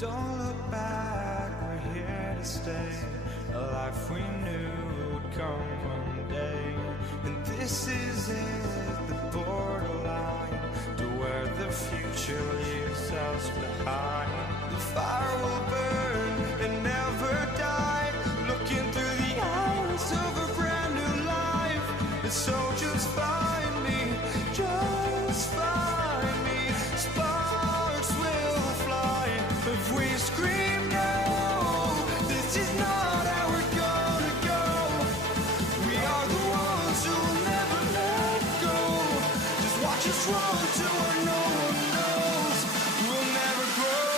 Don't look back, we're here to stay. A life we knew would come one day. And this is it, the borderline to where the future leaves us behind. The fire will burn and never die, looking through the eyes of a brand new life. And so just find me, just find me. Sparks will fly if we scream no. This is not how we're gonna go. We are the ones who will never let go. Just watch us run to where no one knows. We'll never grow.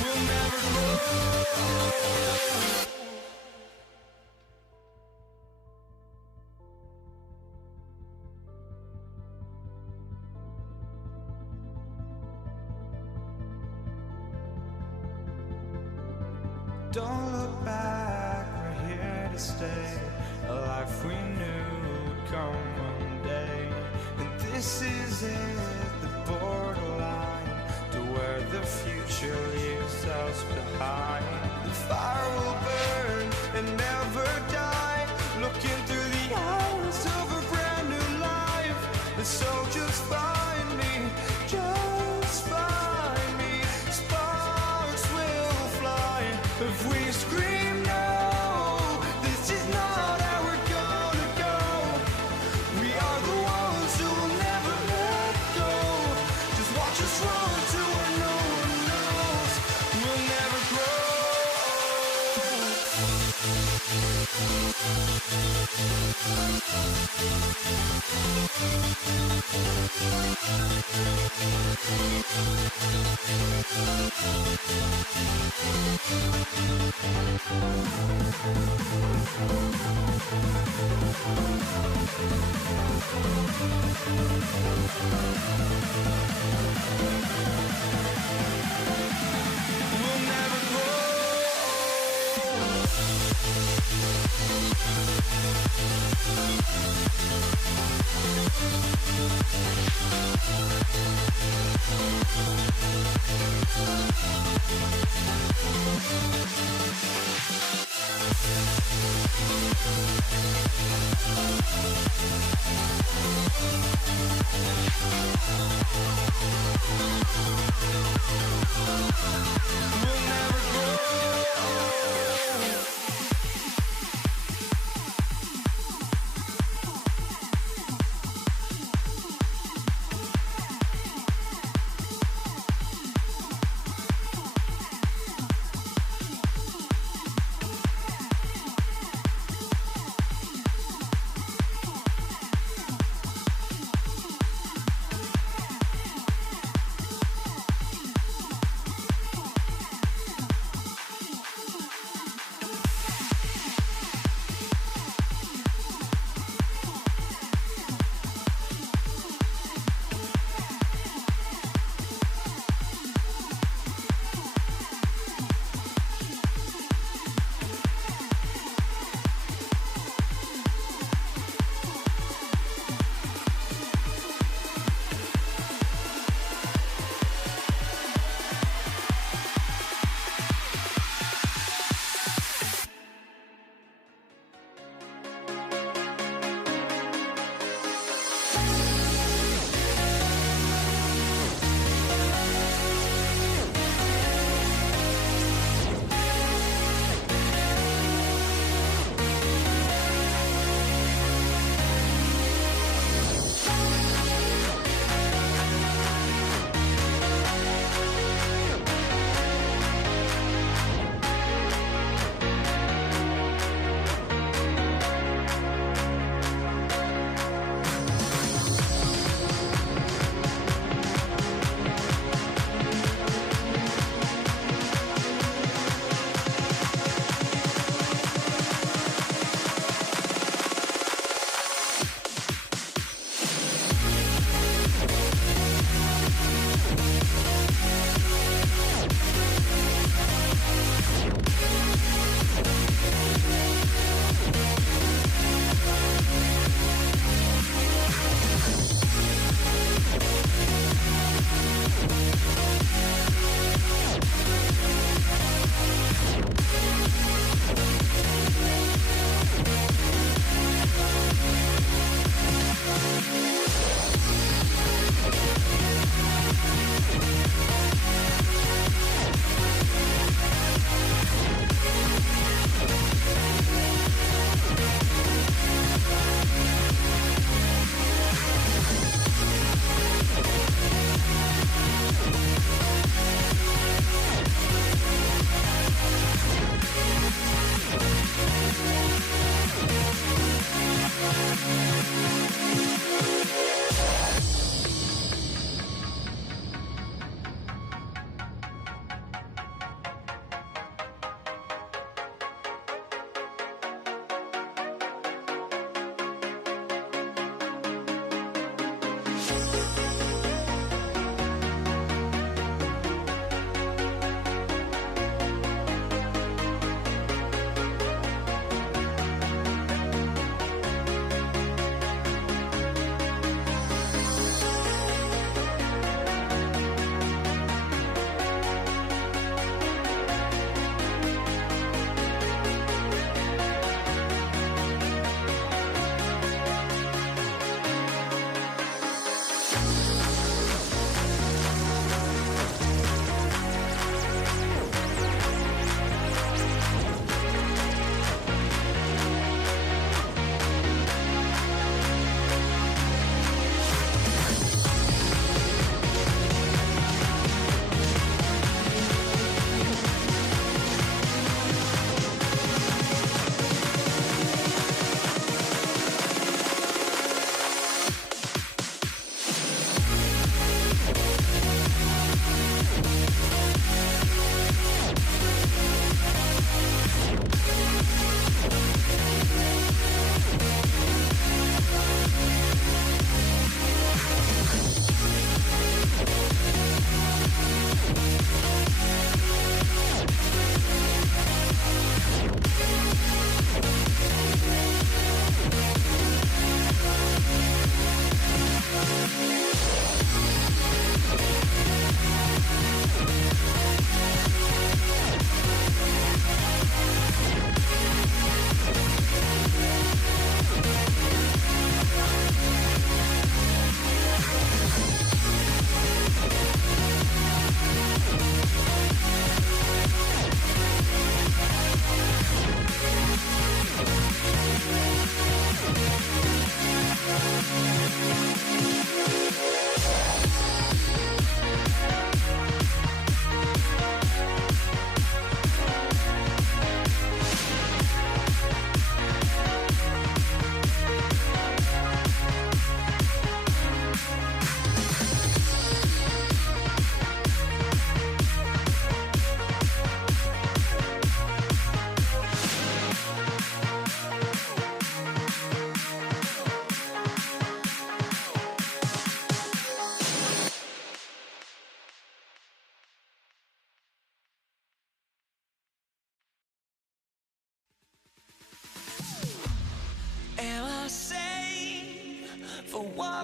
We'll never grow. Don't look back, we're here to stay. A life we knew would come one day. And this is it, the borderline to where the future leaves us behind. The fire will burn and never die, looking through the eyes of a brand new life. And so just find me, just find me. Sparks will fly if we scream no. This is not how we're gonna go. We are the ones who will never let go. Just watch us run to where no one knows. We'll never grow. We'll never grow.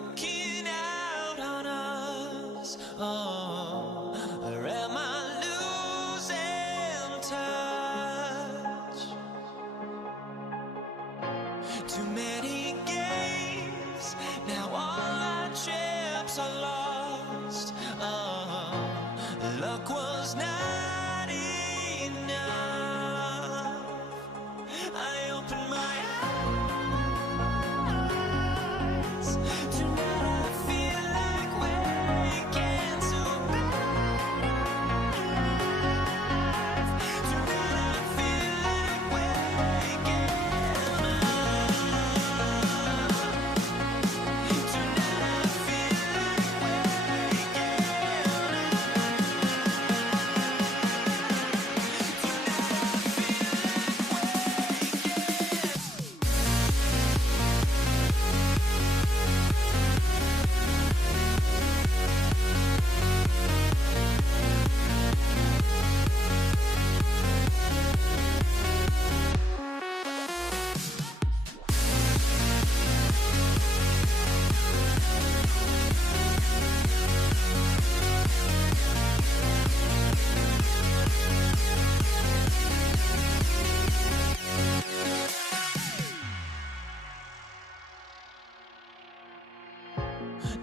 walking out on us. Oh, or am I losing touch? Too many games, now all our chips are lost. Oh, luck was not enough. I opened my eyes. Tonight I feel like waking to life. Tonight I feel like waking up. Tonight I feel like waking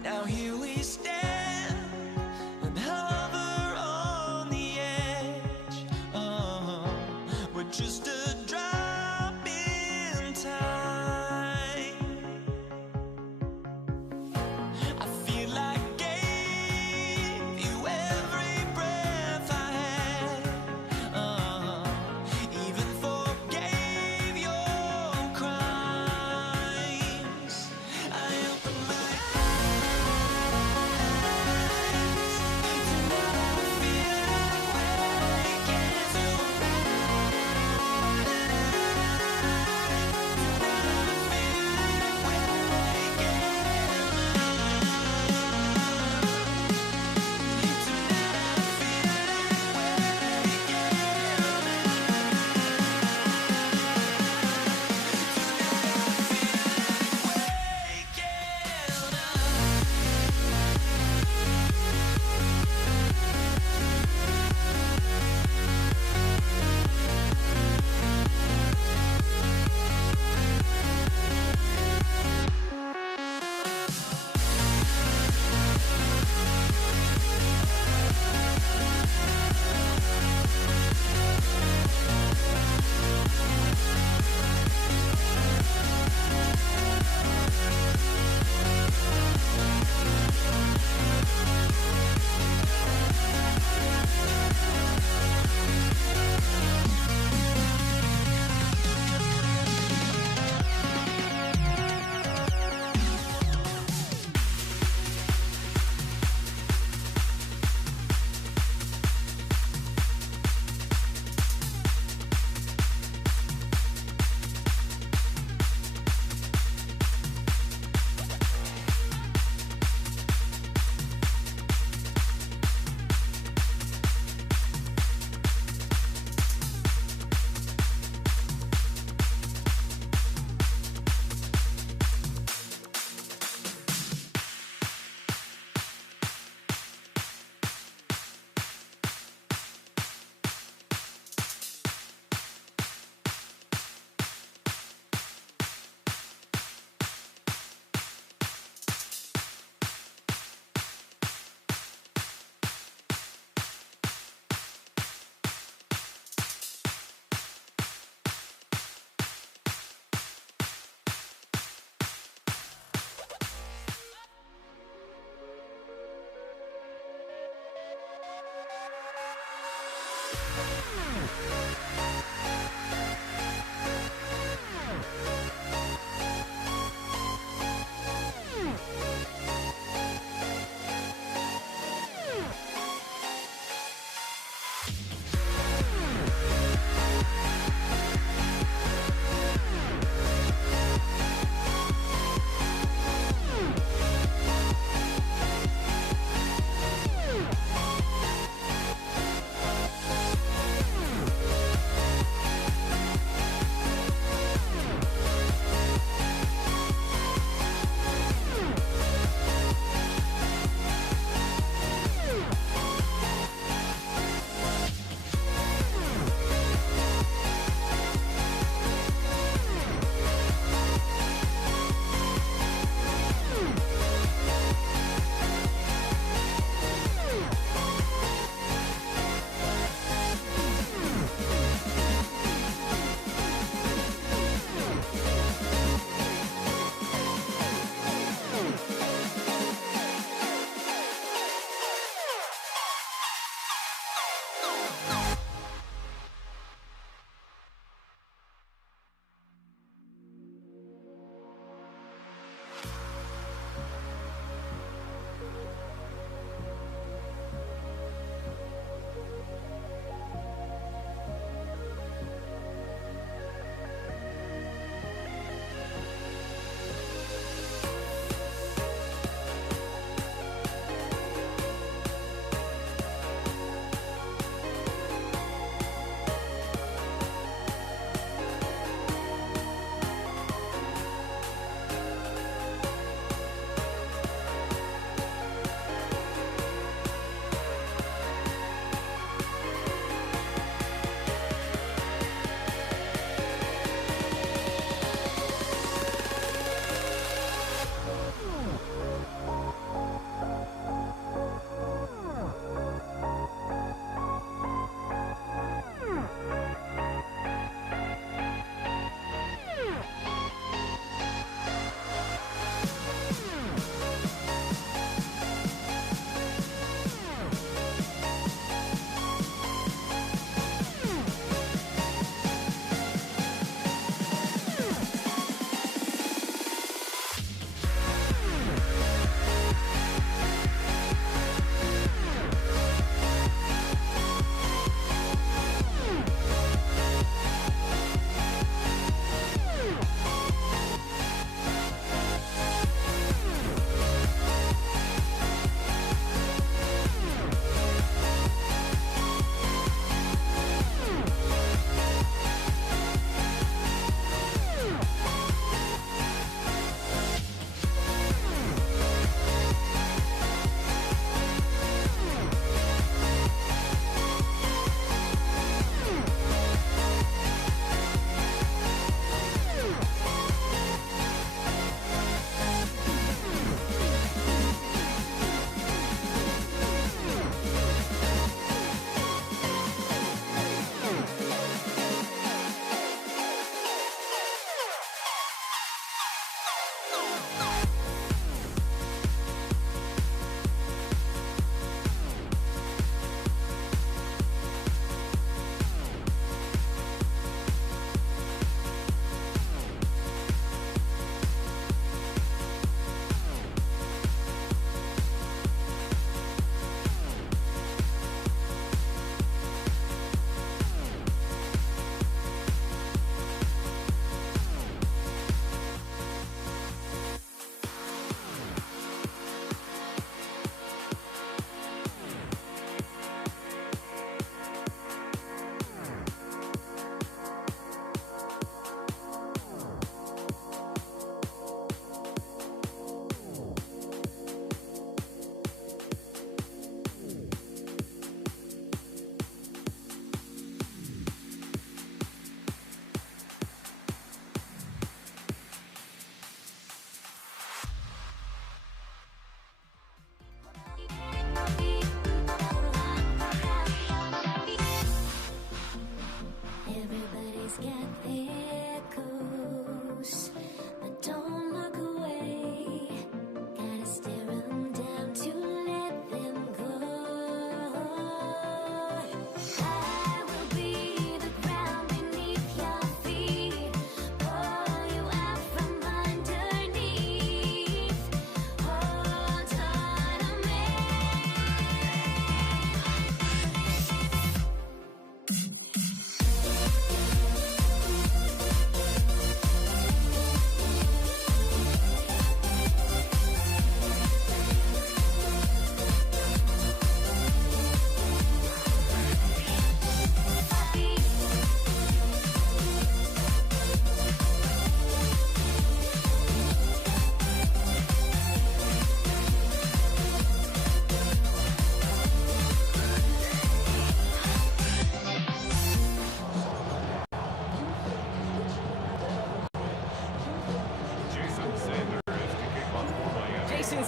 now here we stand and hover on the edge. Oh, we're just a drop in time. I feel like I gave you every breath I had. Oh, even forgave your crimes. I opened my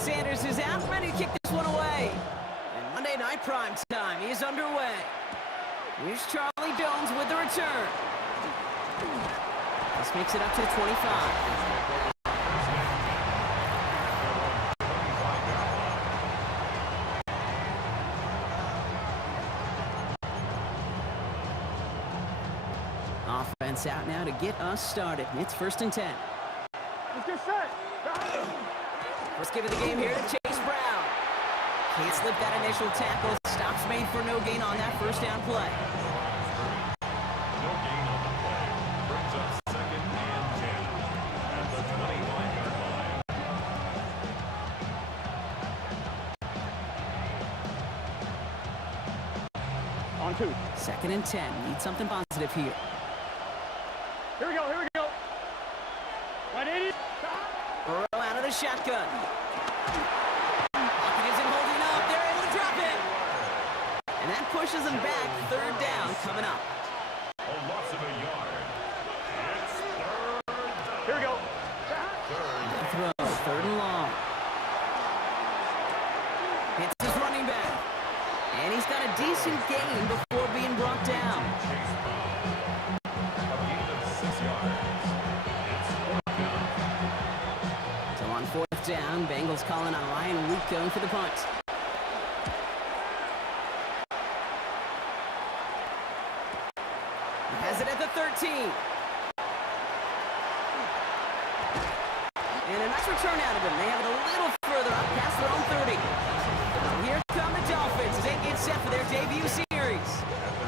Sanders is out, ready to kick this one away. And Monday Night Prime Time is underway. Here's Charlie Jones with the return. This makes it up to the 25. Offense out now to get us started. It's 1st and 10. Let's get set. First give of the game here to Chase Brown. Can't slip that initial tackle. Stops made for no gain on that first down play. No gain on the play. Brings up 2nd and 10 at the 21-yard line. On 2. 2nd and 10. Need something positive here. Here we go, here we go. 180. Burrow out of the shotgun. Pocket isn't holding up. They're able to drop it. And that pushes them back. 3rd down coming up. A loss of a yard. It's 3rd down. Here we go. Throw, 3rd and long. Hits his running back. And he's got a decent gain before being brought down. Chase Brown. A gain of 6 yards. It's 4th down. So on 4th down, Bengals calling on Ryan Rico for the punt. Has it at the 13. And a nice return out of him. They have it a little further up past their own 30. Here come the Dolphins as they get set for their debut series.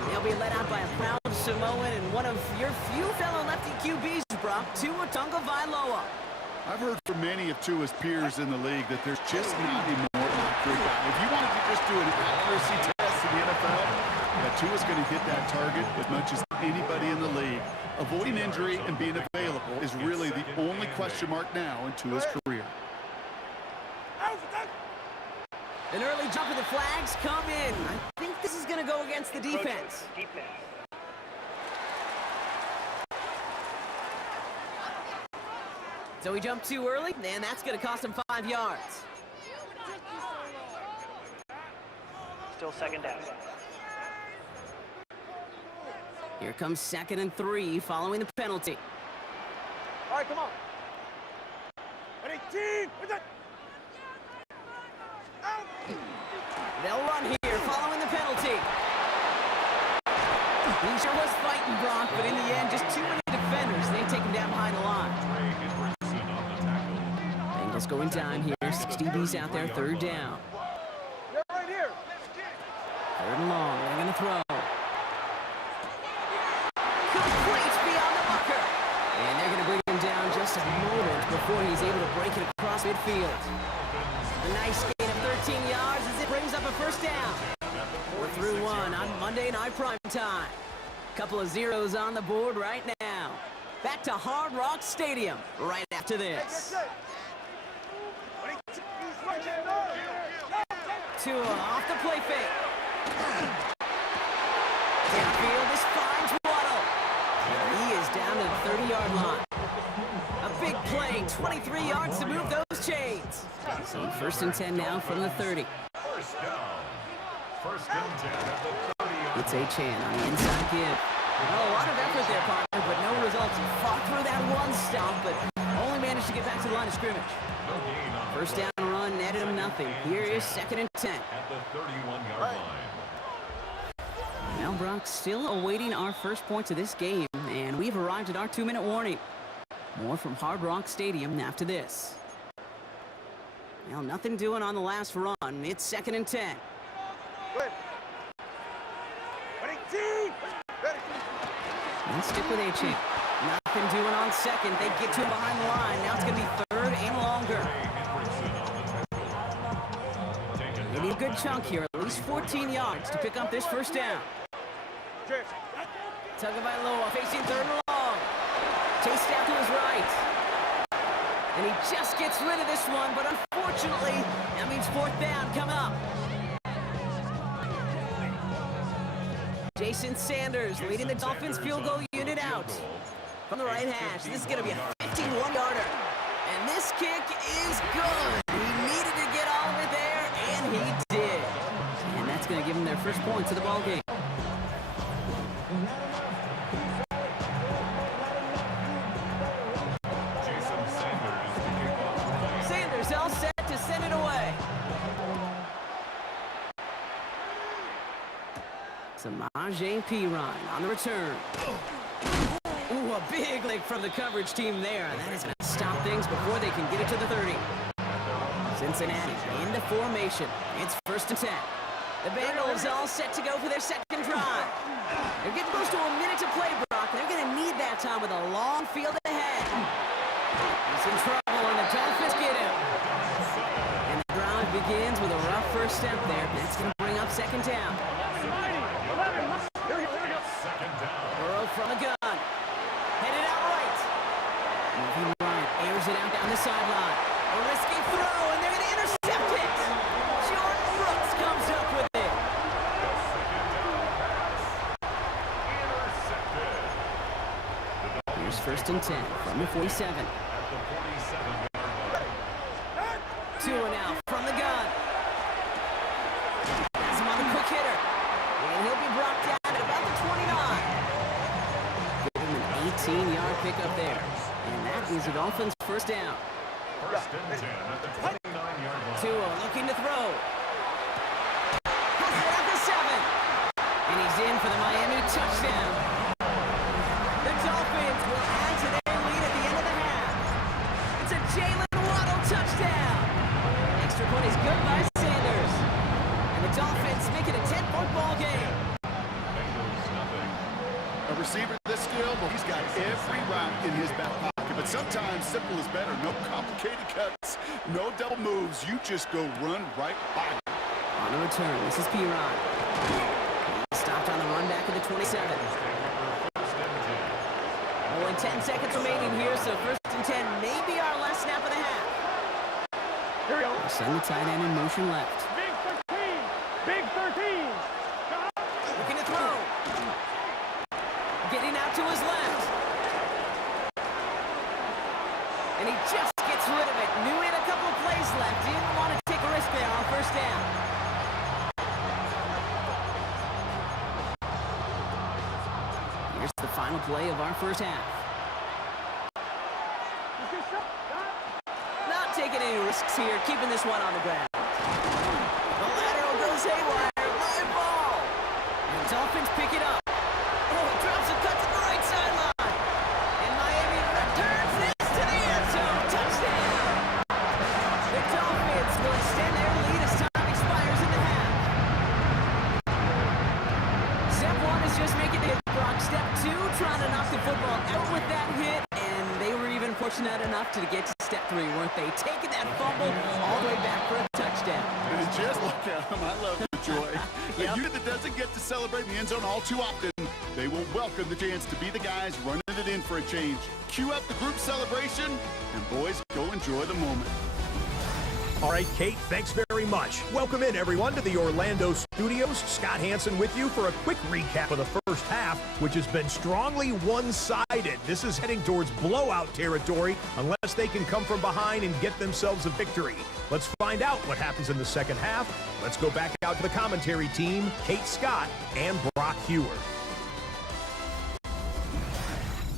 They'll be led out by a proud Samoan and one of your few fellow lefty QBs, Brock, Tua Tagovailoa. I've heard from many of Tua's peers in the league that there's just not a more accurate guy. If you wanted to just do an accuracy test in the NFL, Tua's going to hit that target as much as anybody in the league. Avoiding injury and being available is really the only question mark now in Tua's career. An early jump of the flags come in. I think this is going to go against the defense. So he jumped too early, and that's going to cost him 5 yards. Still 2nd down. Here comes 2nd and 3 following the penalty. All right, come on. 18. They'll run here following the penalty. He sure was fighting, Brock, but in the end, just too many defenders. They take him down behind the line. Bengals going down here. 6 DBs out there, 3rd down. They're right here. 3rd and long. They're going to throw. Complete beyond the marker. And they're going to bring him down just a moment before he's able to break it across midfield. A nice gain of 13 yards as it brings up a 1st down. We're through 1 on Monday Night Prime Time. Couple of zeros on the board right now. Back to Hard Rock Stadium right after this. Tua off the play fake. Downfield, this finds Waddle. He is down to the 30-yard line. A big play, 23 yards to move those chains. So 1st and 10 now from the 30. 1st down. 1st and 10 at the 30. It's Achane on the inside give. Well, a lot of effort there, partner, but no results. He fought through that one stop, but only managed to get back to the line of scrimmage. No gain on 1st down run, netted him nothing. Here is 2nd and 10. at the 31-yard line. Now, Brock, still awaiting our first points of this game, and we've arrived at our 2-minute warning. More from Hard Rock Stadium after this. Well, nothing doing on the last run. It's 2nd and 10. Let's stick with Achane. Nothing doing on 2nd. They get to him behind the line. Now it's going to be 3rd and longer. They need a good chunk here, at least 14 yards to pick up this 1st down. Tagovailoa facing 3rd and long. Chased out to his right. And he just gets rid of this one, but unfortunately, that means 4th down coming up. Jason Sanders leading the Dolphins field goal unit out. From the right hash, this is going to be a 51-yarder. And this kick is good. He needed to going to give them their first points of the ball game. Jason Sanders to kick off the play. Sanders all set to send it away. Samaje Perine on the return. Ooh, a big leg from the coverage team there. That is going to stop things before they can get it to the 30. Cincinnati into formation. It's 1st and 10. The Bengals all set to go for their second drive. They're getting close to a minute to play, Brock. They're going to need that time with a long field ahead. He's in trouble, and the Dolphins get him. And the drive begins with a rough first step there. That's going to bring up 2nd down. Second down. Burrow from the gun. Headed out right. Moving right. Airs it out down the sideline. A risky throw, and they're going to intercept it. Jordan Brooks comes up with it. Intercepted. Here's 1st and 10 from the 47. At the 47-yard line. Tua now from the gun. Has him on the quick hitter. And he'll be brought down at about the 29. Give him an 18-yard pickup there. And that is the Dolphins' first down. 1st and 10 at the 29-yard line. Tua looking to throw. Has it at the 7. And he's in for the Miami touchdown. The Dolphins will add to their lead at the end of the half. It's a Jalen Waddle touchdown. Extra point is good by Sanders. And the Dolphins make it a 10-point ball game. Bengals nothing. A receiver this skilled, well, he's got every route in his back pocket. But sometimes simple is better. No complicated cuts, no double moves. You just go run right by him. On the return, this is Perine. Stopped on the run back of the 27. Only 10 seconds remaining here, so 1st and 10 may be our last snap of the half. Here we go. We'll send the tight end in motion left. Big 13. Big 13. Looking to throw. Getting out to his left. And he just gets rid of it. Knew he had a couple of plays left. He didn't want to take a risk there on 1st down. Here's the final play of our first half. Not taking any risks here, keeping this one on the ground. The lateral goes haywire. Live ball. And the Dolphins pick it up. Oh, he drops a cut to the right sideline. And Miami returns this to the end zone. Touchdown. The Dolphins will extend their lead as time expires in the half. Step 1 is just making the hit, Brock. Step 2, trying to knock the football out with that hit. And they were even fortunate enough to get to step 3, weren't they? Taking that fumble all the way back for a touchdown. And just look at him. I love the joy. Yep. A unit that doesn't get to celebrate in the end zone all too often, they will welcome the chance to be the guys running it in for a change. Cue up the group celebration, and boys, go enjoy the moment. All right, Kate, thanks very much. Welcome in, everyone, to the Orlando studios. Scott Hansen with you for a quick recap of the first half, which has been strongly one-sided. This is heading towards blowout territory unless they can come from behind and get themselves a victory. Let's find out what happens in the second half. Let's go back out to the commentary team, Kate Scott and Brock Hewer.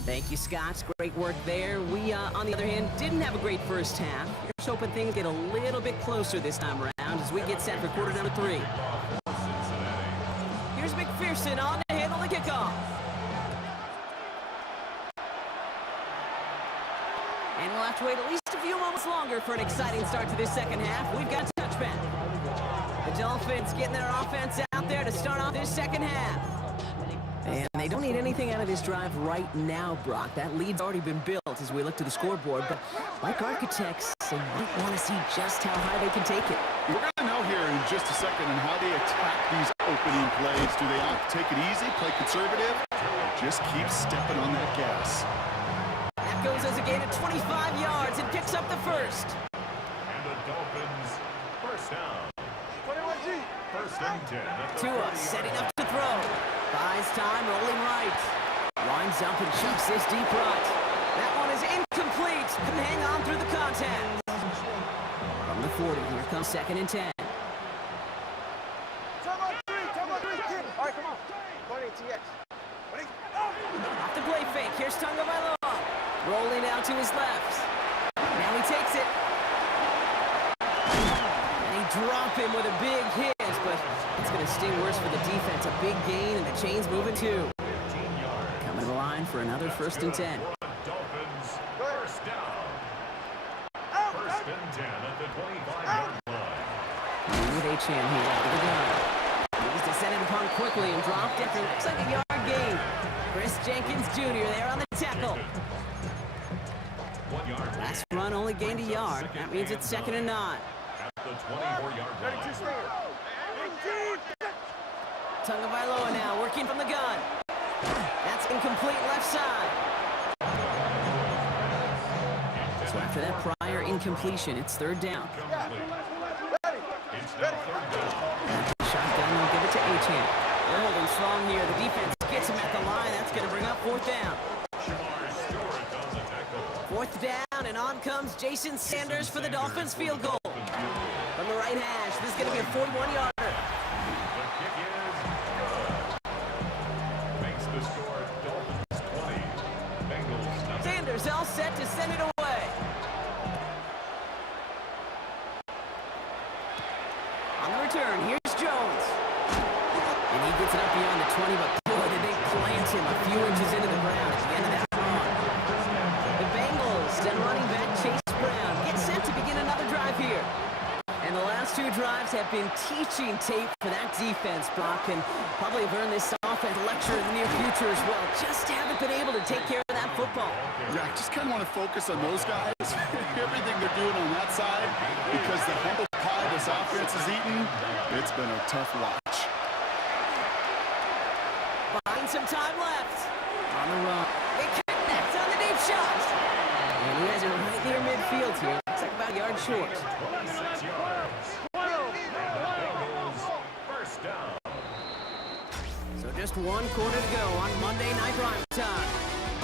Thank you, Scott. Great work there. We, on the other hand, didn't have a great first half. Here's hoping things get a little bit closer this time around as we get set for quarter number 3. Here's McPherson on to handle the kickoff. And we'll have to wait at least a few moments longer for an exciting start to this second half. We've got a touchback. The Dolphins getting their offense out there to start off this second half. And they don't need anything out of this drive right now, Brock. That lead's already been built as we look to the scoreboard. But like architects, they might want to see just how high they can take it. We're going to know here in just a second on how they attack these opening plays. Do they opt to take it easy, play conservative, or just keep stepping on that gas? That goes as a gain of 25 yards and picks up the first. And the Dolphins first down. 1st and 10. Tua setting up to throw. Buys time, rolling right. Winds up and chucks this deep right. That one is incomplete. Couldn't hang on through the contact. From the 40, here comes 2nd and 10. All right, come on. 20 TX. Off the play fake. Here's Tagovailoa. Rolling out to his left. Now he takes it. And he dropped him with a big hit, but it's going to sting worse for the defense. A big gain, and the chain's moving too. Coming to the line for another 1st and 10. Dolphins, first down. First and 10 at the 25-yard line. With Achane here out of the gun. He's descended upon quickly and dropped after looks like a yard gain. Chris Jenkins Jr. there on the tackle. 1 yard. Last run only gained a yard. That means it's 2nd and 9. At the 24-yard line. Tagovailoa now working from the gun. That's incomplete left side. So after that prior incompletion, it's 3rd down. It's now 3rd down. Shotgun will give it to Achane. They're holding strong here. The defense gets him at the line. That's going to bring up 4th down. Shamar Stewart on the tackle. 4th down, and on comes Jason Sanders for the Dolphins field goal. From the right hash, this is going to be a 41-yarder. The kick is good. Makes the score Dolphins 20. Bengals nothing. Sanders all set to send it away. On the return, here's Jones. And he gets it up beyond the 20, but boy, did they plant him a few inches into the ground at the end of that run. The Bengals and running back Chase Brown get set to begin another drive here. And the last 2 drives have been teaching tape for that defense, Brock, and probably have earned this offense lecture in the near future as well. Just haven't been able to take care of that football. Yeah, I just kind of want to focus on those guys, everything they're doing on that side, because the humble pie this offense is eating, it's been a tough watch. Buying some time left. On the run. They connect on the deep shot. And he has it right near midfield here. Looks like about a yard short. 26 yards. Bengals, first down. So just 1 quarter to go on Monday Night Prime Time.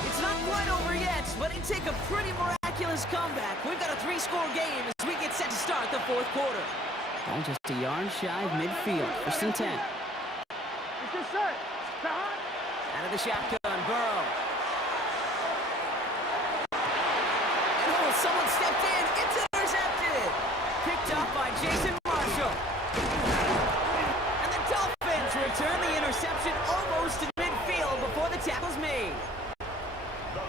It's not quite over yet, but it take a pretty miraculous comeback. We've got a 3-score game as we get set to start the 4th quarter. All just a yard shy of midfield. 1st and 10. It's good set. Out of the shotgun, Burrow. And oh, someone stepped in. It's intercepted. Picked up by Jason Marshall. And the Dolphins return the interception almost to midfield before the tackle's made.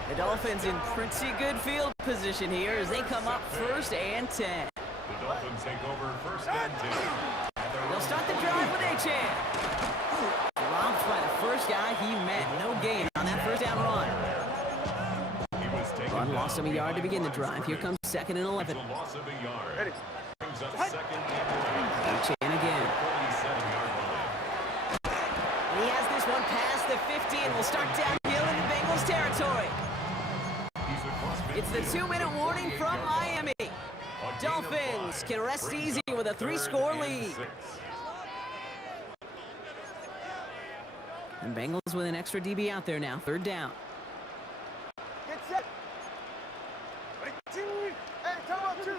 The Dolphins in pretty good field position here as they come up 1st and 10. The Dolphins take over 1st and 10. They'll start the drive with Achane. Dropped by the first guy he met. No gain on that 1st down run. He was taken Run down loss of a yard to begin the behind drive. Here comes 2nd and 11. a loss of a yard. Brings up 2nd and 11. Achane again. 47-yard line. And he has this one past the 50 and will start downhill into Bengals territory. He's across It's the midfield. 2-minute warning from Miami. A gain of Dolphins 5. can rest Brings easy up with a 3-score 3rd and lead. 6. And Bengals with an extra DB out there now. 3rd down. Get set. Hey, come up 2.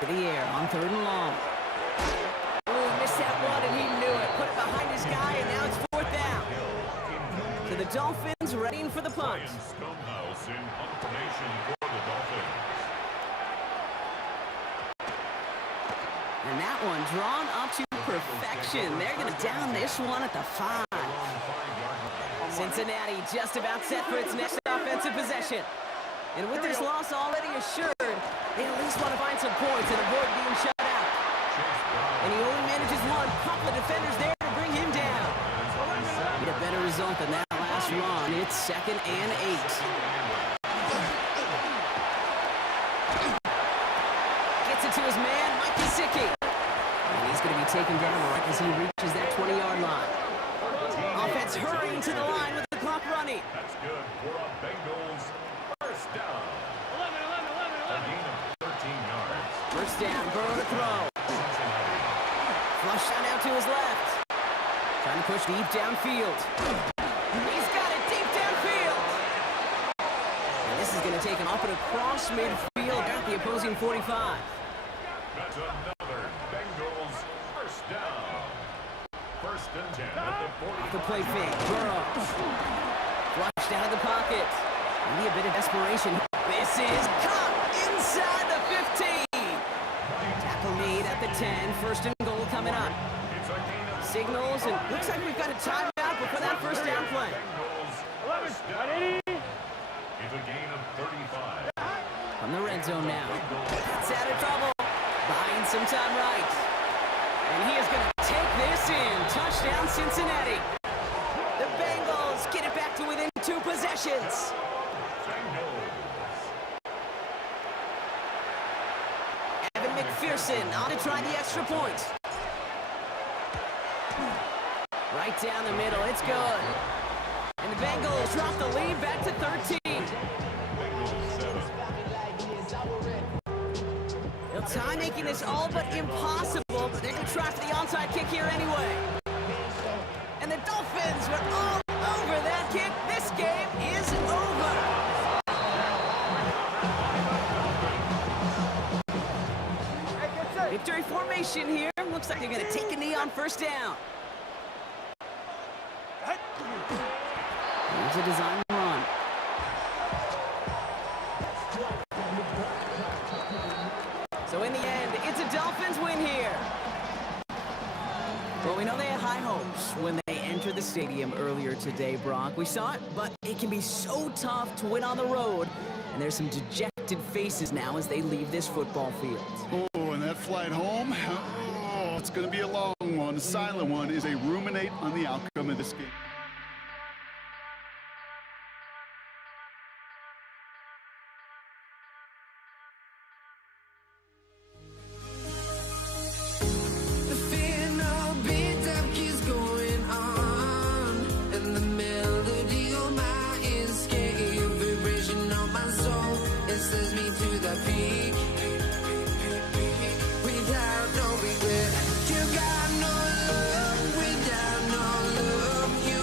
To the air on 3rd and long. Ooh, missed that one and he knew it. Put it behind his guy and now it's 4th down. So the Dolphins readying for the punt. Ryan Stonehouse in punt formation for the Dolphins. And that one drawn up to perfection. They're going to down this one at the 5. Cincinnati just about set for its next offensive possession. And with this loss already assured, they at least want to find some points and avoid being shut out. And he only manages one. Couple of defenders there to bring him down. Need a better result than that last run. It's 2nd and 8. Gets it to his man, Mike Gesicki. And he's going to be taken down right as he reaches that 20-yard line. Offense hurrying to the line with the clock running. That's good for a Bengals first down. A gain of 13 yards. First down, Burrow to throw. Flush shot out to his left. Trying to push deep downfield. He's got it deep downfield. And this is going to take him up and across midfield at the opposing 45. That's another Bengals first down. first and 10 at the 40. The play fake. Burrow. Flushed out of the pocket. Maybe a bit of desperation. This is caught inside the 15. Tackle made at the 10. First and goal coming up. It's a gain of Signals, and looks like we've got a timeout before that first down play. Bengals. 11, First down. right 80. It's a gain of 35. From the red zone now. It's out of trouble. Buying some time right. And he is going to take this in. Touchdown, Cincinnati. The Bengals get it back to within 2 possessions. Evan McPherson on to try the extra point. Right down the middle. It's good. And the Bengals drop the lead back to 13. They'll try making this all but impossible, but they're going to try for the onside kick here anyway. And the Dolphins are all over that kick. This game is over. Victory formation here. Looks like they're going to take a knee on first down. Here's a design run. So in the end, it's a Dolphins win here. Well, we know they had high hopes when they entered the stadium earlier today, Brock. We saw it, but it can be so tough to win on the road. And there's some dejected faces now as they leave this football field. Oh, and that flight home, oh, it's going to be a long one. A silent one is a ruminate on the outcome of this game. Without no regret, you got no love without no love. You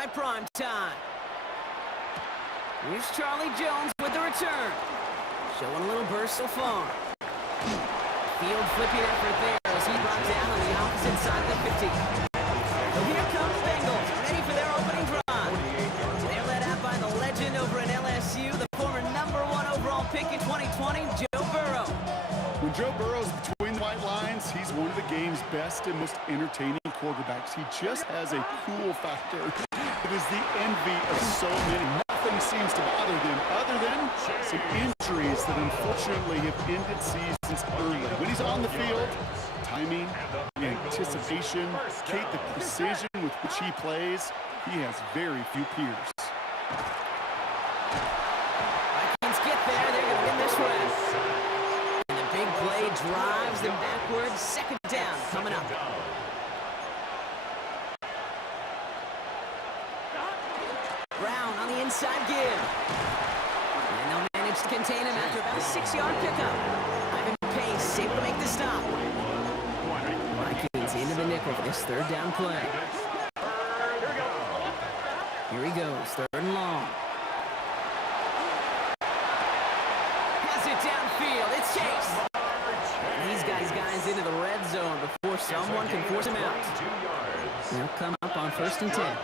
Night Prime Time. Here's Charlie Jones with the return. Showing a little burst so far. Field flipping effort there as he brought down on the opposite side of the 50. So here comes Bengals, ready for their opening drive. They're led out by the legend over at LSU, the former #1 overall pick in 2020, Joe Burrow. When Joe Burrow's between the white lines, he's one of the game's best and most entertaining quarterbacks. He just has a cool factor. It is the envy of so many. Nothing seems to bother them other than some injuries that unfortunately have ended seasons early. When he's on the field, timing, the anticipation, Kate, the precision with which he plays, he has very few peers. Vikings get there. They're going to win this one. And the big play drives them backwards. Second down coming up. Brown on the inside give. And they'll manage to contain him after about a 6-yard pickup. Ivan Pace able to make the stop. Vikings into the nickel for this third down play. Here he goes, third and long. Has it downfield, it's Chase. These guys into the red zone before someone can force him out. They'll come up on 1st and 10.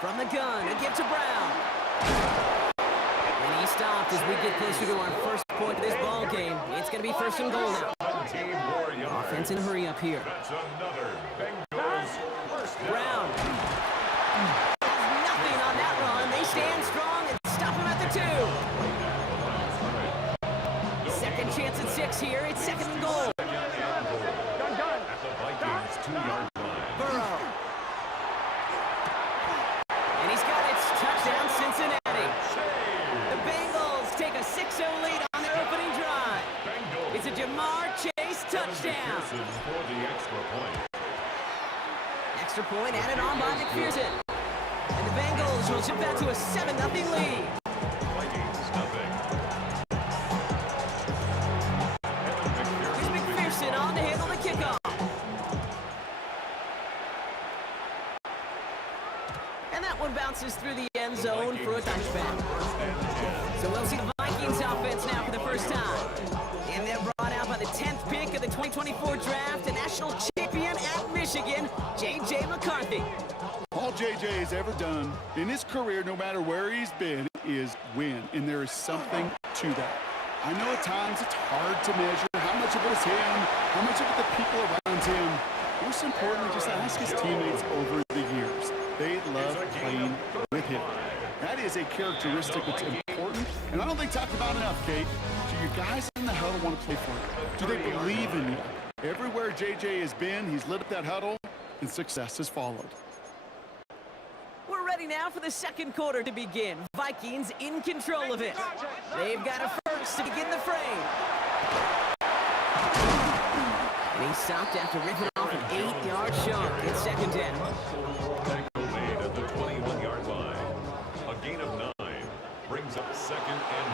From the gun, a give to Brown. And he stopped as we get closer to our first point of this ball game. It's going to be 1st and goal now. Offense in a hurry up here. Brown. Nothing on that run. They stand strong and stop him at the 2. Second chance at 6 here. It's 2nd and goal. Burrow. And he's got it. Touchdown, Cincinnati. The Bengals take a 6-0 lead on their opening drive. It's a Jamar Chase touchdown. Extra point added on by McPherson. And the Bengals will chip that to a 7-0 lead. Here's McPherson on to handle the kickoff. And that one bounces through the end zone for a touchback. So we'll see the Vikings offense now for the first time. And they're brought out by the 10th pick of the 2024 draft, the national champion at Michigan, J.J. McCarthy. All J.J. has ever done in his career, no matter where he's been, is win. And there is something to that. I know at times it's hard to measure how much of it is him, how much of it the people around him. Most importantly, just ask his teammates over the years. They love playing with him. That is a characteristic that's important, and I don't think talked about enough, Kate. Do your guys in the huddle want to play for you? Do they believe in you? Everywhere J.J. has been, he's lit up that huddle, and success has followed. We're ready now for the second quarter to begin. Vikings in control of it. They've got a first to begin the frame. And he stopped after ripping off an 8-yard chunk. It's 2nd down. At the 21-yard line. A gain of 9 brings up 2nd and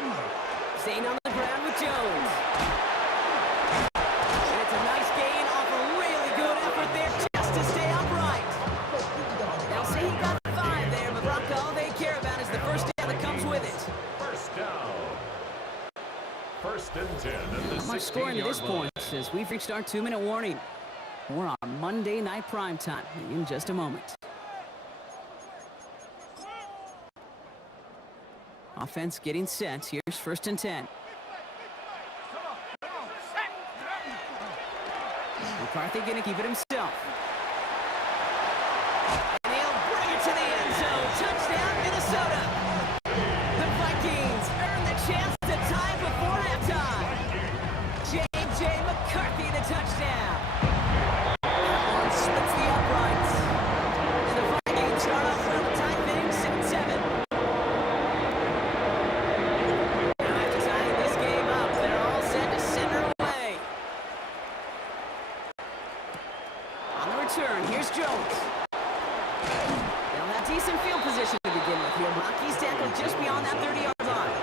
1. Staying on the ground with Jones. And it's a nice gain off a really good effort there just to stay upright. They'll say he got 5 there, but Brock, all they care about is the first down that comes with it. First down. 1st and 10 at the 16-yard line. Not much scoring at this point as we've reached our 2-minute warning. We're on Monday Night Prime Time in just a moment. Offense getting set. Here's 1st and 10. McCarthy going to keep it himself. And he'll bring it to the end zone. Touchdown, Minnesota. The Vikings earn the chance to tie before halftime. J.J. McCarthy, the touchdown. That one splits the uprights. And the Vikings start off well, tie things 7-7. Now after tying this game up, they're all set to send her away. On the return, here's Jones. They'll have decent field position to begin with here. Rockies tackled just beyond that 30-yard line.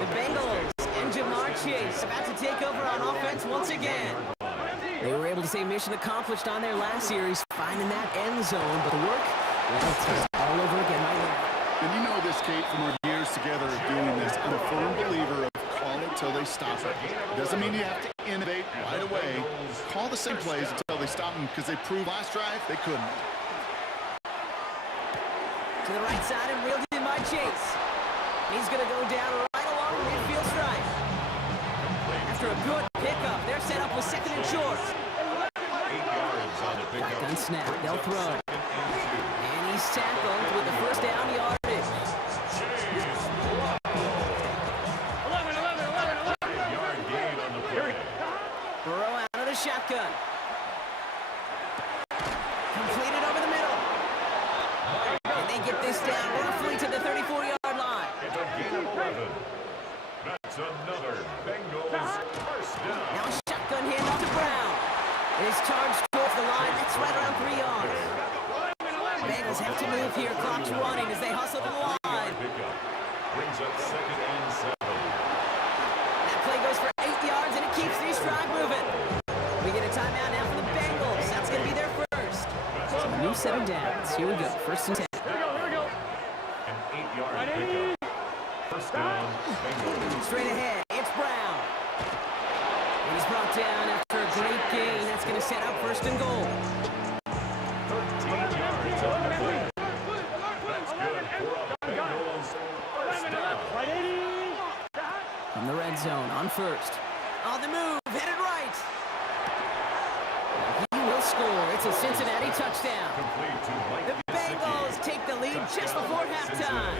The Bengals and Jamar Chase about to take over on offense once again. They were able to say mission accomplished on their last series, finding that end zone, but the work, well, it's all over again right now. And you know this, Kate, from our years together of doing this. I'm a firm believer of call it till they stop it. Doesn't mean you have to innovate right away. Call the same plays until they stop them, because they proved last drive they couldn't. To the right side and reeled in by Chase. He's going to go down right along the midfield stripe. After a good pickup, they're set up with second and short. Shotgun snap, they'll throw. And he's tackled with the first down yardage. 8-yard gain on the play. Burrow out of the shotgun. Completed over the middle. And they get this down roughly to the 34-yard line. It's a gain of 11. That's another Bengals first down. Now a shotgun handoff to Brown. Is charged towards the line. That's right around 3 yards. Bengals have to move here. Clock's running as they hustle to the line. Pickup brings up 2nd and 7. That play goes for 8 yards, and it keeps these drive moving. We get a timeout now for the Bengals. That's going to be their first. So a new set of downs. Here we go. 1st and 10. An 8-yard pickup. First down, Bengals. Straight ahead, it's Brown. And he's brought down after a great gain. That's going to set up 1st and goal. 13 yards on the play. That's good for a Bengals first down. From the red zone on 1st. On the move, headed right. He will score. It's a Cincinnati touchdown. Complete to Mike The Bengals take the lead just before halftime.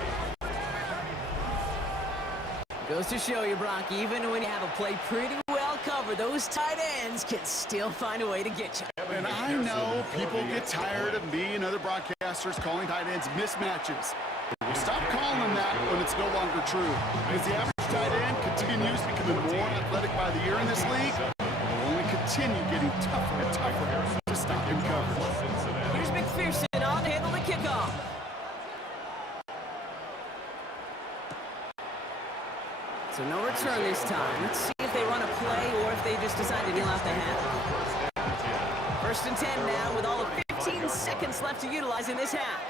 Goes to show you, Brock, even when you have a play pretty well covered, those tight ends can still find a way to get you. And I know people get tired of me and other broadcasters calling tight ends mismatches. But stop calling them that when it's no longer true. Because the average tight end continues becoming more athletic by the year in this league. It will only continue getting tougher and tougher to stop him covered. Here's McPherson on to handle the kickoff. So no return this time. Let's see if they run a play or if they just decide to kneel out the half. 1st and 10 now with all of 15 seconds left to utilize in this half.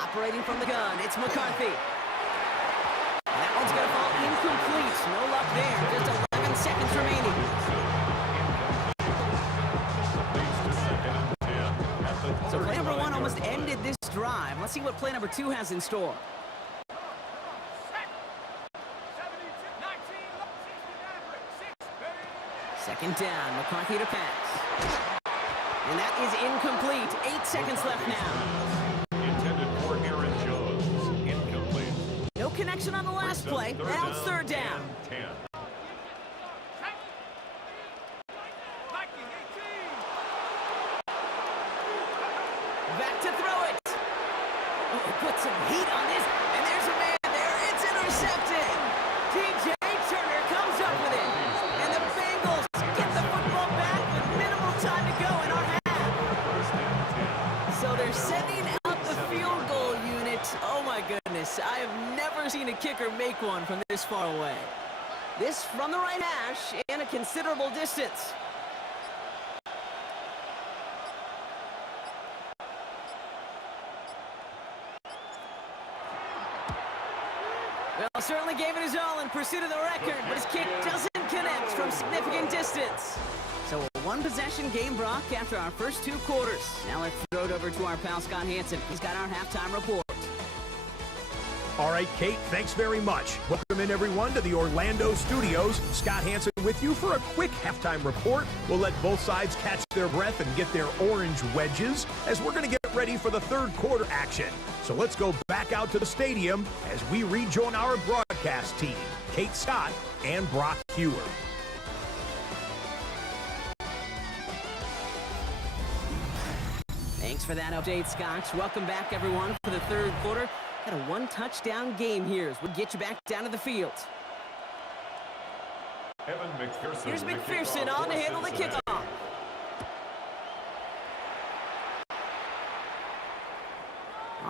Operating from the gun, it's McCarthy. And that one's going to fall incomplete. No luck there. Just 11 seconds remaining. So play number 1 almost ended this drive. Let's see what play number 2 has in store. Second down, McCarthy to pass. And that is incomplete. 8 seconds left now. Intended for Aaron Jones. Incomplete. No connection on the last play. Now it's 3rd down. 10. Back to throw it. Oh, put some heat on this. And there's a man there. It's intercepted. T.J. Turner comes up with it. And the Bengals get the football back with minimal time to go in our half. So they're setting up the field goal unit. Oh, my goodness. I have never seen a kicker make one from this far away. This from the right hash and a considerable distance. Well, certainly gave it his all in pursuit of the record, but his kick doesn't connect from significant distance. So a one-possession game, Brock, after our first 2 quarters. Now let's throw it over to our pal Scott Hanson. He's got our halftime report. All right, Kate, thanks very much. Welcome in, everyone, to the Orlando studios. Scott Hanson with you for a quick halftime report. We'll let both sides catch their breath and get their orange wedges as we're going to get ready for the 3rd quarter action. So let's go back out to the stadium as we rejoin our broadcast team, Kate Scott and Brock Hewer. Thanks for that update, Scotch. Welcome back, everyone, for the 3rd quarter. Got a 1-touchdown game here as we get you back down to the field. Evan McPherson. Here's McPherson on to handle the kickoff.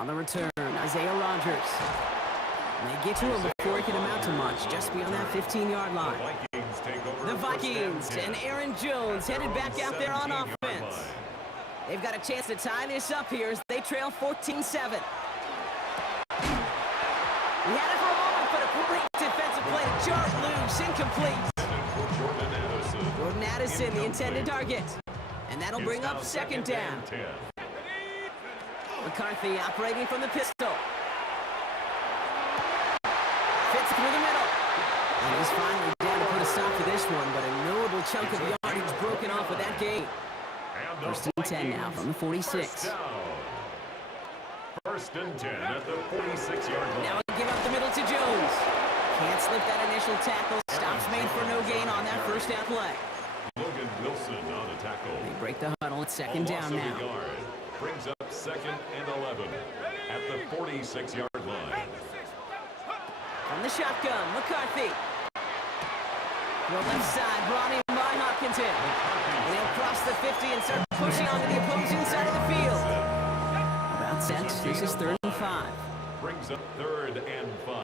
On the return, Isaiah Rodgers. And they get to him before he can amount to much, just beyond that 15-yard line. The Vikings and Aaron Jones headed back out there on offense. They've got a chance to tie this up here as they trail 14-7. He had it for a moment, but a great defensive play to jar it loose, incomplete. Jordan Addison, the intended target. And that'll bring up second down. McCarthy operating from the pistol. Fits through the middle. And he's finally down to put a stop to this one, but a notable chunk of yardage broken off with that gain. First and 10 now from the 46. First and 10 at the 46-yard line. Now give up the middle to Jones. Can't slip that initial tackle. Stops made for no gain on that first down play. Logan Wilson on a tackle. They break the huddle at second down now. Brings up second and 11 at the 46-yard line. From the shotgun, McCarthy. To the left side, brought in by Hopkinson. And they'll cross the 50 and start pushing onto the opposing side of the field. About set, this is 3rd and 5. Brings up 3rd and 5.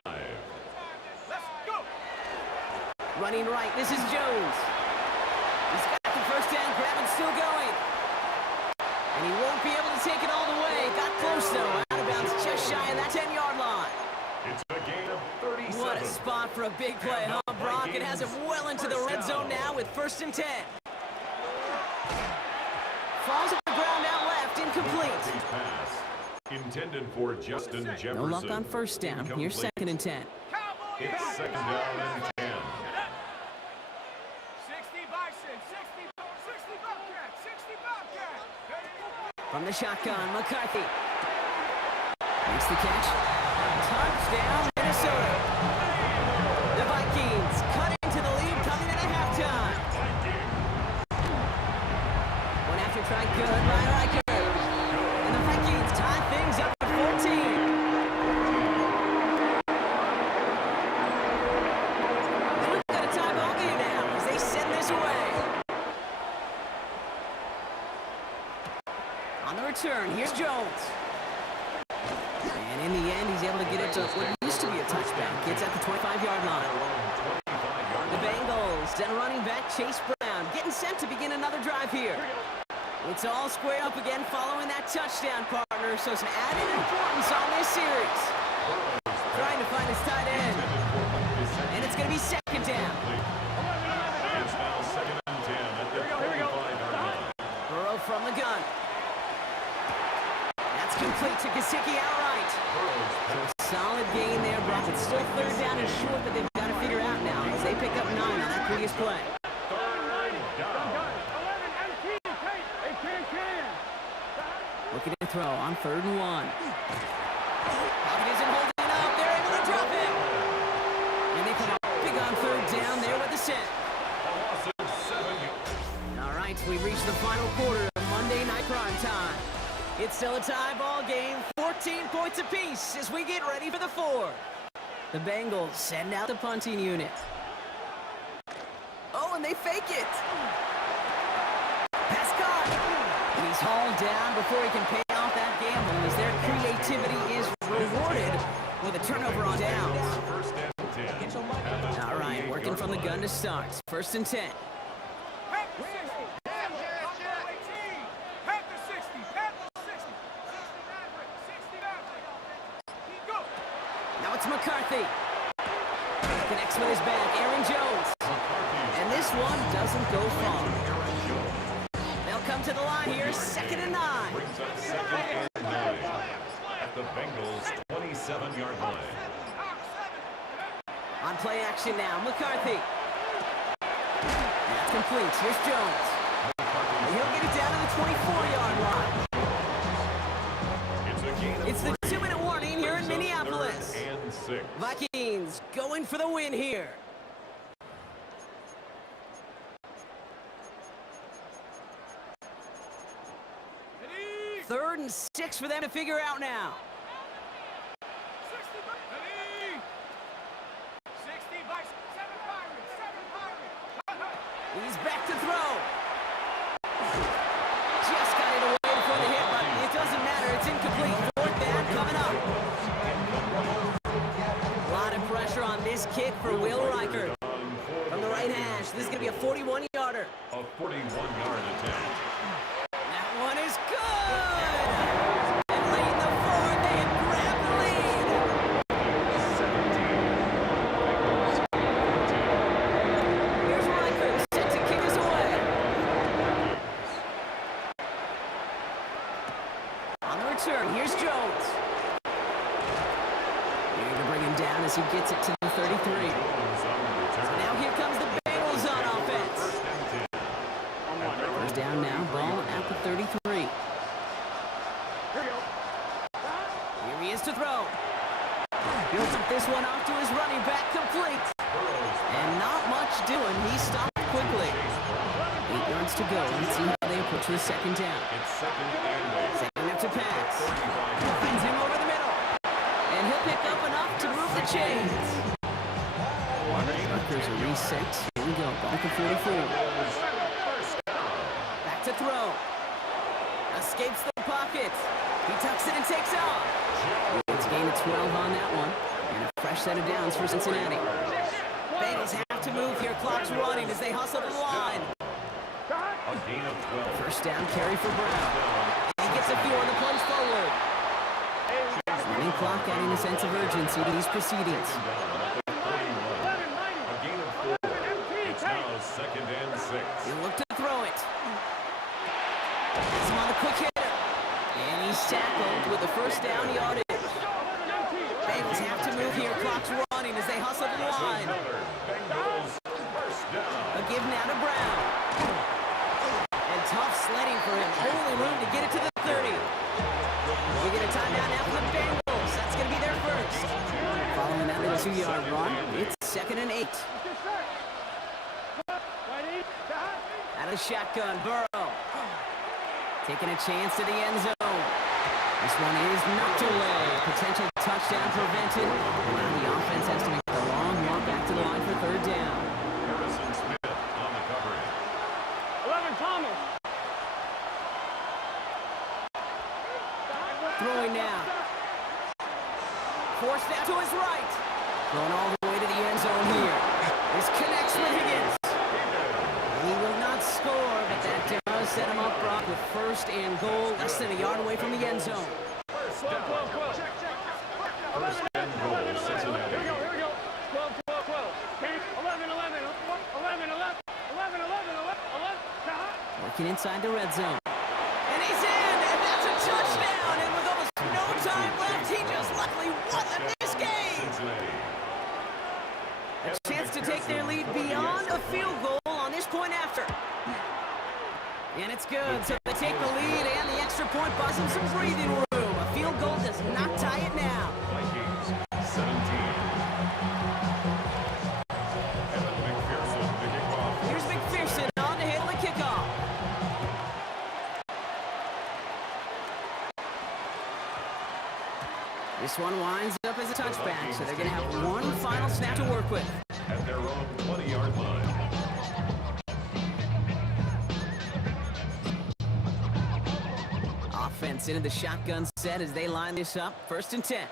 Running right, this is Jones. He's got the first down, grab and still going. And he won't be able to take it all the way. Got close though, out of bounds just shy of that 10-yard line. It's a gain of 37. What a spot for a big play, huh, Brock? It has him well into the red zone now with 1st and 10. Falls at the ground out left, incomplete. Pass intended for Justin Jefferson. No luck on first down. Here's 2nd and 10. It's 2nd down and 10. 60 Bison, 60 Bobcat, 60 Bobcat. From the shotgun, McCarthy. Makes the catch. Touchdown, Minnesota. The Vikings cut into the lead coming into halftime. One after try good by Riker. And the Vikings tie things up at 14. We've got a tie ball game now as they send this away. On the return, here's Jones. And in the end, he's able to get it to what used to be a touchback. Gets at the 25-yard line. The Bengals and running back Chase Brown getting set to begin another drive here. It's all squared up again following that touchdown, partner. So some added importance on this series. Trying to find his tight end. And it's going to be 2nd down. It's now 2nd and 10 at the 45-yard line. Burrow from the gun. That's complete to Gesicki outright. So a solid gain there, Brock. It's still 3rd down and short that they've got to figure out now as they pick up 9 on that previous play. Looking to throw on 3rd and 1. Pocket isn't holding up. They're able to drop him. And they come up big on 3rd down there with the set. All right, we've reached the final quarter of Monday Night Prime Time. It's still a tie ball game, 14 points apiece as we get ready for the 4th. The Bengals send out the punting unit. Oh, and they fake it. Pass caught. And he's hauled down before he can pay off that gamble as their creativity is rewarded with a turnover on downs. All right, working from the gun to start. 1st and 10. Now it's McCarthy. Connects with his back, Aaron Jones. And this one doesn't go far. They'll come to the line here, 2nd and 9. Brings up 2nd and 9 at the Bengals' 27-yard line. On play action now, McCarthy. That's complete. Here's Jones. And he'll get it down to the 24-yard line. It's the 2-minute warning here in Minneapolis. And 6. Vikings going for the win here. Third and 6 for them to figure out now. 60 by 7 Pirates. He's back to throw. Just got it away before the hit, but it doesn't matter. It's incomplete. 4th down coming this kick for Will Reichert. From the right hash, this is going to be a 41-yarder. A 41-yard attempt. That one is good! And late in the fourth, they have grabbed the lead. 17. Here's Reichert, set to kick us away. On the return, here's Jones. Here to bring him down as he gets it to the 33. Now here comes the Bengals on offense. First down now, ball at the 33. Here he is to throw. Builds up this one off to his running back, complete. And not much doing, he stopped quickly. 8 yards to go. Let's see how they approach the second down. It's second and 8. Second up to pass. Finds him over the middle. And he'll pick up enough to move the chains. Rutgers are reset. Here we go. Ball to 44. Back to throw. Escapes the pocket. He tucks it and takes off. It's gain of 12 on that one. And a fresh set of downs for Cincinnati. Bengals have to move here. Clock's running as they hustle to the line. A gain of 12. First down carry for Brown. And he gets a few on the plunge forward. Running clock adding a sense of urgency to these proceedings. Second and 6. He'll look to throw it. Gets him on the quick hitter. And he's tackled with the first down yardage. Bengals have to move here. Clock's running as they hustle the line. A give now to Brown. And tough sledding for him. Only room to get it to the 30. We get a timeout now for the Bengals. That's going to be their first. Following that little 2-yard run, it's second and 8. Out of the shotgun, Burrow. Taking a chance to the end zone. This one is knocked away. Potential touchdown prevented. And now the offense has to make a long walk back to the line for third down. Harrison Smith on the coverage. 11 Thomas. Throwing now. Forced out to his right. Going all the way to the end zone here. This connects with Higgins. He will not score, but that does set him up, Brock, with first and goal, less than a yard away from the end zone. First and goal, Cincinnati. Here we go. 12. 11. 11. Working inside the red zone. And he's in, and that's a touchdown. And with almost no time left, he just luckily won this game. Cincinnati. A chance to take their lead beyond a field goal on this point after. And it's good, so they take the lead, and the extra point buys them some breathing room. A field goal does not tie it now. Vikings, 17. Evan McPherson to kick off. Here's McPherson on to handle the kickoff. This one winds up as a touchback, so they're going to have one final snap to work with. At their own 20-yard line. Offense into the shotgun set as they line this up. First and 10.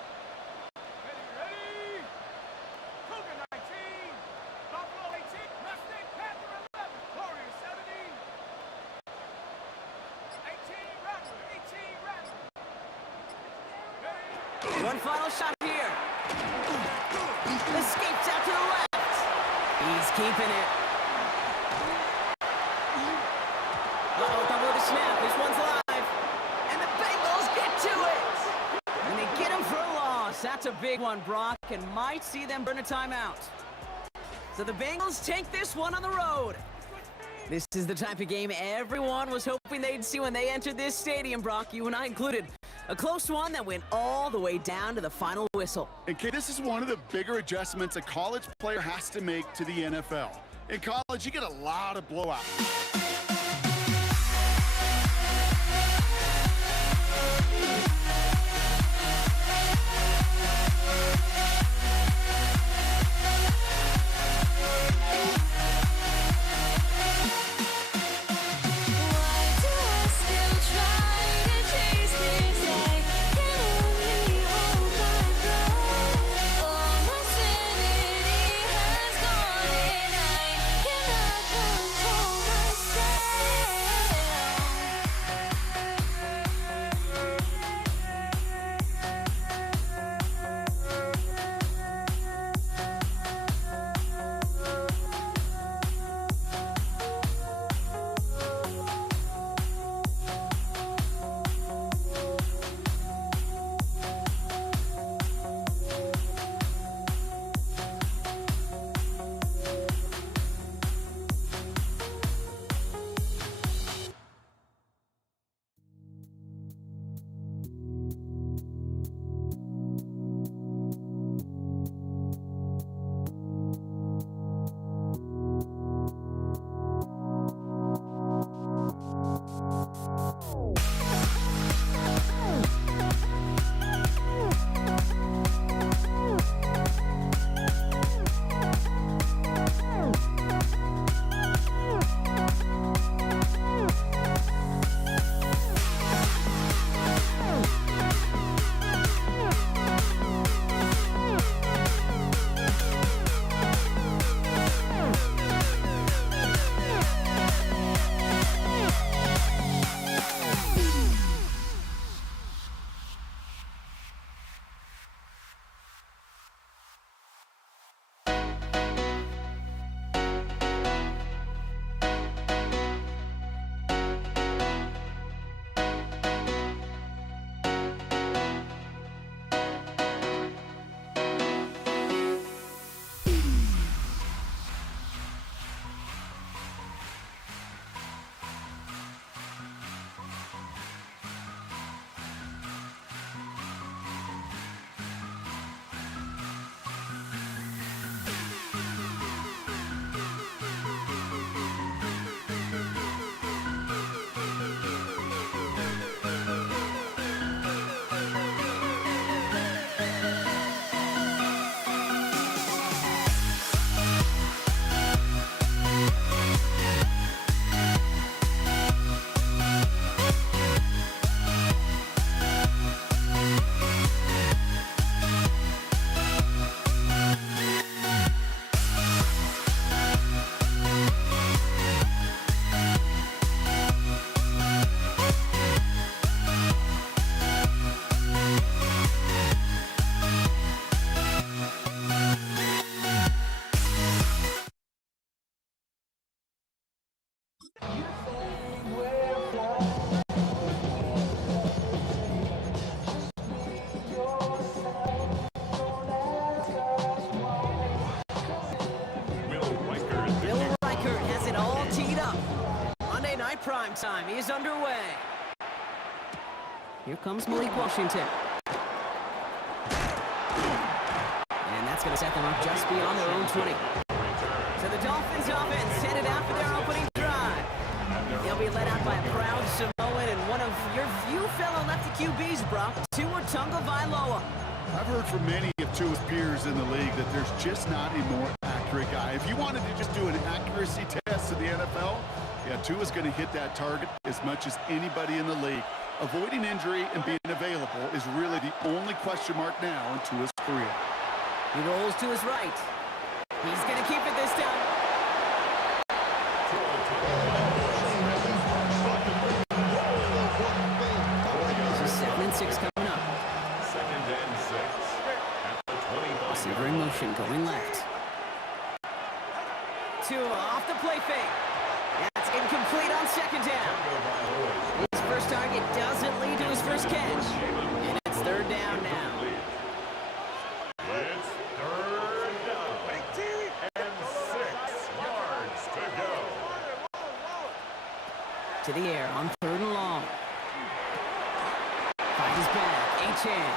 One final shot here. Escapes out to the left. He's keeping it. Double the snap. This one's live. And the Bengals get to it. And they get him for a loss. That's a big one, Brock, and might see them burn a timeout. So the Bengals take this one on the road. This is the type of game everyone was hoping they'd see when they entered this stadium, Brock, you and I included. A close one that went all the way down to the final whistle. And Kate, this is one of the bigger adjustments a college player has to make to the NFL. In college, you get a lot of blowouts. prime time is underway. Here comes Malik Washington. And that's going to set them up just beyond their own 20. So the Dolphins offense headed out for their opening drive. They'll be led out by a proud Samoan and one of your few fellow lefty QBs, Brock, Tua Tagovailoa. I've heard from many of Tua's peers in the league that there's just not a more accurate guy. If you wanted to just do an accuracy test in the NFL, yeah, Tua's going to hit that target as much as anybody in the league. Avoiding injury and being available is really the only question mark now in Tua's career. He rolls to his right. He's going to keep it this time. This is 2nd and 6 coming up. 2nd and 6. At the 25. Receiver in motion, going left. Tua off the play fake. That's incomplete on 2nd down. His first target doesn't lead to his first catch. And it's 3rd down now. It's 3rd down. And 6 yards to go. To the air on 3rd and long. Finds his back, Achane.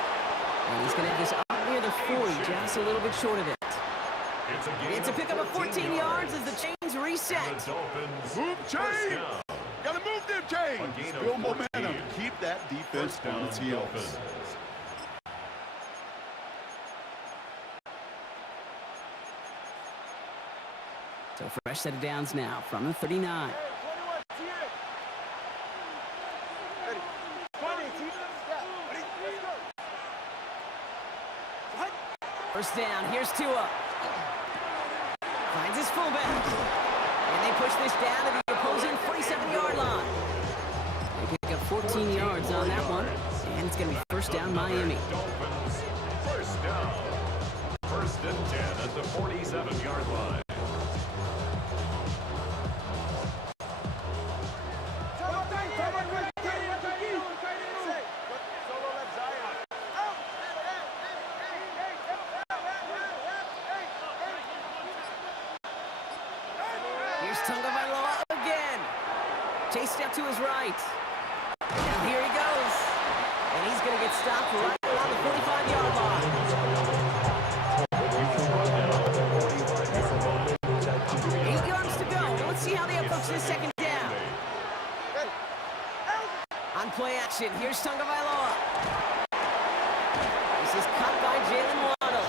And he's going to have this up near the 40, just a little bit short of it. It's a pickup of 14 yards as the chains reset. The Dolphins. Move chains! Gotta move them chains! A gain of Build 14. momentum. Keep that defense First on down, its heels. Dolphins. So fresh set of downs now from the 39. First down, here's Tua. Finds his fullback. And they push this down to the opposing 47-yard line. They pick up 14 yards on that one. And it's going to be first down Miami. Dolphins. First down. 1st and 10 at the 47-yard line. Here's Tagovailoa again. Chase step to his right. And here he goes. And he's going to get stopped right around the 45-yard line. 8 yards to go. Let's see how they approach this 2nd down. On play action, here's Tagovailoa. This is cut by Jalen Waddle.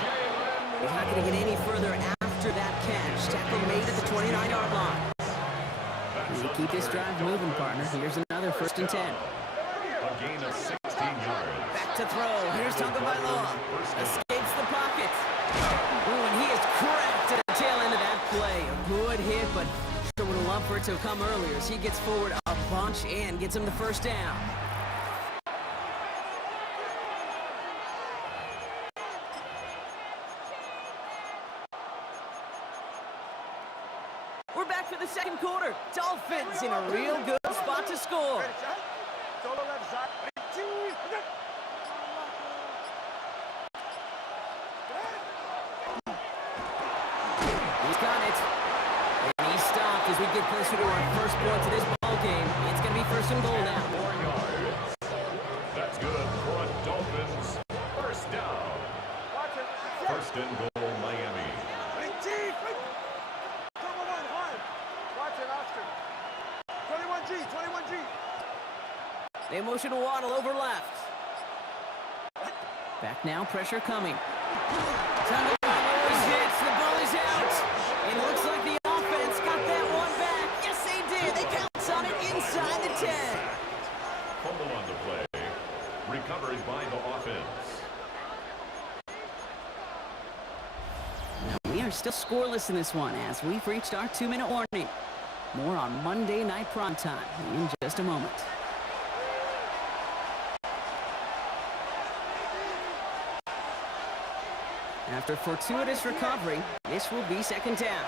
He's not going to get any further after that catch. Tackle made at the 29-yard line. You keep this drive moving, partner. Here's another 1st and 10. A gain of 16 yards. Back to throw. Here's Tagovailoa. Escapes the pocket. Ooh, and he is cracked at the tail end of that play. A good hit, but sure would have loved for it to come earlier as he gets forward a bunch and gets him the 1st down. We're back for the 2nd quarter. Dolphins in a real good spot to score. He's got it. And he's stopped as we get closer to our first point to this ball game. It's going to be 1st and goal now. 4 yards. That's good for a Dolphins. First down. 1st and goal, Miami. They motion Waddle over left. Back now, pressure coming. Tagovailoa hits, the ball is out. And it looks like the offense got that one back. Yes, they did. They pounce on it inside the 10. Fumble on the play. Recovered by the offense. We are still scoreless in this one as we've reached our 2-minute warning. More on Monday Night Primetime in just a moment. After fortuitous recovery, this will be 2nd down.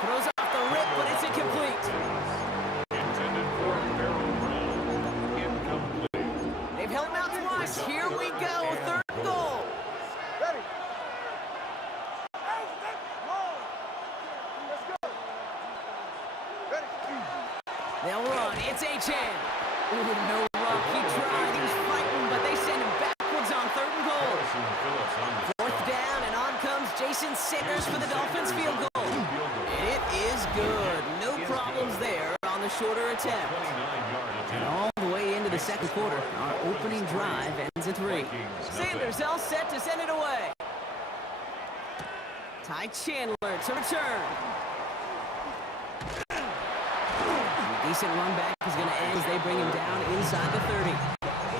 Throws off the rip, but it's incomplete. Intended for a barrel run. Incomplete. They've held him out twice. Here we go. 3rd goal. They'll run. It's Achane. Ooh, no luck. He tried. He was fighting, but they send him backwards on 3rd and goal. 4th down, and on comes Jason Sanders for the Dolphins field goal. It is good. No problems there on the shorter attempt. And all the way into the second quarter, our opening drive ends at 3. Sanders all set to send it away. Ty Chandler to return. Decent run back is going to end as they bring him down inside the 30. The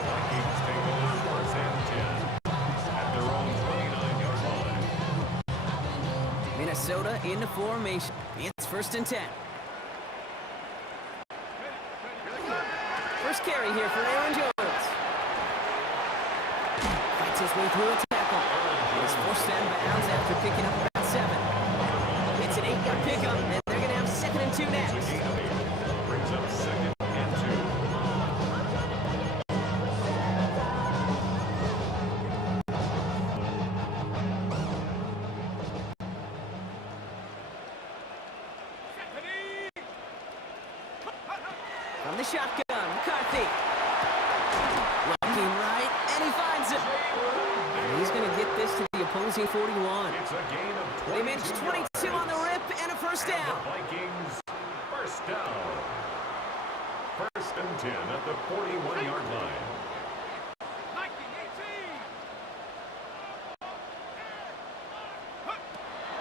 Vikings take over 1st and 10 at their own 29-yard line. Minnesota into formation. It's 1st and 10. First carry here for Aaron Jones. Fights his way through a tackle. He's forced out of bounds after picking up about 7. It's an 8-yard pickup, and they're going to have 2nd and 2 next. Brings up 2nd and 2. From the shotgun, McCarthy. Looking right, and he finds it. And he's going to get this to the opposing 41. It's a gain of 22. They managed 22 on the rip and a 1st down. The Vikings 1st down. 1st and 10 at the 41-yard line.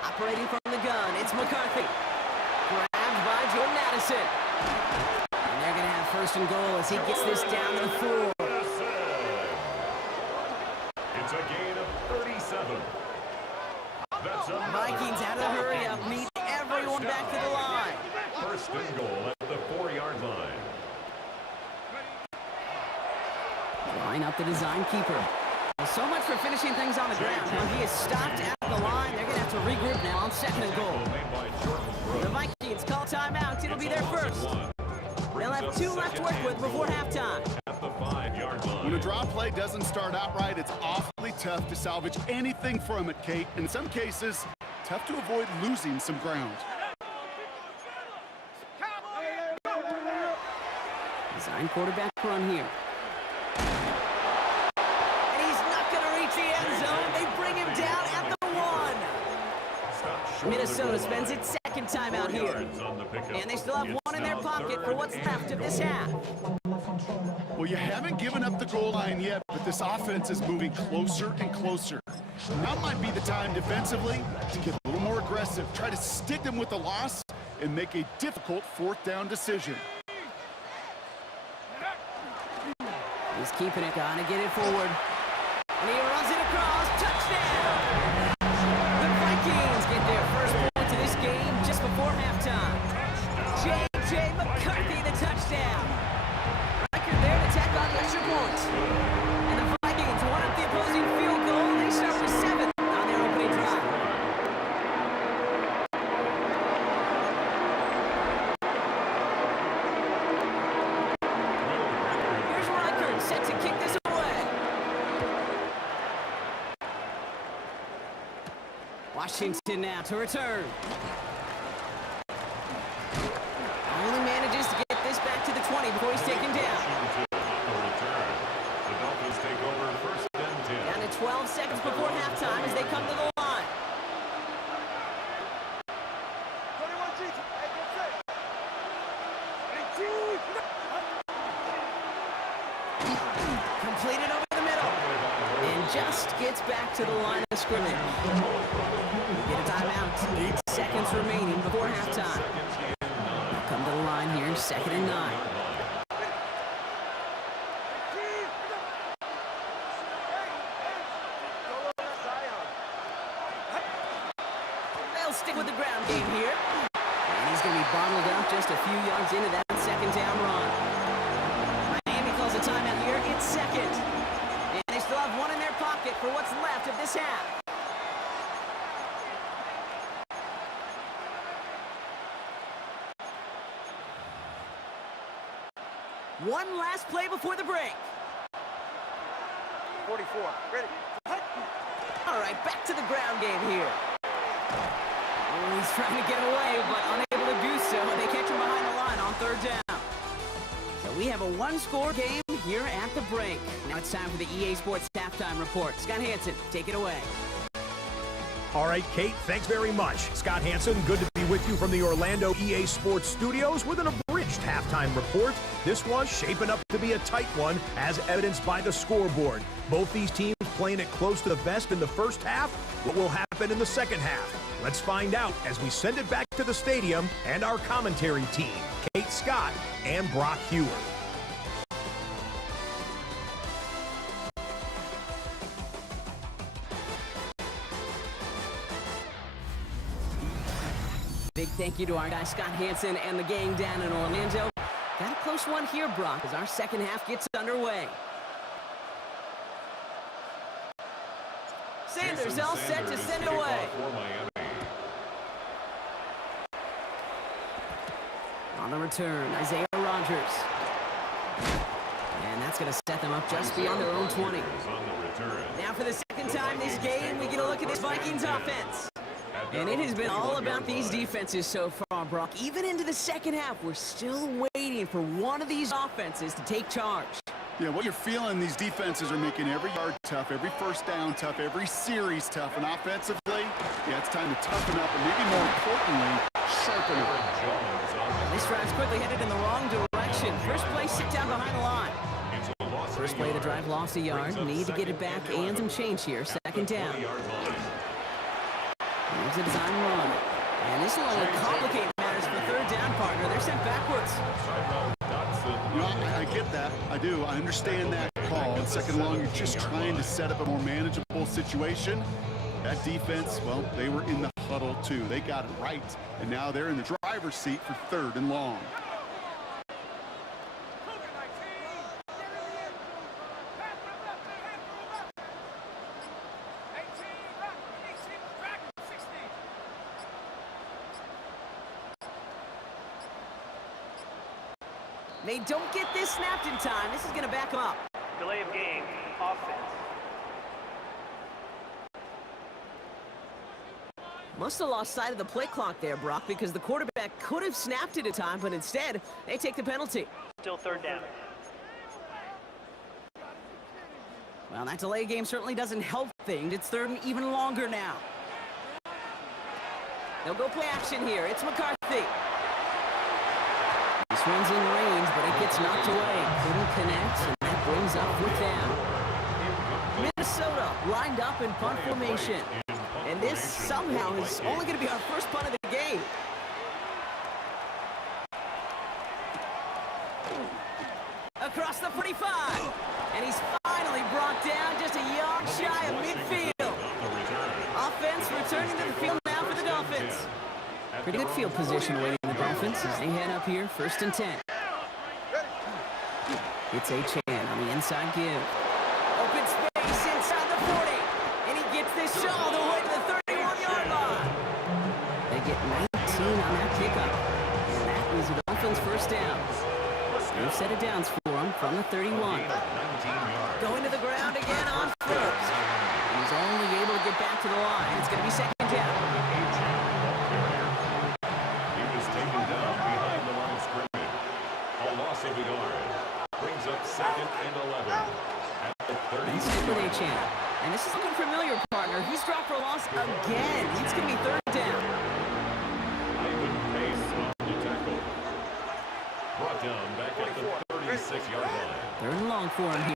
Operating from the gun, it's McCarthy. Grabbed by Jordan Addison. And they're going to have 1st and goal as he gets this down to the 4. It's a gain of 37. That's a Vikings out of the hurry up, need everyone back to the line. 1st and goal at the 4-yard line. Line up the design keeper. So much for finishing things on the ground. Now he is stopped at the line. They're going to have to regroup now on 2nd and goal. The Vikings call timeout. It'll be their first. They'll have 2 left to work with before halftime. At the 5-yard line. When a draw play doesn't start out right, it's awfully tough to salvage anything from it, Kate. In some cases, tough to avoid losing some ground. Design quarterback run here. And he's not going to reach the end zone. They bring him down at the 1. Minnesota spends its 2nd timeout here. And they still have 1 in their pocket for what's left of this half. Well, you haven't given up the goal line yet, but this offense is moving closer and closer. Now might be the time defensively to get a little more aggressive, try to stick them with the loss, and make a difficult 4th down decision. He's keeping it, gonna get it forward. And he runs it across, touchdown! The Vikings get their first point to this game just before halftime. J.J. McCarthy, the touchdown. Record there to tack on the extra point. And the Vikings won up the opposing field goal. They start with 7 on their opening drive. Here's Reichert set to kick this away. Washington now to return. Only manages to get this back to the 20 before he's taken down. The Dolphins take over 1st and 10. Down to 12 seconds before halftime as they come to the line. Completed over the middle. And just gets back to the line of scrimmage. Get a timeout. 8 seconds remaining before halftime. Come to the line here, 2nd and 9. They'll stick with the ground game here. And he's going to be bottled up just a few yards into that 2nd down run. Miami calls a timeout here. It's 2nd. And they still have 1 in their pocket for what's left of this half. One last play before the break. 44. Ready. All right, back to the ground game here. Oh, he's trying to get away, but unable to do so. They catch him behind the line on 3rd down. We have a one-score game here at the break. Now it's time for the EA Sports Halftime Report. Scott Hanson, take it away. All right, Kate, thanks very much. Scott Hanson, good to be with you from the Orlando EA Sports Studios with an abridged halftime report. This was shaping up to be a tight one, as evidenced by the scoreboard. Both these teams playing it close to the vest in the first half. What will happen in the second half? Let's find out as we send it back to the stadium and our commentary team, Kate Scott and Brock Hewer. Big thank you to our guy Scott Hanson and the gang down in Orlando. Got a close one here, Brock, as our second half gets underway. Sanders all set to send it away. On the return, Isaiah Rodgers. And that's going to set them up just beyond their own 20. Now for the second time this game, we get a look at this Vikings offense. And it has been all about these defenses so far, Brock. Even into the second half, we're still waiting for one of these offenses to take charge. Yeah, what you're feeling, these defenses are making every yard tough, every first down tough, every series tough. And offensively, yeah, it's time to toughen up and maybe more importantly, sharpen up. This drive's quickly headed in the wrong direction. First play, sit down behind the line. First play, the drive lost a yard. Need to get it back and some change here. Second down. Here's a design run. And this will only complicate matters for third down, partner. They're sent backwards. You know, I get that. I do. I understand that call. And second long, you're just trying to set up a more manageable situation. That defense, well, they were in the huddle too. They got it right. And now they're in the driver's seat for third and long. They don't get this snapped in time. This is going to back them up. Delay of game, offense. Must have lost sight of the play clock there, Brock, because the quarterback could have snapped it in time, but instead, they take the penalty. Still third down. Well, that delay game certainly doesn't help things. It's third and even longer now. They'll go play action here. It's McCarthy. This one's in range, but it gets knocked away. Couldn't connect, and that brings up with them. Minnesota lined up in punt formation. And this somehow is only going to be our first punt of the game. Across the 45. And he's finally brought down just a yard shy of midfield. Offense returning to the field now for the Dolphins. Pretty good field position awaiting the Dolphins as they head up here, 1st and 10. It's Achane on the inside give. Open space inside the 40. And he gets this shot all the way to the 31-yard line. They get 19 on that pickup. And that is the Dolphins' first down. They've set it down for him from the 31. Going to the ground again on first. He's only able to get back to the line. It's going to be second down. He was taken down behind the line of scrimmage. A loss of a yard. Brings up 2nd and 11. At the 30. And stick with Achane. And this is looking familiar, partner. He's dropped for a loss again. It's going to be third down. Ivan Pace on the tackle. Brought down back at the 36-yard line. Third and long for him here.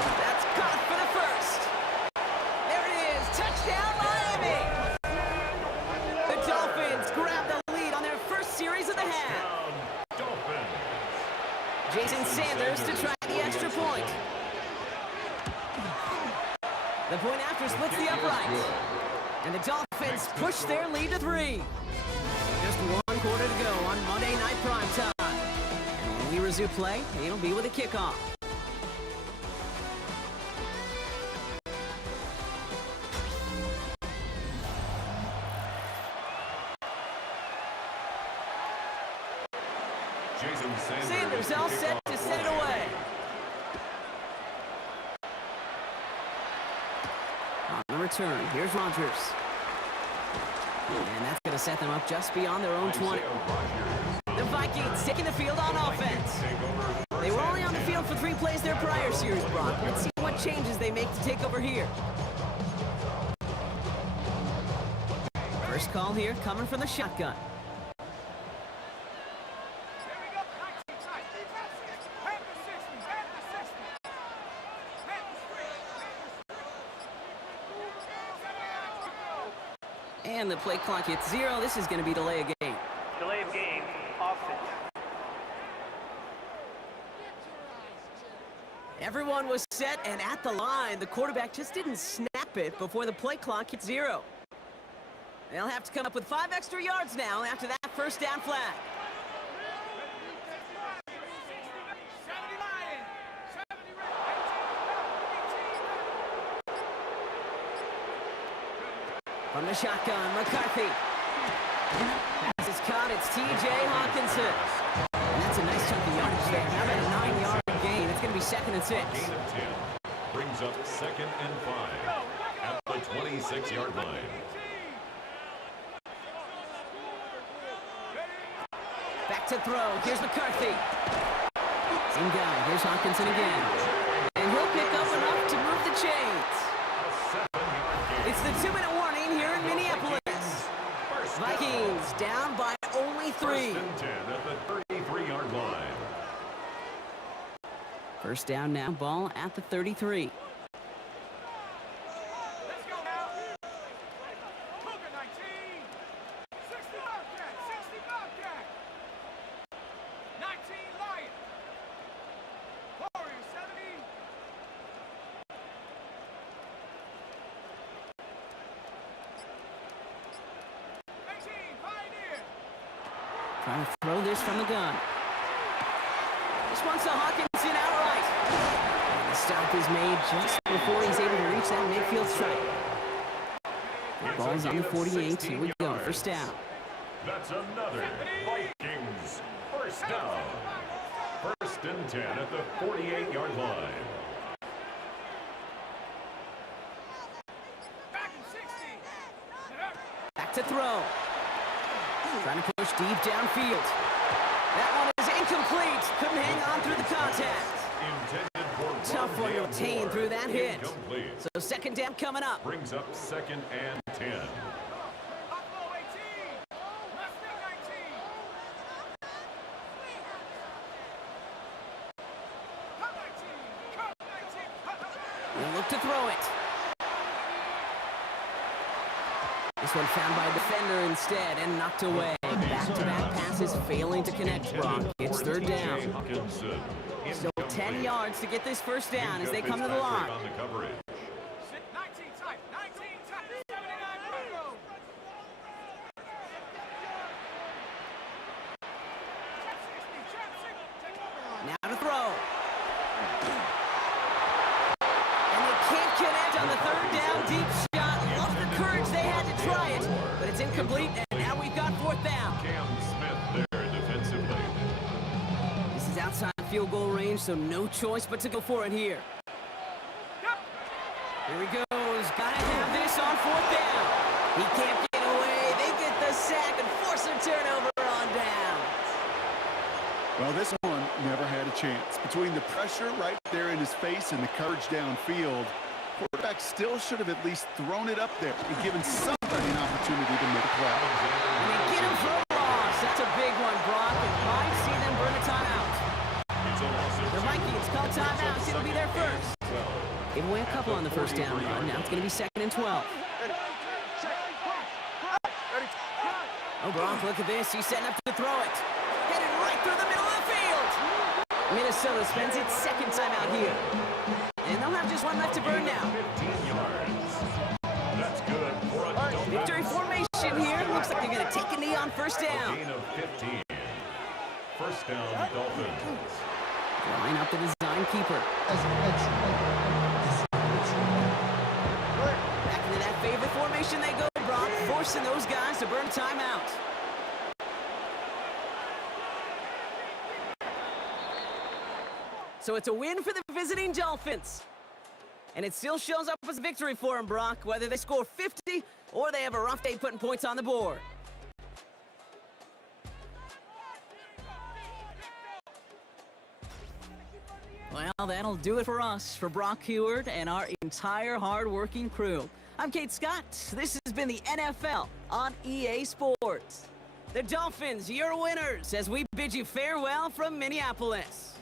That's caught for the first. There it is. Touchdown, Miami. The Dolphins grab the lead on their first series of the half. Dolphins. Jason Sanders to try the extra point. The point after splits the uprights. And the Dolphins push their lead to 3. Just one quarter to go on Monday Night Primetime. And when we resume play, it'll be with a kickoff. Jason Sanders all set to set it away. On the return, here's Rodgers. And that's going to set them up just beyond their own 20. The Vikings taking the field on offense. They were only on the field for 3 plays their prior series, Brock. Let's see what changes they make to take over here. First call here coming from the shotgun. And the play clock hits 0. This is going to be delay of game. Delay of game, offense. Everyone was set and at the line. The quarterback just didn't snap it before the play clock hit 0. They'll have to come up with 5 extra yards now after that first down flag. From the shotgun, McCarthy. Pass is caught, it's T.J. Hawkinson. And that's a nice chunk of yardage there. How about a 9-yard gain? It's going to be 2nd and 6. Gain of 10 brings up 2nd and 5 at the 26-yard line. Back to throw. Here's McCarthy. Same guy. Here's Hawkinson again. And he'll pick up enough to move the chains. It's the 2-minute warning here in Minneapolis. Vikings down by only 3. 1st and 10 at the 33-yard line. First down now, ball at the 33. Let's go now. Cougar 19. 60 Bobcat. 60 Bobcat. 19 Lion. Warriors 70. Trying to throw this from the gun. This one's to Hawkinson outright. And the stop is made just before he's able to reach that midfield strike. The ball's on the 48. Here we go. First down. That's another Vikings first down. 1st and 10 at the 48-yard line. Back to throw. Trying to push deep downfield. That one is incomplete. Couldn't hang on through the contact. Intended for Tough one to obtain through that hit. Incomplete. So 2nd down coming up. Brings up 2nd and 10. We'll look to throw it. This one found by a defender instead and knocked away. Back-to-back passes failing to connect, Brock. It's 3rd down. Hawkinson. Still 10 yards to get this first down as they come to the line. On the coverage. 19 type. 79 Bronco. Now to throw. And they can't connect on the 3rd down deep shot. Love the courage they had to try it, but it's incomplete, and now we've got 4th down. Cam Smith there defensively. This is outside field goal range, so no choice but to go for it here. Here he goes. Gotta have this on 4th down. He can't get away. They get the sack and force a turnover on down. Well, this one never had a chance. Between the pressure right there in his face and the courage downfield, quarterback still should have at least thrown it up there and given somebody an opportunity to make a play. And they get him for a loss. That's a big one, Brock, and might see them burn a timeout. The Vikings call timeouts. It'll be their first. Gave away a couple on the first down run. Now it's going to be 2nd and 12. Oh, Brock, look at this. He's setting up to throw it. Headed right through the middle of the field. Minnesota spends its 2nd timeout here. And they'll have just one left to burn now. 15 yards. That's good for a Victory formation here. Looks like they're going to take a knee on first down. gain of 15. First down, Dolphins. Line up the design keeper. Back into that favorite formation they go, Brock, forcing those guys to burn timeout. So it's a win for the visiting Dolphins. And it still shows up as a victory for them, Brock, whether they score 50 or they have a rough day putting points on the board. Well, that'll do it for us, for Brock Huard and our entire hard-working crew. I'm Kate Scott. This has been the NFL on EA Sports. The Dolphins, your winners, as we bid you farewell from Minneapolis.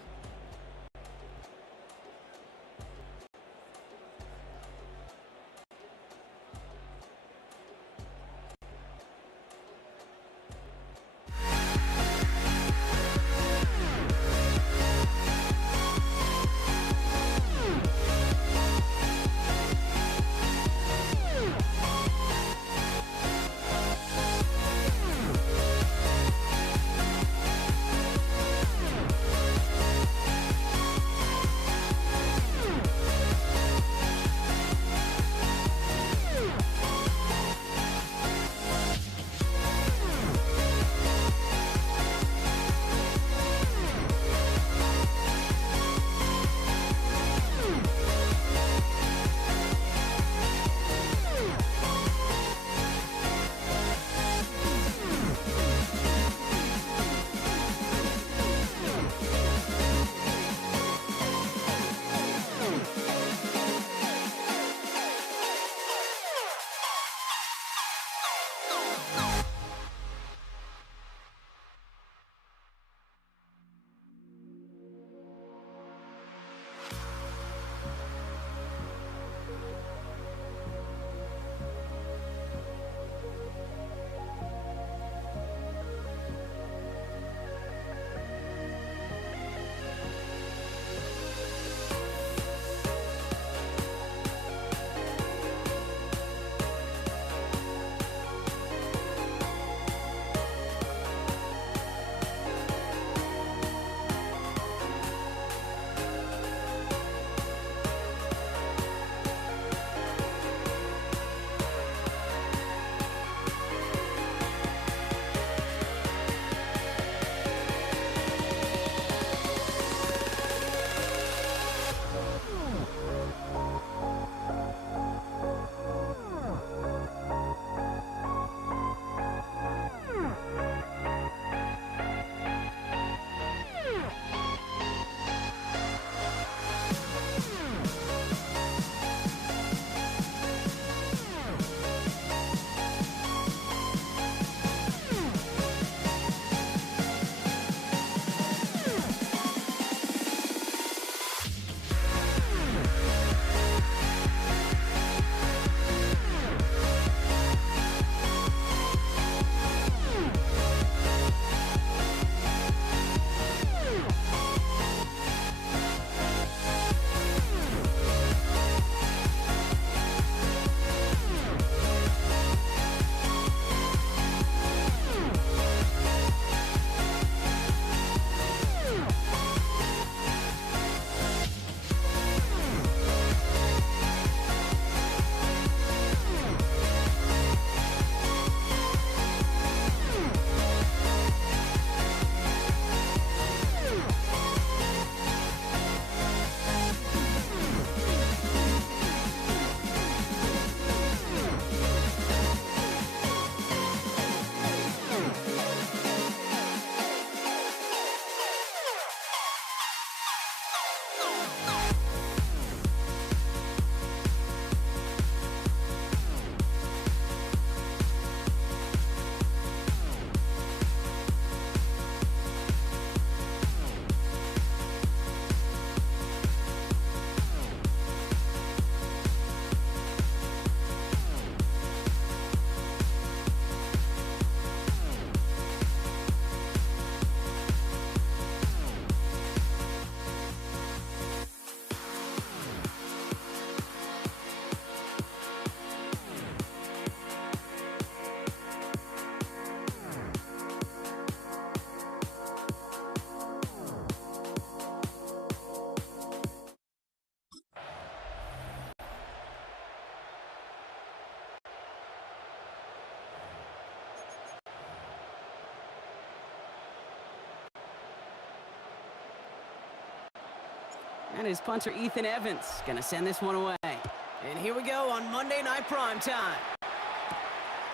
And his punter, Ethan Evans, gonna send this one away. And here we go on Monday Night Primetime.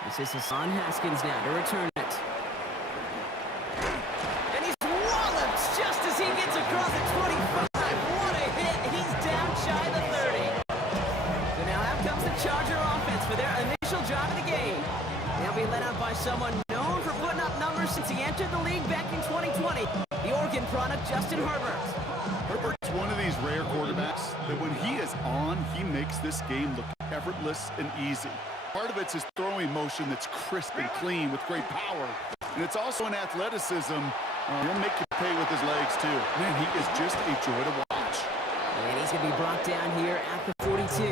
This is Hassan Haskins now to return it. And he's walloped just as he gets across the 25. What someone known for putting up numbers since he entered the league back in 2020. The Oregon product, Justin Herbert. Herbert's one of these rare quarterbacks that when he is on, he makes this game look effortless and easy. Part of it's his throwing motion that's crisp and clean with great power. And it's also an athleticism. He'll make you pay with his legs, too. Man, he is just a joy to watch. And he's going to be brought down here at the 42.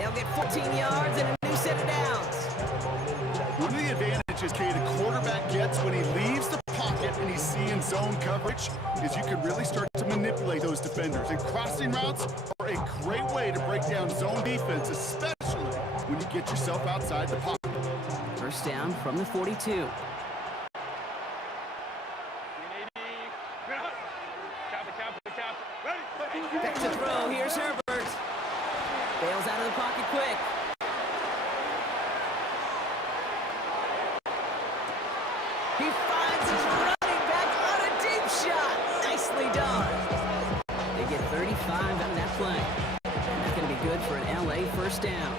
They'll get 14 yards and a new set of downs. One of the advantages, Kate, a quarterback gets when he leaves the pocket and he's seeing zone coverage is you can really start to manipulate those defenders. And crossing routes are a great way to break down zone defense, especially when you get yourself outside the pocket. First down from the 42. Back to throw. Here's Herbert. Bails out of the pocket quick. He finds his running back on a deep shot. Nicely done. They get 35 out of that play. And that's going to be good for an LA first down.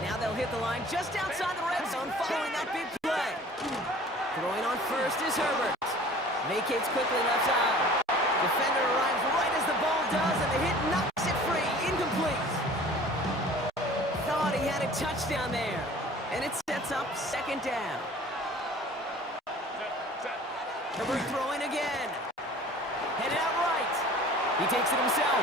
Now they'll hit the line just outside the red zone following that big play. Throwing on first is Herbert. Vacates quickly left side. Defender arrives right as the ball does, and the hit knocks it free. Incomplete. Thought he had a touchdown there. And it sets up second down. Herbert throwing again. Headed out right. He takes it himself.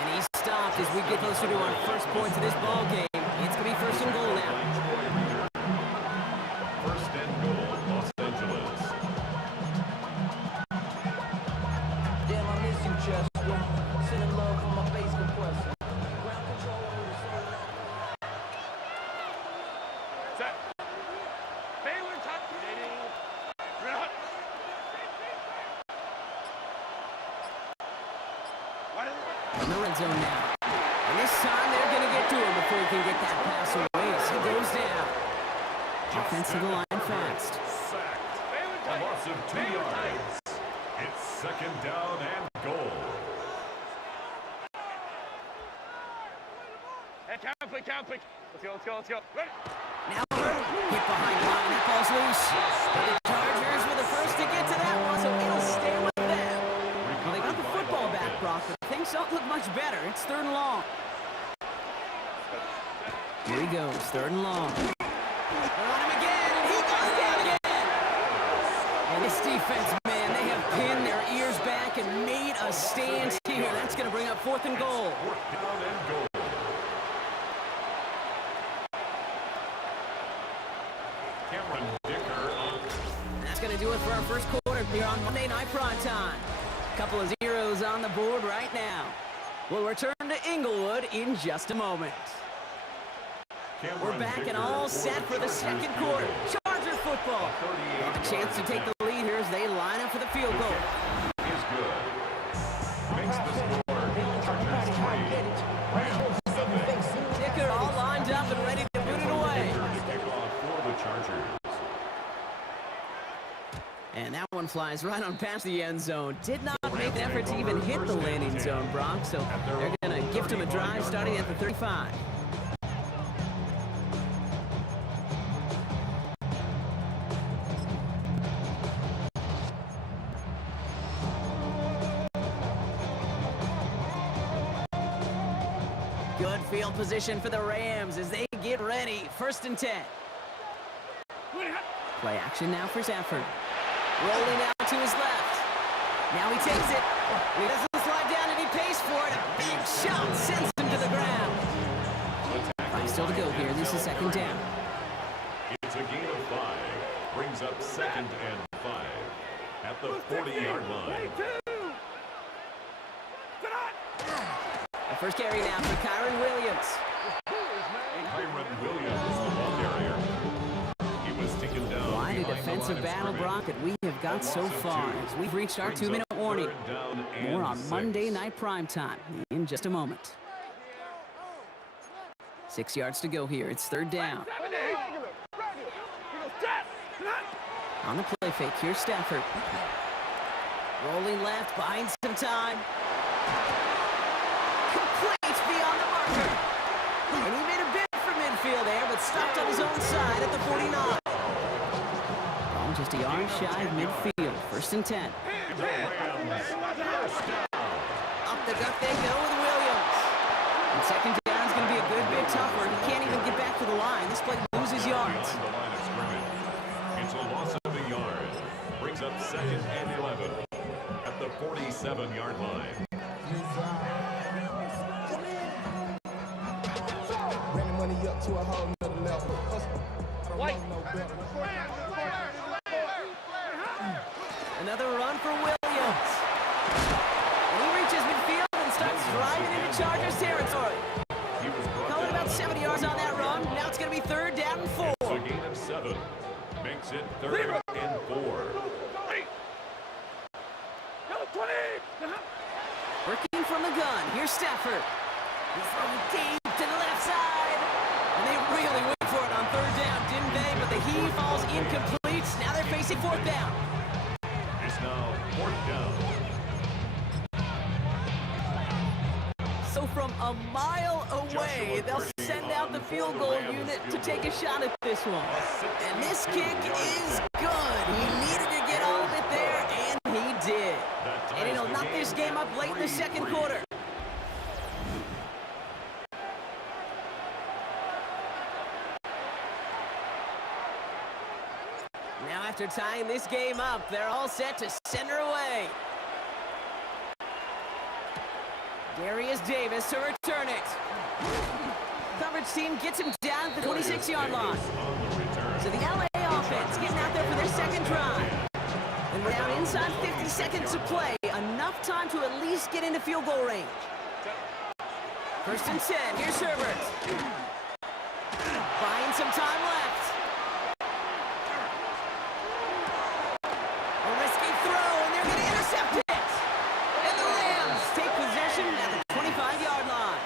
And he's stopped as we get closer to our first points of this ball game. It's going to be first and goal now. First and goal, Los Angeles. Damn, I miss you, Chester. Sending love from my bass compressor. Ground control on the Set. Baylor touch. In the red zone now. And this time they're going to get to him before he can get that pass away. So he goes down. Offensive line fast. Sacked. A loss of 2 yards. It's second down and goal. Hey, counter. Let's go. Ready? Now Herbert hit behind the line. That ball's loose. But the Chargers were the first to get to that one, so it'll stay with them. Well, they got the football back, Brock, but things don't look much better. It's third and long. Here he goes, third and long. They're on him again, and he goes down again. And this defense, man, they have pinned their ears back and made a stand here. That's going to bring up fourth and goal. Fourth down and goal. Cameron Dicker on. That's going to do it for our first quarter here on Monday Night Prime Time. Couple of zeros on the board right now. We'll return to Inglewood in just a moment. We're back and all set for the second quarter. Charger football. They have a chance to take the lead here as they line up for the field goal. Is good. Makes the score. Chargers 3. Dicker all lined up and ready to boot it away. Kickoff for the Chargers. And that one flies right on past the end zone. Did not make an effort to even hit the landing zone, Brock. So they're going to gift him a drive starting at the 35. Good field position for the Rams as they get ready. First and 10. Play action now for Stafford. Rolling out to his left. Now he takes it. He doesn't slide down and he pays for it. A big shot sends him to the ground. 5 still to go here. This is second down. It's a gain of 5. Brings up second and 5 at the 40-yard line. The first carry now for Kyron Williams. Kyron Williams, the ball carrier. He was taken down. Quite a defensive battle, Brock, that we have got so far as we've reached our 2-minute warning. More on Monday Night Primetime in just a moment. 6 yards to go here. It's third down. On the play fake, here's Stafford. Rolling left, buying some time. Complete beyond the marker. And he made a bid for midfield there, but stopped on his own side. inside at the 49. Ball just a yard shy of midfield. 1st and 10. Up the gut they go with Williams. And 2nd down is going to be a good bit tougher. He can't even get back to the line. This play loses yards. Behind the line of scrimmage. It's a loss of a yard. Brings up 2nd and 11 at the 47-yard line. Running money up to a whole nother level. White. Another run for Williams. And he reaches midfield and starts driving into Chargers territory. He was brought Going down about 70 yards on that run. Now it's going to be 3rd down and 4. a gain of 7. Makes it 3rd and 4. Working from the gun. Here's Stafford. He's throwing deep to the left side. And they really went for it on 3rd down, didn't they? But the heave falls incomplete. Now they're facing 4th down. It's now 4th down. So from a mile away, they'll send out the field goal unit to take a shot at this one. And this kick is good. He needed to get all of it there, and he did. And it'll knock this game up late in the 2nd quarter. Now after tying this game up, they're all set to send her away. Darius Davis to return it. Coverage team gets him down at the 26-yard line. So the LA offense getting out there for their 2nd drive. And we're down inside 50 seconds to play. Enough time to at least get into field goal range. 1st and 10. Here's Herbert. Buying some time left. A risky throw, and they're going to intercept it. And the Rams take possession at the 25-yard line.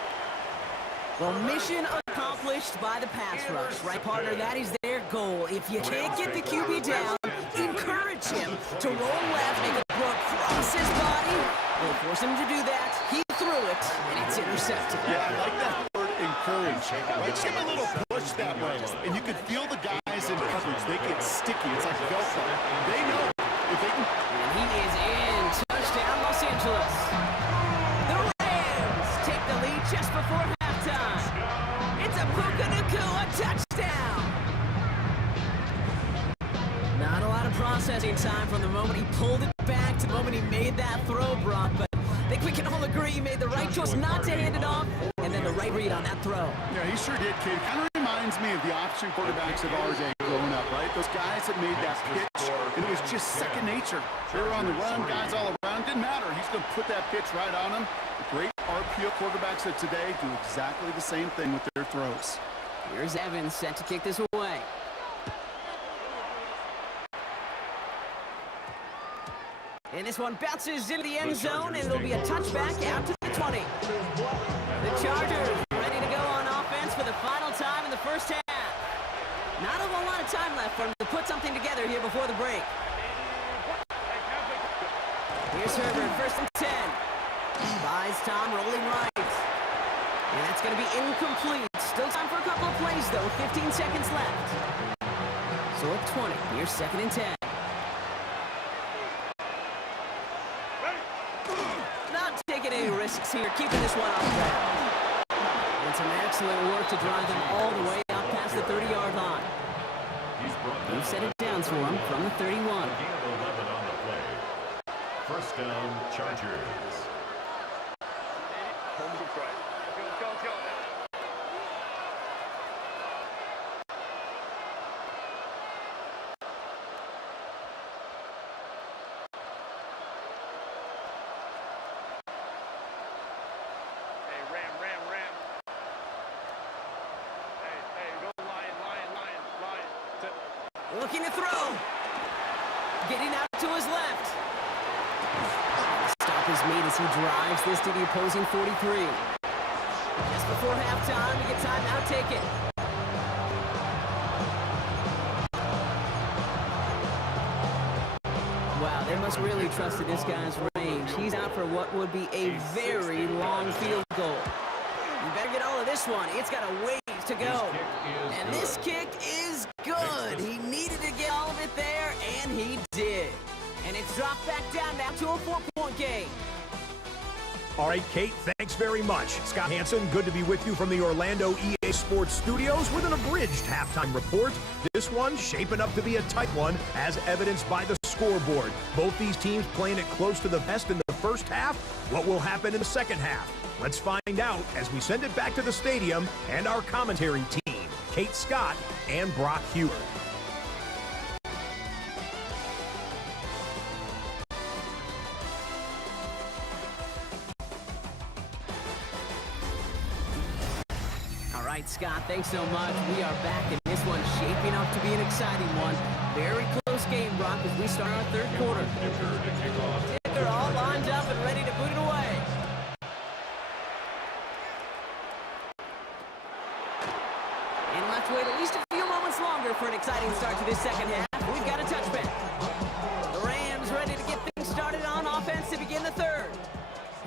Well, mission accomplished by the pass rush, right, partner? That is their goal. If you can't get the QB down, encourage him to roll left, make a throw across his body. We'll force him to do that. He threw it, and it's intercepted. Yeah, I like that word, encourage. Right, just give a little push that way. And you can feel the guys in coverage. They get sticky. It's like Velcro. They know if they can. And he is in. Touchdown, Los Angeles. The Rams take the lead just before halftime. It's a Puka Nacua touchdown. Not a lot of processing time from the moment he pulled it back to the moment he made that throw, Brock. But I think we can all agree he made the right choice not to hand it off, and then the right read on that throw. Yeah, he sure did, kid. Kind of reminds me of the option quarterbacks of our day growing up, right? Those guys that made that pitch, and it was just second nature. They were on the run, guys all around. Didn't matter. He's going to put that pitch right on them. The great RPO quarterbacks of today do exactly the same thing with their throws. Here's Evans set to kick this away. And this one bounces into the end zone, and it'll be a touchback out to the 20. The Chargers ready to go on offense for the final time in the 1st half. Not a whole lot of time left for them to put something together here before the break. Here's Herbert, 1st and 10. Buys Tom, rolling right. And that's going to be incomplete. Still time for a couple of plays, though. 15 seconds left. So at 20, here's 2nd and 10. Not taking any risks here, keeping this one off the ground. And some excellent work to drive them all the way out past the 30-yard line. We've set it down for him from the 31. Gain of 11 on the play. 1st down, Chargers. Looking to throw. Getting out to his left. Stop is made as he drives this to the opposing 43. Just before halftime, we get timeout taken. Wow, they must really trust in this guy's range. He's out for what would be a very long field goal. You better get all of this one. It's got a ways to go. And this kick is good. He needed to get all of it there, and he did. And it's dropped back down now to a 4-point game. All right, Kate, thanks very much. Scott Hanson, good to be with you from the Orlando EA Sports Studios with an abridged halftime report. This one shaping up to be a tight one, as evidenced by the scoreboard. Both these teams playing it close to the vest in the first half. What will happen in the second half? Let's find out as we send it back to the stadium and our commentary team, Kate Scott and Brock Huard. All right, Scott, thanks so much. We are back, and this one's shaping up to be an exciting one. Very close game, Brock, as we start our third quarter. Ticker all lined up and ready to boot it away. And let's wait at least a few moments longer for an exciting start to this second half. We've got a touchback. The Rams ready to get things started on offense to begin the third.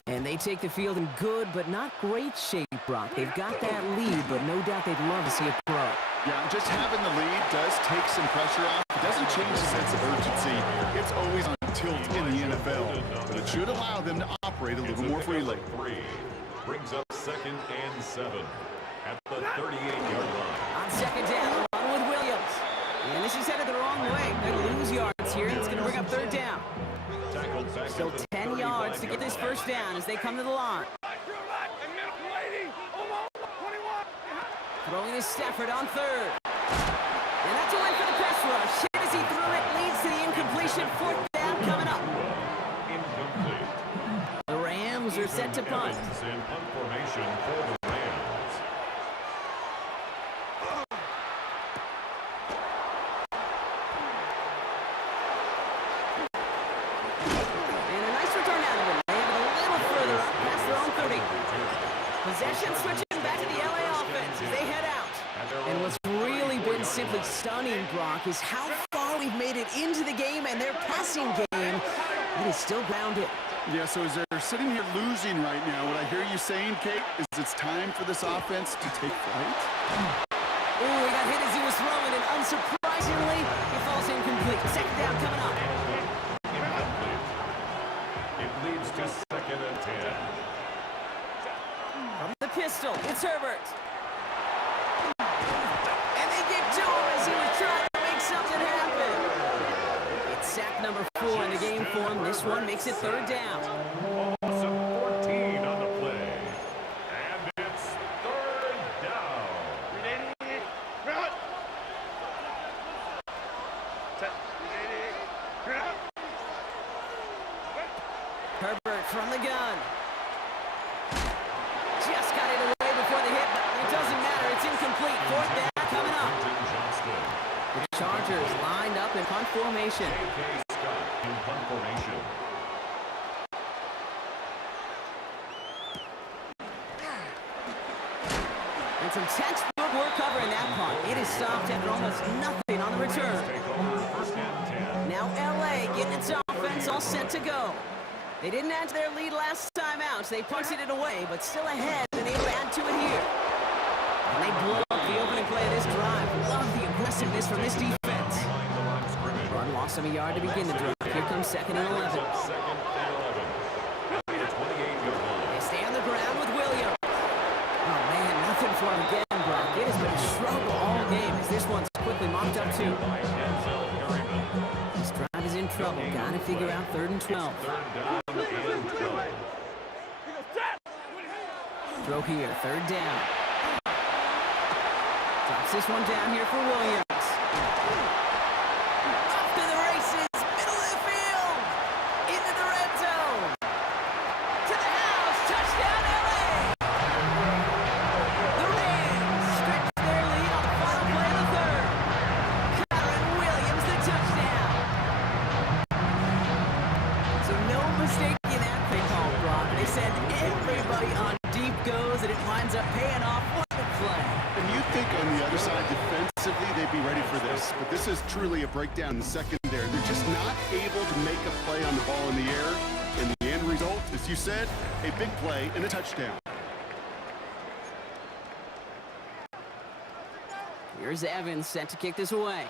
And they take the field in good but not great shape, Brock. They've got that lead, but no doubt they'd love to see it grow. Yeah, just having the lead does take some pressure off. It doesn't change the sense of urgency. It's always on tilt in the NFL, but it should allow them to operate a little more freely. Brings up 2nd and 7 at the 38-yard line. On second down, run with Williams. And this is headed the wrong way. They're going to lose yards here, and it's going to bring up third down. Still 10 yards to get this first down as they come to the line. Throwing is Stafford on third. And that's a win for the pass rush. Hit as he threw it, leads to the incompletion. Fourth down coming up. Incomplete. The Rams are set to punt. In punt formation for the Rams. And a nice return out of it. They have it a little further up past their own 30. Possession switching back to the LA offense as they head out. And what's really been simply stunning, Brock, is how far we've made it into the game, and their passing game, it is still grounded. Yeah, so as they're sitting here losing right now, what I hear you saying, Kate, is it's time for this offense to take flight? Ooh, he got hit as he was throwing, and unsurprisingly, he falls incomplete. Second down coming up. Incomplete. It leads to 2nd and 10. From the pistol, it's Herbert. And they give to him as he was trying to make something happen. It's sack number 4 in the game for him. This one makes it third down. Awesome 14 on the play. And it's third down. Herbert from the gun. Just got it away before the hit, but it doesn't matter. It's incomplete. Fourth down coming up. The Chargers lined up in punt formation. J.K. Scott in punt formation. And some textbook work covering that punt. It is stopped after almost nothing on the return. Take over 1st and 10. Now L.A. getting its offense all set to go. They didn't add to their lead last time out, so they punted it away, but still ahead and able to add to it here. And they blow up the opening play of this drive. Love the aggressiveness from this defense. Run loss of a yard to begin the drive. Here comes 2nd and 11. 2nd and 11. At the 28-yard line. They stay on the ground with Williams. Oh, man, nothing for him again, Brock. It has been a struggle all game as this one's quickly mopped up, too. By Denzel Perryman. This drive is in trouble. Got to figure out 3rd and 12. Third down and 12. Throw here, 3rd down. Drops this one down here for Williams. Off to the races, middle of the field. Into the red zone. To the house, touchdown LA. The Rams stretch their lead on the final play of the third. Kyren Williams, the touchdown. So no mistake in that play call, Brock. They send everybody on deep goes, and it winds up paying off. What a play. And you think on the other side, defensively, they'd be ready for this. But this is truly a breakdown in the secondary. They're just not able to make a play on the ball in the air. And the end result, as you said, a big play and a touchdown. Here's Evans set to kick this away.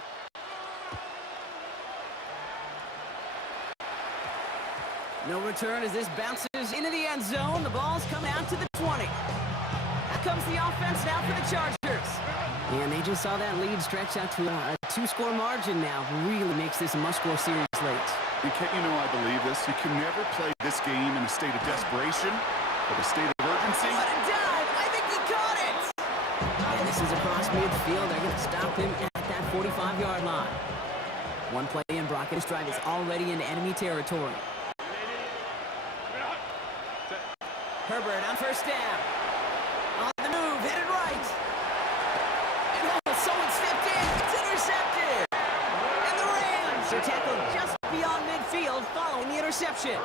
No return as this bounces into the end zone. The ball's coming out to the 20. Out comes the offense now for the Chargers. And they just saw that lead stretch out to a 2-score margin now. Really makes this a must-score series late. And Kent, you know I believe this. You can never play this game in a state of desperation or a state of urgency. What a dive! I think he caught it! And this is across midfield. They're going to stop him at that 45-yard line. One play in, Brock. This drive is already in enemy territory. Herbert on first down. On the move, headed right. And oh, someone stepped in. It's intercepted. And the Rams are tackled just beyond midfield following the interception.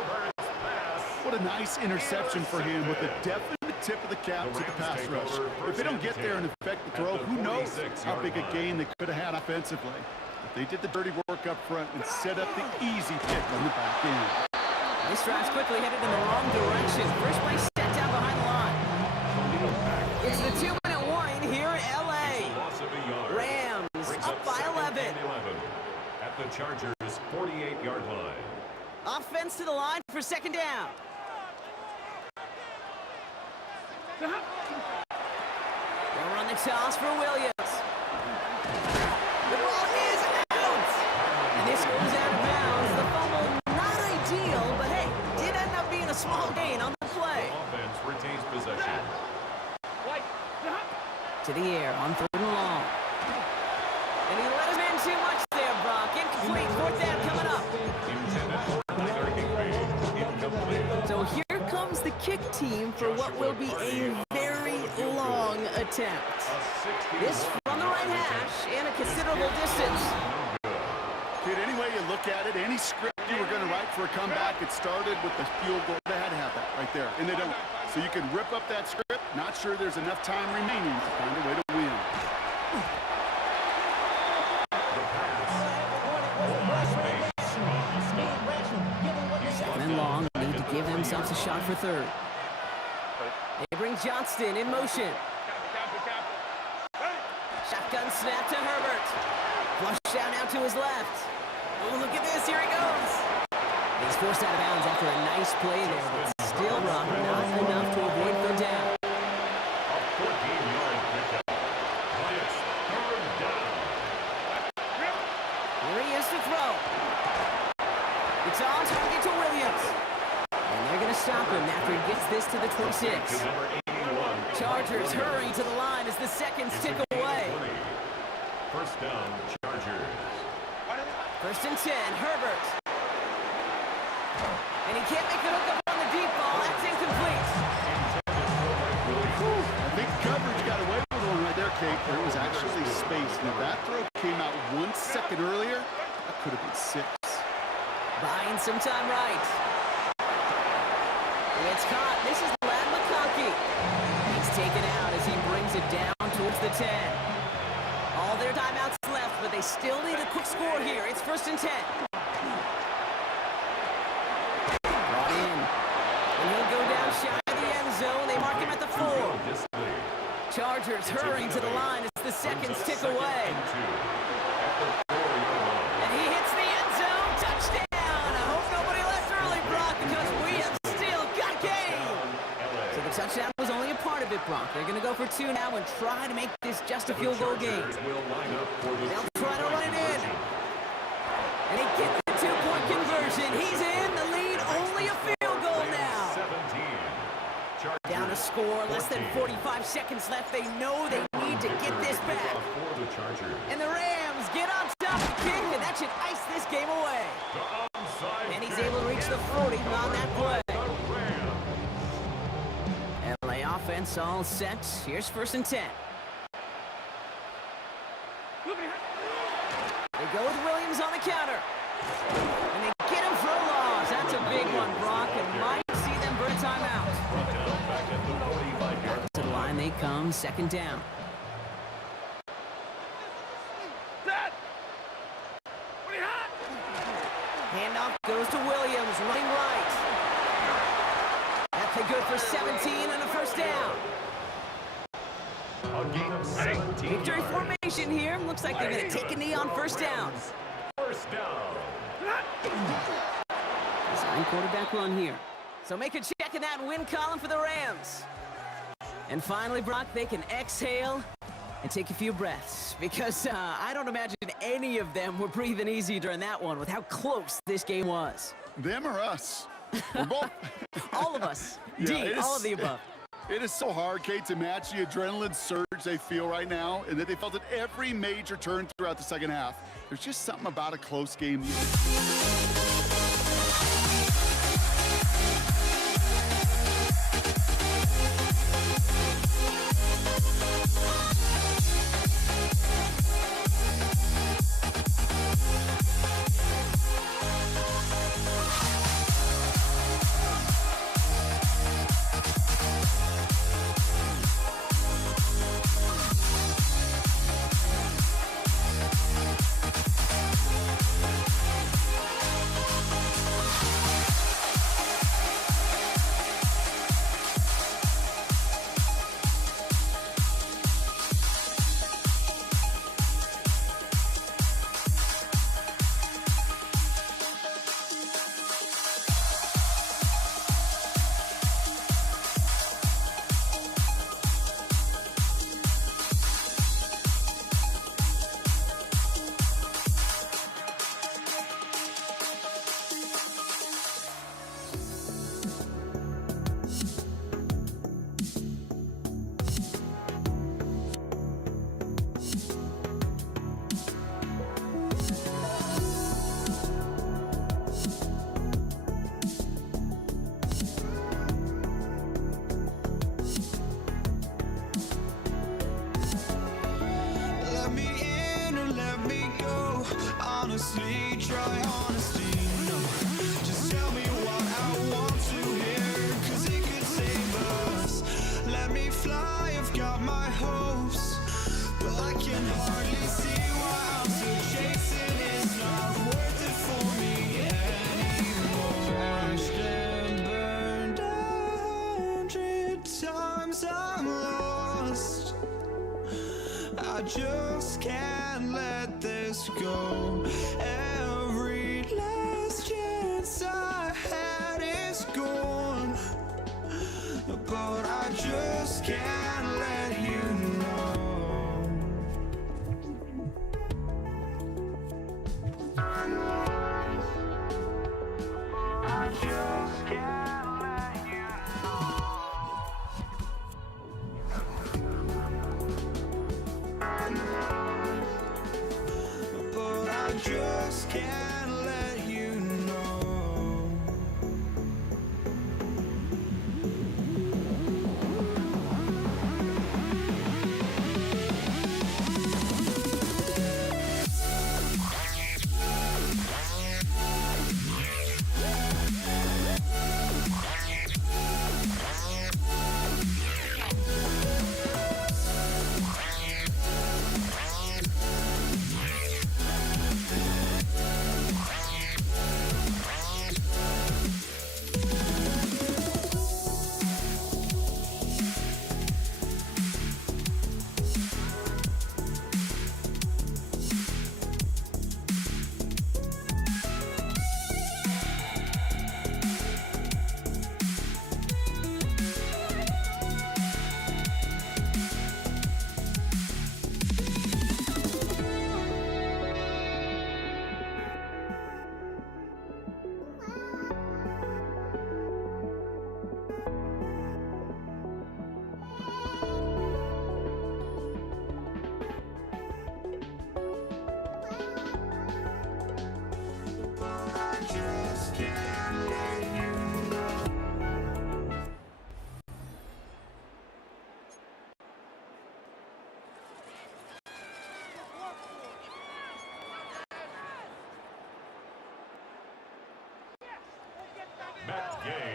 What a nice interception for him with a definite tip of the cap to the pass rush. If they don't get there and affect the throw, who knows how big a gain they could have had offensively. But they did the dirty work up front and set up the easy pick on the back end. This drive's quickly headed in the wrong direction. First play set down behind the line. It's the 2-minute warning here in L.A. Rams up by 11. At the Chargers' 48-yard line. Offense to the line for second down. They'll run the toss for Williams. The ball is out. And this goes out of bounds. The fumble, not ideal, but hey, did end up being a small gain on the play. Offense retains possession. To the air on 3rd and long. And he let him in too much there, Brock. Incomplete. 4th down coming up. Intended for Tyler Higbee. Incomplete. So here comes the kick team for what will be a very long attempt. This from the right hash and a considerable distance. Kid, any way you look at it, any script you were going to write for a comeback, it started with the field goal. They had to have that right there, and they don't. So you can rip up that script. Not sure there's enough time remaining to find a way to win. And long need to give themselves a shot for 3rd. They bring Johnston in motion. Shotgun snap to Herbert. Flush out now to his left. Oh, look at this. Here he goes. He's forced out of bounds after a nice play there, but still, Rob, not enough to avoid 3rd down. A 14-yard pickup. It's 3rd down. Here he is to throw. It's on target to Williams. And they're going to stop him after he gets this to the 26. Number 81. Chargers hurry to the line as the seconds tick away. First down, Chargers. 1st and 10, Herbert. And he can't make the hook up on the deep ball. That's incomplete. I think coverage got away with one right there, Kate. There was actually space. Now that throw came out 1 second earlier. That could have been 6. Buying some time right. It's caught. This is Ladd McConkey. He's taken out as he brings it down towards the 10. All their timeouts left, but they still need a quick score here. It's 1st and 10. Brought in. And he'll go down shy of the end zone. They mark him at the 4. Chargers hurrying to the line as the seconds tick away. And he hits the end zone. Touchdown. I hope nobody left early, Brock, because we have still got game. So the touchdown was only a part of it, Brock. They're going to go for 2 now and try to make this just a field goal game. They'll try to run it in. And he gets the 2-point conversion. He's in. The lead, only a field goal now. Down a score, less than 45 seconds left. They know they need to get this back. And the Rams get on top of the kick, and that should ice this game away. And he's able to reach the 40 on that play. LA offense all set. Here's 1st and 10. They go with Williams on the counter. And they get him for a loss. That's a big one, Brock, and might see them burn a timeout. Back to the line they come, 2nd down. Handoff goes to Williams, running right. That's good for 17 and a 1st down. Victory formation here. Looks like they're going to take a knee on 1st down. First down. This Fine quarterback run here. So make a check in that win column for the Rams. And finally, Brock, they can exhale and take a few breaths, because I don't imagine any of them were breathing easy during that one with how close this game was. Them or us? We're both. All of us. Yeah, D, all of the above. It is so hard, Kate, to match the adrenaline surge they feel right now, and that they felt at every major turn throughout the second half. There's just something about a close game. Honestly, try honesty, no. Just tell me what I want to hear, 'cause it could save us. Let me fly, I've got my hopes, but I can hardly see why I'm still chasing. It's not worth it for me anymore. Crashed and burned 100 times, I'm lost. I just can't let this go. Every last chance I had is gone, but I just can't let you know. I just can't let you but I just can't let you know. I just can't let you know.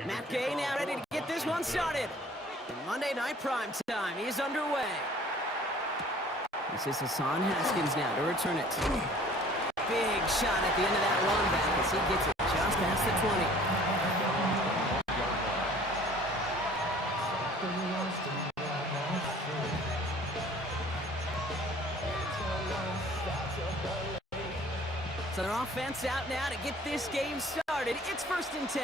Matt Gay now ready to get this one started. Monday Night Prime Time is underway. This is Hassan Haskins now to return it. Big shot at the end of that run back as he gets it just past the 20. So their offense out now to get this game started. It's 1st and 10.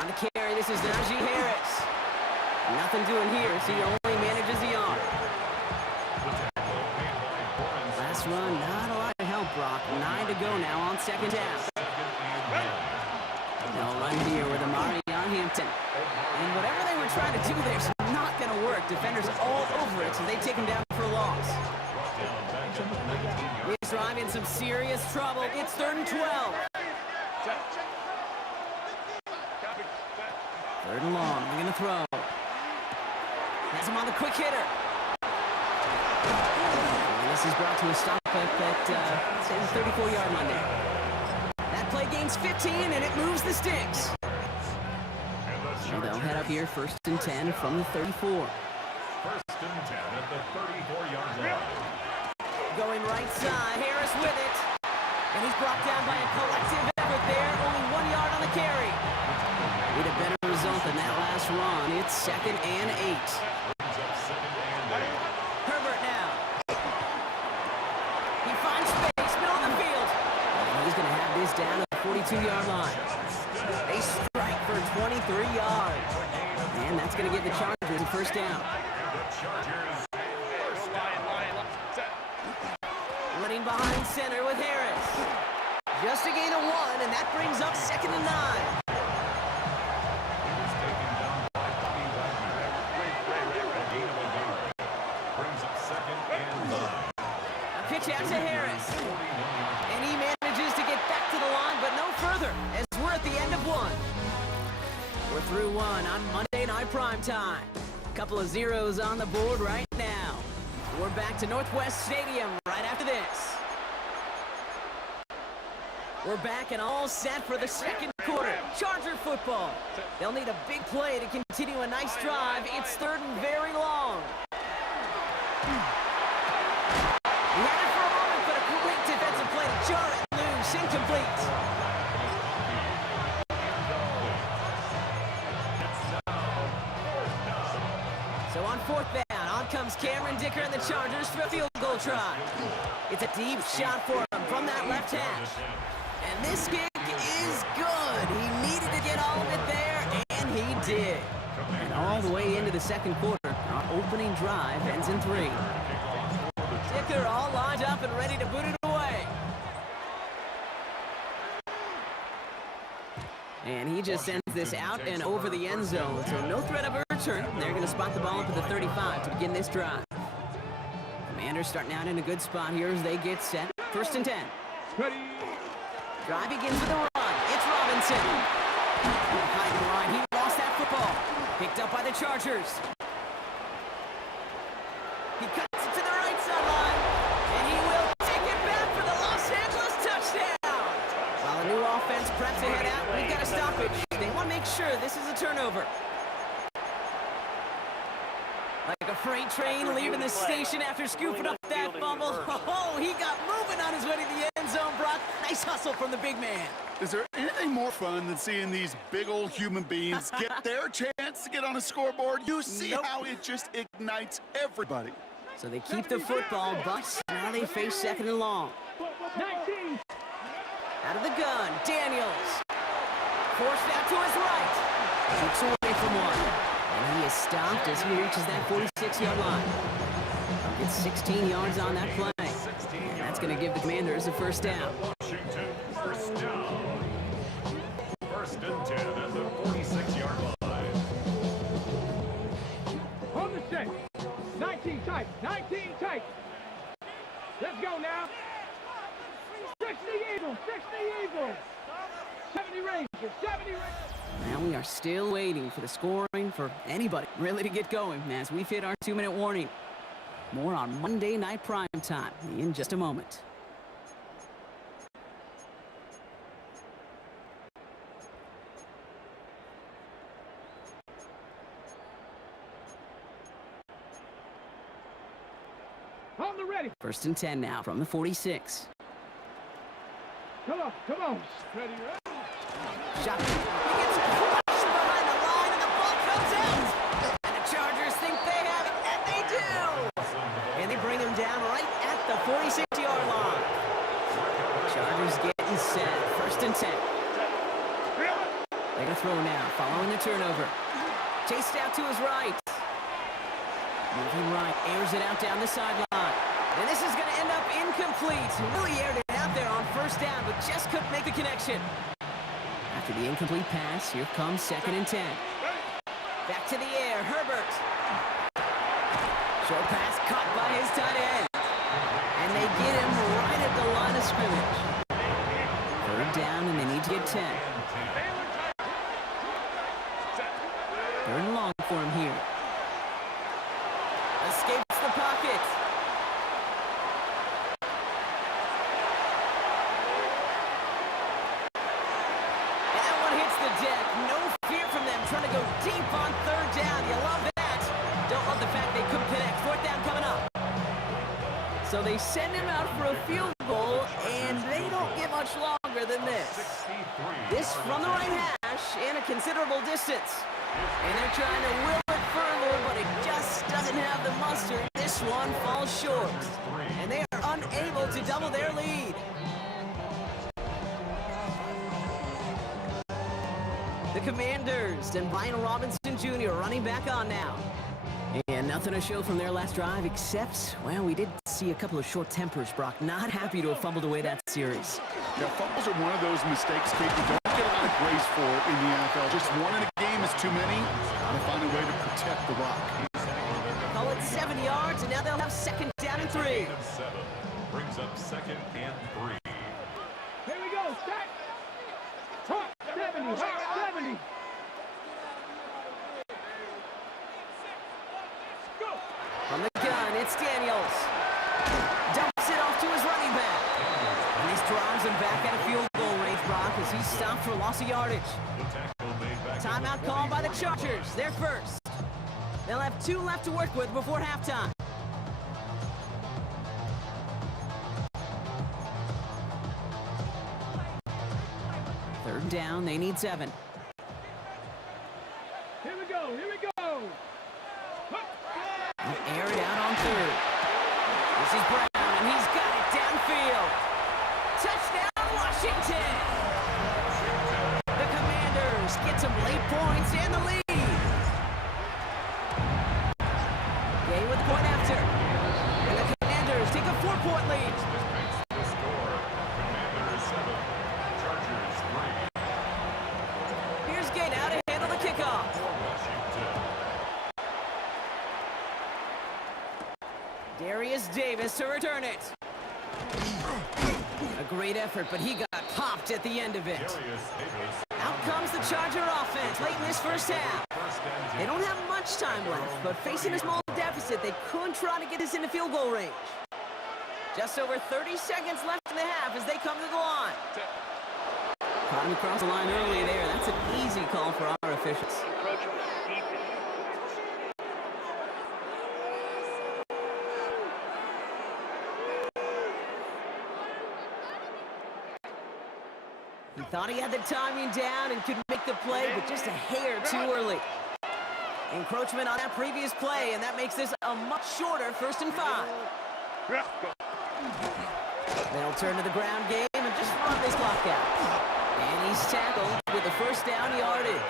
On the carry, this is Najee Harris. Nothing doing here as he only manages the arm. Last run, not a lot of help, Brock. 9 to go now on 2nd down. They'll run here with Amarion Hampton. And whatever they were trying to do there's not going to work. Defenders all over it, so they take him down for a loss. This drive in some serious trouble. It's 3rd and 12. 3rd and long. They're going to throw. Has him on the quick hitter. And this is brought to a stop at the 34-yard line there. That play gains 15, and it moves the sticks. So they'll head up here 1st and 10 from the 34. 1st and 10 at the 34-yard line. Going right side, Harris with it. And he's brought down by a collective effort there. Only 1 yard on the carry. Need a better result than that last run. It's 2nd and 8. Herbert now. He finds space, middle of the field. And he's going to have this down at the 42-yard line. They strike for 23 yards. And that's going to give the Chargers a 1st down. Running behind center with Harris. Just a gain of 1, and that brings up 2nd and 9. A pitch out to Harris. And he manages to get back to the line, but no further, as we're at the end of 1. We're through 1 on Monday Night Primetime. Couple of zeros on the board right now. We're back to Northwest Stadium right after this. We're back and all set for the 2nd quarter. Charger football. They'll need a big play to continue a nice drive. It's 3rd and very long. He had it for a moment, but a great defensive play to jar it loose. Incomplete. So on 4th down, on comes Cameron Dicker and the Chargers for a field goal try. It's a deep shot for him from that left hash. And this kick is good. He needed to get all of it there, and he did. And all the way into the 2nd quarter, our opening drive ends in 3. Dicker all lined up and ready to boot it away. And he just sends this out and over the end zone, so no threat of a return. They're going to spot the ball up at the 35 to begin this drive. Commanders starting out in a good spot here as they get set. 1st and 10. Drive begins with a run. It's Robinson. Behind the line, he lost that football. Picked up by the Chargers. He cuts it to the right sideline, and he will take it back for the Los Angeles touchdown. While the new offense preps to head out, we've got a stoppage. They want to make sure this is a turnover. Like a freight train leaving the station after scooping up that fumble. Oh, he got moving on his way to the end zone, Brock. Nice hustle from the big man. Is there anything more fun than seeing these big old human beings get their chance to get on a scoreboard? You see how it just ignites everybody. So they keep the football, but now they face 2nd and long. 19. Out of the gun, Daniels. Forced out to his right. Keeps away from 1. And he is stopped as he reaches that 46-yard line. Gets 16 yards on that play. And that's going to give the Commanders a 1st down. Washington, 1st down. 1st and 10 at the 46-yard line. On the set. 19 tight. 19 tight. Let's go now. 60 Eagles. 60 Eagles. 70 Rangers. 70 Rangers. Now we are still waiting for the scoring for anybody really to get going as we've hit our 2-minute warning. More on Monday Night Primetime in just a moment. On the ready. 1st and 10 now from the 46. Come on. Ready, right? Shot. He gets crushed behind the line, and the ball comes out. And the Chargers think they have it, and they do. And they bring him down right at the 46-yard Chargers getting set. 1st and 10. They're going to throw now, following the turnover. Chased out to his right. Moving right, airs it out down the sideline. And this is going to end up incomplete. Really aired it out there on 1st down, but just couldn't make the connection. After the incomplete pass, here comes 2nd and 10. Back to the air, Herbert. Short pass caught by his tight end. And they get him right at the line of scrimmage. 3rd down, and they need to get 10. 3rd and long for him here. Escapes the pocket. And that one hits the deck. No fear from them trying to go deep on 3rd down. You love that. Don't love the fact they couldn't connect. 4th down coming up. So they send him out for a field goal, and they don't get much longer than this. This from the right hash and a considerable distance. And they're trying to will it further, but it just doesn't have the muster. This one falls short. And they are unable to double their lead. The Commanders and Brian Robinson Jr. running back on now. And nothing to show from their last drive except, well, we did see a couple of short tempers, Brock. Not happy to have fumbled away that series. Yeah, fumbles are one of those mistakes, Kate, you don't get a lot of grace for in the NFL. Just one in a game is too many. Got to find a way to protect the rock. Call it 7 yards, and now they'll have 2nd down and 3. 7 brings up 2nd and 3. Here we go, set. Hot 70, hot 70. From the gun, it's Daniels. Dumps it off to his running back. And this drives him back at a field goal range, Brock, as he's stopped for loss of yardage. Timeout called by the Chargers. They're first. They'll have 2 left to work with before halftime. Third down, they need 7. Here we go, here we go. Air it out on 3rd. This is Brown, and he's got it downfield. Touchdown, Washington! The Commanders get some late points and the lead. Gay with the point after. And the Commanders take a 4-point lead. The score, Commanders 7, Chargers 3. Here's Gay now to handle the kickoff. Darius Davis to return it. A great effort, but he got popped at the end of it. Out comes the Charger offense late in this 1st half. They don't have much time left, but facing a small deficit, they could try to get this into field goal range. Just over 30 seconds left in the half as they come to the line. Caught him across the line early there. That's an easy call for our officials. He thought he had the timing down and could make the play, but just a hair too early. Encroachment on that previous play, and that makes this a much shorter 1st and 5. They'll turn to the ground game and just run this clock out. And he's tackled with the 1st down yardage.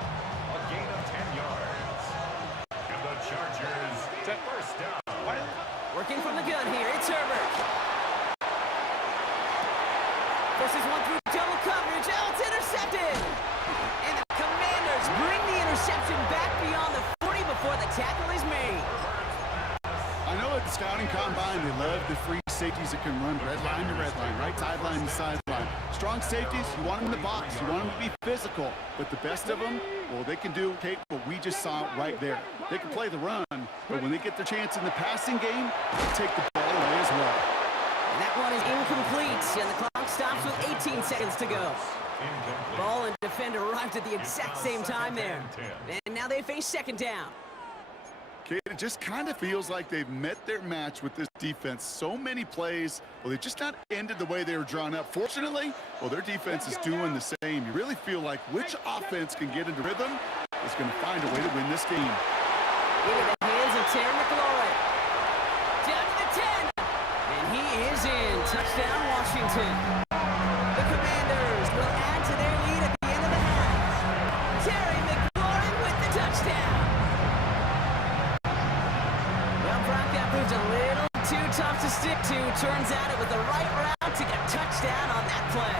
A gain of 10 yards. And the Chargers to 1st down. Working from the gun here, it's Herbert. Forces one through double coverage. Oh, it's intercepted. And the Commanders bring the interception back beyond the 40 before the tackle is made. I know at the scouting combine, they love the free safeties that can run red line to red line, right sideline to sideline. Strong safeties, you want them in the box. You want them to be physical. But the best of them, well, they can do, Kate, what we just saw right there. They can play the run, but when they get their chance in the passing game, they take the ball away as well. And that one is incomplete, and the clock stops with 18 seconds to go. Ball and defender arrived at the exact same time there. And now they face 2nd down. Kate, it just kind of feels like they've met their match with this defense. So many plays, well, they just not ended the way they were drawn up. Fortunately, well, their defense is doing the same. You really feel like which offense can get into rhythm is going to find a way to win this game. Into the hands of Terry McLaurin. Down to the 10. And he is in. Touchdown, Washington. The Commanders will add to their lead at the end of the half. Terry McLaurin with the touchdown. Well, Brock, that proved a little too tough to stick to. Turns out it was the right route to get a touchdown on that play.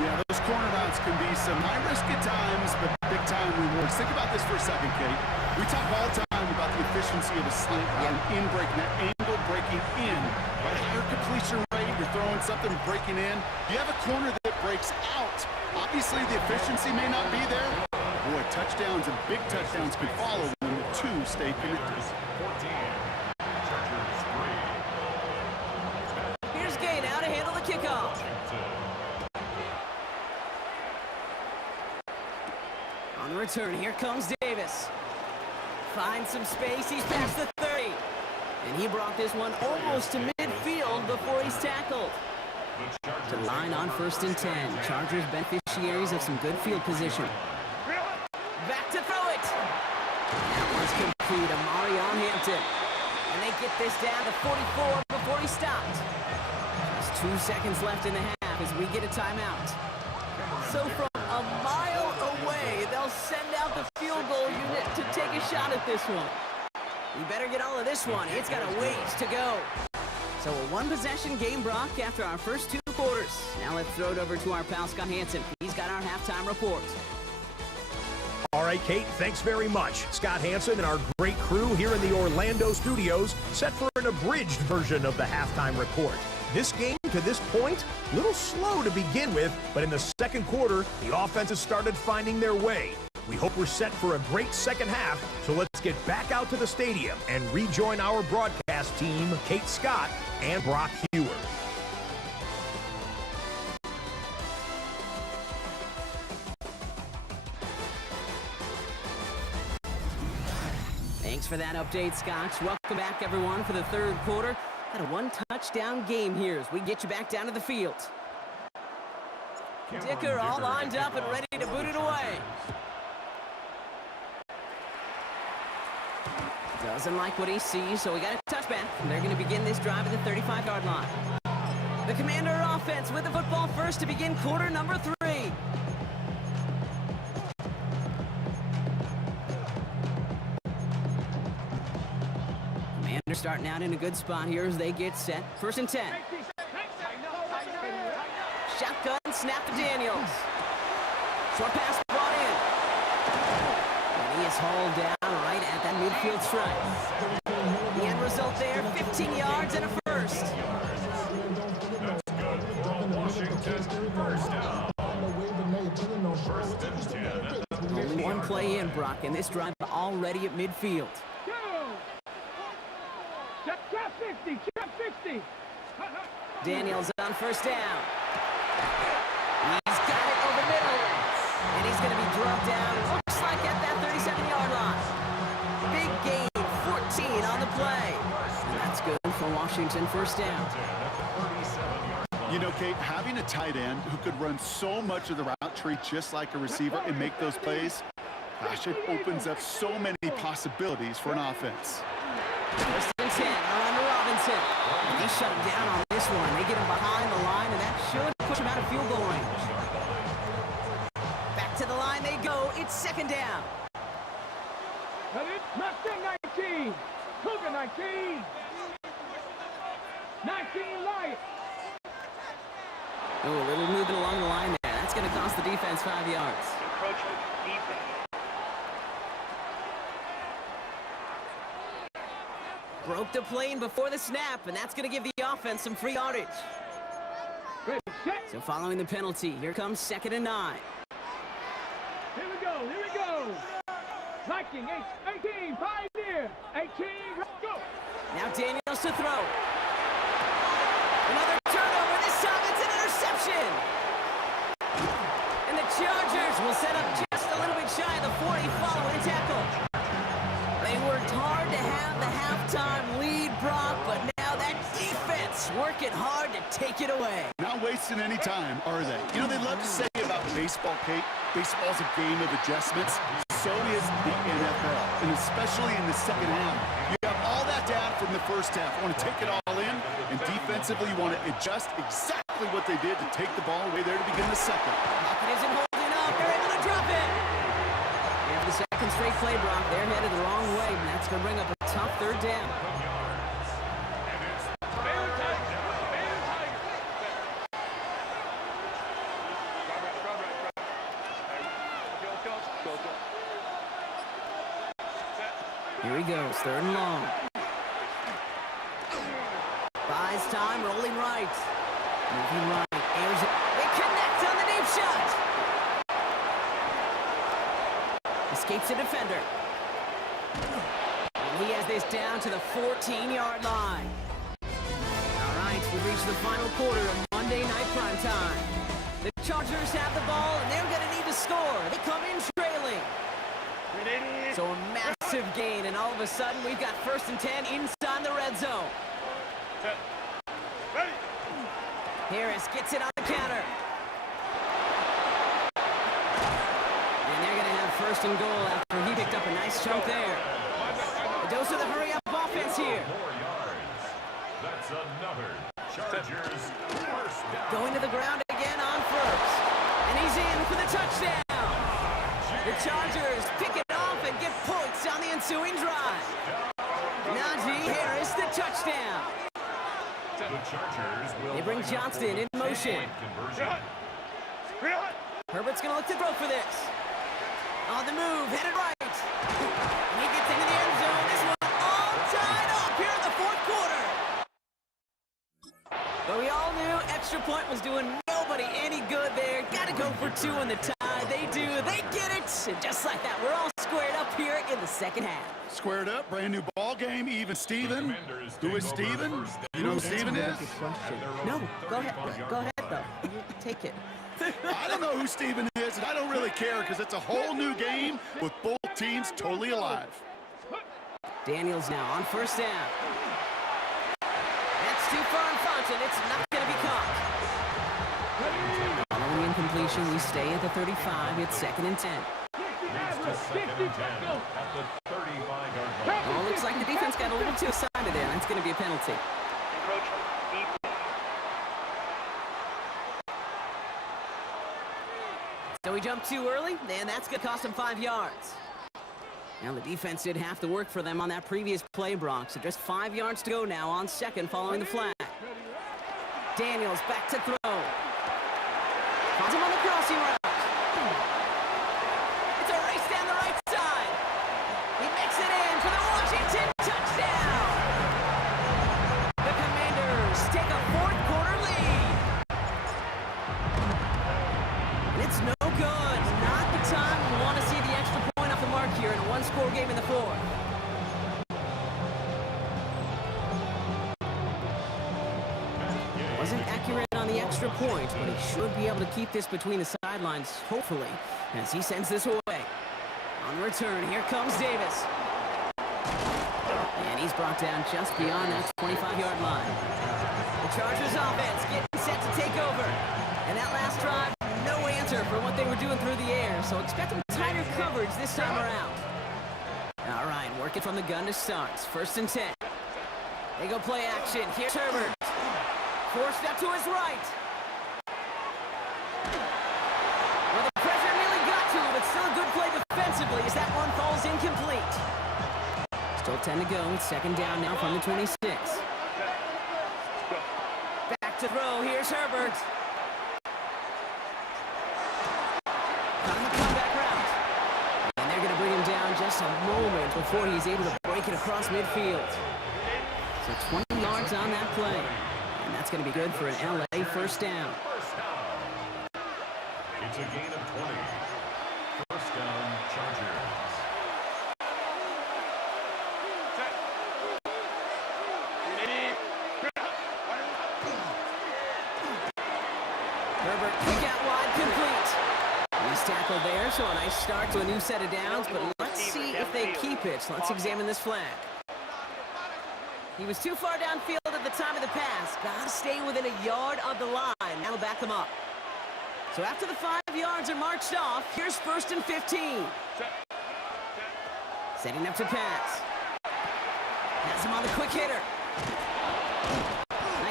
Yeah, those corner routes can be some high risk at times, but big time rewards. Think about this for a second, Kate. We talk all the time about the efficiency of a slant route, in breaking, that angle breaking in. Right, higher completion rate, you're throwing something breaking in. You have a corner that breaks out. Obviously, the efficiency may not be there. Boy, touchdowns and big touchdowns could follow when the two stay connected. 14. Chargers 3. Here's Gay now to handle the kickoff. On the return, here comes Davis. Finds some space, he's past the 30. And he brought this one almost to midfield before he's tackled. To line on 1st and 10. Chargers beneficiaries of some good field position. Back to throw it. That one's complete. Amari on Hampton. And they get this down to 44 before he stopped. Just 2 seconds left in the half as we get a timeout. So from a mile away, they'll send out the field goal unit to take a shot at this one. You better get all of this one. It's got a ways to go. So a one-possession game, Brock, after our first 2 quarters. Now let's throw it over to our pal Scott Hanson. He's got our halftime report. All right, Kate, thanks very much. Scott Hanson and our great crew here in the Orlando studios set for an abridged version of the halftime report. This game, to this point, a little slow to begin with, but in the second quarter, the offenses started finding their way. We hope we're set for a great second half, so let's get back out to the stadium and rejoin our broadcast team, Kate Scott and Brock Hewer. Thanks for that update, Scotch. Welcome back, everyone, for the third quarter. Got a one-touchdown game here as we get you back down to the field. Dicker all lined up and ready to boot it away. Doesn't like what he sees, so we got a touchback. And they're going to begin this drive at the 35-yard line. The Commander offense with the football first to begin quarter number 3. Commander starting out in a good spot here as they get set. 1st and 10. Shotgun snap to Daniels. Short pass brought in. And he is hauled down right at that midfield stripe. The end result there, 15 yards and a first. That's good for a Washington first down. 1st and 10. Only one play in, Brock, and this drive already at midfield. Check 60, check 60. Daniels on 1st down. He's got it over middle. And he's going to be drugged down. Looks like at that 37-yard line. Big gain, 14 on the play. And that's good for Washington, 1st down. You know, Kate, having a tight end who could run so much of the route tree just like a receiver and make those plays, gosh, it opens up so many possibilities for an offense. 1st and 10 are under Robinson. And he shut him down on this one. They get him behind the line, and that should push him out of field goal range. Back to the line they go. It's 2nd down. Mustang 19. Cougar 19. 19 Lions. Ooh, a little movement along the line there. That's going to cost the defense 5 yards. Encroachment defense. Broke the plane before the snap, and that's going to give the offense some free yardage. Ready, set. So following the penalty, here comes 2nd and 9. Here we go, here we go. Viking, 18, Pioneer, 18, go. Now Daniels to throw. Another turnover, this time it's an interception. And the Chargers will set up just a little bit shy of the 40 following tackle. They worked hard to have the halftime lead, Brock, but now that defense working hard to take it away. Not wasting any time, are they? You know, they love to say about baseball, Kate, baseball's a game of adjustments. So is the NFL, and especially in the second half. You have all that data from the first half. Want to take it all in? And defensively, you want to adjust exactly what they did to take the ball away there to begin the second. Lockett isn't holding up. They're able to drop it. And the second straight play, Brock. They're headed the wrong way, and that's going to bring up a tough third down. Here he goes, third and long. Buys time, rolling right. Moving right, airs it. They connect on the deep shot. Escapes the defender. And he has this down to the 14-yard line. All right, we've reached the final quarter of Monday Night Primetime. The Chargers have the ball, and they're going to need to score. They come in trailing. So a massive gain, and all of a sudden, we've got 1st and 10 inside the red zone. Harris gets it on the counter. And they're going to have 1st and goal after he picked up a nice chunk there. A dose of the hurry-up offense here. 4 yards. That's another Chargers first down. Going to the ground again on 1st. And he's in for the touchdown. The Chargers pick it off and get points on the ensuing drive. Najee Harris, the touchdown. The Chargers will They bring Johnston in motion. Herbert's going to look to throw for this. On the move, headed right. And he gets into the end zone. This one all tied up here in the 4th quarter. But we all knew extra point was doing nobody any good there. Got to go for 2 in the tie. They do. They get it. And just like that, we're all squared up here in the second half. Squared up, brand new ball game, even Steven. Who is Steven? You know who Steven is? No, go ahead. Go ahead, though. Take it. I don't know who Steven is, and I don't really care because it's a whole new game with both teams totally alive. Daniels now on 1st down. That's too far in front, and it's not going to be caught. Following incompletion, we stay at the 35. It's 2nd and 10. Oh, looks like the defense got a little too excited there. That's going to be a penalty. So he jumped too early, and that's going to cost him 5 yards. Now the defense did half the work for them on that previous play, Brock. So just 5 yards to go now on 2nd following the flag. Daniels back to throw. Finds him on the crossing route. It's a race down the right side. He makes it in for the Washington touchdown. The Commanders take a 4th quarter lead. And it's no good. Not the time we want to see the extra point off the mark here in a 1-score game in the 4th. Wasn't accurate on the extra point, but he should be able to keep this between the sidelines, hopefully, as he sends this away. On the return, here comes Davis. And he's brought down just beyond that 25-yard line. The Chargers offense getting set to take over. And that last drive, no answer for what they were doing through the air, so expect some tighter coverage this time around. All right, working from the gun to start. 1st and 10. They go play action. Here's Herbert. Forced up to his right. Well, the pressure nearly got to him, but still a good play defensively as that one falls incomplete. Still 10 to go. It's 2nd down now from the 26. Back to throw. Here's Herbert. On the comeback route. And they're going to bring him down just a moment before he's able to break it across midfield. So 20 yards on that play. And that's going to be good for an LA 1st down. It's a gain of 20. 1st down, Chargers. Herbert, kick out wide, complete. He's tackled there, so a nice start to a new set of downs, but let's see if they keep it. So let's examine this flag. He was too far downfield at the time of the pass. Got to stay within a yard of the line. That'll back him up. So after the 5 yards are marched off, here's 1st and 15. Setting up to pass. Has him on the quick hitter.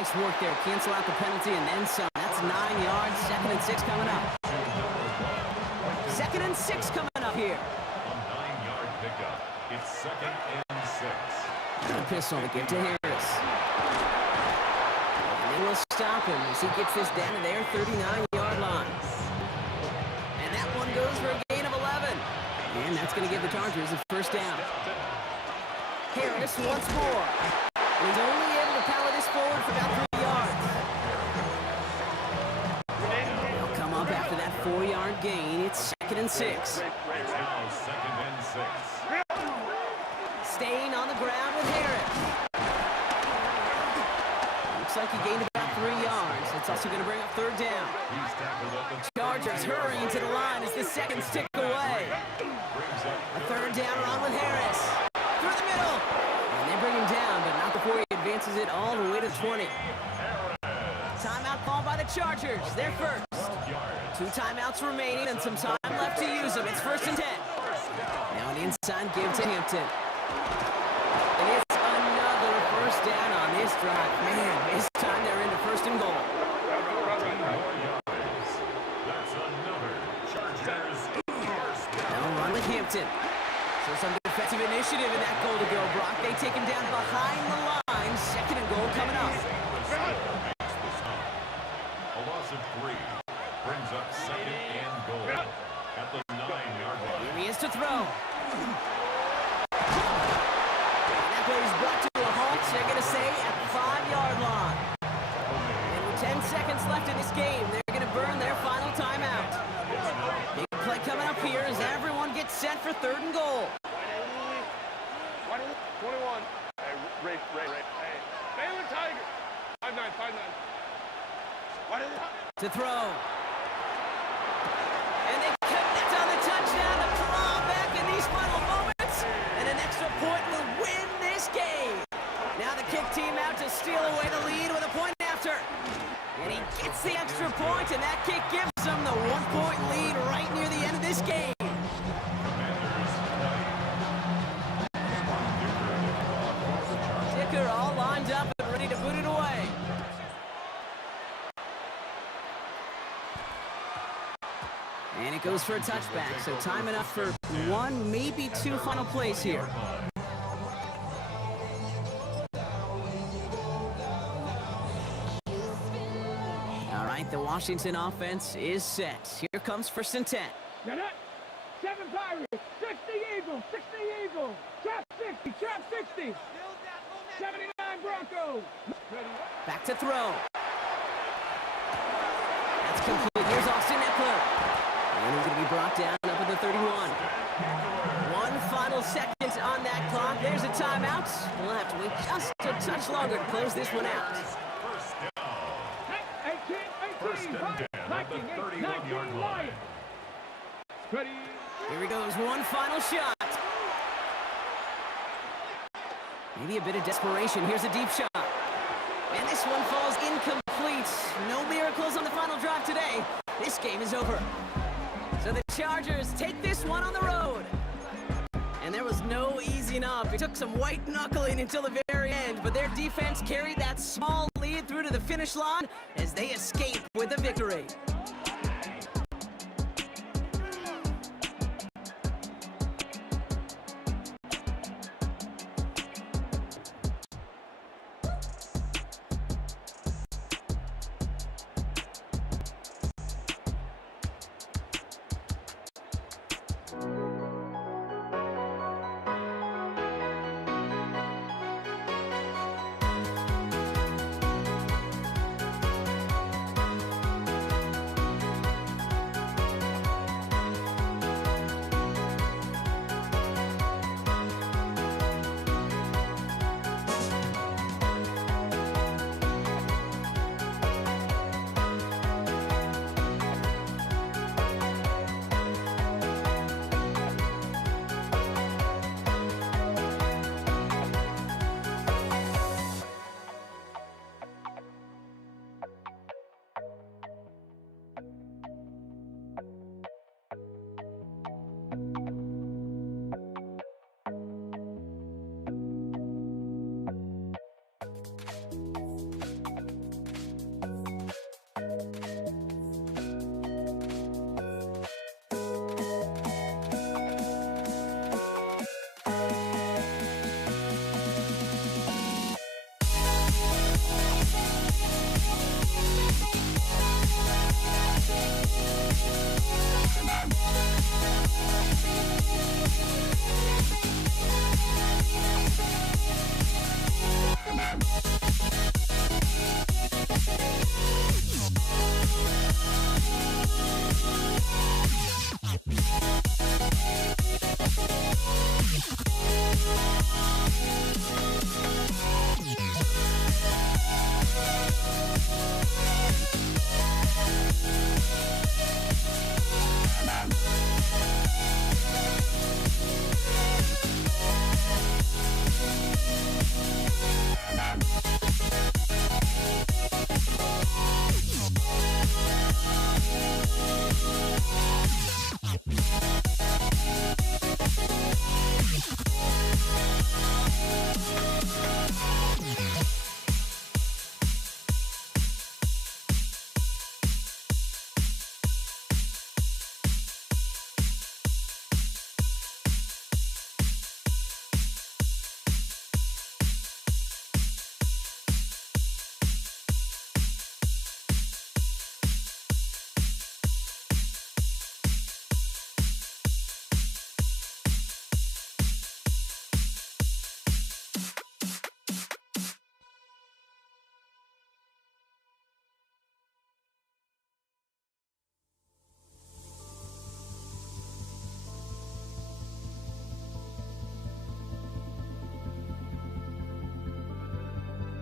Nice work there. Cancel out the penalty and then some. That's 9 yards. 2nd and 6 coming up. 2nd and 6 coming up here. A 9-yard pickup. It's 2nd and 6. And a pistol to give to Harris. And they will stop him as he gets this down to their 39-yard line. And that one goes for a gain of 11. And that's going to give the Chargers a first down. Harris once more. And he's only able to power this forward for about 3 yards. They'll come up after that 4-yard gain. It's 2nd and 6. It's now 2nd and 6. Staying on the ground with Harris. Looks like he gained about 3 yards. It's also going to bring up 3rd down. He's tackled up at Chargers hurrying to the line as the seconds tick away. brings up A 3rd down run with Harris. Through the middle. And they bring him down, but not before he advances it all the way to 20. Timeout called by the Chargers. They're first. 2 timeouts remaining and some time left to use them. It's 1st and 10. Now an inside give to Hampton. And it's another first down on this drive. Man, this time they're into 1st and goal. That's another Chargers first down. Now run with Hampton. So some defensive initiative in that goal to go, Brock. They take him down behind the line. 2nd and goal coming up. A loss of 3 brings up 2nd and goal at the 9-yard line. Here he is to throw. And that play is brought to a halt, they're going to say, at the 5-yard line. And with 10 seconds left in this game, they're going to burn their final timeout. Big play coming up here as everyone gets set for 3rd and goal. 21. Hey, Ray. Hey, Baylor Tiger. 5'9", 5'9". To throw. And they connect on the touchdown to claw back in these final moments. And an extra point will win this game. Now the kick team out to steal away the lead with a point after. And he gets the extra point, and that kick gives them the 1-point lead right near the end of this game. Dicker all lined up and ready to put it away. And it goes for a touchback, so time enough for 1, maybe 2 final plays here. All right, the Washington offense is set. Here comes 1st and 10. Now that 7 Pirates, 60 Eagles, 60 Eagles, trap 60, trap 60, 79 Broncos. Back to throw. That's complete. Here's Austin Eckler. And he's going to be brought down up at the 31. 1 final second on that clock. There's a timeout. We'll have to wait just a touch longer to close this one out. First down. 18, First and 10 at the 31-yard line. Ready. Here he goes. 1 final shot. Maybe a bit of desperation. Here's a deep shot. And this one falls incomplete. No miracles on the final drive today. This game is over. So the Chargers take this one on the road. And there was no easing up. It took some white knuckling until the very end, but their defense carried that small lead through to the finish line as they escape with a victory.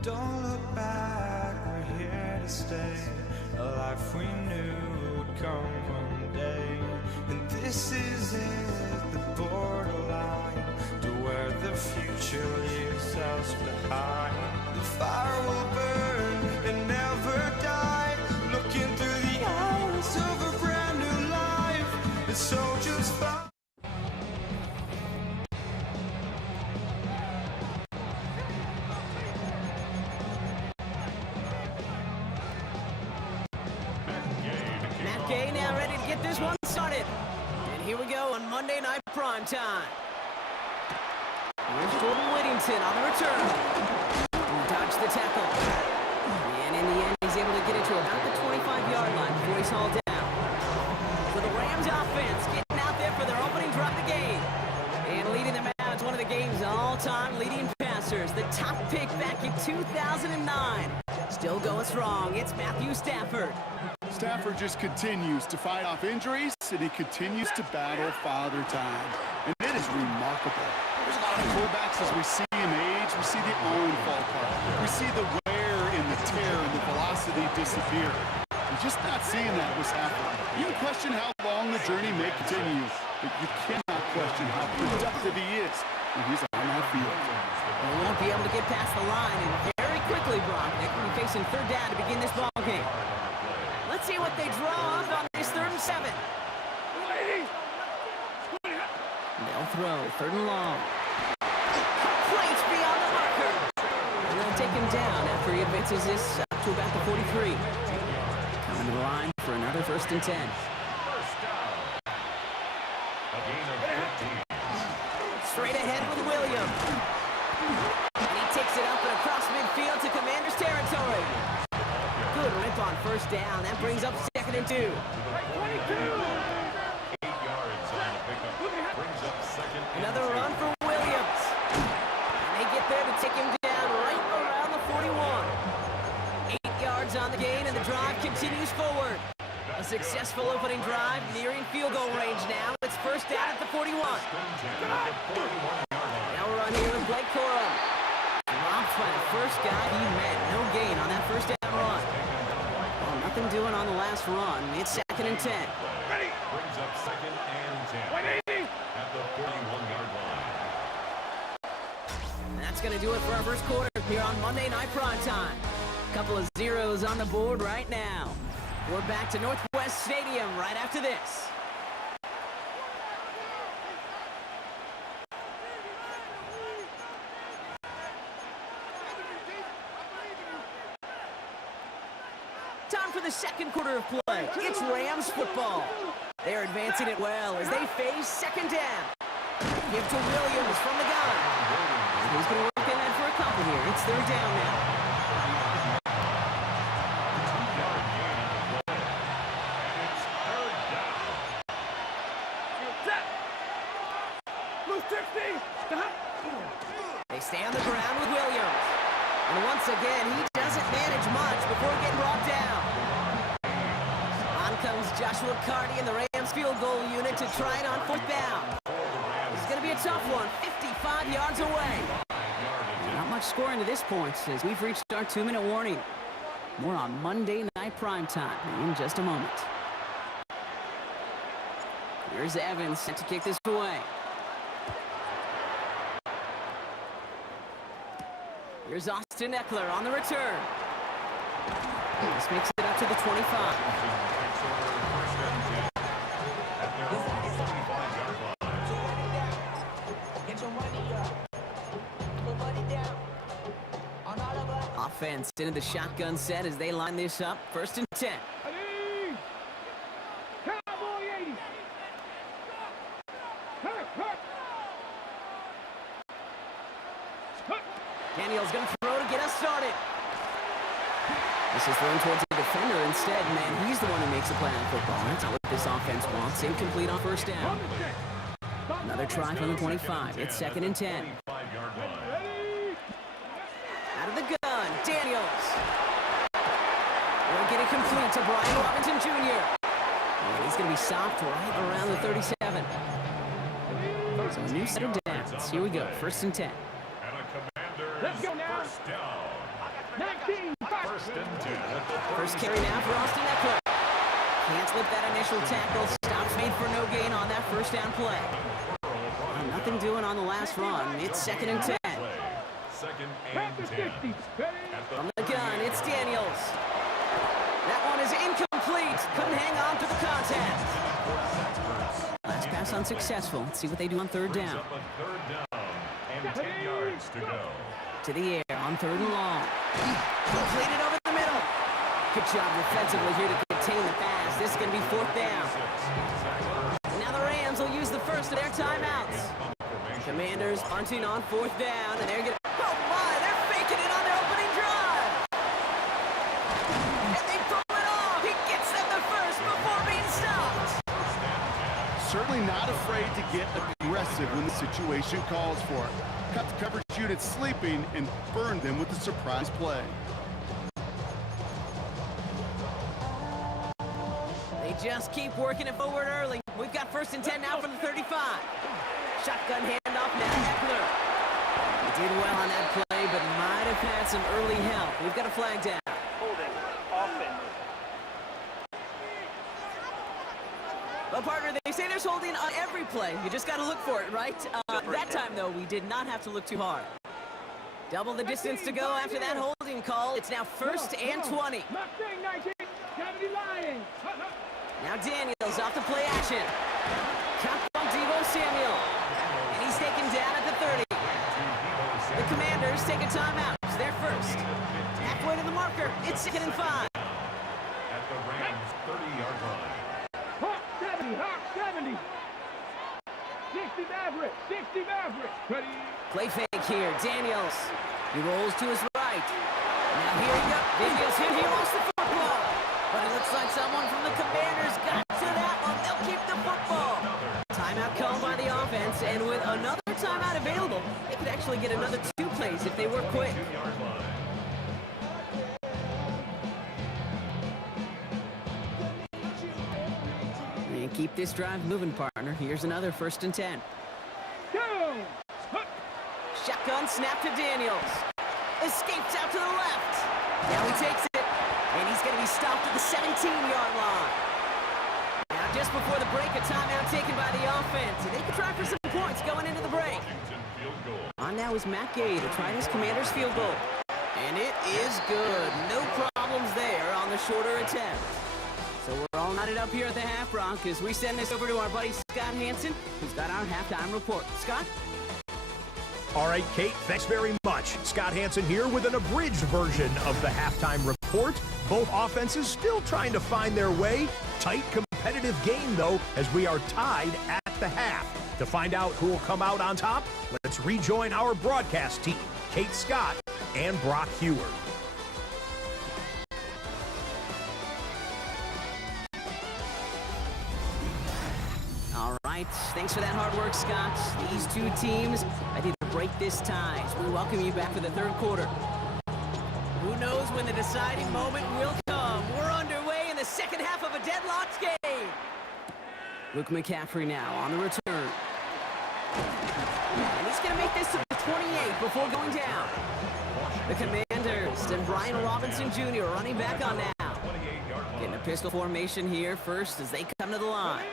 Don't look back, we're here to stay. A life we knew would come one day. And this is it, the borderline, to where the future leaves us behind. The fire will burn and never die, looking through the eyes of a brand new life. And so just follow. Matt Gay now ready to get this one started. And here we go on Monday Night Primetime. Here's Jordan Whittington on the return. He dodged the tackle. And in the end, he's able to get it to about the 25-yard line before he's hauled down. So the Rams offense getting out there for their opening drive of the game. And leading them out is one of the game's all-time leading passers. The top pick back in 2009. Still going strong. It's Matthew Stafford. Stafford just continues to fight off injuries, and he continues to battle father time. And it is remarkable. There's a lot of quarterbacks as we see him age, we see the arm fall apart. We see the wear and the tear and the velocity disappear. We're just not seeing that with Stafford. You can question how long the journey may continue, but you cannot question how productive he is when he's on that field. They won't be able to get past the line, and very quickly, Brock, they could be facing third down to begin this ball game. Let's see what they draw up on this 3rd and 7. They'll throw, 3rd and long. Complete beyond the marker. And they'll take him down after he advances this up to about the 43. Coming to the line for another 1st and 10. Straight ahead with Williams. And he takes it up and across midfield to Commanders territory. Good rip on 1st down. That brings up 2nd and 2. 8 yards on the pickup. Brings up 2nd and Another 2. run for Williams. And they get there to take him down right around the 41. 8 yards on the gain, and the drive continues forward. A successful opening drive, nearing field goal range now. It's 1st down at the 41. Now we're on here with Blake Corum. Dropped by the first guy he met. No gain on that 1st down run. Well, nothing doing on the last run. It's 2nd and 10. Brings up 2nd and 10. At the 41-yard line. And that's going to do it for our first quarter here on Monday Night Primetime. Couple of zeros on the board right now. We're back to Northwest Stadium right after this. Time for the 2nd quarter of play. It's Rams football. They're advancing it well as they face 2nd down. Give to Williams from the gun. He's going to work ahead for a couple here. It's 3rd down now. They stay on the ground with Williams. And once again, he doesn't manage much before getting brought down. On comes Joshua Carty and the Rams field goal unit to try it on 4th down. This is going to be a tough one, 55 yards away. Not much scoring to this point as we've reached our 2-minute warning. More on Monday Night Primetime in just a moment. Here's Evans set to kick this away. Here's Austin Eckler on the return. This makes it up to the 25. Offense into the shotgun set as they line this up. 1st and 10. Cowboy 80. Daniel's going to throw to get us started. This is thrown towards the defender instead. Man, he's the one who makes the play on football. That's not what this offense wants. Incomplete on 1st down. Another try from the 25. It's 2nd and 10. Out of the gun, Daniels. We'll get it complete to Brian Robinson Jr. And he's going to be stopped right around the 37. So a new set of downs. Here we go, 1st and 10. And a Commanders Let's go now. 1st down. First carry now for Austin Eckler. Can't slip that initial tackle. Stops made for no gain on that first down play. Nothing doing on the last run. It's 2nd and 10. Second and 10. From the gun, it's Daniels. That one is incomplete. Couldn't hang on to the contact. Last pass unsuccessful. Let's see what they do on 3rd down. Up a 3rd down and 10 yards to go. To the air on 3rd and long. Completed over the middle. Good job defensively here to contain the pass. This is going to be 4th down. Now the Rams will use the first of their timeouts. Commanders punting on 4th down, and they're going to... Oh, my! They're faking it on their opening drive! And they pull it off! He gets them the first before being stopped! Certainly not afraid to get aggressive when the situation calls for it. Cut the coverage unit sleeping and burn them with a surprise play. They just keep working it forward early. We've got 1st and 10 now from the 35. Shotgun handoff now, Eckler. He did well on that play, but might have had some early help. We've got a flag down. Holding. Offense. Well, partner, they say there's holding on every play. You just got to look for it, right? That time, though, we did not have to look too hard. Double the distance to go after that holding call. It's now 1st and 20. Mustang 1970 Lions. Now Daniels off the play action. Count on Deebo Samuel. And he's taken down at the 30. The Commanders take a timeout. They're first. Halfway to the marker. It's 2nd and 5. At the Rams' 30-yard line. Hawk 70, Hawk 70. 60 Maverick, 60 Maverick. Ready? Play fake here. Daniels. He rolls to his right. Now here he goes. Daniels here. He lost the football. But it looks like someone from the Commanders got to that one. They'll keep the football. Timeout called by the offense, and with another timeout available, they could actually get another 2 plays if they work quick. 2-yard line. And keep this drive moving, partner. Here's another 1st and 10. Go! Shotgun snap to Daniels. Escapes out to the left. Now he takes it, and he's going to be stopped at the 17-yard line. Now just before the break, a timeout taken by the offense. And they can try for some points going into the break. Washington field goal. On now is Matt Gay to try his Commander's field goal. And it is good. No problems there on the shorter attempt. So we're all knotted up here at the Half Rock as we send this over to our buddy Scott Hanson, who's got our halftime report. Scott? All right, Kate, thanks very much. Scott Hanson here with an abridged version of the halftime report. Both offenses still trying to find their way. Tight, competitive game, though, as we are tied at the half. To find out who will come out on top, let's rejoin our broadcast team, Kate Scott and Brock Heward. All right, thanks for that hard work, Scott. These 2 teams ready to break this tie as we welcome you back for the 3rd quarter. Who knows when the deciding moment will come? We're underway in the 2nd half of a deadlocked game. Luke McCaffrey now on the return. And he's going to make this to the 28 before going down. The Commanders and Brian Robinson Jr. running back on now. Getting a pistol formation here first as they come to the line.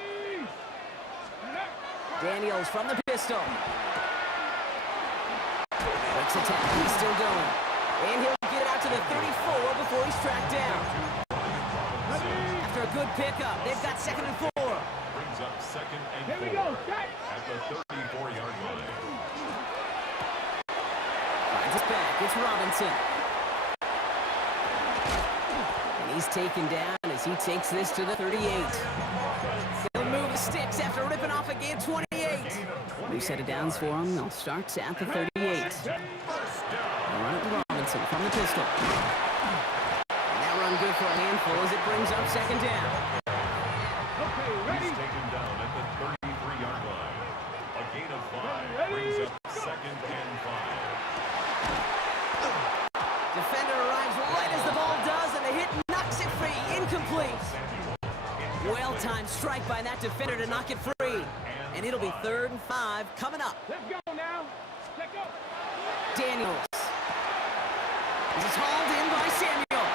Daniels from the pistol. Breaks attack. He's still going. And he'll get it out to the 34 before he's tracked down. After a good pickup, they've got 2nd and 4. Brings up 2nd and 4. Here we go, Scott. At the 34-yard line. Finds us back. It's Robinson. And he's taken down as he takes this to the 38. He'll move the sticks after ripping off a gain 28. New set of downs for him. They'll start at the 38. They'll run it to Robinson from the pistol. And that run good for a handful as it brings up 2nd down. Okay, ready? He's taken down at the 33-yard line. A gain of 5 brings up 2nd and 5. Defender arrives right as the ball does, and the hit knocks it free. Incomplete. Well-timed strike by that defender to knock it free. And it'll be 3rd and 5 coming up. Let's go now. Check up. Daniels. This is hauled in by Samuel.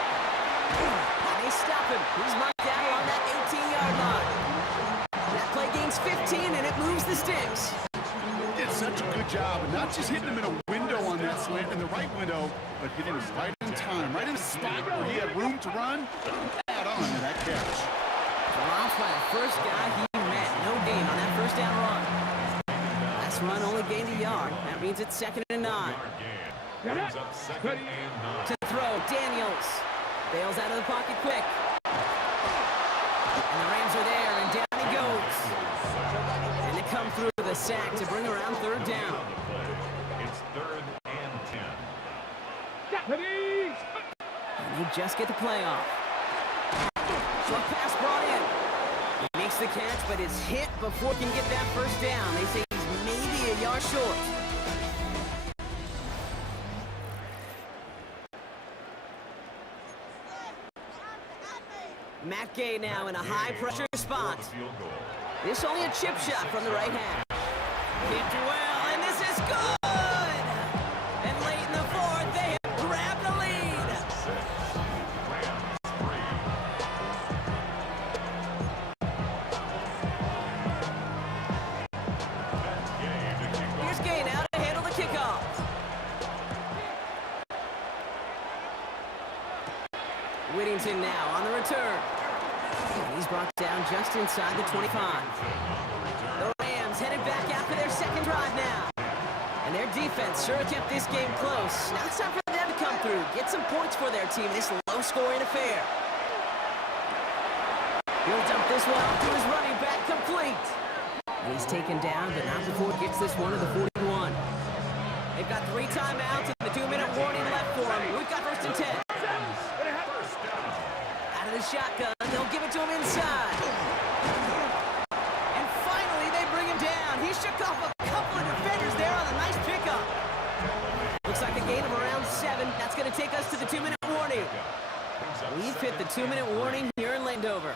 they stop him. He's marked down along that 18-yard line. That play gains 15, and it moves the sticks. Did such a good job, and not just hitting him in a window on that slant, in the right window, but hitting him right in time, right in the spot where he had room to run, add on to that catch. Dropped by the first guy he met. No gain on that first down run. Last run only gained a yard. That means it's 2nd and 9. Brings up 2nd and 9. To throw, Daniels. Bails out of the pocket quick. And the Rams are there, and down he goes. And they come through with a sack to bring around 3rd down. It's 3rd and 10. And they just get the play off. Short pass brought in. He makes the catch, but is hit before he can get that first down. They say he's maybe a yard short. Matt Gay now in a high-pressure spot. This only a chip shot from the right half. Kicked well, and this is good! And late in the 4th, they have grabbed the lead. Here's Gay now to handle the kickoff. Whittington now on the return. He's brought down just inside the 25. The Rams headed back after their 2nd drive now. And their defense sure kept this game close. Now it's time for them to come through, get some points for their team, this low-scoring affair. He'll dump this one off to his running back, complete. And he's taken down, but not before he gets this one to the 41. They've got 3 timeouts and the 2-minute warning left for him. We've got 1st and 10. Out of the shotgun, they'll give it to him inside. And finally, they bring him down. He shook off a couple of defenders there on a nice pickup. Looks like a gain of around 7. That's going to take us to the 2-minute warning. We've hit the 2-minute warning here in Landover.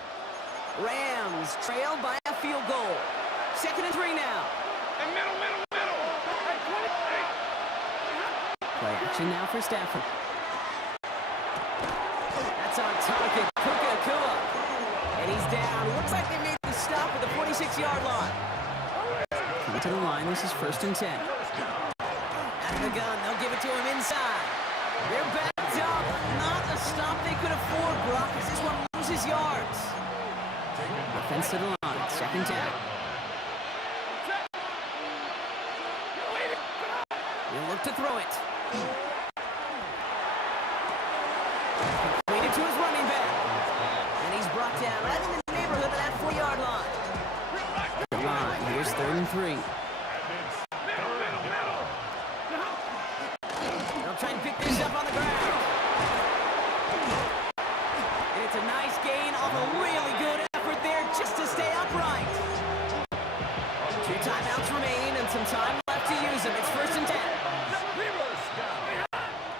Rams trail by a field goal. 2nd and 3 now. Play action now for Stafford. That's on target, Puka Nacua. And he's down. Looks like they made the stop at the 46-yard line. Come to the line, this is 1st and 10. Out of the gun, they'll give it to him inside. They're backed up. Not a stop they could afford, Brock, as this one loses yards. Offense to the line, 2nd down. He'll look to throw it. Completed to his running back. And he's brought down right in the neighborhood of that 4-yard line. The line, here's 3rd and 3. They'll try and pick this up on the ground. And it's a nice gain off a really good effort there just to stay upright. 2 timeouts remaining and some time left to use them. It's 1st and 10.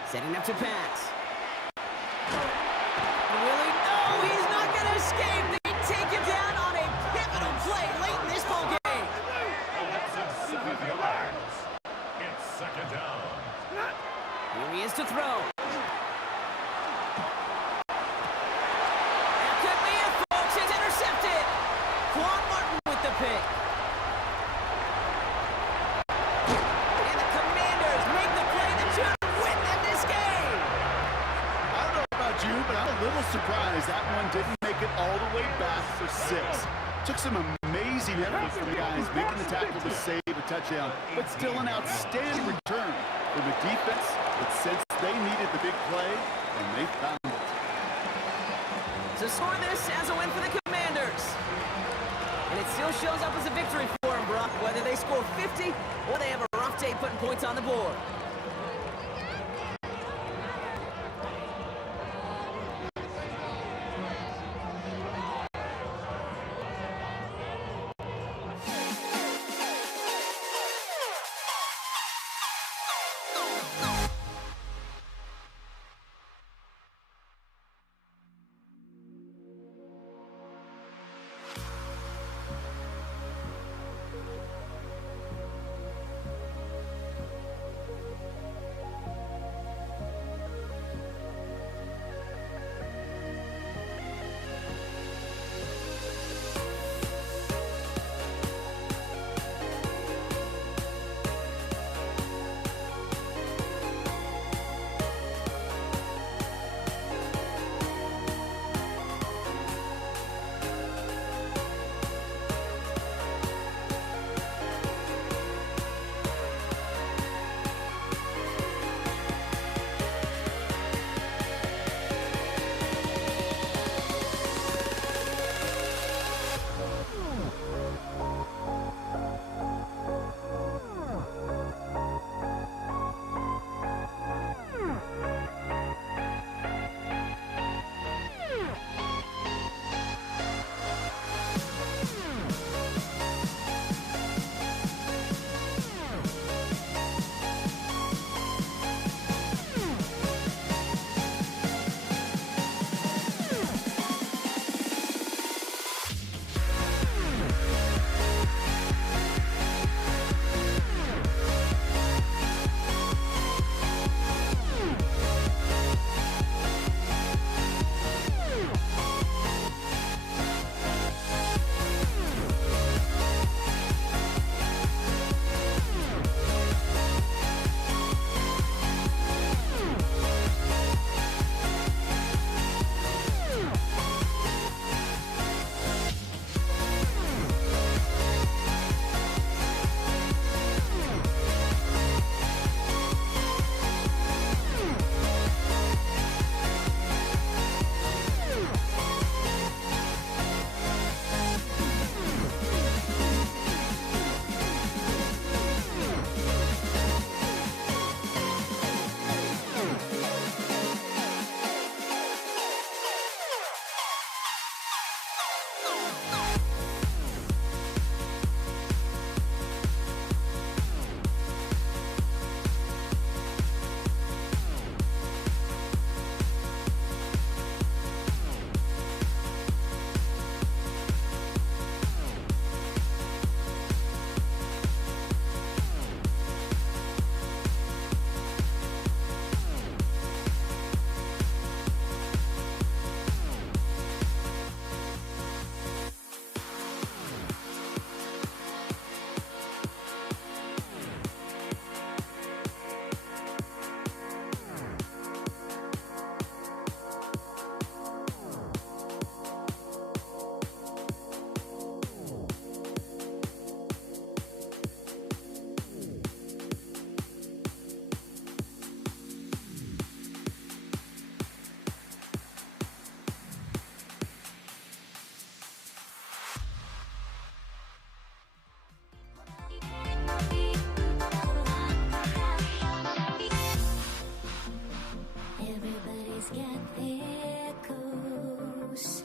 Setting up to pass. Really? No, he's not going to escape. They take him down on a pivotal play late in this ball game. It's 2nd down. Here he is to throw. That could be it, folks. It's intercepted. Quan Martin with the pick. And the Commanders make the play that should win them this game. I don't know about you, but I'm a little surprised that one didn't make it all the way back for 6. Took some amazing effort from the guys making the tackle to save a touchdown, but still an outstanding return from a defense that sensed they needed the big play, and they found it. So score this as a win for the Commanders. And it still shows up as a victory for them, Brock, whether they score 50 or they have a rough day putting points on the board. Everybody's got their course,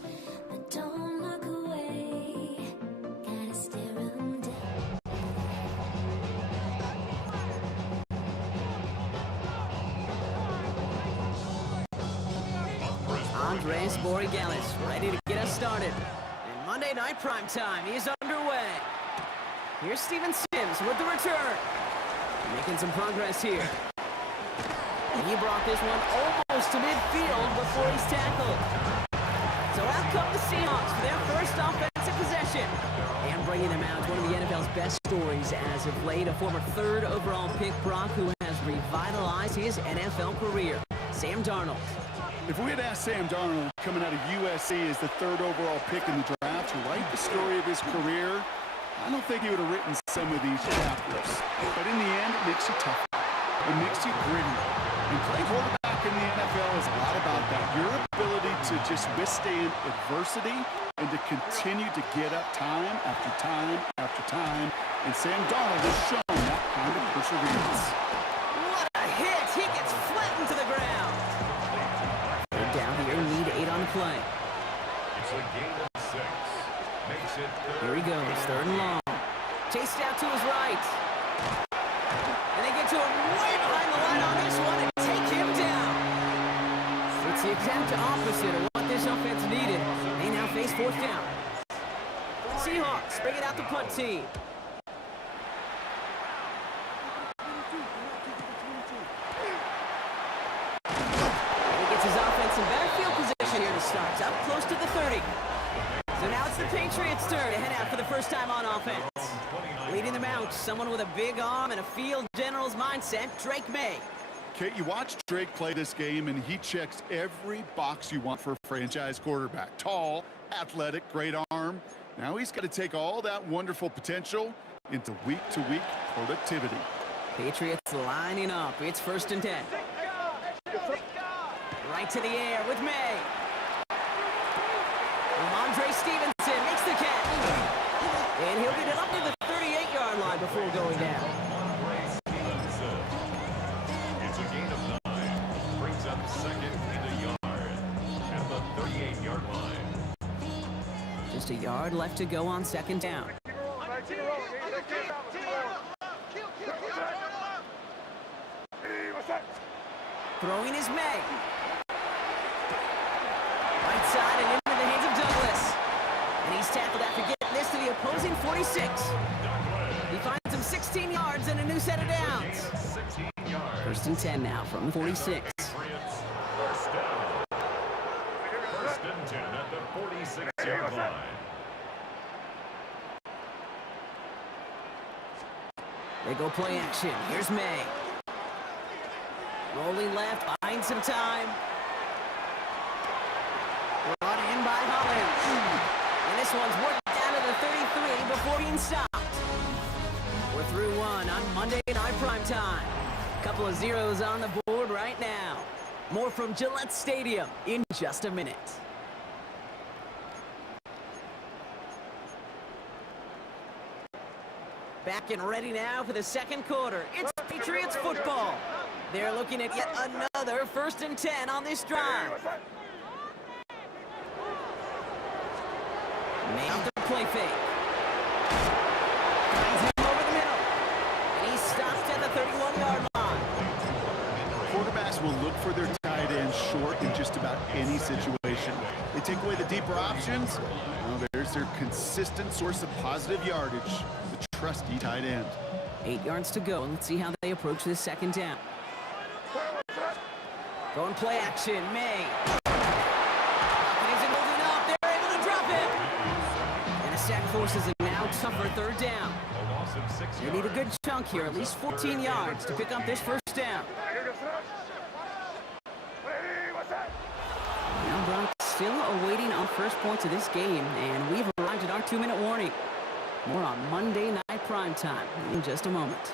but don't look away. Gotta stare 'em down. Andres Borregalis ready to get us started. And Monday Night Primetime is underway. Here's Steven Sims with the return. Making some progress here. And he brought this one almost to midfield before he's tackled. So out come the Seahawks for their first offensive possession. And bringing them out, one of the NFL's best stories as of late, a former third overall pick, Brock, who has revitalized his NFL career. Sam Darnold. If we had asked Sam Darnold coming out of USC as the third overall pick in the draft to write the story of his career, I don't think he would have written some of these chapters. But in the end, it makes you tough. It makes you gritty. And playing quarterback in the NFL is a lot about that. Your ability to just withstand adversity and to continue to get up time after time after time. And Sam Darnold has shown that kind of perseverance. What a hit! He gets flattened to the ground. They're down here, need 8 on the play. It's a gain of 6. Makes it Here he goes, third and long. Chased out to his right. And they get to him way behind the line on this one and take him down. It's the exact opposite of what this offense needed. They now face fourth down. Seahawks bring it out the punt team. He gets his offense in better field position here to start. Up close to the 30. So now it's the Patriots' turn to head out for the first time on offense. Leading them out, someone with a big arm and a field general's mindset, Drake May. Kate, you watch Drake play this game, and he checks every box you want for a franchise quarterback. Tall, athletic, great arm. Now he's got to take all that wonderful potential into week-to-week productivity. Patriots lining up. It's 1st and 10. Right to the air with May. Ramondre Stevenson makes the catch. And he'll get it up to the 38-yard line before going down. It's a gain of 9. Brings up 2nd and a yard at the 38-yard line. Just a yard left to go on 2nd down. Throwing is May. Right side and into the hands of Douglas. And he's tackled after getting this to the opposing 46. He finds him 16 yards and a new set of downs. 1st and 10 now from the 46. First down. 1st and 10 at the 46-yard line. They go play action. Here's May. Rolling left, buying some time. Brought in by Holland. And this one's worked down to the 33 before being stopped. We're through one on Monday Night Primetime. Couple of zeros on the board right now. More from Gillette Stadium in just a minute. Back and ready now for the 2nd quarter. It's Patriots football. They're looking at yet another 1st and 10 on this drive. May off the play fake. Finds him over the middle. And he's stopped at the 31-yard line. Quarterbacks will look for their tight end short in just about any situation. They take away the deeper options. Well, there's their consistent source of positive yardage, the trusty tight end. 8 yards to go, and let's see how they approach this second down. Going play action, May. Falcon isn't holding up. They're able to drop him. And a sack forces a now tougher third down. A loss of 6 They yards. need a good chunk here, at least 14 yards to pick up this first down. Now Brock still awaiting our first points of this game, and we've arrived at our 2-minute warning. More on Monday Night Primetime in just a moment.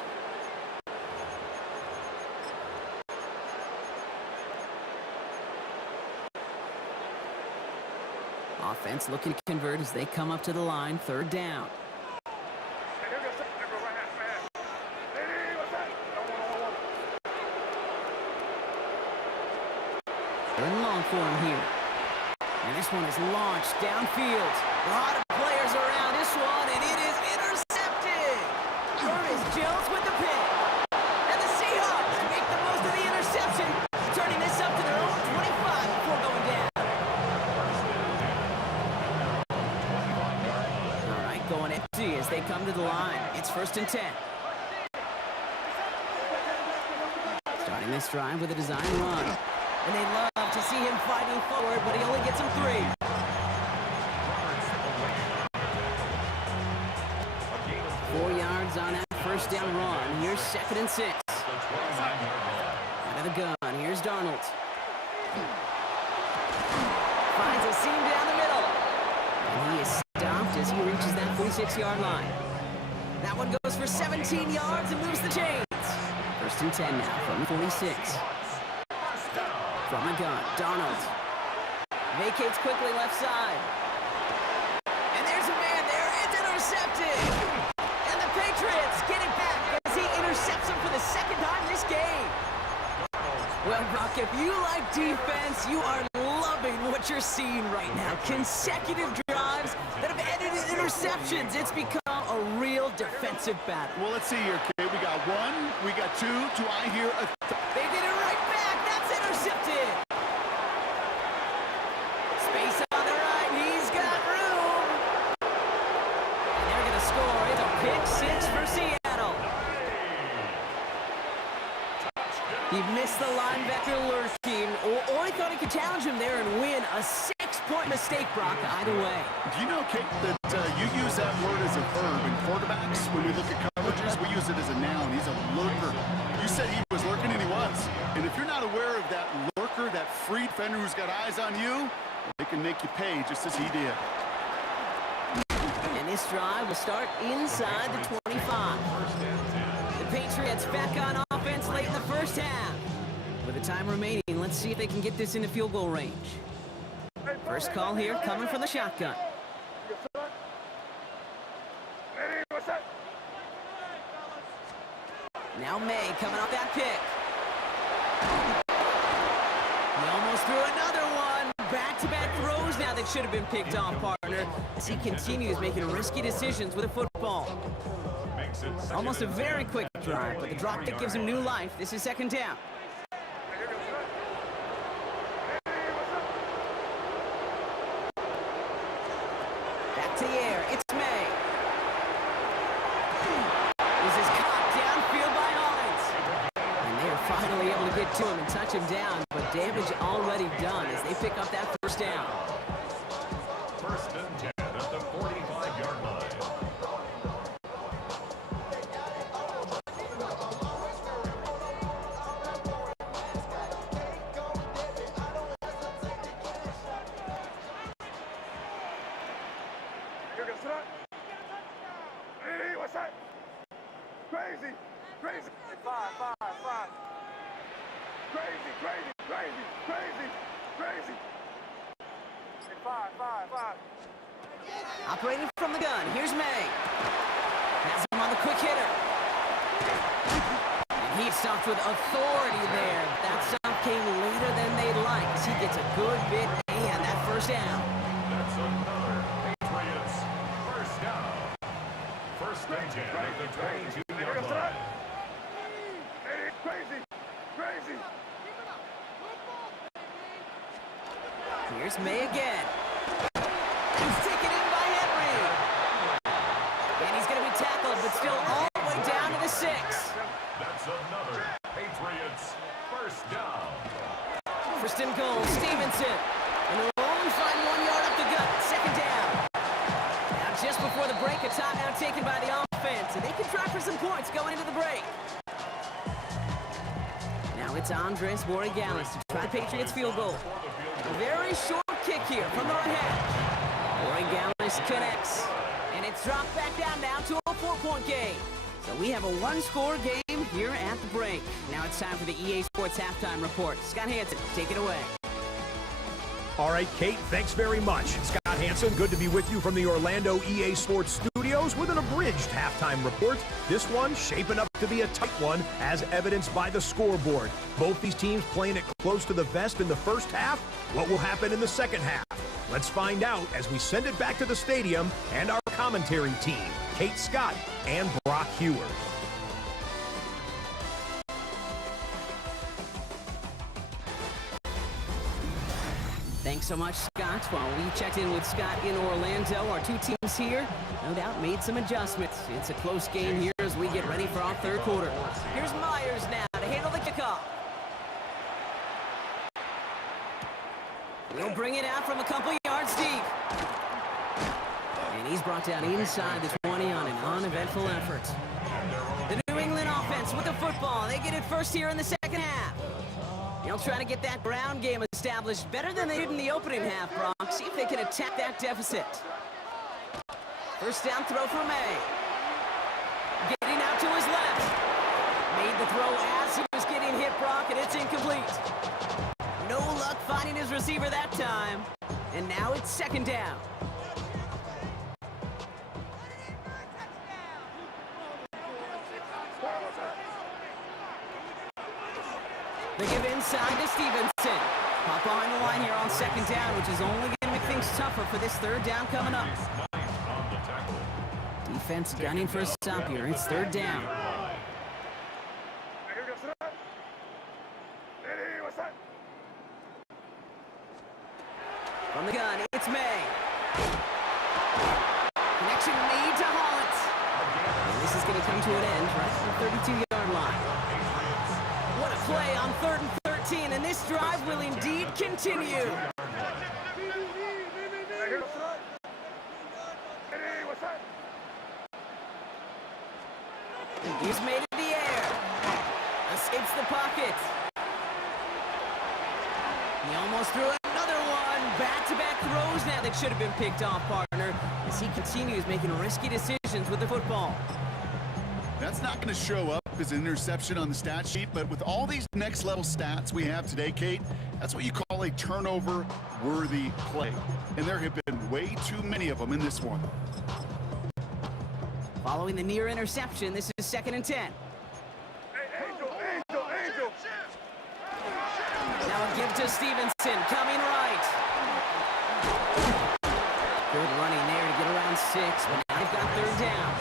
Offense looking to convert as they come up to the line, third down. They're in long for him here. And this one is launched downfield. A lot of players around this one, and it is intercepted. Ernest Jones with the pick. And the Seahawks make the most of the interception, turning this up to their own 25 before going down. All right, going empty as they come to the line. It's 1st and 10. Starting this drive with a design run. And they love to see him fighting forward, but he only gets him 3. 4 yards on that first down run. Here's 2nd and 6. Out of the gun. Here's Darnold. Finds a seam down the middle. And he is stopped as he reaches that 46-yard line. That one goes for 17 yards and moves the chains. 1st and 10 now from the 46. From the gun, Darnold vacates quickly left side. And there's a man there. It's intercepted. And the Patriots get it back as he intercepts him for the second time this game. Well, Brock, if you like defense, you are loving what you're seeing right now. Consecutive drives that have ended in interceptions. It's become a real defensive battle. Well, let's see here, Kay. We got 1, we got 2. Do I hear a They get it right back. That's intercepted. Space on the right. He's got room. And they're going to score. It's a pick 6 for Seattle. He missed the linebacker lurking, or he thought he could challenge him there and win. A 6-point mistake, Brock, either way. Do you know, Kate, that you use that word as a verb in quarterbacks? When we look at coverages, we use it as a noun. He's a lurker. You said he was lurking, and he was. And if you're not aware of that lurker, that free defender who's got eyes on you, they can make you pay just as he did. And this drive will start inside the 25. The Patriots back on offense late in the first half. With the time remaining, let's see if they can get this into field goal range. First call here coming from the shotgun. Now May coming off that pick. He almost threw another one. Back-to-back throws now that should have been picked off, partner, as he continues making risky decisions with a football. Almost a very quick drive, but the drop kick gives him new life. This is 2nd down. Back to the air. It's May. This is caught downfield by Hollins. And they are finally able to get to him and touch him down, but damage already done as they pick up that first down. 1st and 10 at the 45-yard line. Hey, what's that? Crazy, crazy. 5. Crazy, crazy, crazy, crazy, crazy. 5. Operating from the gun, here's May. Has him on the quick hitter. And he stopped with authority there. That stop came later than they'd like as he gets a good bit and that first down. That's another Patriots First and 10 at the 22-yard line. Crazy. Here's May again. He's taken in by Henry. And he's going to be tackled, but still all the way down to the 6. That's another Patriots first down. First and goal, Stevenson. And they'll only find 1 yard up the gut. Second down. Now just before the break, a timeout taken by the offense. And they can try for some points going into the break. Now it's Andres Borregales to try the Patriots field goal. A very short kick here from the right hash. Borregales connects. And it's dropped back down now to a 4-point game. So we have a 1-score game here at the break. Now it's time for the EA Sports Halftime Report. Scott Hanson, take it away. All right, Kate, thanks very much. Scott Hanson, good to be with you from the Orlando EA Sports Studios with an abridged halftime report. This one shaping up to be a tight one, as evidenced by the scoreboard. Both these teams playing it close to the vest in the first half. What will happen in the second half? Let's find out as we send it back to the stadium and our commentary team, Kate Scott and Brock Hewer. Thanks so much, Scott. While we checked in with Scott in Orlando, our two teams here, no doubt, made some adjustments. It's a close game here as we get ready for our third quarter. Here's Myers now to handle the kickoff. We'll bring it out from a couple yards deep. And he's brought down inside the 20 on an uneventful effort. The New England offense with the football. They get it first here in the second half. They'll try to get that ground game established better than they did in the opening half, Brock. See if they can attack that deficit. First down throw for May. Getting out to his left. Made the throw as he was getting hit, Brock, and it's incomplete. No luck finding his receiver that time. And now it's second down. They give inside to Stevenson. Pop behind the line here on second down, which is only going to make things tougher for this third down coming up. Defense gunning for a stop here. It's third down. From the gun, it's May. Connection made to Hollins. And this is going to come to an end right at the 32-yard line. What a play on 3rd and 13, and this drive will indeed continue. He's made it in the air. Escapes the pocket. He almost threw another one. Back-to-back throws now that should have been picked off, partner, as he continues making risky decisions with the football. That's not going to show up as an interception on the stat sheet, but with all these next-level stats we have today, Kate, that's what you call a turnover-worthy play. And there have been way too many of them in this one. Following the near interception, this is 2nd and 10. Angel. Now a give to Stevenson, coming right. Good running there to get around 6, but now they've got third down.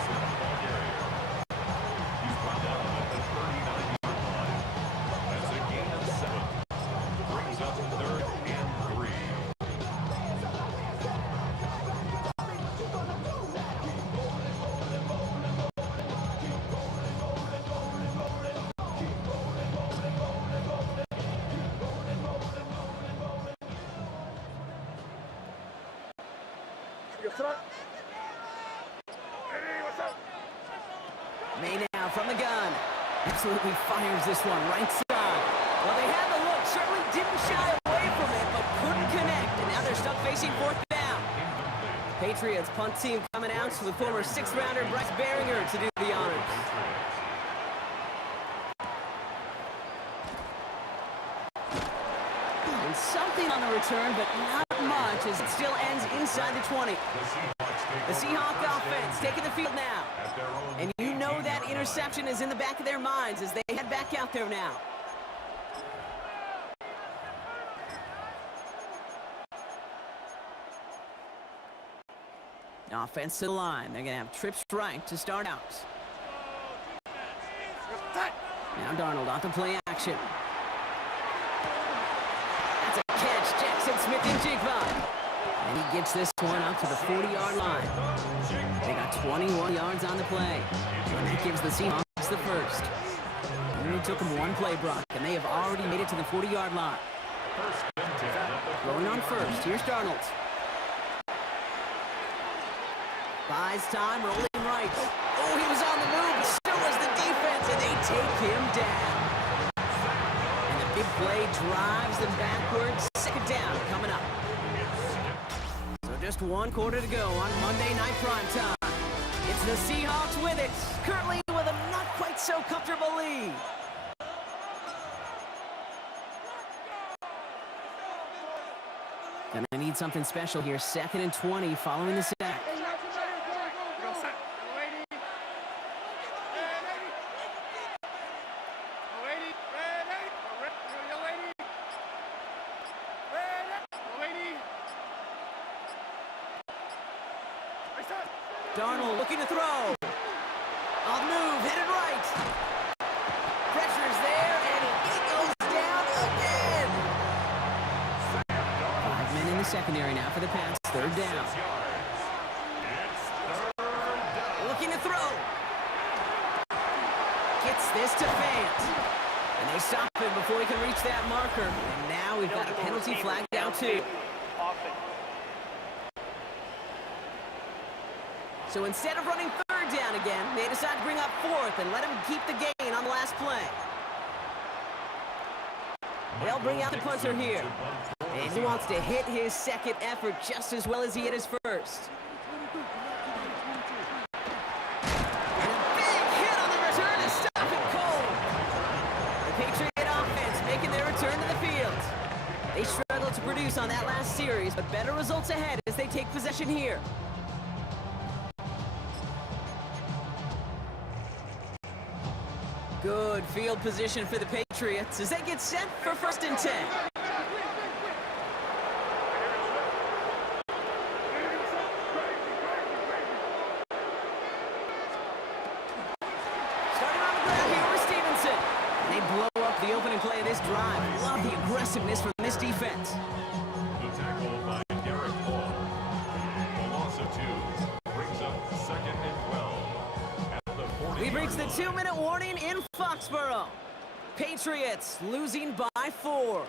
May now from the gun. Absolutely fires this one right side. Well, they had the look. Certainly didn't shy away from it, but couldn't connect. And now they're stuck facing 4th down. Patriots punt team coming out to the former 6th-rounder Bryce Baringer to do the honors. And something on the return, but not much, as it still ends inside the 20. The Seahawk offense taking the field now. And you know that interception is in the back of their minds as they head back out there now. Offense to the line. They're going to have trips right to start out. Now Darnold on to play action. That's a catch. Jackson Smith-Njigba. And he gets this one up to the 40-yard line. They got 21 yards on the play. And that gives the Seahawks the first. It only took them one play, Brock, and they have already made it to the 40-yard line. Going on first. Here's Darnold. Buys time, rolling right. Oh, he was on the move, but so was the defense, and they take him down. And the big play drives them backwards. Second down coming up. So just one quarter to go on Monday Night Primetime. It's the Seahawks with it, currently with a not quite so comfortable lead. Gonna need something special here. 2nd and 20 following the sack. Darnold looking to throw. On the move, headed right. Pressure's there, and he goes down again. 5 men in the secondary now for the pass. 3rd down. Looking to throw. Gets this to Fant. And they stop him before he can reach that marker. And now we've got a penalty flag down too. So instead of running 3rd down again, they decide to bring up 4th and let him keep the gain on the last play. They'll bring out the punter here. And he wants to hit his 2nd effort just as well as he hit his 1st. And a big hit on the return to stop it cold. The Patriot offense making their return to the field. They struggled to produce on that last series, but better results ahead as they take possession here. Good field position for the Patriots as they get set for 1st and 10. Starting on the ground here with Stevenson. They blow up the opening play of this drive. Love the aggressiveness from this defense. The tackle by Derek Hall. The loss of 2 brings up 2nd and 12. At the 40. We've reached the 2-minute warning in Foxborough. Patriots losing by 4.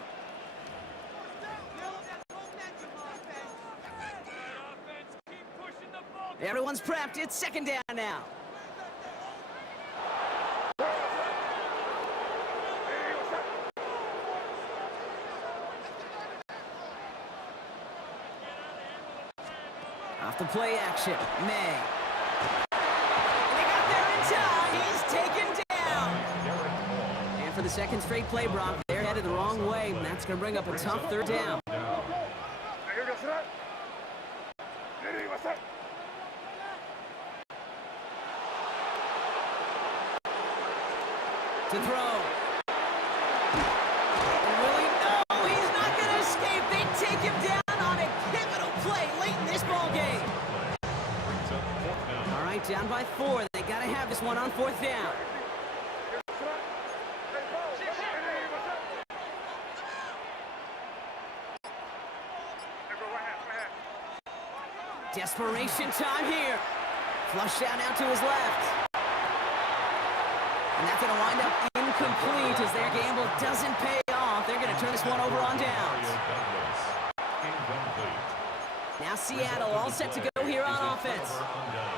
Everyone's prepped. It's 2nd down now. Off the play action. May. And they got there in time. He's taken down. And for the 2nd straight play, Brock, they're headed the wrong way, and that's going to bring up a tough 3rd down. To throw. And Willie, no, he's not going to escape. They take him down on a pivotal play late in this ball game. All right, down by 4. They got to have this one on 4th down. Desperation time here. Flush down out to his left. And that's going to wind up incomplete as their gamble doesn't pay off. They're going to turn this one over on downs. Now Seattle all set to go here on offense.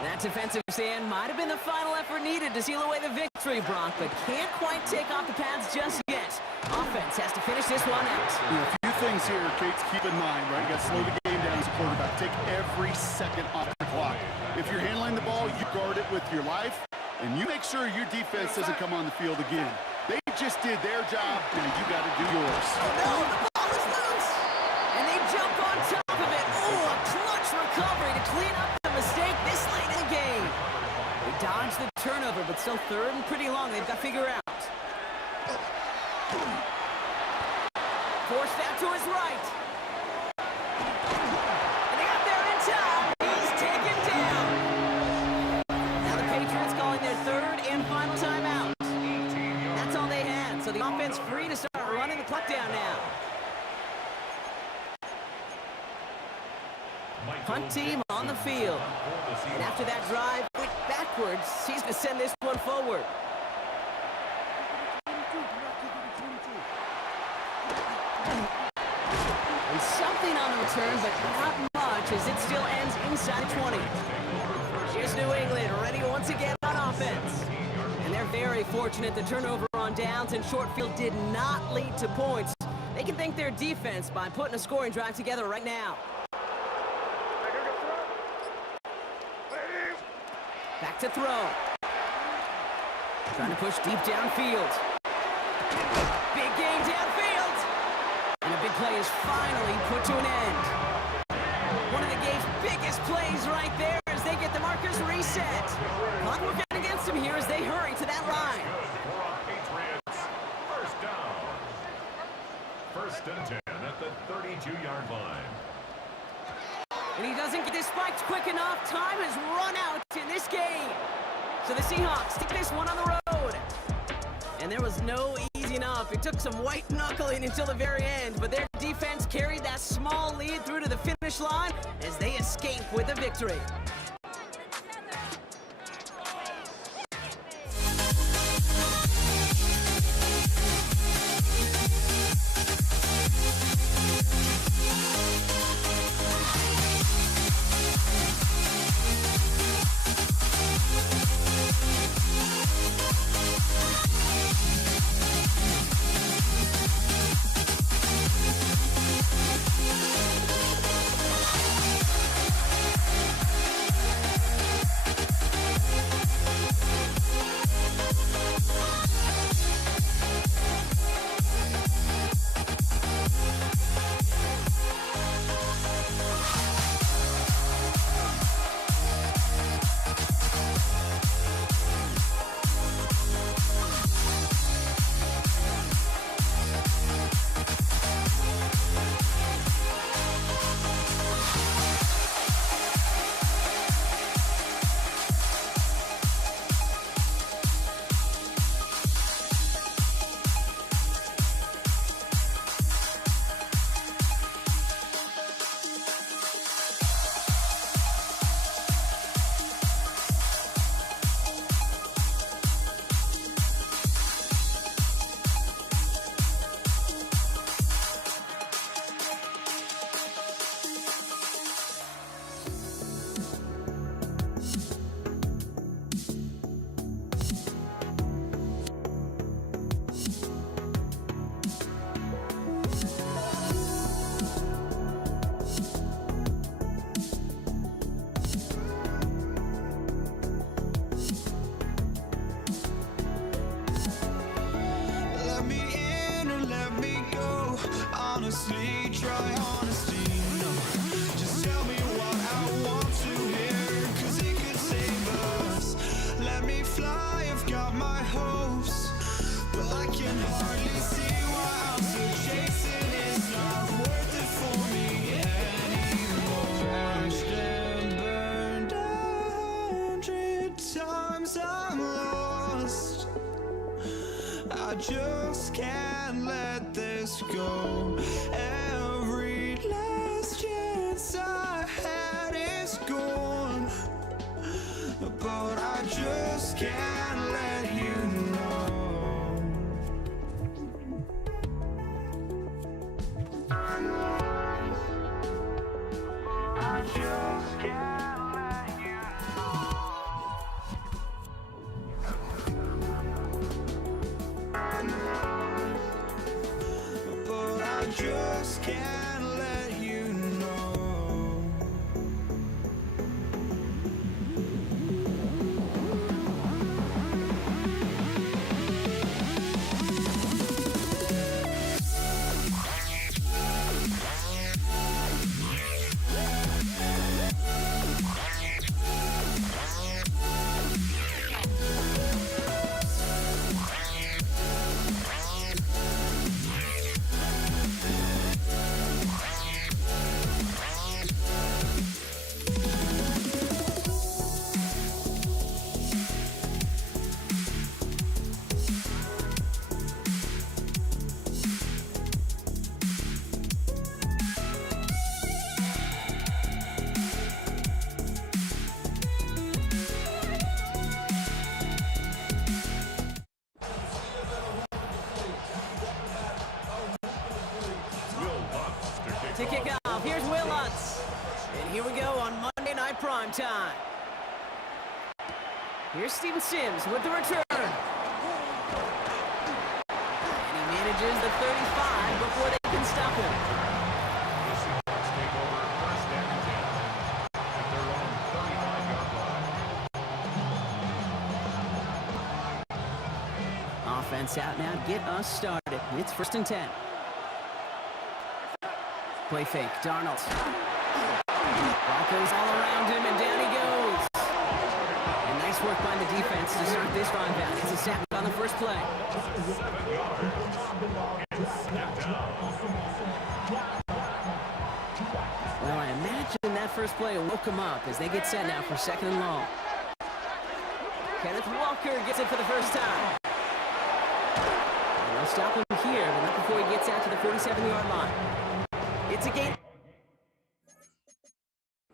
That defensive stand might have been the final effort needed to seal away the victory, Brock, but can't quite take off the pads just yet. Offense has to finish this one out. A few things here, Kate, to keep in mind, right? You got to slow the game down as a quarterback. Take every second off the clock. If you're handling the ball, you guard it with your life, and you make sure your defense doesn't come on the field again. They just did their job, and you got to do yours. Oh, no, the ball is loose, and they jump on top of it. Oh, a clutch recovery to clean up the mistake this late in the game. They dodged the turnover, but still 3rd and pretty long. They've got to figure out. Forced out to his right. And they got there in time. He's taken down. the offense free to start running the clock down now. Punt team on the field. And after that drive, went backwards. He's going to send this one forward. And something on the return, but not much, as it still ends inside the 20. Here's New England, ready once again on offense. And they're very fortunate the turnover on downs and short field did not lead to points. They can thank their defense by putting a scoring drive together right now. Back to throw. Trying to push deep downfield. Big game downfield. And a big play is finally put to an end. One of the game's biggest plays right there as they get the markers reset. Clock working against them here as they hurry to that line. Patriots. First down. First and 10 at the 32-yard line. And he doesn't get this spiked quick enough. Time has run out in this game. So the Seahawks take this one on the road. And there was no easy enough. It took some white knuckling until the very end, but their defense carried that small lead through to the finish line as they escape with a victory. honestly, try honesty, no. Just tell me what I want to hear, 'cause it could save us. Let me fly, I've got my hopes, but I can hardly see why I'm still chasing. It's not worth it for me anymore. Crashed and burned 100 times, I'm lost. I just can't let this go. Every last chance I had is gone, but I just can't let you know. I just can't let you know. But I just can't let you know. To kick off, here's Will Lutz. And here we go on Monday Night Primetime. Here's Steven Sims with the return. And he manages the 35 before they can stop him. The Seahawks take over first and 10 at their own 35-yard line. Offense out now, get us started. It's 1st and 10. Play fake, Darnold. Broncos all around him, and down he goes. And nice work by the defense to start this drive out. It's a sack on the first play. 7 yards. It's snapped down. Well, I imagine that first play woke them up as they get set now for 2nd and long. Kenneth Walker gets it for the first time. And they'll stop him here, but not before he gets out to the 47-yard line. It's a gain.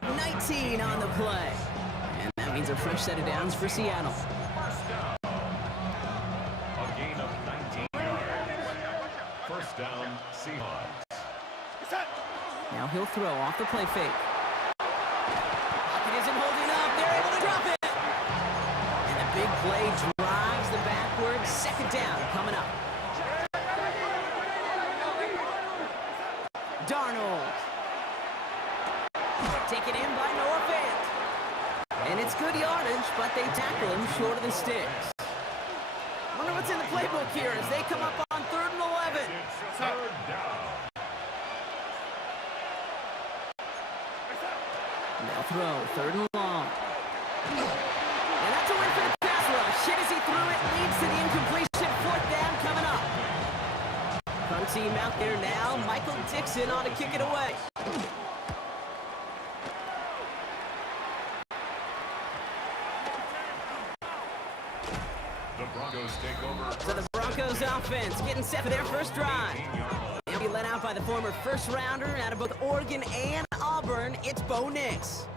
19 on the play. And that means a fresh set of downs for Seattle. First down. A gain of 19 yards. First down, Seahawks. Now he'll throw off the play fake. Pocket isn't holding up. They're able to drop it. And the big play drives the backwards. 2nd down coming up. Darnold. Taken in by Noah Fant. And it's good yardage, but they tackle him short of the sticks. Wonder what's in the playbook here as they come up on 3rd and 11. It's third down. They'll throw 3rd and long. And that's a win for the pass rush. Hit as he threw it, leads to the incompletion. 4th down coming up. Front team out there now. Michael Dixon on to kick it away. The Broncos take over. So the Broncos offense getting set for their first drive. They'll be led out by the former first-rounder out of both Oregon and Auburn. It's Bo Nix.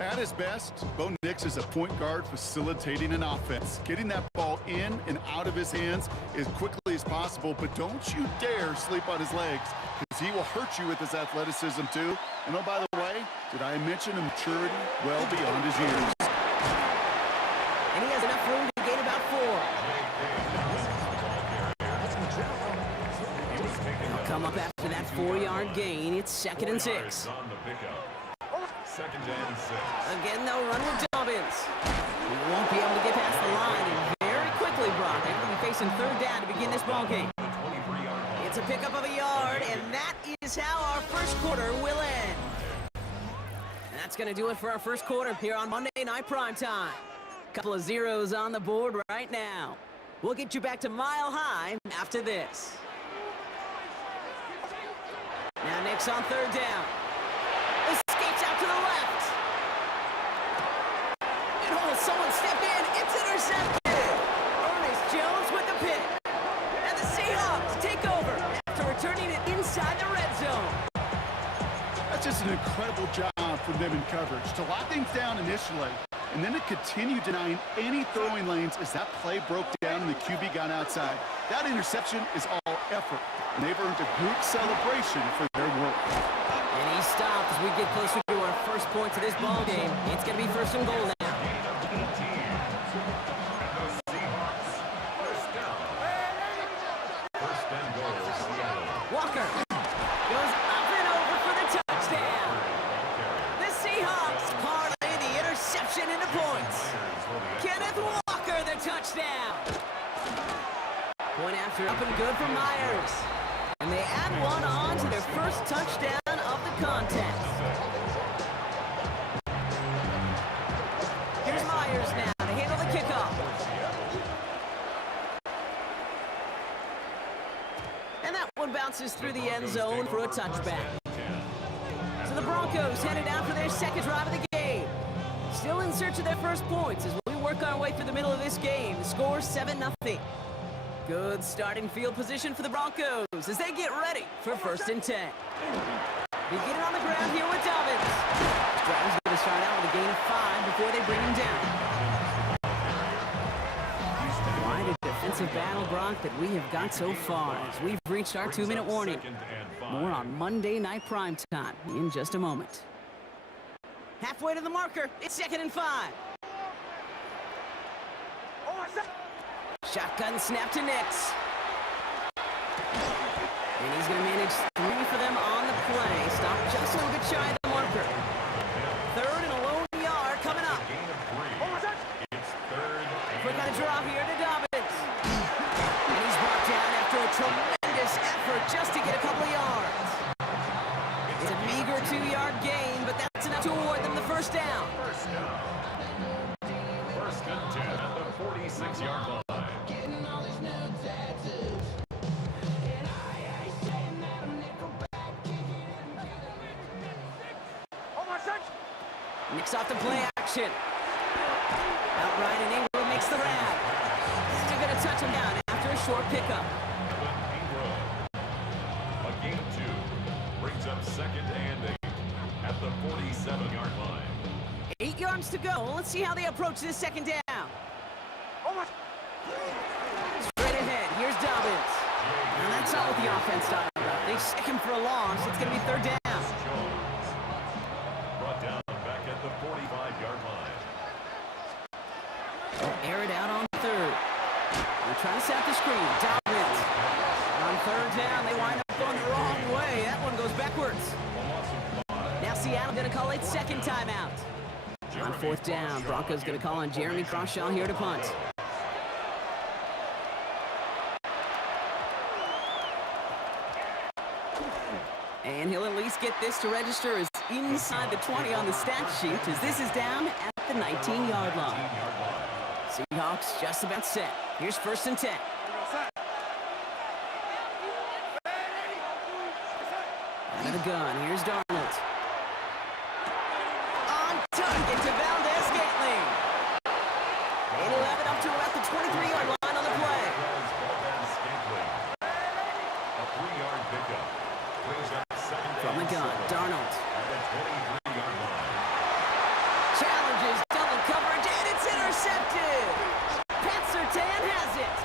At his best, Bo Nix is a point guard facilitating an offense, getting that ball in and out of his hands as quickly as possible, but don't you dare sleep on his legs, because he will hurt you with his athleticism too. And oh, by the way, did I mention a maturity well beyond his years? And he has enough room to gain about 4. They'll come up after that 4-yard gain. It's 2nd and 6. On the pickup. 2nd and 6. Again, they'll run with Dobbins. He won't be able to get past the line, and very quickly, Brock, they're going to be facing 3rd down to begin this ballgame. It's a pickup of a yard, and that is how our first quarter will end. And that's going to do it for our first quarter here on Monday Night Primetime. Couple of zeros on the board right now. We'll get you back to Mile High after this. Now Nix on 3rd down. Escapes out to the left. And oh, someone stepped in. It's intercepted. Ernest Jones with the pick. And the Seahawks take over after returning it inside the red zone. That's just an incredible job from them in coverage to lock things down initially, and then to continue denying any throwing lanes as that play broke down and the QB got outside. That interception is all effort, and they've earned a group celebration for their work. And he stopped as we get closer to our first point to this ball game. It's going to be 1st and goal now. Walker goes up and over for the touchdown. The Seahawks parlay the interception into points. Kenneth Walker, the touchdown. Point after up and good for Myers. And they add one on to their first touchdown of the contest. Here's Myers now to handle the kickoff. And that one bounces through the end zone for a touchback. So the Broncos headed out for their 2nd drive of the game. Still in search of their first points as we work our way through the middle of this game. The score 7-0. Good starting field position for the Broncos as they get ready for 1st and 10. Beginning on the ground here with Dobbins. Stroud's going to start out with a gain of 5 before they bring him down. Quite a defensive battle, Brock, that we have got so far as we've reached our 2-minute warning. More on Monday Night Primetime in just a moment. Halfway to the marker. It's 2nd and 5. Shotgun snap to Nix. And he's going to manage 3 for them on the play. Stop just a little bit shy of the marker. 3rd and a lone yard coming up. Quick on a draw here to Dobbins. And he's brought down after a tremendous effort just to get a couple of yards. It's a meager 2-yard gain, but that's enough to award them the first down. First and 10 at the 46-yard line. Nix off the play action. Outright, and Ingram makes the grab. And they're going to touch him down after a short pickup. A gain of 2 brings up 2nd and 8 at the 47-yard line. 8 yards to go. Let's see how they approach this 2nd down. Straight ahead. Here's Dobbins. And that's all with the offense talking about. They stick him for a loss. It's going to be 3rd down. Brought down back at the 45-yard line. Air it out on 3rd. They're trying to set the screen. Dobbins. On 3rd down, they wind up going the wrong way. That one goes backwards. Now Seattle going to call it 2nd timeout. On 4th down, Broncos going to call on Jeremy Crawshaw here to punt. And he'll at least get this to register as inside the 20 on the stat sheet, as this is down at the 19-yard line. Seahawks just about set. Here's 1st and 10. Out of the gun, here's Darnold. On target to Valdez-Scantling. And he'll have it up to about the 23-yard line on the play. A 3-yard pickup. From the gun, Darnold. Challenges double coverage, and it's intercepted. Pat Surtain has it.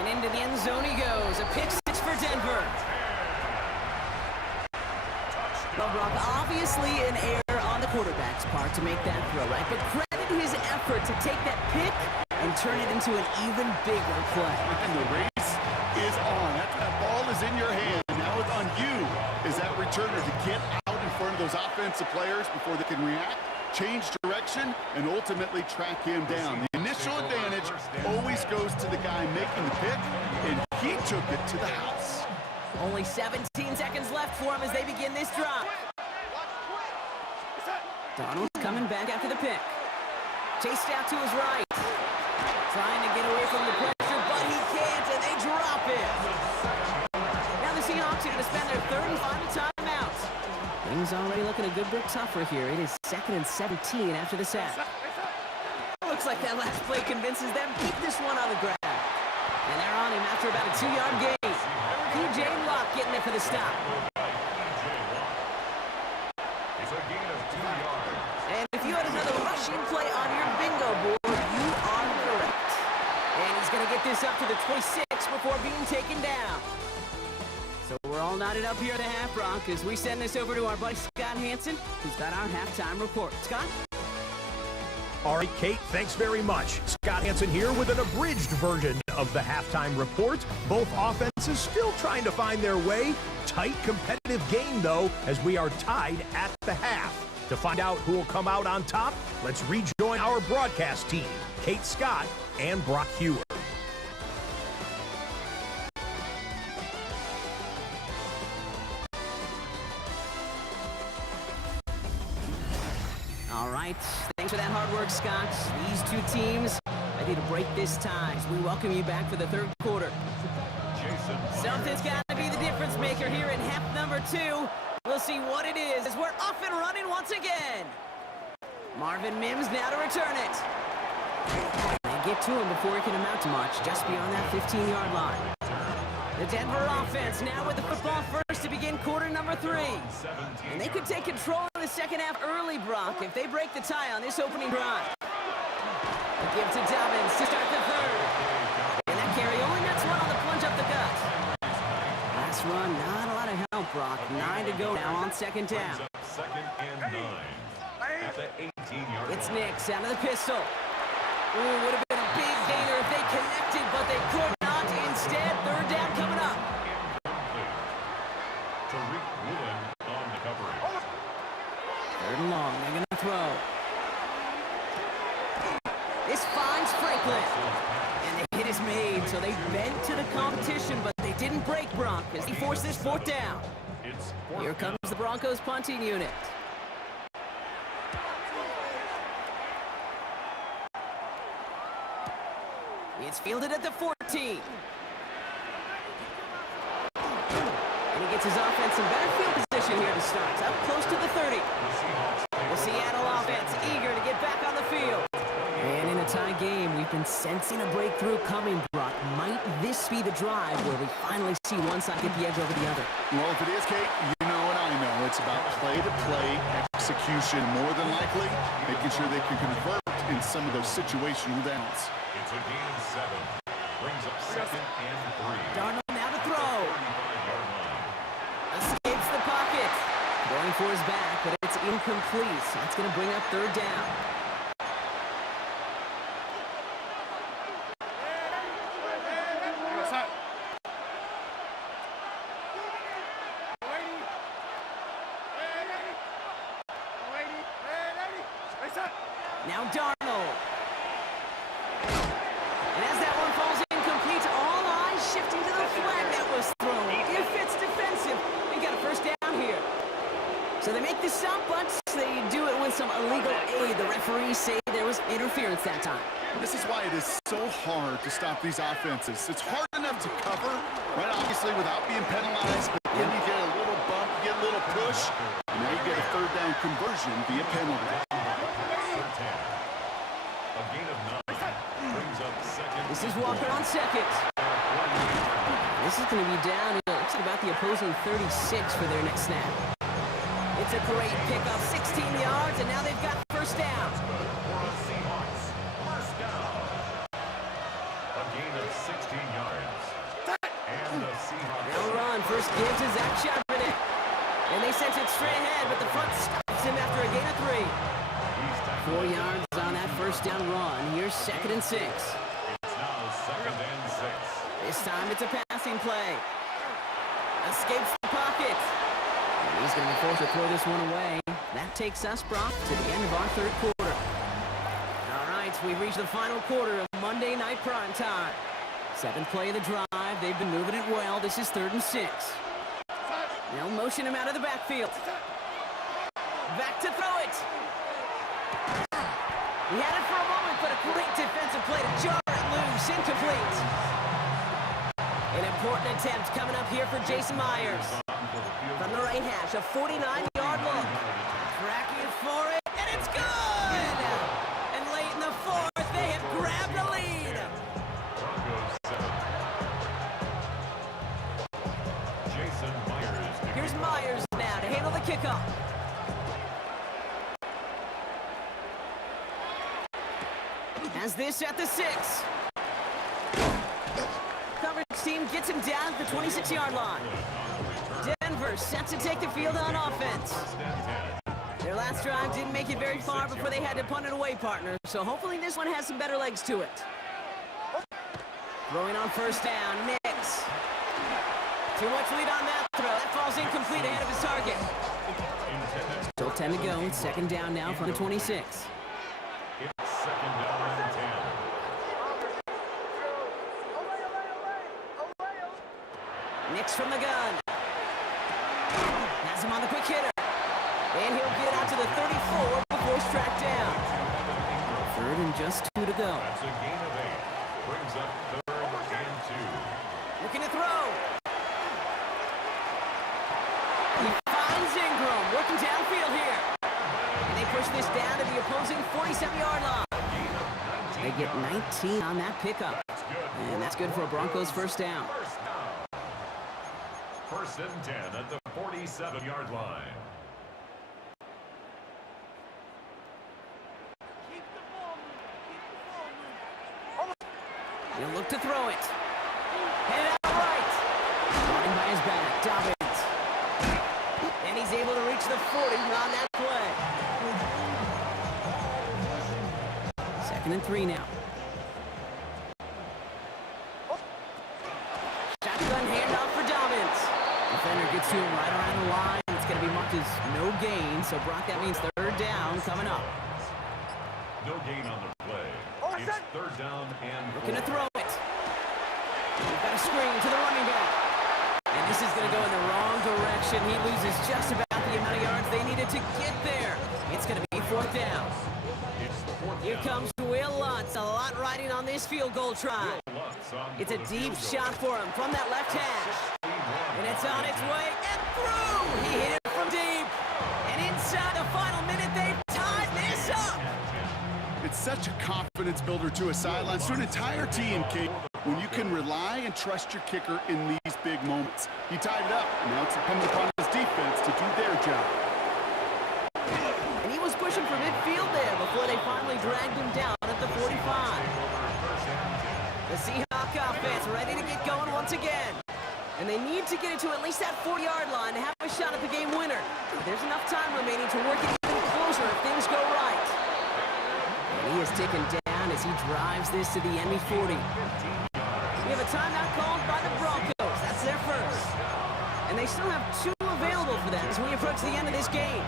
And into the end zone he goes. A pick 6 for Denver. Well, Brock, obviously an error on the quarterback's part to make that throw, right? But credit his effort to take that pick and turn it into an even bigger play. And the race is on. That ball is in your hand. Now it's on you as that returner to get out in front of those offensive players before they can react, change direction, and ultimately track him down. The initial advantage always goes to the guy making the pick, and he took it to the house. Only 17 seconds left for him as they begin this drive. Donald's coming back after the pick. Chased out to his right. Trying to get away from the pressure, but he can't, and they drop it. Now the Seahawks are going to spend their 3rd and final timeout. Things already looking a good bit tougher here. It is 2nd and 17 after the sack. Looks like that last play convinces them. Keep this one on the ground. And they're on him after about a 2-yard gain. P.J. Watt getting there for the stop. It's a gain of 2 yards. And if you had another rushing play on your bingo board, you are correct. And he's going to get this up to the 26 before being taken down. So we're all knotted up here at the half, Brock, as we send this over to our buddy Scott Hanson, who's got our halftime report. Scott? All right, Kate, thanks very much. Scott Hanson here with an abridged version of the halftime report. Both offenses still trying to find their way. Tight, competitive game, though, as we are tied at the half. To find out who will come out on top, let's rejoin our broadcast team, Kate Scott and Brock Hewer. All right, thanks for that hard work, Scott. These two teams ready to break this tie as we welcome you back for the 3rd quarter. Something's got to be the difference maker here in half number 2. We'll see what it is as we're off and running once again. Marvin Mims now to return it. They get to him before he can amount to much, just beyond that 15-yard line. The Denver offense now with the football first to begin quarter number 3. And they could take control of the second half early, Brock, if they break the tie on this opening drive. A give to Dobbins to start the 3rd. And that carry only nets one on the plunge up the gut. Last this run, not a lot of help, Brock. 9 to go now on second down. Brings up second and 9 at the 18-yard line. It's Nix out of the pistol. Ooh, would have been a big gainer if they connected, but they could not. Instead, third down coming up. Tariq Woolen on the coverage. Third and long, they're going to throw. This finds Franklin. And the hit is made, so they bent to the competition, but they didn't break Brock as they force this fourth down. It's fourth Here comes the Broncos punting unit. It's fielded at the 14. And he gets his offense in better field position here to start. It's up close to the 30. The Seattle offense eager to get back on the field. And in a tie game, we've been sensing a breakthrough coming, Brock. Might this be the drive where we finally see one side get the edge over the other? Well, if it is, Kate, you know and I know it's about play-to-play execution. More than likely, making sure they can convert in some of those situational downs. It's a gain of 7. Brings up second and 3. Darnold now to throw. 35-yard line. Escapes the pocket. Going for his back, but it's incomplete. So that's going to bring up third down. Now Darnold. And as that one falls incomplete, all eyes shifting to the flag that was thrown. If it's defensive, they got a first down here. So they make the stop, but they do it with some illegal aid. The referees say there was interference that time. This is why it is so hard to stop these offenses. It's hard enough to cover, right, obviously, without being penalized, but then you get a little bump, you get a little push, and now you get a third down conversion via penalty. A gain of 9. Brings up second. This is Walker on second. This is going to be down, looks like about the opposing 36 for their next snap. It's a great pickup, 16 yards, and now they've got first down. Seahawks. First down. A gain of 16 yards. And the Seahawks. They'll run. First give to Zach Charbonnet. And they sent it straight ahead, but the front stops him after a gain of 3. 4 yards on that first down run. Here's second and 6. It's now second and 6. This time it's a passing play. Escapes the pocket. And he's going to be forced to throw this one away. That takes us, Brock, to the end of our third quarter. All right, we've reached the final quarter of Monday Night Prime Time. 7th play of the drive. They've been moving it well. This is 3rd and 6. They'll motion him out of the backfield. Back to throw it. He had it for a moment, but a great defensive play to jar it loose. Incomplete. An important attempt coming up here for Jason Myers. From the right hash, a 49-yard look. Tracking for it, and it's good! And late in the 4th, they have grabbed the lead. Broncos 7. Jason Myers. Here's Myers now to handle the kickoff. Has this at the 6. Coverage team gets him down at the 26-yard line. Denver set to take the field on offense. Their last drive didn't make it very far before they had to punt it away, partner. So hopefully this one has some better legs to it. Throwing on first down, Nix. Too much lead on that throw. That falls incomplete ahead of his target. Still 10 to go. Second down now from the 26. It's second down and 10. Nix from the gun. Has him on the quick hitter. And he'll get out to the 34 before he's tracked down. 3rd and just 2 to go. That's a gain of 8. Brings up 3rd and 2. Looking to throw. He finds Ingram working downfield here. And they push this down to the opposing 47-yard line. They get 19 on that pickup. And that's good for a Broncos first down. First and 10 at the 47-yard line. He'll look to throw it. Headed out right. Running by his back. Dobbins. And he's able to reach the 40 on that play. 2nd and 3 now. Shotgun handoff for Dobbins. Defender gets to him right around the line. It's going to be marked as no gain. So, Brock, that means 3rd down coming up. No gain on the play. It's 3rd down and 4. Looking to throw it. We've got a screen to the running back. And this is going to go in the wrong direction. He loses just about the amount of yards they needed to get there. It's going to be 4th down. Here comes Will Lutz. A lot riding on this field goal try. It's a deep shot for him from that left hash. And it's on its way and through. He hit it from deep. And inside the final minute, they've tied this up. It's such a confidence builder to a sideline, to an entire team, Kate, when you can rely and trust your kicker in these big moments. He tied it up, and now it's incumbent upon his defense to do their job. And he was pushing for midfield there before they finally dragged him down at the 45. The Seahawk offense ready to get going once again. And they need to get it to at least that 40-yard line to have a shot at the game winner. There's enough time remaining to work it even closer if things go right. And he is taken down as he drives this to the enemy 40. We have a timeout called by the Broncos. That's their first. And they still have 2 available for them as we approach the end of this game.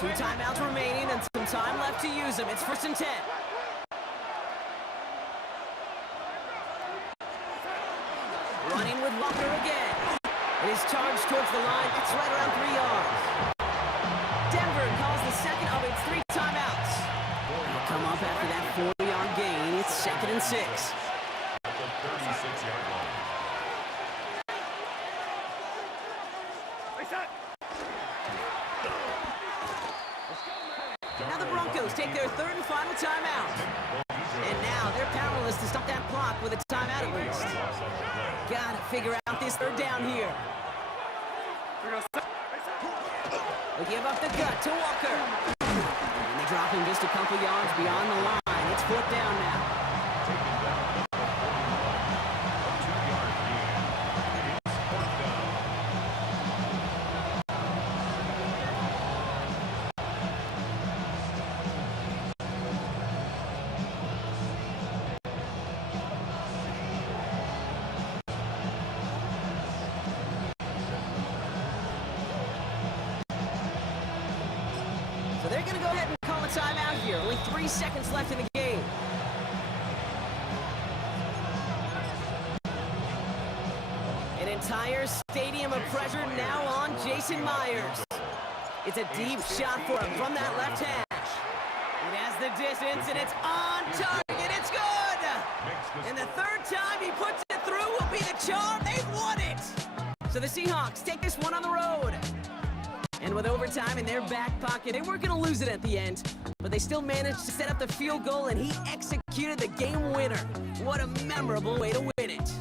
2 timeouts remaining and some time left to use them. It's 1st and 10. Running with Walker again. It is charged towards the line. It's right around 3 yards. Denver calls the second of its 3 timeouts. They'll come up after that 40-yard gain. It's 2nd and 6. At the 36-yard line. Now the Broncos take their 3rd and final timeout. And now they're powerless to stop that clock with a timeout at least. Gotta figure out this 3rd down here. They give up the gut to Walker. And they drop him just a couple yards beyond the line. It's 4th down now. So they're going to go ahead and call a timeout here. Only 3 seconds left in the game. An entire stadium of pressure now on Jason Myers. It's a deep shot for him from that left hash. It has the distance, and it's on target. It's good! And the 3rd time he puts it through will be the charm. They've won it! So the Seahawks take this one on the road. And with overtime in their back pocket, they weren't going to lose it at the end, but they still managed to set up the field goal, and he executed the game winner. What a memorable way to win it.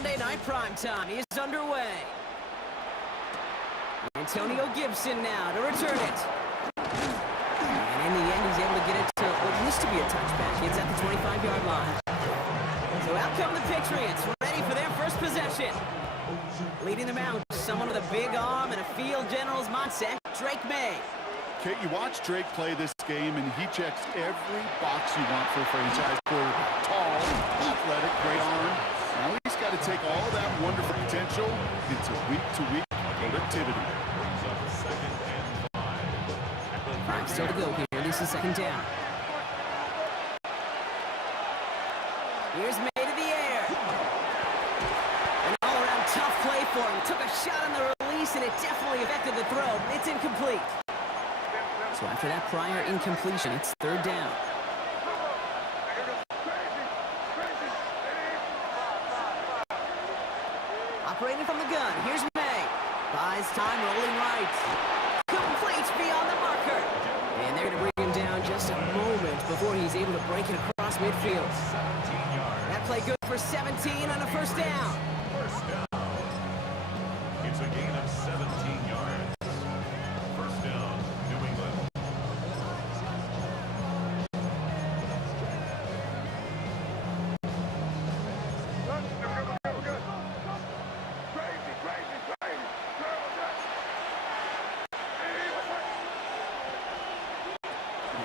Monday Night Primetime is underway. Antonio Gibson now to return it. And in the end, he's able to get it to what used to be a touchback. It's at the 25-yard line. So out come the Patriots, ready for their first possession. Leading them out, someone with a big arm and a field general's mindset, Drake May. Kate, you watch Drake play this game, and he checks every box you want for a franchise quarterback. Tall, athletic, great arm. Now he's got to take all that wonderful potential into week-to-week productivity. Five still to go here. This is second down. Here's May to the air. An all-around tough play for him. Took a shot on the release, and it definitely affected the throw. It's incomplete. So after that prior incompletion, it's third down. Operating from the gun, here's May. Buys time, rolling right. Complete beyond the marker. And they're going to bring him down just a moment before he's able to break it across midfield. That play good for 17 on a first down. It's a gain of 17 yards. First down, New England.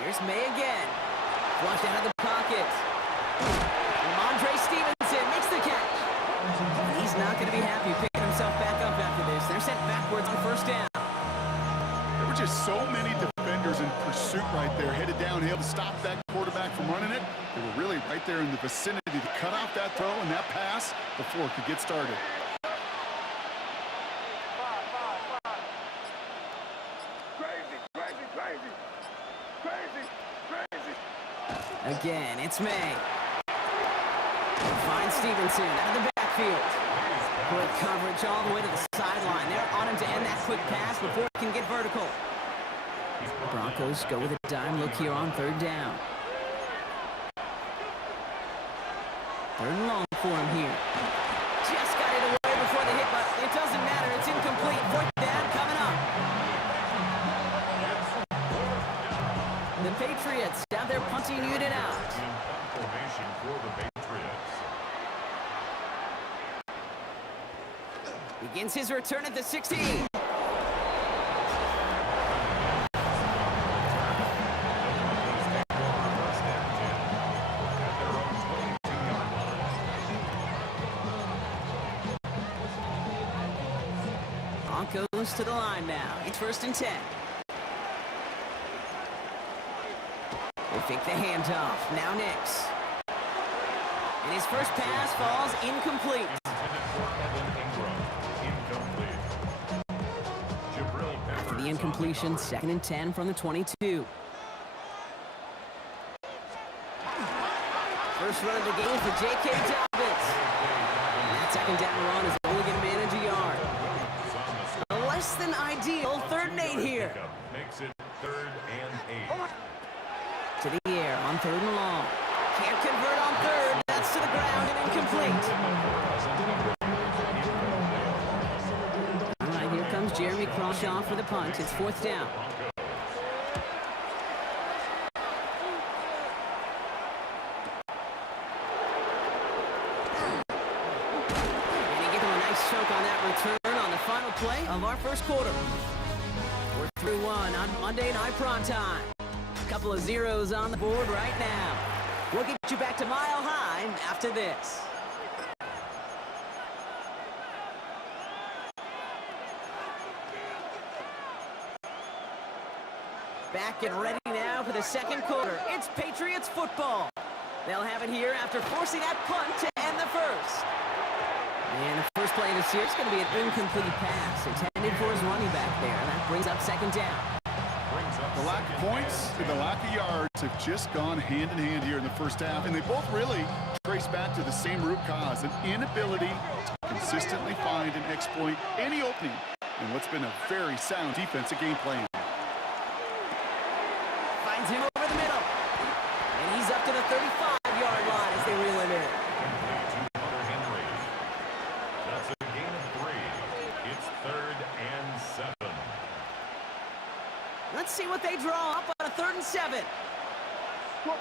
Here's May again. Flushed out of the pocket. Ramondre Stevenson makes the catch. He's not going to be happy picking himself back up after this. They're sent backwards on first down. There were just so many defenders in pursuit right there, headed downhill to stop that quarterback from running it. They were really right there in the vicinity to cut off that throw and that pass before it could get started. Again, it's May. Finds Stevenson out of the backfield. Good coverage all the way to the sideline. They're on him to end that quick pass before he can get vertical. The Broncos go with a dime look here on third down. Third and long for him here. Just got it away before the hit, but it doesn't matter. It's incomplete. Fourth down coming up. The Patriots have their punting unit out. Formation for the Patriots. Begins his return at the 16. Broncos to the line now. It's first and 10. They fake the handoff. Now Nix. And his first pass falls incomplete. After the incompletion, second and 10 from the 22. First run of the game for J.K. Dobbins. And that second down run is only going to manage a yard. A less than ideal third and 8 here. Makes it third and 8. To the air on third and long. Can't convert on third. That's to the ground and incomplete. All right, here comes Jeremy Crawshaw for the punt. It's fourth down. And he gave him a nice choke on that return on the final play of our first quarter. We're 3-1 on Monday Night Primetime. Couple of zeros on the board right now. We'll get you back to Mile High after this. Back and ready now for the second quarter. It's Patriots football. They'll have it here after forcing that punt to end the first. And the first play of this year is going to be an incomplete pass intended for his running back there. That brings up second down. The lack of points and the lack of yards have just gone hand in hand here in the first half, and they both really trace back to the same root cause, an inability to consistently find and exploit any opening in what's been a very sound defensive game plan. Finds him over the middle, and he's up to the 35-yard line as they reel him in. see what they draw up on a 3rd and 7. They'll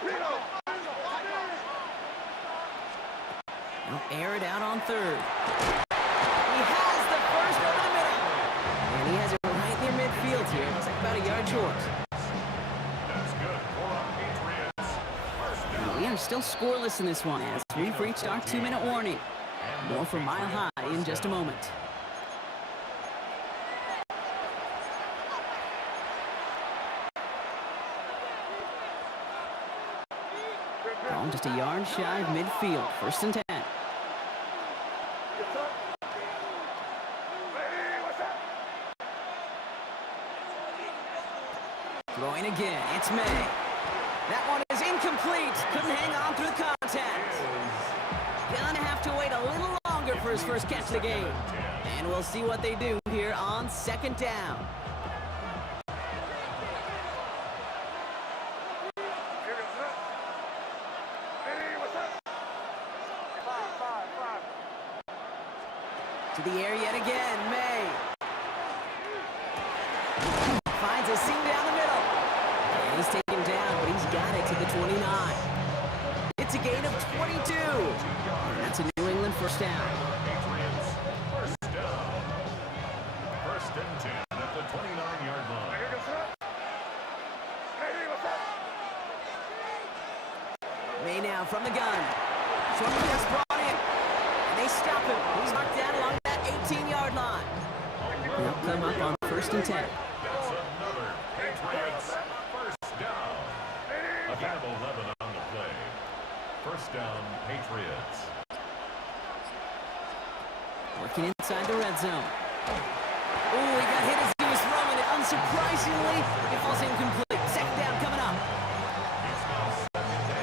air it out on 3rd. He has the first over the middle. And he has it right near midfield here. It's like about a yard short. That's good for our Patriots. First down. We are still scoreless in this one as we've reached our 2-minute warning. More from Mile High in just a moment. Ball just a yard shy of midfield. 1st and 10. Throwing again. It's May. That one is incomplete. Couldn't hang on through the contact. Gonna have to wait a little longer for his first catch of the game. And we'll see what they do here on 2nd down. To the air yet again, May. Finds a seam down the middle. And he's taken down, but he's got it to the 29. It's a gain of 22. And that's a New England first down. Patriots. First down. 1st and 10 at the 29-yard line. May now from the gun. Short pass brought in. And they stop him. He's marked down along that 18-yard line. They'll come up on 1st and 10. That's another Patriots first down. A gain of 11 on the play. First down, Patriots. Working inside the red zone. Oh, he got hit as he was throwing it. Unsurprisingly, it falls incomplete. 2nd down coming up. It's now 2nd and 10.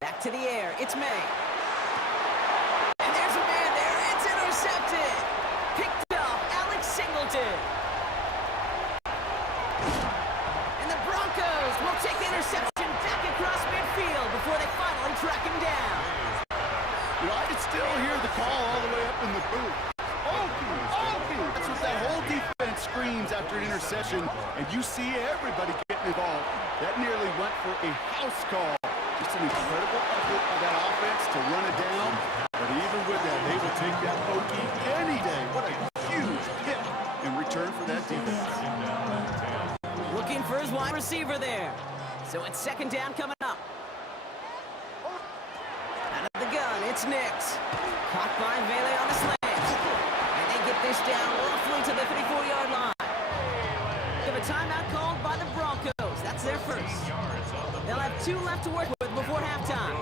Back to the air. It's May. And there's a man there. It's intercepted. Picked up Alex Singleton. And the Broncos will take the interception back across midfield before they finally track him down. You know, I can still hear the call all the way up in the booth. That's what that whole defense screams after an interception, and you see everybody getting involved. That nearly went for a house call. Just an incredible effort by that offense to run it down. But even with that, they will take that pokey any day. What a huge hit in return for that defense. Looking for his wide receiver there. So it's 2nd down coming up. Out of the gun, it's Nix. Caught by Vele on the slant. And they get this down roughly to the 34-yard line. They have a timeout called by the Broncos. That's their first. They'll have 2 left to work with before halftime.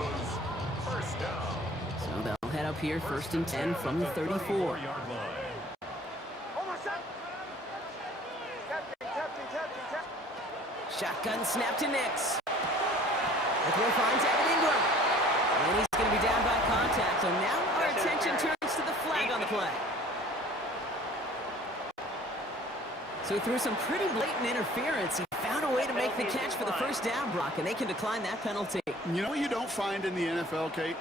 First down. So they'll head up here 1st and 10 from the 34. Yard line. Shotgun snap to Nix. The throw finds Evan Ingram. And he's going to be down by contact. So now our attention turns to the flag on the play. So through some pretty blatant interference, he found a way to make the catch for the first down, Brock, and they can decline that penalty. You know what you don't find in the NFL, Kate?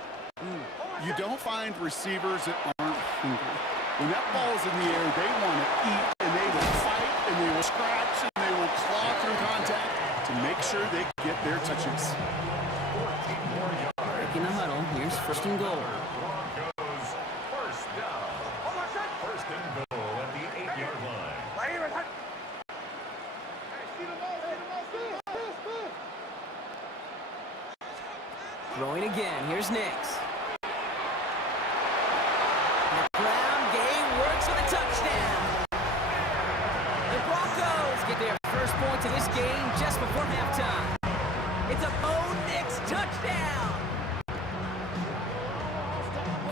You don't find receivers that aren't hungry. When that ball's in the air, they want to eat, and they will fight, and they will scratch, and they will claw through contact to make sure they get their touches. Breaking the huddle, here's 1st and goal. Broncos first down. 1st and goal at the 8-yard line. Throwing again, here's Nix. The ground game works with a touchdown. The Broncos get their first point of this game just before halftime. It's a Bo Nix touchdown.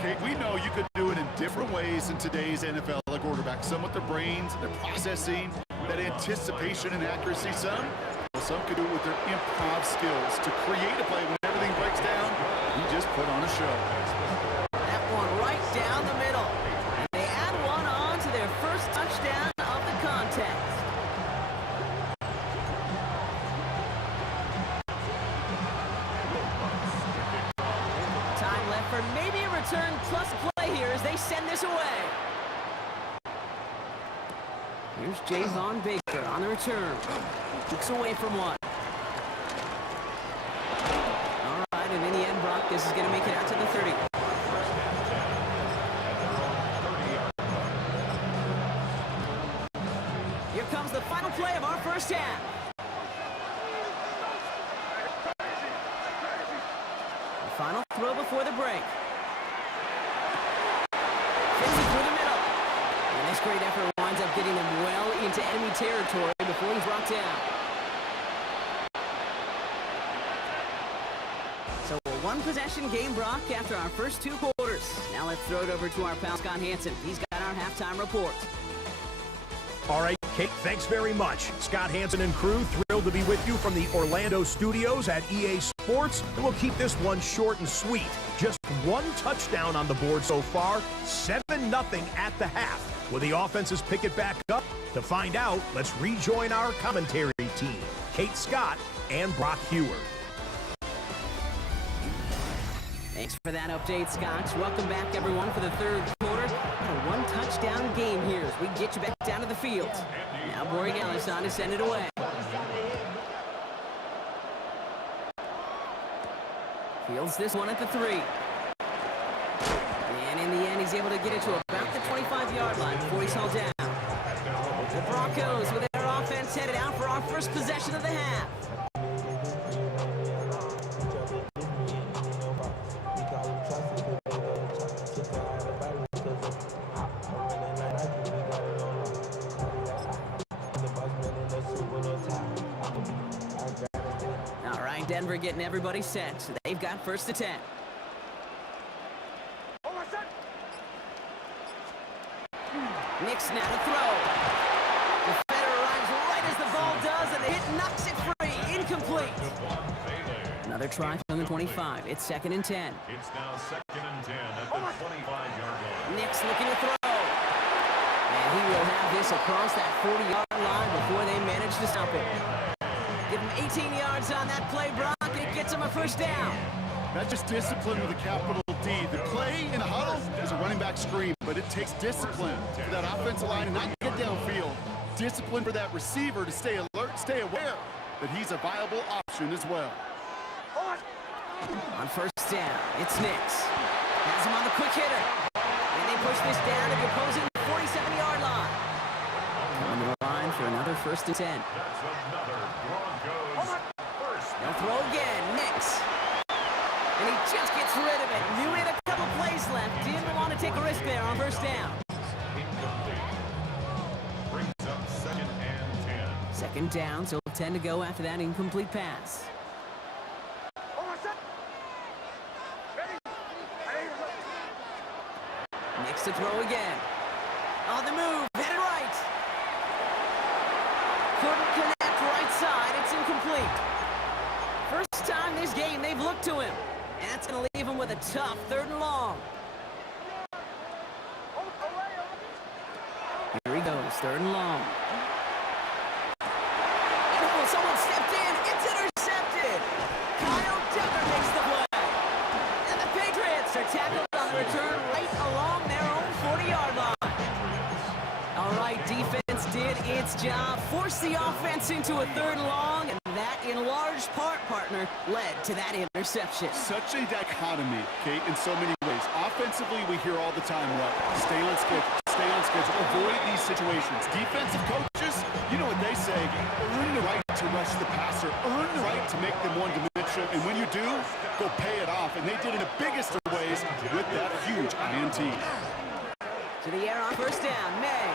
Kate, we know you could do it in different ways in today's NFL at quarterback. Some with their brains, their processing, that anticipation and accuracy. Some could do it with their improv skills to create a play when everything breaks down. You just put on a show. That one right down the middle. And they add first touchdown of the contest. Time left for maybe a return plus play here as they send this away. Here's Javon Baker on the return. Looks away from one. All right, and in the end, Brock, this is going to make it out to the 30. Here comes the final play of our first half. The final throw before the break. Fits it through the middle. And this great effort winds up getting him well into enemy territory before he's brought down. So a one-possession game, Brock, after our first 2 quarters. Now let's throw it over to our pal Scott Hanson. He's got our halftime report. All right, Kate, thanks very much. Scott Hanson and crew, thrilled to be with you from the Orlando studios at EA Sports. And we'll keep this one short and sweet. Just 1 touchdown on the board so far, 7-0 at the half. Will the offenses pick it back up? To find out, let's rejoin our commentary team, Kate Scott and Brock Huard. Thanks for that update, Scott. Welcome back, everyone, for the third quarter. A 1-touchdown game here as we get you back down to the field. Now Borregales on to send it away. Fields this one at the 3. And in the end, he's able to get it to about the 25-yard line before he's hauled down. The Broncos with their offense headed out for our first possession of the half. All right, Denver getting everybody set. So they've got 1st and 10. Nix now to throw. The Defender arrives right as the ball does, and the hit knocks it free. Incomplete. Another try from the 25. It's 2nd and 10. It's now 2nd and 10 at the 25-yard line. Nix looking to throw. And he will have this across that 40-yard line before they manage to stop it. Give him 18 yards on that play, Brock, and it gets him a 1st down. That's just discipline with a capital D. The play in a huddle is a running back screen, but it takes discipline for that offensive line to not get downfield. Discipline for that receiver to stay alert, stay aware that he's a viable option as well. On 1st down, it's Nix. Has him on the quick hitter. And they push this down to the opposing 47-yard line. Coming to the line for another 1st and 10. That's another Broncos first. They'll throw again, Nix. And he just gets rid of it. Knew he had a couple plays left. Didn't want to take a risk there on 1st down. Incomplete. Brings up 2nd and 10. 2nd down, so 10 to go after that incomplete pass. Nix to throw again. On the move, headed right. Couldn't connect right side. It's incomplete. First time this game they've looked to him. And that's going to leave him with a tough 3rd and long. Here he goes, 3rd and long. And oh, someone stepped in. It's intercepted. Kyle Decker makes the play. And the Patriots are tackled on the return right along their own 40-yard line. All right, defense did its job. Forced the offense into a 3rd and long. And that, in large part, partner, led to that interception. Such a dichotomy, Kate, in so many ways. Offensively, we hear all the time, what? Stay on schedule, avoid these situations. Defensive coaches, you know what they say, earn the right to rush the passer, earn the right to make them one-dimensional, and when you do, go pay it off. And they did in the biggest of ways with that huge INT. To the air on 1st down, May.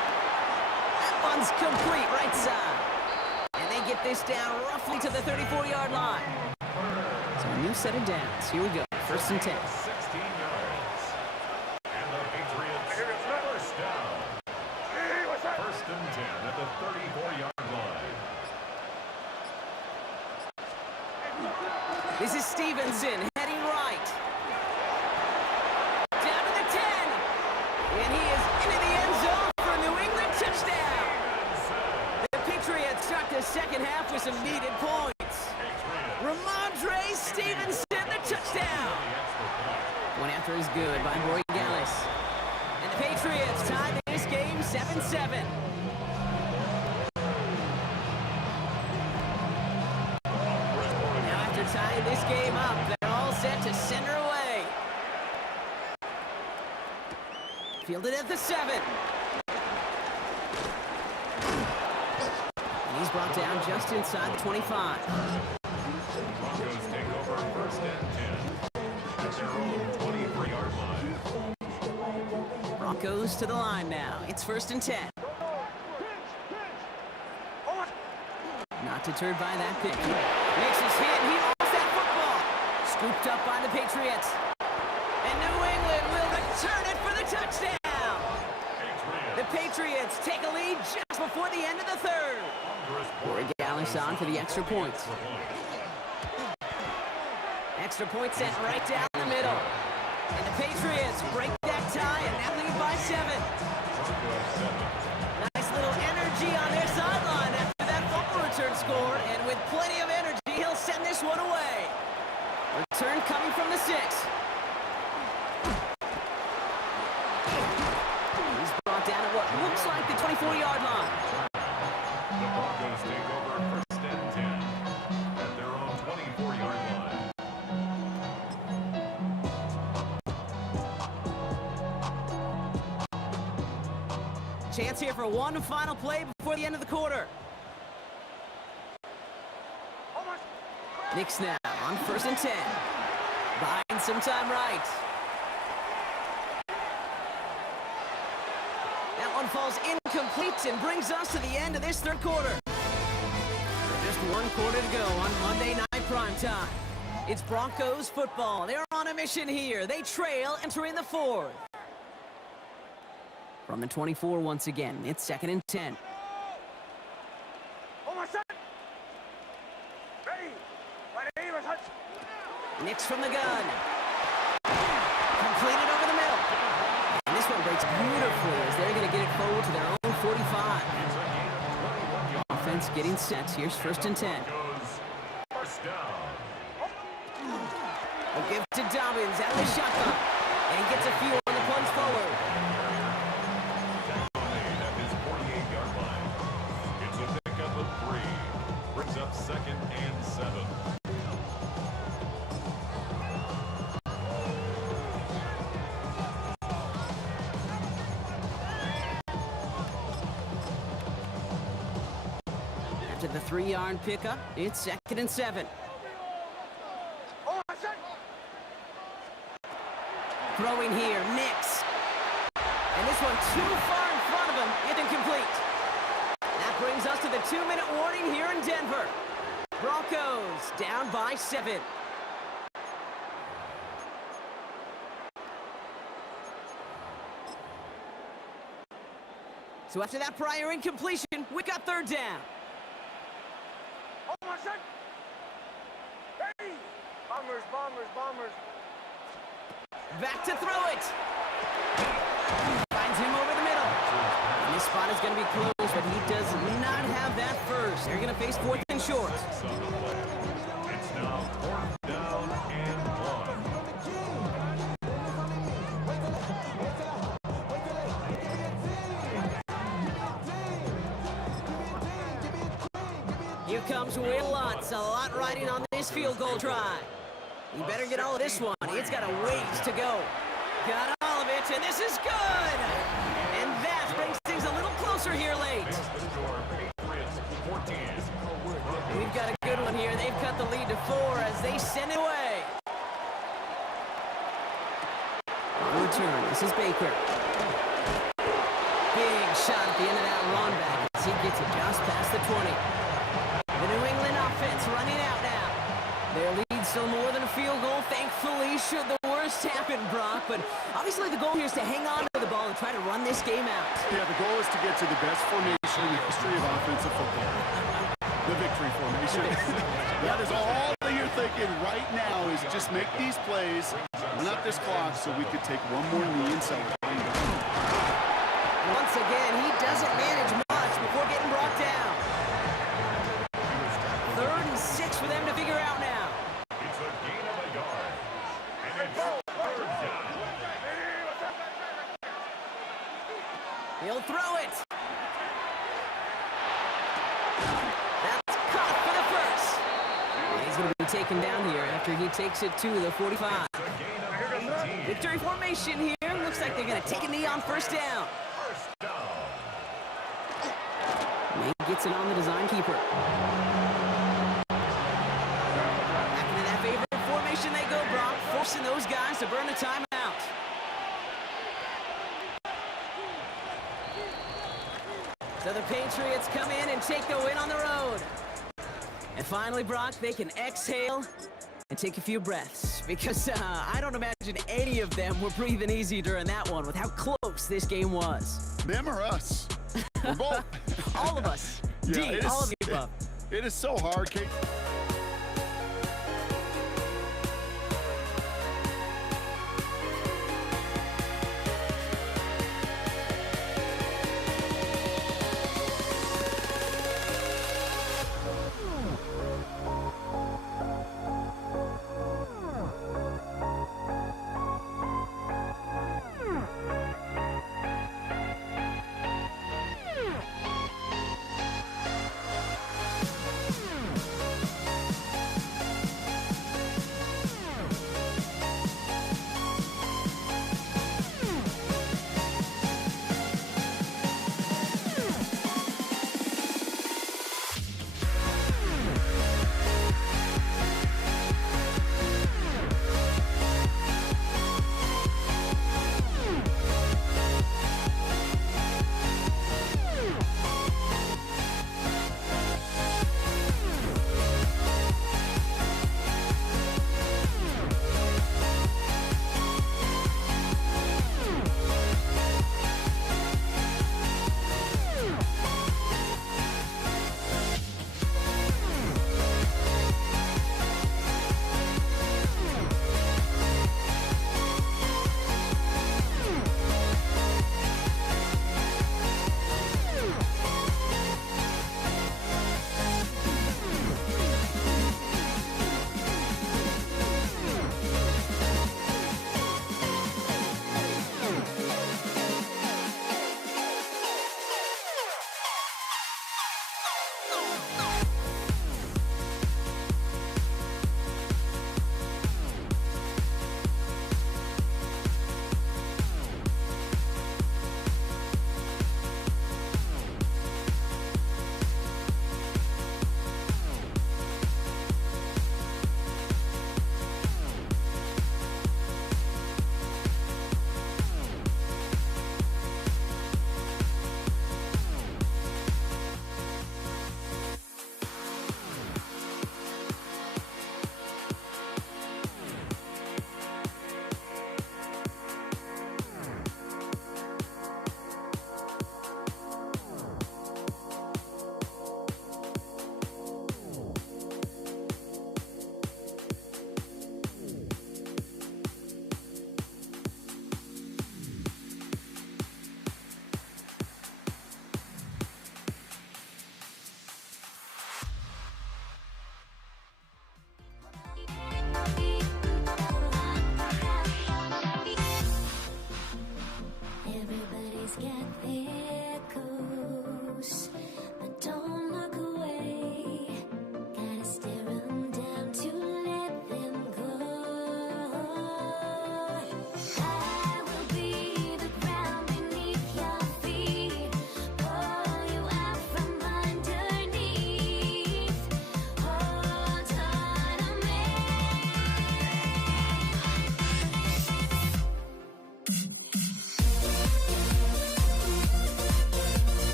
That one's complete, right side. And they get this down roughly to the 34-yard line. So a new set of downs. Here we go. 1st and 10. 16 yards. And the Patriots first down. 1st and 10 at the 34-yard line. This is Stevenson heading right. Down to the 10. And he is into the end zone for a new second half with some needed points. Ramondre Stevenson, the touchdown. One after is good by Borregales. And the Patriots tied this game 7-7. Now after tying this game up, they're all set to send her away. Fielded at the 7. And he's brought down just inside the 25. Broncos take over first and 10 at their own 23-yard line. Broncos to the line now. It's first and 10. Not deterred by that pick. Makes his hit. He lost that football. Scooped up by the Patriots. And New England will return it for the touchdown. The Patriots take a lead just before the end of the third. Borregales on for the extra points. Extra point sent right down the middle. And the Patriots break that tie and now lead by 7. Nice little energy on their sideline after that fumble return score. And with plenty of energy, he'll send this one away. Return coming from the 6. He's brought down at what looks like the 24-yard line. The Broncos take over first and 10 at their own 24-yard line. Chance here for one final play before the end of the quarter. Knicks now on first and 10. Buying some time right. That one falls incomplete and brings us to the end of this third quarter. Just one quarter to go on Monday Night Primetime. It's Broncos football. They're on a mission here. They trail entering the fourth. From the 24 once again, it's second and 10. Knicks from the gun. Completed over the middle. And this one breaks beautifully as they're going to get it forward to their own 45. Offense getting set. Here's first and 10. First down. A give to Dobbins out of the shotgun. And he gets a few on the plunge forward. Made at his 48-yard line. It's a pickup of 3. Brings up second and 7. After the 3-yard pickup, it's second and 7. Throwing here, Knicks. And this one too far in front of him, it's incomplete. That brings us to the 2-minute warning here in Denver. Broncos down by 7. So after that prior incompletion, we got third down. Bombers. Back to throw it. Finds him over the middle. And this spot is going to be close, but he does not have that first. They're going to face fourth and short. It's now fourth down and 1. Here comes Will Lutz. A lot riding on this field goal drive. You better get all of this one. It's got a ways to go. Got all of it, and this is good. And that brings things a little closer here late. We've got a good one here. They've cut the lead to 4 as they send it away. On return, this is Baker. Big shot at the end of that run back as he gets it just past the 20. The New England offense running out now. Their lead still more than a field goal, thankfully, should the worst happen, Brock. But obviously the goal here is to hang on to the ball and try to run this game out. Yeah, the goal is to get to the best formation in the history of offensive football. The victory formation. That is all that you're thinking right now is just make these plays, run out this clock so we could take one more knee and celebrate. Once again, he doesn't manage much before getting brought down. He'll throw it. That's caught for the first. And he's going to be taken down here after he takes it to the 45. Victory formation here. Looks like they're going to take a knee on first down. He gets it on the design keeper. Back into that favorite formation they go, Brock, forcing those guys to burn a timeout. So the Patriots come in and take the win on the road. And finally, Brock, they can exhale and take a few breaths, because I don't imagine any of them were breathing easy during that one with how close this game was. Them or us? We're both. All of us. Yeah, all of the above. It is so hard, Kate.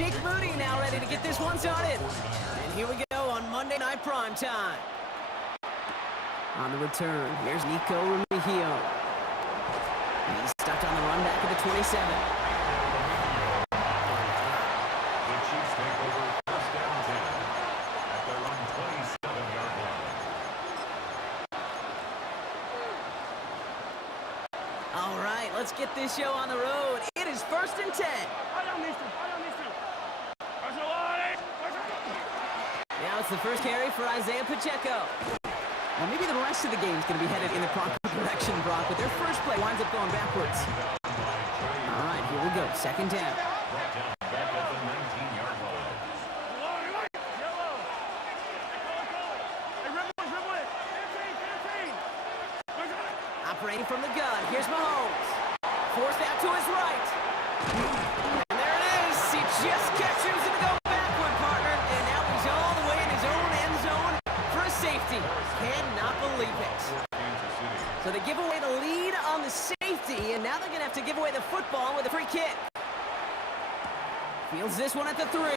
Jake Moody now ready to get this one started. And here we go on Monday Night Prime Time. On the return, here's Nico Remigio. He's stuck on the run back at the 27. The Chiefs take over first down 10 at their own 27-yard line. let's get this show on the road. It is 1st and 10. Now it's the first carry for Isaiah Pacheco. Well, maybe the rest of the game is going to be headed in the proper direction, Brock, but their first play winds up going backwards. All right, here we go. 2nd down. Brought down back at the 19-yard line. Operating from the gun. Here's Mahomes. Forced out to his right. And there it is. He just catches it to go backward, partner. And now he's all the way in his own end zone for a safety. Cannot believe it. So they give away the lead on the safety, and now they're going to have to give away the football with a free kick. Fields this one at the 3.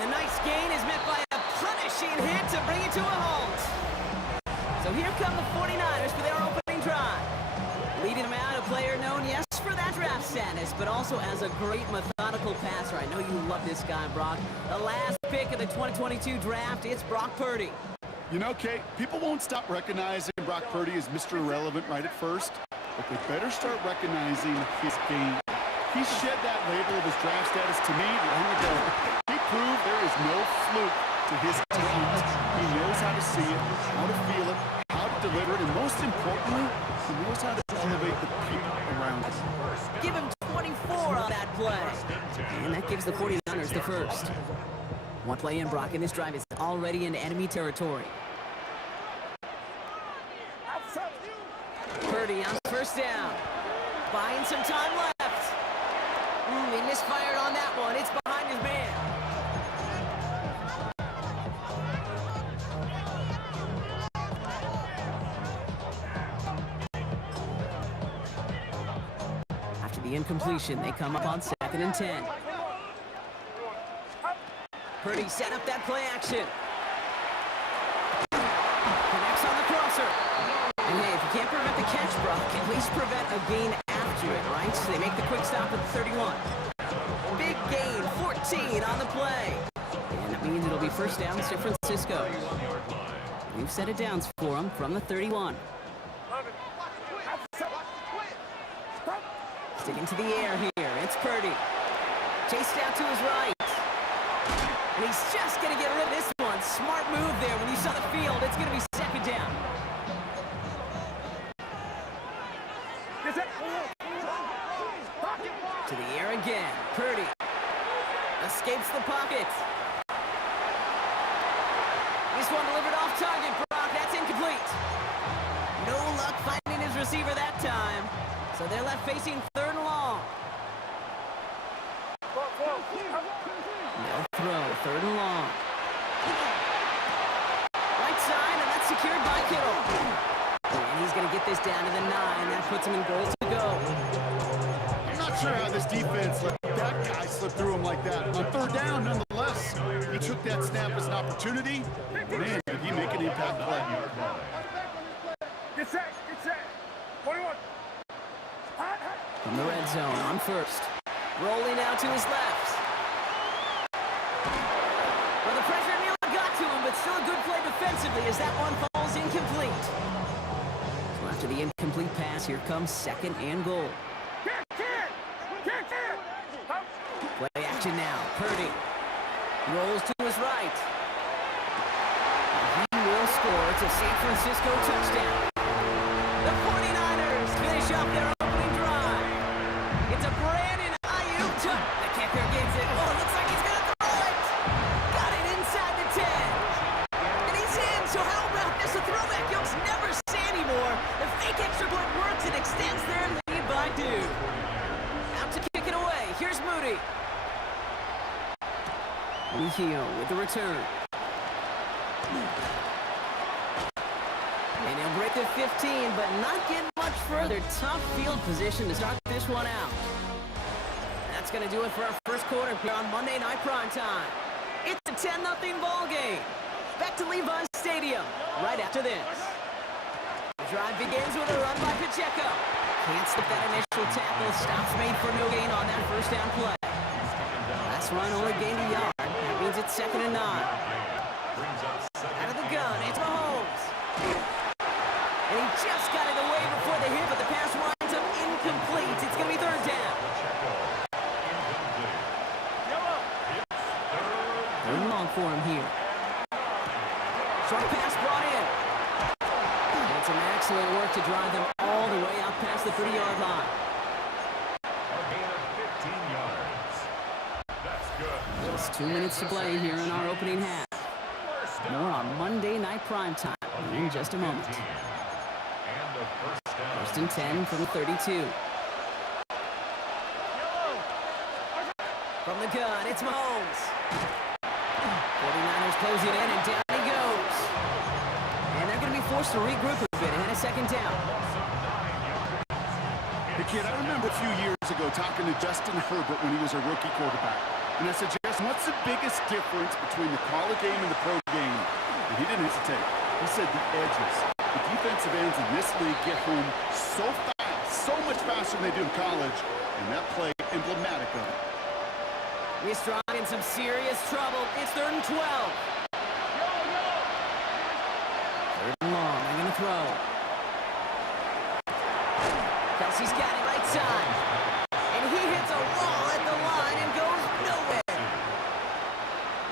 The nice gain is met by a punishing hit to bring it to a halt. So here come the 49ers for their opening drive. Leading them out, a player known, yes, for that draft status, but also as a great methodical passer. I know you love this guy, Brock. The last pick of the 2022 draft, it's Brock Purdy. You know, Kate, people won't stop recognizing Brock Purdy as Mr. Irrelevant right at first, but they better start recognizing his game. He shed that label of his draft status to me long ago. He proved there is no fluke to his talent. He knows how to see it, how to feel it, how to deliver it, and most importantly, he knows how to elevate the people around him. Give him 24 on that play. And that gives the 49ers the first. One play in, Brock, and this drive is already in enemy territory. Purdy on 1st down. Buying some time left. He misfired on that one. It's behind his man. After the incompletion, they come up on 2nd and 10. Purdy set up that play action. Connects on the crosser. And hey, if you can't prevent the catch, Brock, at least prevent a gain after it, right? So they make the quick stop at the 31. Big gain, 14 on the play. And that means it'll be 1st down, San Francisco. We've set it down for them from the 31. Sticking to the air here, it's Purdy. Chased out to his right. And he's just going to get rid of this one. Smart move there. When you saw the field, it's going to be 2nd down. To the air again. Purdy escapes the pocket. This one delivered off target, Brock. That's incomplete. No luck finding his receiver that time. So they're left facing 3rd and long. No throw, 3rd and long. Right side, and that's secured by Kittle. And he's going to get this down to the 9. That puts him in goals to go. I'm not sure how this defense let that guy slip through him like that. On 3rd down, nonetheless, he took that snap as an opportunity. Man, did he make an impact play. Get set, 21. From the red zone on 1st. Rolling out to his left. Well, the pressure nearly got to him, but still a good play defensively as that one falls incomplete. So after the incomplete pass, here comes 2nd and goal. Play action now. Purdy rolls to his right. He will score. It's a San Francisco touchdown. The 49ers finish off their opening drive. It's a Brandon Ayuk touch. The kicker gets it. Oh, it looks like he's going to throw it. Got it inside the 10. And he's in. So how about this? A throwback you'll never see anymore. The fake extra point works and extends their lead by 2. Out to kick it away. Here's Moody. Mejio with the return. And he'll break the 15, but not get much further. Tough field position to start this one out. That's going to do it for our first quarter here on Monday Night Primetime. It's a 10-0 ball game. Back to Levi's Stadium right after this. The drive begins with a run by Pacheco. Can't slip that initial tackle. Stops made for no gain on that 1st down play. Last run only gained a yard. That means it's 2nd and 9. Out of the gun, it's Mahomes. And he just got it away before the hit, but the pass winds up incomplete. It's going to be third down. Third and long for him here. Short pass brought in. And it's an excellent work to drive them all the way out past the 30-yard line. A gain of 15 yards. That's good. Just 2 minutes to play here in our opening half. More on Monday Night Primetime in just a moment. And a first down. First and 10 from the 32. From the gun, it's Mahomes. 49ers closing in, and down he goes. And they're going to be forced to regroup a bit ahead of second down. Hey, kid, I remember a few years ago talking to Justin Herbert when he was a rookie quarterback. And I said, Justin, what's the biggest difference between the college game and the pro game? And he didn't hesitate. He said the edges. The defensive ends in this league get home so fast, so much faster than they do in college. And that play emblematic of it. He's in some serious trouble. It's third and 12. Third and long. They're going to throw. Kelsey's got it right side. And he hits a wall at the line and goes nowhere.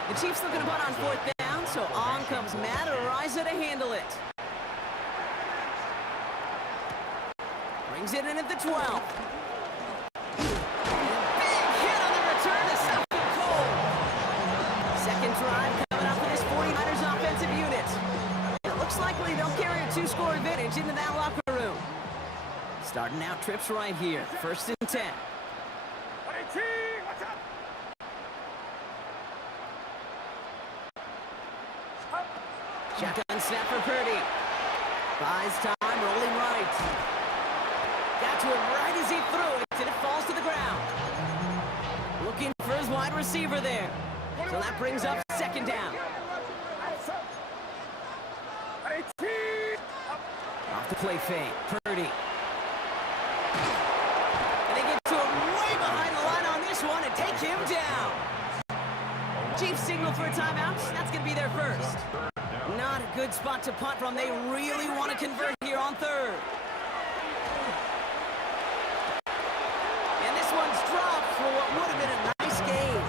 The Chiefs looking to punt on fourth down, so on comes Matt Araiza to handle it. Brings it in at the 12. Second drive coming up for this 49ers offensive unit. It looks likely they'll carry a two-score advantage into that locker room. Starting out trips right here. First and 10. Shotgun snap for Purdy. Buys time, rolling right. Got to him right as he threw it, and it falls to the ground. Looking for his wide receiver there. So that brings up second down. Off the play fake, Purdy. And they get to him way behind the line on this one and take him down. Chiefs signal for a timeout. That's going to be their first. Not a good spot to punt from. They really want to convert here on third. And this one's dropped for what would have been a nice game.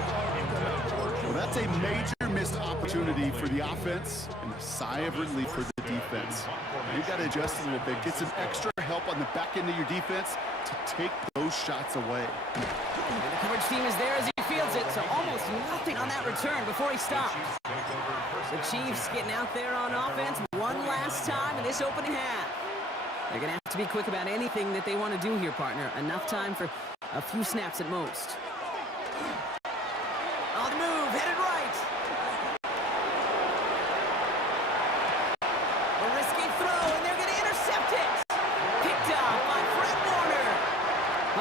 That's a major missed opportunity for the offense and a sigh of relief for the defense. You've got to adjust a little bit, get some extra help on the back end of your defense to take those shots away. And the coverage team is there as he fields it, so almost nothing on that return before he stops. The Chiefs getting out there on offense one last time in this opening half. They're going to have to be quick about anything that they want to do here, partner. Enough time for a few snaps at most. On the move, headed right. A risky throw, and they're going to intercept it. Picked off by Fred Warner.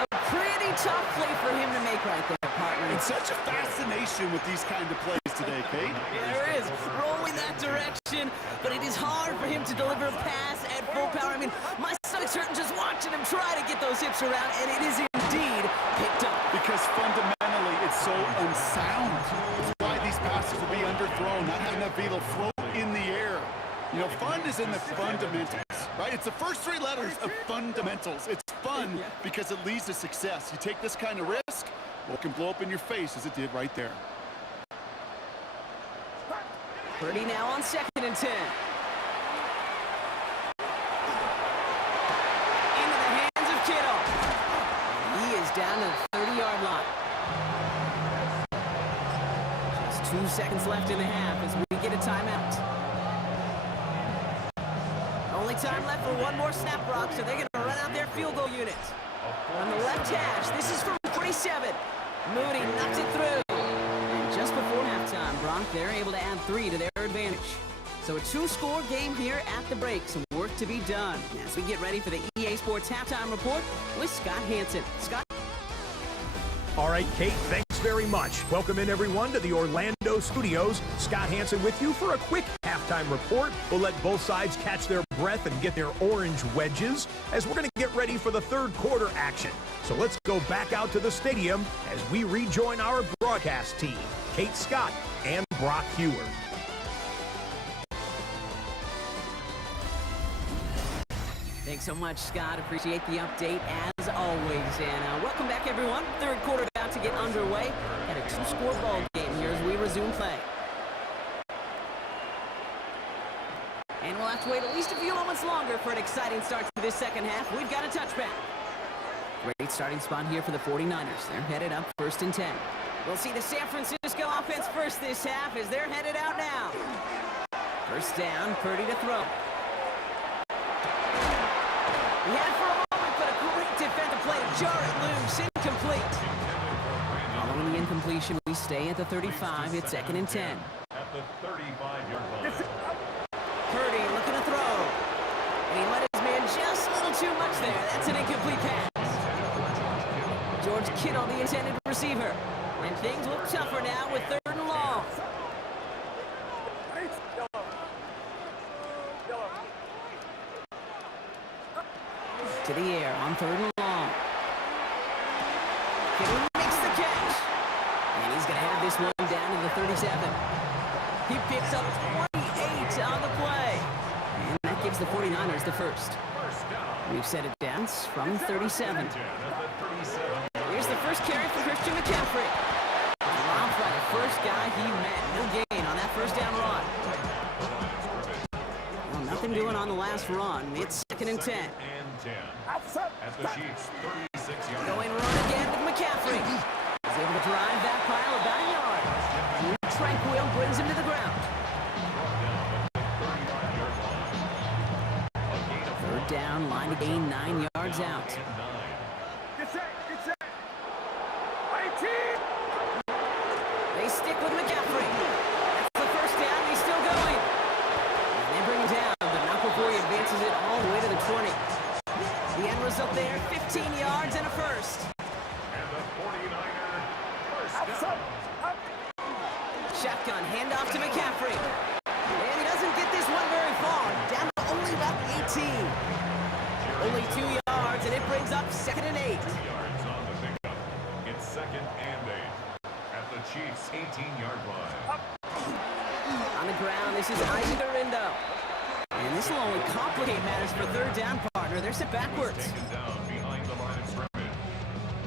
A pretty tough play for him to make right there, partner. It's such a fascination with these kind of plays today, Kate. There is. Rolling that direction, but it is hard for him to deliver a pass at full power. I mean, my stomach's hurting just watching him try to get those hips around, and it is indeed picked up. Because fundamentally, it's so unsound. It's why these passes will be underthrown, not having enough vehicle float in the air. You know, fun is in the fundamentals, right? It's the first three letters of fundamentals. It's fun because it leads to success. You take this kind of risk, well, it can blow up in your face as it did right there. Purdy now on second and 10. Into the hands of Kittle. He is down to the 30-yard line. Just 2 seconds left in the half as we get a timeout. Only time left for one more snap, Brock, so they're going to run out their field goal unit. On the left hash, this is from 47. Mooney knocks it through. And just before halftime, Brock, they're able to add 3 to their advantage. So a 2-score game here at the break. Some work to be done as we get ready for the EA Sports Halftime Report with Scott Hanson. Scott? All right, Kate, thanks very much. Welcome in, everyone, to the Orlando studios. Scott Hanson with you for a quick halftime report. We'll let both sides catch their breath and get their orange wedges as we're going to get ready for the third quarter action. So let's go back out to the stadium as we rejoin our broadcast team, Kate Scott and Brock Hewer. Thanks so much, Scott. Appreciate the update as always. And welcome back, everyone. Third quarter about to get underway. Got a two-score ball game here as we resume play. And we'll have to wait at least a few moments longer for an exciting start to this second half. We've got a touchback. Great starting spot here for the 49ers. They're headed up 1st and 10. We'll see the San Francisco offense first this half as they're headed out now. First down, Purdy to throw. He had it for a moment, but a great defensive play to jar it loose. Incomplete. Following the incompletion, we stay at the 35. It's 2nd and 10. At the 35-yard line. Purdy looking to throw. And he let his man just a little too much there. That's an incomplete pass. George Kittle, the intended receiver. And things look tougher now with 3rd and long. To the air on 3rd and long. Kittle makes the catch. And he's going to have this one down to the 37. He picks up 28 on the play. And that gives the 49ers the first. We've set it down from 37. Here's the first carry for Christian McCaffrey. Dropped by the first guy he met. No gain on that first down run. Well, nothing doing on the last run. It's 2nd and 10. At the Chiefs' 36-yard line. Going run again with McCaffrey. He's able to drive that pile about a yard. Tranquil brings him to the ground. 3rd down, line to gain 9 yards out. They stick with McCaffrey. That's the first down. He's still going. And they bring him down, but not before he advances it all the way to the 20. The end result there, 15 yards and a first. And the 49er first down. Shotgun handoff to McCaffrey. And he doesn't get this one very far. Down to only about 18. Only 2 yards, and it brings up 2nd and 8. 2 yards on the pickup. It's 2nd and 8. At the Chiefs' 18-yard line. On the ground, this is Isaac Arindo. And this will only complicate matters for 3rd down, partner. They're set backwards. Taken down behind the line of scrimmage.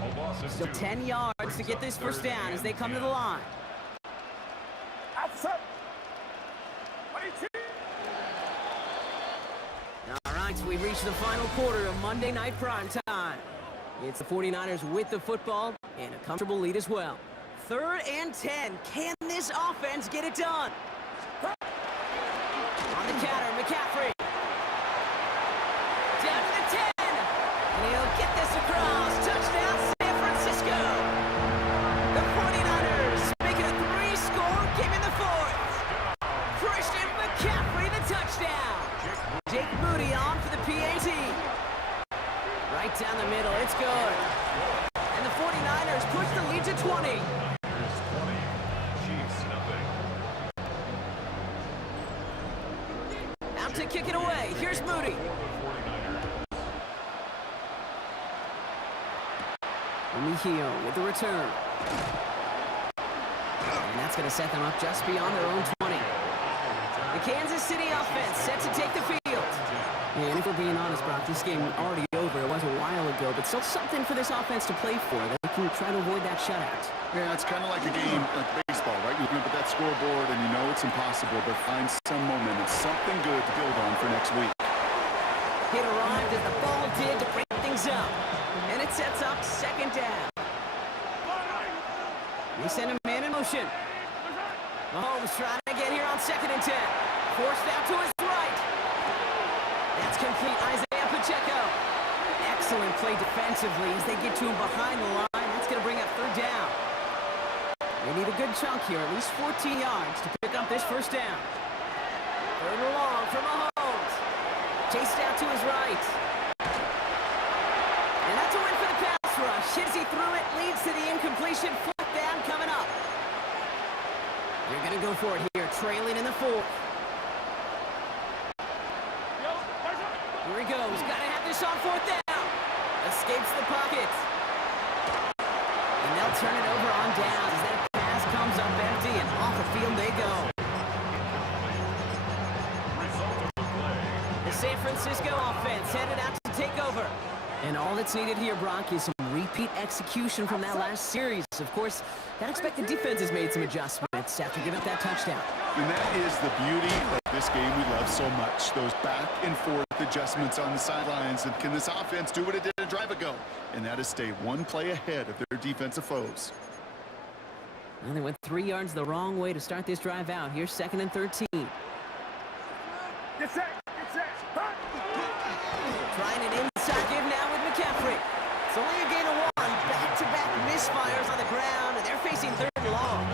A loss of Still 2. 10 yards to get this first down as they come to the line. All right, so we've reached the final quarter of Monday Night Prime Time. It's the 49ers with the football and a comfortable lead as well. 3rd and 10. Can this offense get it done? On the counter, McCaffrey. Down to the 10. And he'll get this across. Touchdown, San Francisco. The 49ers make it a 3-score game in the 4th. Christian McCaffrey, the touchdown. Jake Moody on for the PAT. Right down the middle, it's good. And the 49ers push the lead to 20. Here's 20. Chiefs, nothing. Out to kick it away. Here's Moody. Mejio with the return. And that's going to set them up just beyond their own 20. The Kansas City offense set to take the field. And if we're being honest, Brock, this game already over. It was a while ago, but still something for this offense to play for. They can try to avoid that shutout. Yeah, it's kind of like a game like baseball, right? You look at that scoreboard and you know it's impossible, but find some momentum, something good to build on for next week. Hit arrived as the ball did to break things up. And it sets up 2nd down. They send a man in motion. Mahomes trying to get here on 2nd and 10. Forced out to his right. That's complete. Isaiah Pacheco. Excellent play defensively as they get to him behind the line. That's going to bring up 3rd down. They need a good chunk here, at least 14 yards to pick up this first down. 3rd and long for Mahomes. Chased out to his right. And that's a win for the pass rush. Hizzy threw it, leads to the incompletion. 4th down coming up. They're going to go for it here, trailing in the 4th. Here he goes. Got to have this on 4th down. Escapes the pocket. And they'll turn it over on down as that pass comes up empty and off the field they go. Result of the play. The San Francisco offense headed out to take over. And all that's needed here, Brock, is some repeat execution from that last series. Of course, that expected defense has made some adjustments after giving up that touchdown. And that is the beauty of this game we love so much. Those back and forth adjustments on the sidelines. And can this offense do what it did a drive ago? And that is stay one play ahead of their defensive foes. Well, they went 3 yards the wrong way to start this drive out. Here's 2nd and 13. Get set. Trying an inside give now with McCaffrey. It's only a gain of 1. Back-to-back misfires on the ground, and they're facing 3rd and long.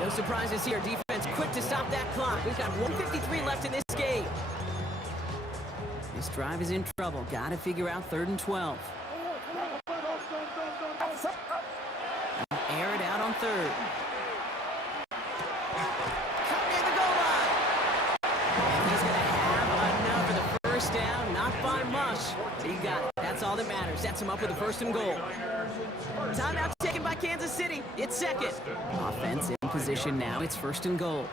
No surprises here. Defense quick to stop that clock. We've got 1:53 left in this game. This drive is in trouble. Got to figure out 3rd and 12. Air it out on 3rd. Cut near the goal line. And he's going to have enough for the first down. Not by much. He got it. That's all that matters. Sets him up with a 1st and goal. Timeout taken by Kansas City. It's 2nd. Offense in position now. It's 1st and goal.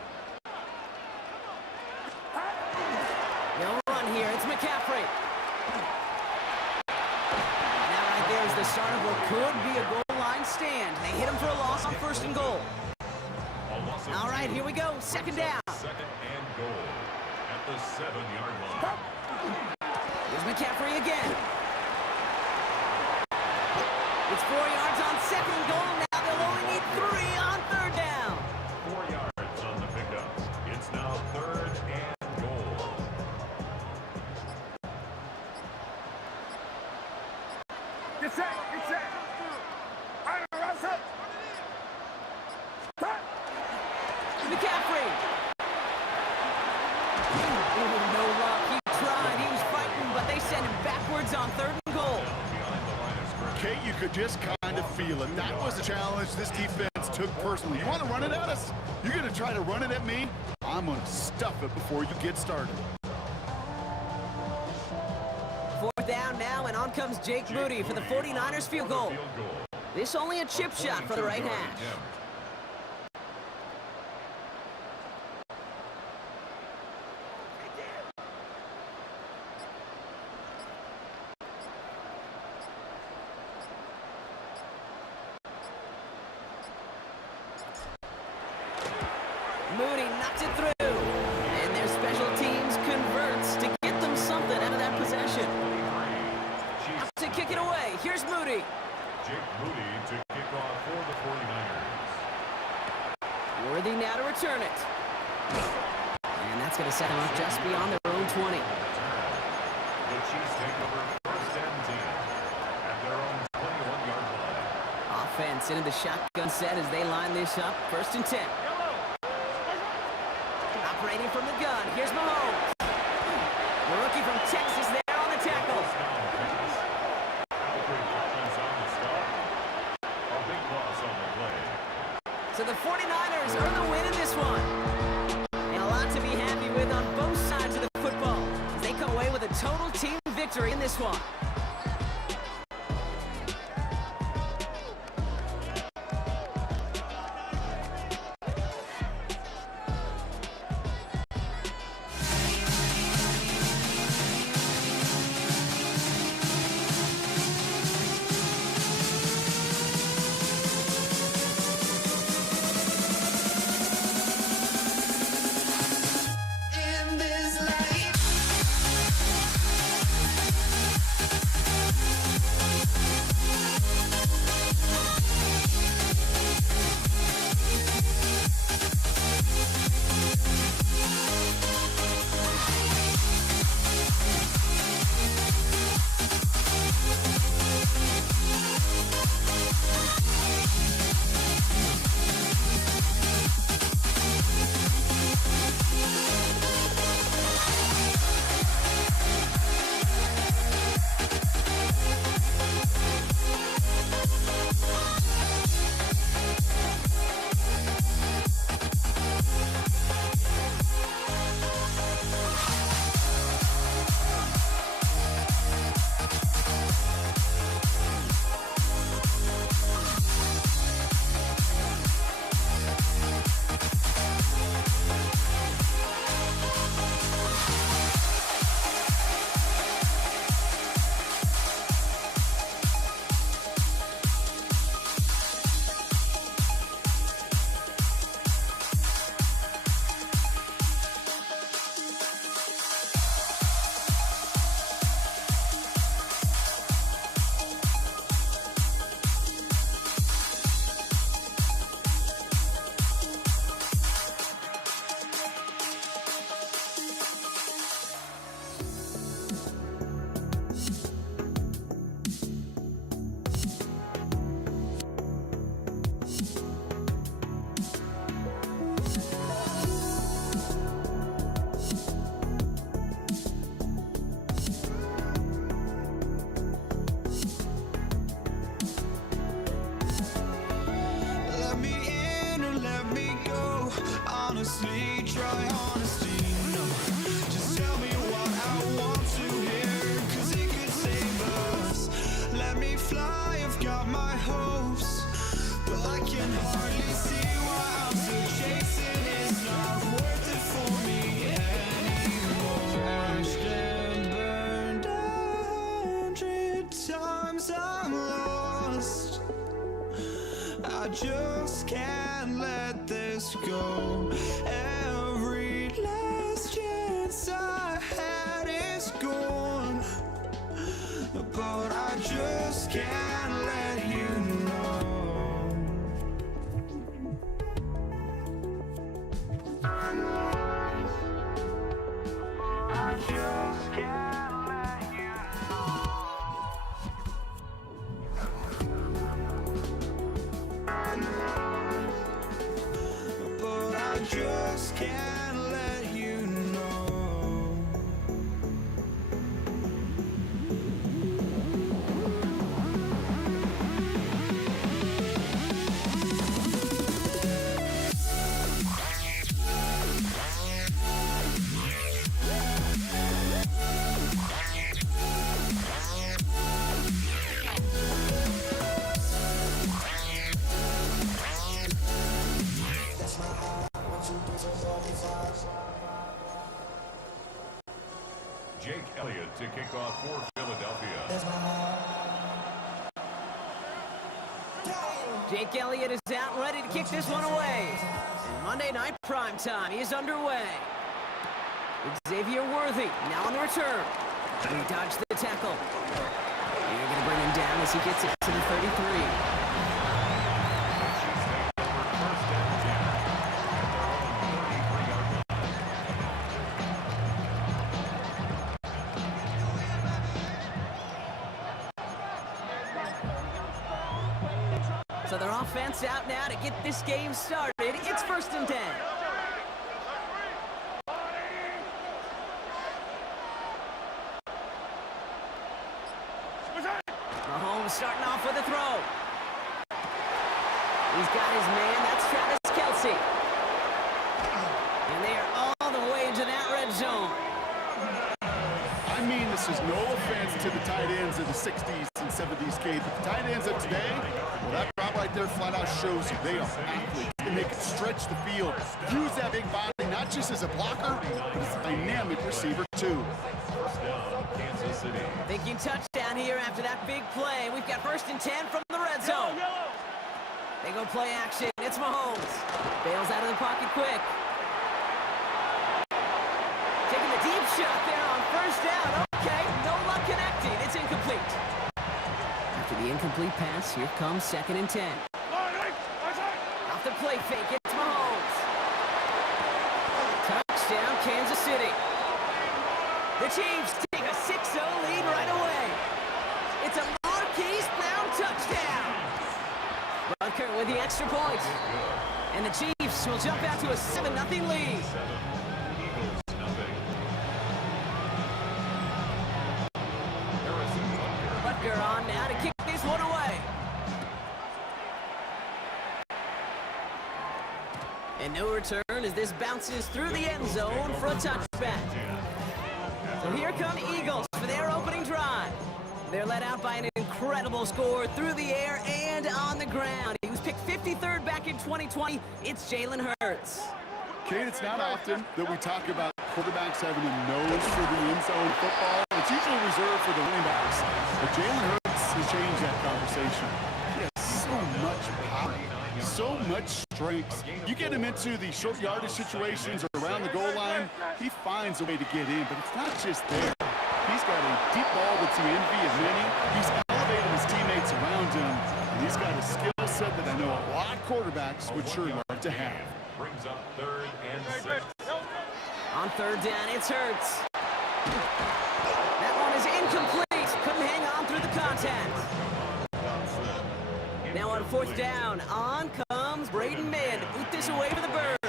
No run here. It's McCaffrey. Now right there is the start of what could be a goal line stand. They hit him for a loss on 1st and goal. All right, here we go. 2nd down. 2nd and goal at the 7-yard line. Here's McCaffrey again. It's 4 yards on 2nd and goal. Now they'll only need 3 on 3rd down. 4 yards on the pickup. It's now 3rd and goal. Get set. McCaffrey. Ooh, no luck. He tried. He was fighting, but they sent him backwards on 3rd and goal. Kate, you could just kind of feel it. That was a challenge this defense took personally. You want to run it at us? You're going to try to run it at me? I'm going to stuff it before you get started. 4th down now, and on comes Jake Moody for the 49ers field goal. This only a chip shot for the right hash. Moody knocks it through, and their special teams converts to get them something out of that possession. Out to kick it away. Here's Moody. Jake Moody to kick off for the 49ers. Worthy now to return it. And that's going to set them up just beyond their own 20. The Chiefs take over 1st and 10 at their own 21-yard line. Offense into the shotgun set as they line this up. 1st and 10. Operating from the gun. Here's Mahomes. The rookie from Texas there on the tackle. So the 49ers earn the win in this one. And a lot to be happy with on both sides of the football as they come away with a total team victory in this one. In this life Let me in or let me go. Honestly, try honesty. No, just tell me what I want to hear, 'cause it could save us. Let me fly, I've got my hopes, but I can hardly see why I'm still chasing. It's not worth it for me anymore. Crashed and burned 100 times, I'm lost. I just can't let this go. Every last chance I had is gone, but I just can't let you know. I just can't let you know. But I just can't let you know. Jake Elliott to kick off for Philadelphia. Jake Elliott is out and ready to kick this one away. And Monday Night Primetime is underway. Xavier Worthy now on the return. He dodged the tackle. They're going to bring him down as he gets it to the 33. So their offense out now to get this game started. It's 1st and 10. Mahomes starting off with a throw. He's got his man. That's Travis Kelce. And they are all the way into that red zone. I mean, this is no offense to the tight ends of the 60s and 70s, Kate, but the tight ends of today, well, that route right there flat out shows you they are athletes, and they can stretch the field, use that big body not just as a blocker, but as a dynamic receiver too. First down, Kansas City. Thinking touchdown here after that big play. We've got 1st and 10 from the red zone. They go play action. It's Mahomes. Bails out of the pocket quick. Taking the deep shot there on 1st down. Okay, no luck connecting. It's incomplete. After the incomplete pass, here comes 2nd and 10. Off the play fake, it's Mahomes. Touchdown, Kansas City. The Chiefs take a 6-0 lead right away. It's a Marquise Brown touchdown. Butker with the extra point. And the Chiefs will jump out to a 7-0 lead. Eagles, nothing. Harrison Butker. Butker on now to kick this one away. And no return as this bounces through the end zone for a touchback. So here come the Eagles for their opening drive. They're led out by an incredible score through the air and on the ground. He was picked 53rd back in 2020. It's Jalen Hurts. Kate, it's not often that we talk about quarterbacks having a nose for the end zone football. It's usually reserved for the running backs. But Jalen Hurts has changed that conversation. He has so much power, so much strength. You get him into the short yardage situations or around the goal line, he finds a way to get in, but it's not just there. He's got a deep ball that's the envy of many. He's elevated his teammates around him, and he's got a skill set that I know a lot of quarterbacks would sure love to have. Brings up 3rd and 6. On 3rd down, it's Hurts. That one is incomplete. Couldn't hang on through the contact. Johnson Now on fourth down, on comes Braden Mann to boot this away for the Birds.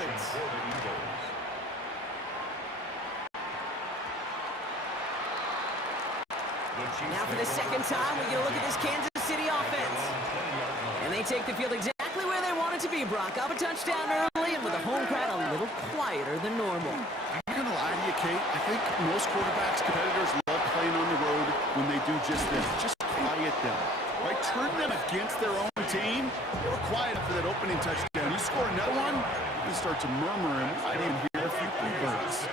Now for the second time, we get a look at this Kansas City offense. And they take the field exactly where they want it to be, Brock. Up a touchdown early, and with the home crowd a little quieter than normal. I'm not going to lie to you, Kate. I think most quarterbacks, competitors love playing on the road when they do just this. Just quiet them. Right? Turn them against their own team. They were quiet for that opening touchdown. You score another one, you start to murmur, and I didn't hear a few Birds.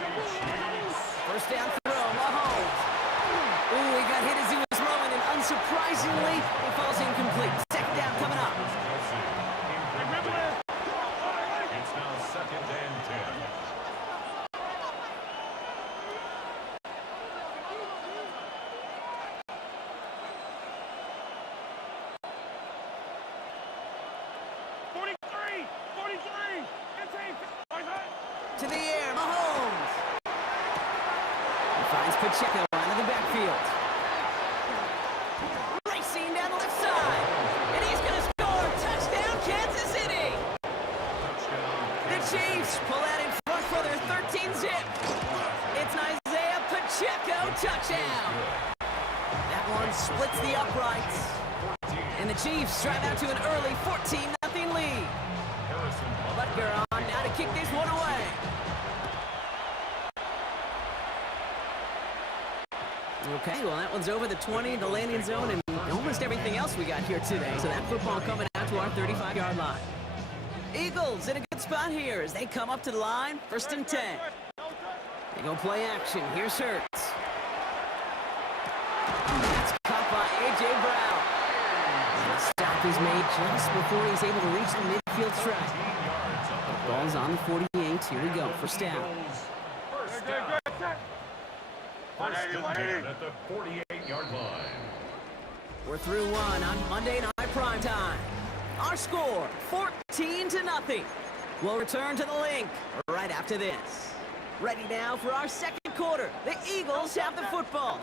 First down throw, Mahomes. Ooh, he got hit as he was throwing, and unsurprisingly, it falls incomplete. Second down coming up. It's now 2nd and 10. To the air, Mahomes. He finds Pacheco out of the backfield. Racing down the left side. And he's going to score. Touchdown, Kansas City. The Chiefs pull out in front for their 13-zip. It's an Isaiah Pacheco touchdown. That one splits the uprights. And the Chiefs drive out to an early 14-0 lead. Butker on now to kick this one away. Okay, well, that one's over the 20, the landing zone, and almost everything else we got here today. So that football coming out to our 35-yard line. Eagles in a good spot here as they come up to the line, 1st and 10. They go play action. Here's Hurts. That's caught by A.J. Brown. The stop is made just before he's able to reach the midfield stripe. The ball's on the 48. Here we go, first down. First down. First and 10 at the 48-yard line. We're through one on Monday Night Primetime. Our score, 14-0. We'll return to the link right after this. Ready now for our second quarter. The Eagles have the football.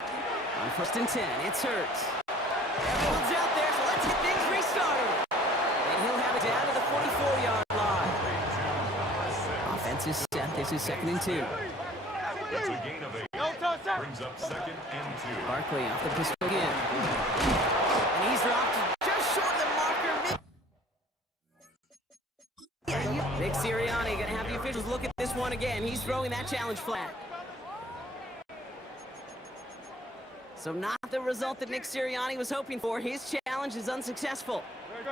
On 1st and 10, it's Hurts. Everyone's out there, so let's get things restarted. And he'll have it down to the 44-yard line. Offense is set. This is 2nd and 2. It's a gain of 8. Brings up 2nd and 2. Barkley off the pistol again. And he's dropped just short of the marker. Nick Sirianni going to have the officials look at this one again. He's throwing that challenge flag. So not the result that Nick Sirianni was hoping for. His challenge is unsuccessful. Hey,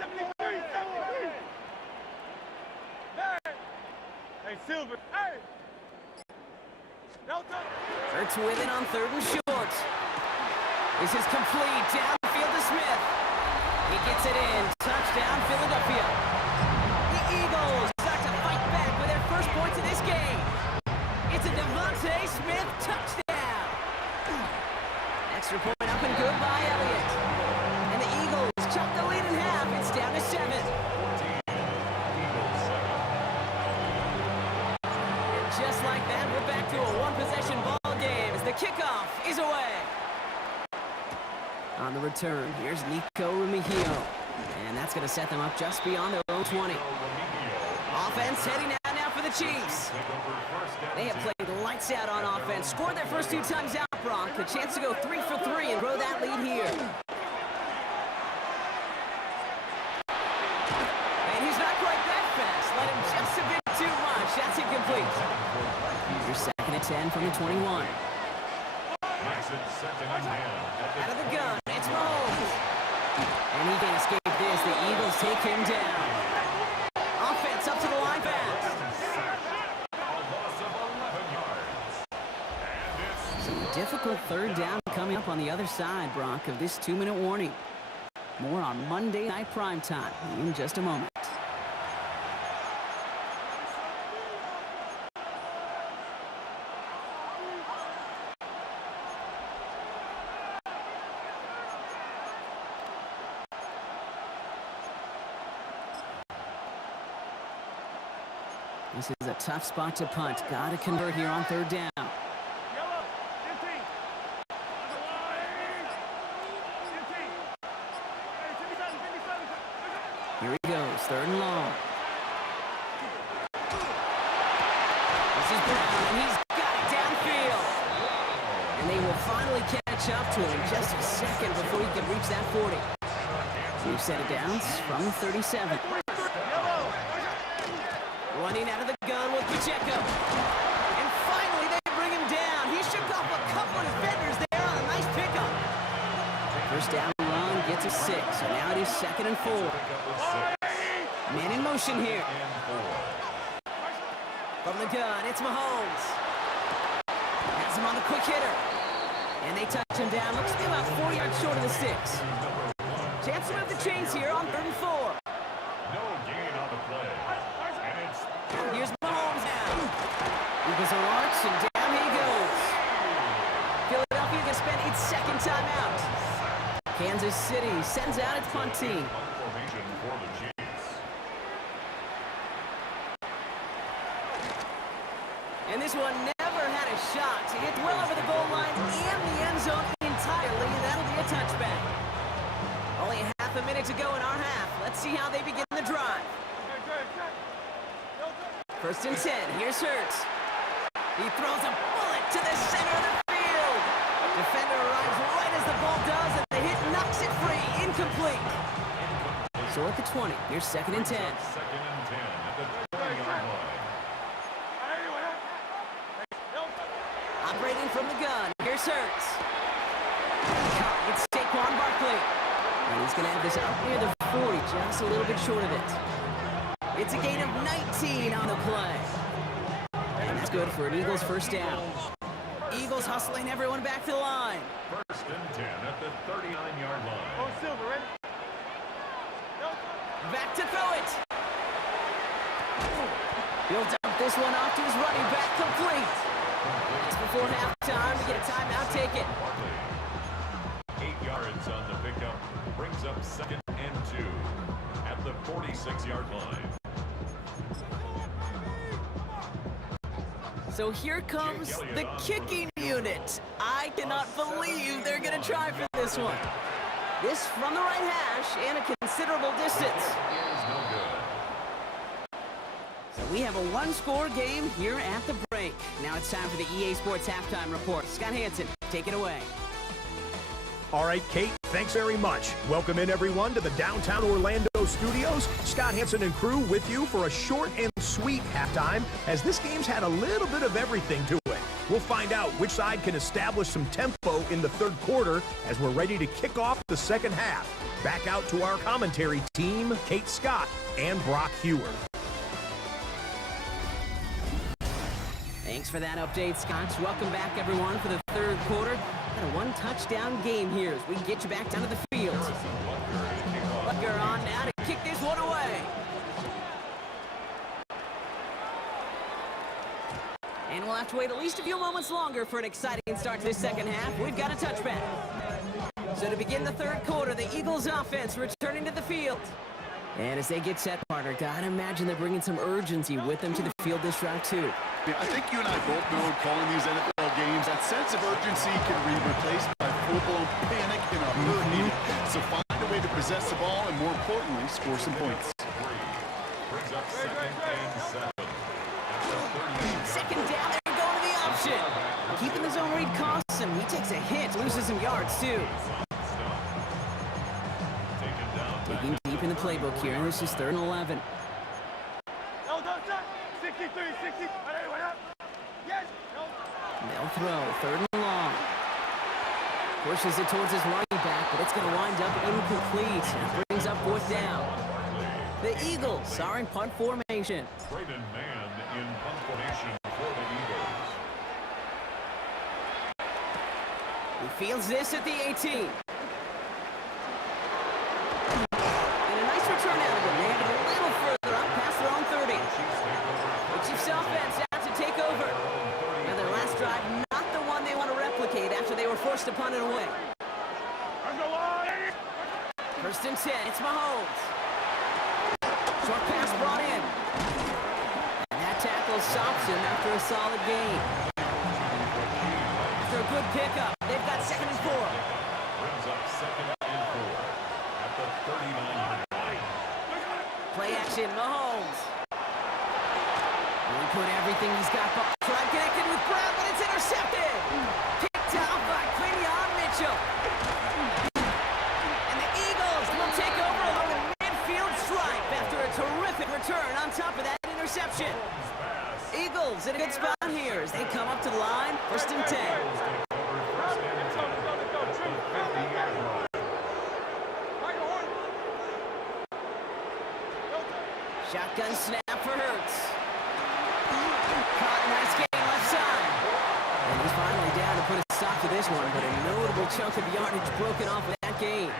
73, 73. Hey, Silver. Hey. Hurts with it on 3rd and short. This is complete. Downfield to Smith. He gets it in. Touchdown, Philadelphia. The Eagles start to fight back with their first points of this game. It's a Devontae Smith touchdown. Extra point up and good by Elliott. And the Eagles chop the lead in half. It's down to 7. And just like that, we're back to a one-possession ball game as the kickoff is away. On the return, here's Nico Remigio. And that's going to set them up just beyond their own 20. Offense heading out now for the Chiefs. They have played lights out on offense. Scored their first 2 times out, Brock. A chance to go 3 for 3 and grow that lead here. And he's not quite that fast. Let him just a bit too much. That's incomplete. Here's 2nd and 10 from the 21. Out of the gun, it's Mahomes. And he can't escape this. The Eagles take him down. Offense up to the line fast. Some difficult 3rd down coming up on the other side, Brock, of this 2-minute warning. More on Monday Night Primetime in just a moment. This is a tough spot to punt. Got to convert here on 3rd down. Here he goes, 3rd and long. This is Brown, and he's got it downfield. And they will finally catch up to him in just a second before he can reach that 40. New set of downs from the 37. Running out of the gun with Pacheco. And finally they bring him down. He shook off a couple of defenders there on a nice pickup. First down run gets a 6, so now it is 2nd and 4. Man in motion here. From the gun, it's Mahomes. Has him on the quick hitter. And they touch him down. Looks to be about 4 yards short of the 6. Chance to move the chains here on 3rd and 4. No gain on the play. And it's Here's Mahomes now. Eagles are arched, and down he goes. Philadelphia can spend its 2nd timeout. Kansas City sends out its punt team. formation for the Chiefs. And this one never had a shot. He hit well over the goal line and the end zone entirely, and that'll be a touchback. Only half a minute to go in our half. Let's see how they begin the drive. 1st and 10. Here's Hurts. He throws a bullet to the center of the field. Defender arrives right as the ball does, and the hit knocks it free. Incomplete. So at the 20. Here's 2nd and 10. 2nd and 10 at the 20-yard line. Operating from the gun. Here's Hurts. It's Saquon Barkley. And he's going to have this out near the 40, just a little bit short of it. It's a gain of 19 on the play. And that's good for an Eagles 1st down. Eagles hustling everyone back to the line. 1st and 10 at the 39-yard line. Back to throw it. He'll dump this one off to his running back, complete. Just before halftime, we get a timeout, take it. 8 yards on the pickup. Brings up 2nd and 2 at the 46-yard line. So here comes the kicking unit. I cannot believe they're going to try for this one. This from the right hash and a considerable distance. Is no good. So we have a one-score game here at the break. Now it's time for the EA Sports Halftime Report. Scott Hansen, take it away. All right, Kate, thanks very much. Welcome in, everyone, to the downtown Orlando studios. Scott Hansen and crew with you for a short and sweet halftime, as this game's had a little bit of everything to it. We'll find out which side can establish some tempo in the 3rd quarter as we're ready to kick off the 2nd half. Back out to our commentary team, Kate Scott and Brock Hewer. Thanks for that update, Scott. Welcome back, everyone, for the 3rd quarter. Got a one-touchdown game here as we get you back down to the field. Butker on now to kick this one away. And we'll have to wait at least a few moments longer for an exciting start to the 2nd half. We've got a touchback. So to begin the 3rd quarter, the Eagles offense returning to the field. And as they get set, partner, gotta imagine they're bringing some urgency with them to the field this round, too. Yeah, I think you and I both know in calling these NFL games, that sense of urgency can be replaced by full-blown panic in a hurry. So find a way to possess the ball and, more importantly, score some points. Brings up 2nd and 7. 2nd down, they're going to the option. Keeping the zone read costs him. He takes a hit, loses some yards, too. Digging deep in the playbook here, and this is 3rd and 11. They'll throw, 3rd and long. Pushes it towards his running back, but it's going to wind up incomplete. And brings up 4th down. The Eagles are in punt formation. Braden Mann in punt formation for the Eagles. He fields this at the 18. And a nice return out of him. They have it a little further up past their own 30. The Chiefs offense out to take over. Now their last drive, not the one they want to replicate after they were forced to punt it away. 1st and 10, it's Mahomes. Short pass brought in. And that tackle stops him after a solid gain. After a good pickup, they've got 2nd and 4. Brings up 2nd and 4 at the 39-yard line. action. Mahomes. He put everything he's got, but try connected with Brown, but it's intercepted. Picked off by Quinion Mitchell. And the Eagles will take over along the midfield stripe after a terrific return on top of that interception. Eagles in a good spot here as they come up to the line, 1st and 10. Shotgun snap for Hurts. Caught, nice game left side. And he's finally down to put a stop to this one, but a notable chunk of yardage broken off of that game.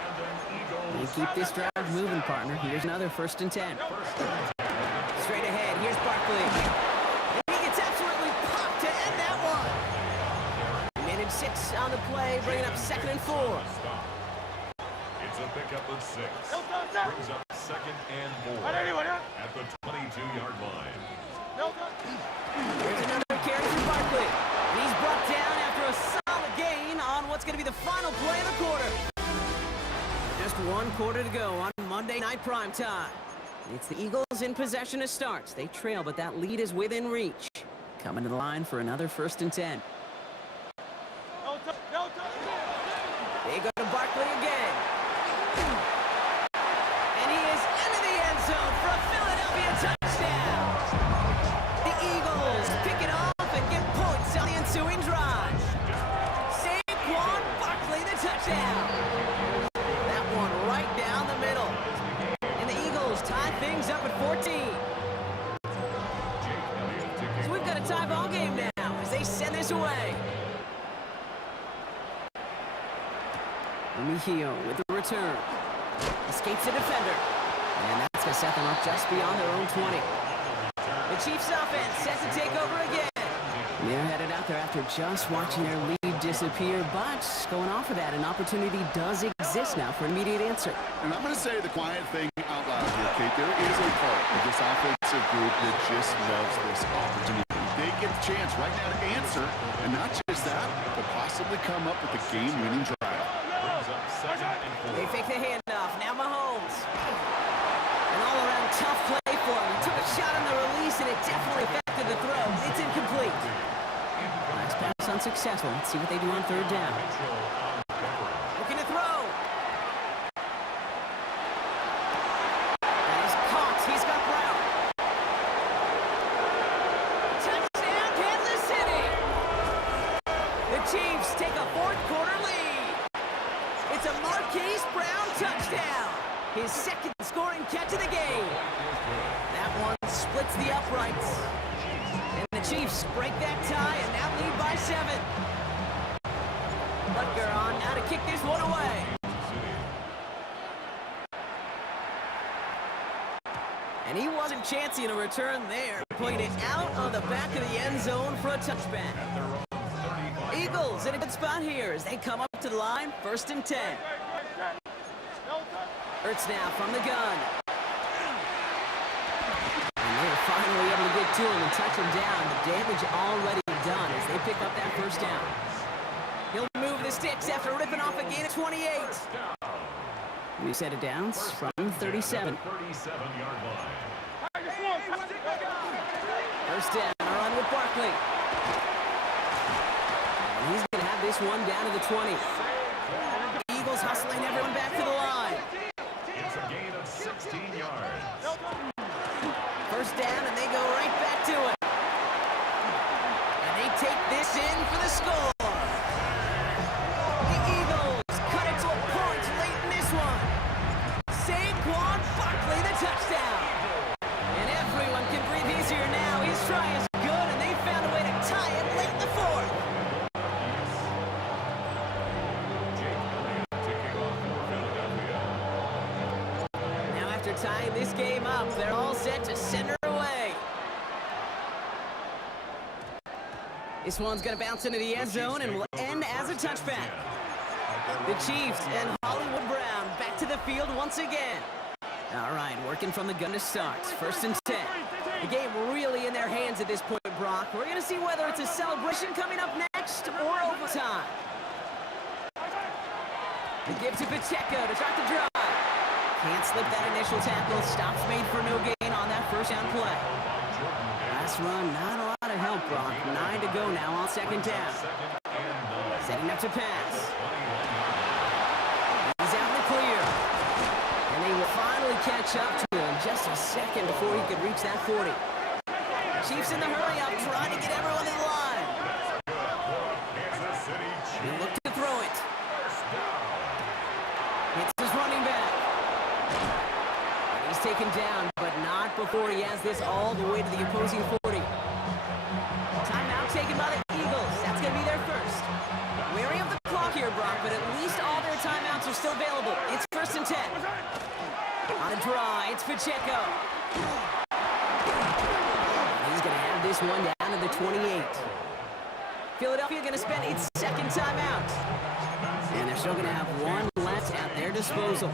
You keep this drive moving, partner. Here's another 1st and 10. Straight ahead, here's Barkley. And he gets absolutely popped to end that one. Minute 6 on the play, bringing up 2nd and 4. It's a pickup of 6. Brings up 2nd and 4 at the 22-yard line. Here's another carry from Barkley. And he's brought down after a solid gain on what's going to be the final play of the quarter. Just 1 quarter to go on Monday Night Primetime. It's the Eagles in possession to start. They trail, but that lead is within reach. Coming to the line for another 1st and 10. They go to Barkley again. And he is into the end zone for a Philadelphia touchdown. The Eagles pick it off and get points on the ensuing drive. Saquon Barkley, the touchdown. That one right down the middle. And the Eagles tie things up at 14. So we've got a tie ball game now as they send this away. Mejio with the return. Escapes the defender. And that's going to set them up just beyond their own 20. The Chiefs offense set to take over again. They're headed out there after just watching their lead disappear, but going off of that, an opportunity does exist now for an immediate answer. And I'm going to say the quiet thing out loud here, Kate. There is a part of this offensive group that just loves this opportunity. They get the chance right now to answer, and not just that, but possibly come up with a game-winning drive. They fake the handoff. Now Mahomes. An all-around tough play for him. He took a shot on the release, and it definitely affected the throw. It's incomplete. Last pass unsuccessful. Let's see what they do on 3rd down. Looking to throw. And he's caught. He's got Brown. Touchdown, Kansas City. The Chiefs take a 4th quarter lead. It's a Marquise Brown touchdown. His 2nd scoring catch of the game. That one splits the uprights. And the Chiefs break that tie and now lead by 7. Butker on now to kick this one away. And he wasn't chancing a return there. Played it out on the back of the end zone for a touchback. Eagles in a good spot here as they come up to the line, 1st and 10. Hurts now from the gun. And they're finally able to get to him and touch him down. The damage already done as they pick up that 1st down. He'll move the sticks after ripping off a gain of 28. We set it down from 37. 37-yard line. 1st down, a run with Barkley. And he's going to have this one down to the 20. The Eagles hustling everyone back to the line. It's a gain of 16 yards. 1st down, and they go right back to it. And they take this in for the score. The Eagles cut it to a point late in this one. Saquon Barkley, the touchdown. And everyone can breathe easier now. His try is good, and they found a way to tie it late in the 4th. Now after tying this game up, they're all set to send her away. This one's going to bounce into the end zone and will end as a touchback. The Chiefs and Hollywood Brown back to the field once again. All right, working from the gun to start. 1st and 10. The game really in their hands at this point, Brock. We're going to see whether it's a celebration coming up next or overtime. The give to Pacheco to start the drive. Can't slip that initial tackle. Stops made for no gain first down play. Last run, not a lot of help, Brock. 9 to go now on second down. Setting up to pass. He's out in the clear. And they will finally catch up to him just a second before he could reach that 40. Chiefs in the hurry-up, trying to get everyone in line. They look to throw it. It's his running back. And he's taken down, but not before he has this all the way to the opposing 40. Timeout taken by the Eagles. That's going to be their first. Wary of the clock here, Brock, but at least all their timeouts are still available. It's 1st and 10. On a draw, it's Pacheco. He's going to have this one down to the 28. Philadelphia going to spend its second timeout. And they're still going to have one left at their disposal.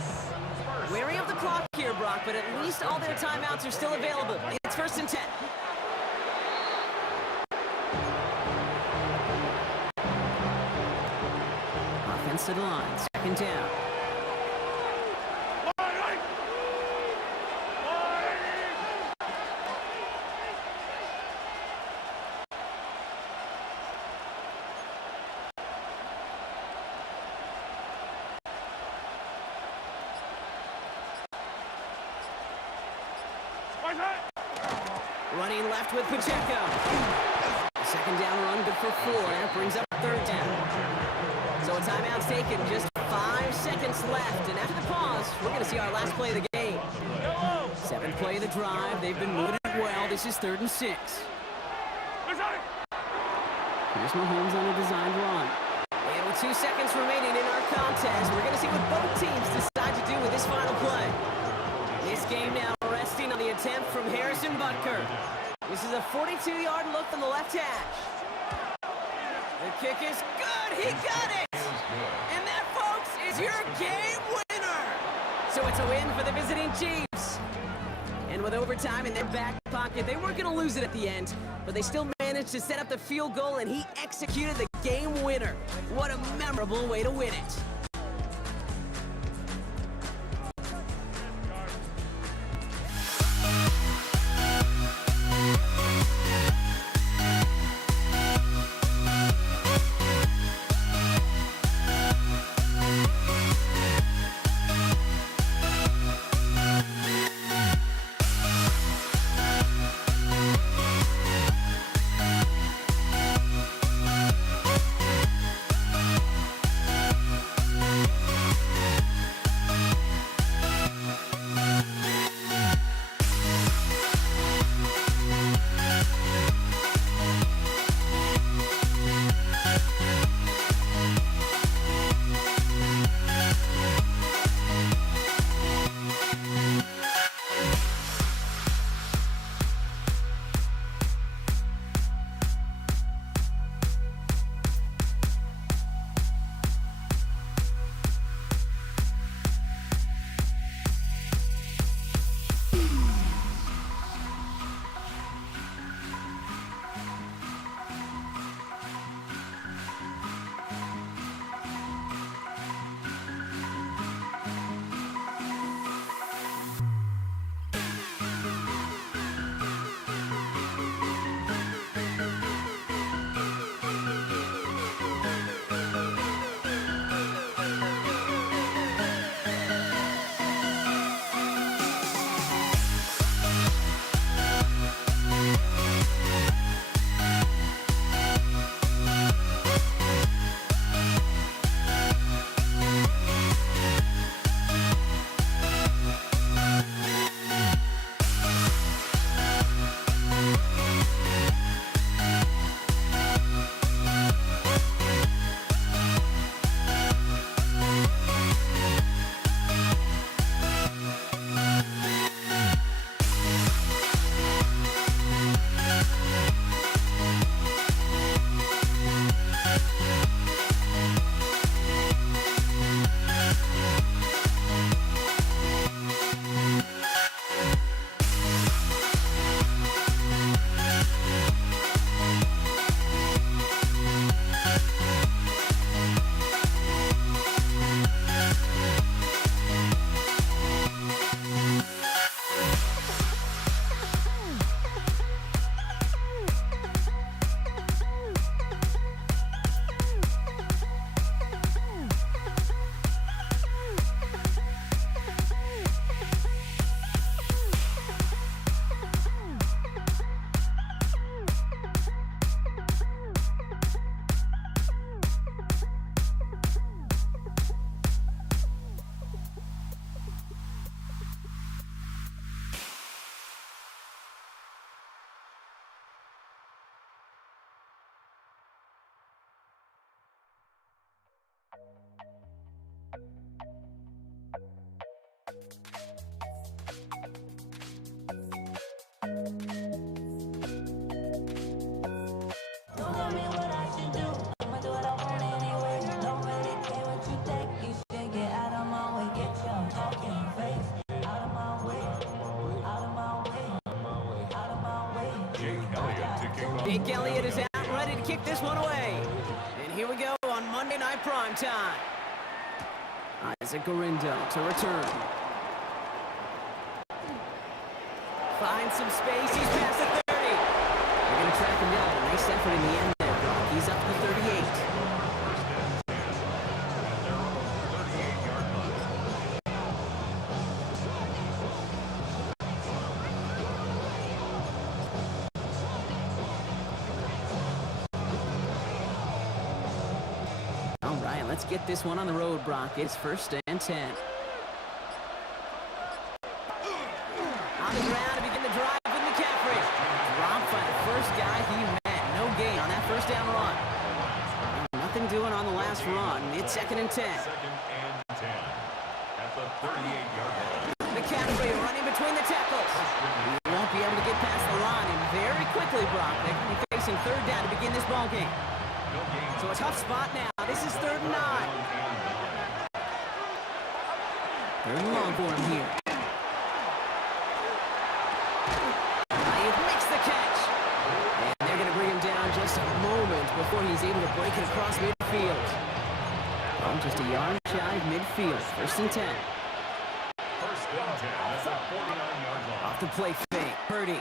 Wary of the clock here, Brock, but at least all their timeouts are still available. It's 1st and 10. Offensive line, second down. Running left with Pacheco. Second down run, good for 4, and it brings up 3rd down. So a timeout's taken, just 5 seconds left, and after the pause, we're going to see our last play of the game. 7th play of the drive, they've been moving it well. This is 3rd and 6. Here's Mahomes on a designed run. And with 2 seconds remaining in our contest, we're going to see what both teams decide to do with this final play. This game now resting on the attempt from Harrison Butker. This is a 42-yard look from the left hash. The kick is good. He got it. And that, folks, is your game winner. So it's a win for the visiting Chiefs. And with overtime in their back pocket, they weren't going to lose it at the end, but they still managed to set up the field goal, and he executed the game winner. What a memorable way to win it. Jake Elliott is out, ready to kick this one away. And here we go on Monday Night Primetime. Isaac Gorindo to return. Finds some space, he's past the 30. They're going to track him down. A nice effort in the end there, Brock. He's up to 38. All right, let's get this one on the road, Brock. It's 1st and 10. On the ground to begin the drive with McCaffrey. Dropped by the first guy he met. No gain on that first down run. Nothing doing on the last run. It's 2nd and 10. 2nd and 10 at the 38-yard line. McCaffrey running between the tackles. He won't be able to get past the line, and very quickly, Brock, they're going to be facing 3rd down to begin this ball game. So a tough spot now. This is 3rd and 9. 3rd and long for him here. He makes the catch. And they're going to bring him down just a moment before he's able to break it across midfield. Oh, just a yard shy of midfield. 1st and 10. 1st and 10 at the 49-yard line. Off the play fake. Purdy.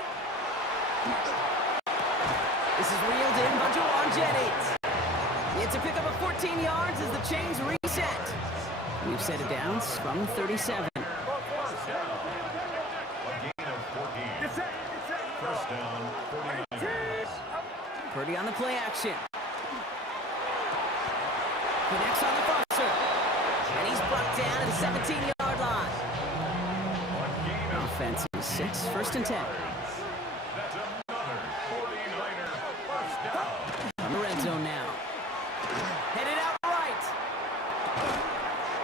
This is reeled in by Jawan Jennings. It's a pickup of 14 yards as the chains reset. We've set it down from 37. 1st down. A gain of 14. 1st down, 49ers. Purdy on the play action. Connects on the crosser. And he's brought down at the 17-yard line. Offense is 6, 1st and 10. That's another 49er 1st down. On the red zone now. Headed out right.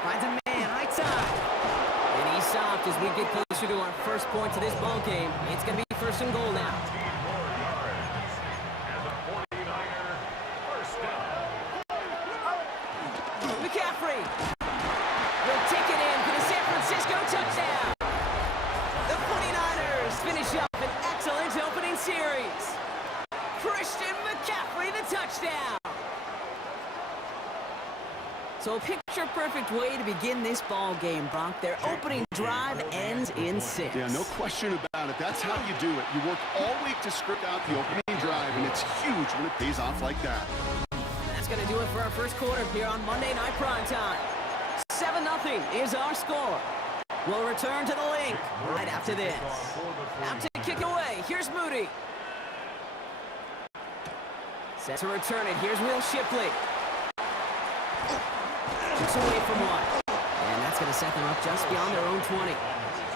Finds a man, right side. And he's stopped as we get closer to our first point to this ball game. It's going to be 1st and goal now. 15 more yards. And the 49er 1st down. McCaffrey will take it in for the San Francisco touchdown. The 49ers finish up an excellent opening series. Christian McCaffrey, the touchdown. So a picture-perfect way to begin this ball game, Brock. Their opening drive ends in 6. Yeah, no question about it. That's how you do it. You work all week to script out the opening drive, and it's huge when it pays off like that. That's going to do it for our first quarter here on Monday Night Primetime. 7-0 is our score. We'll return to the link right after this. Out to kick away. Here's Moody. Set to return it. Here's Will Shipley. Kicks away from one. And that's going to set them up just beyond their own 20.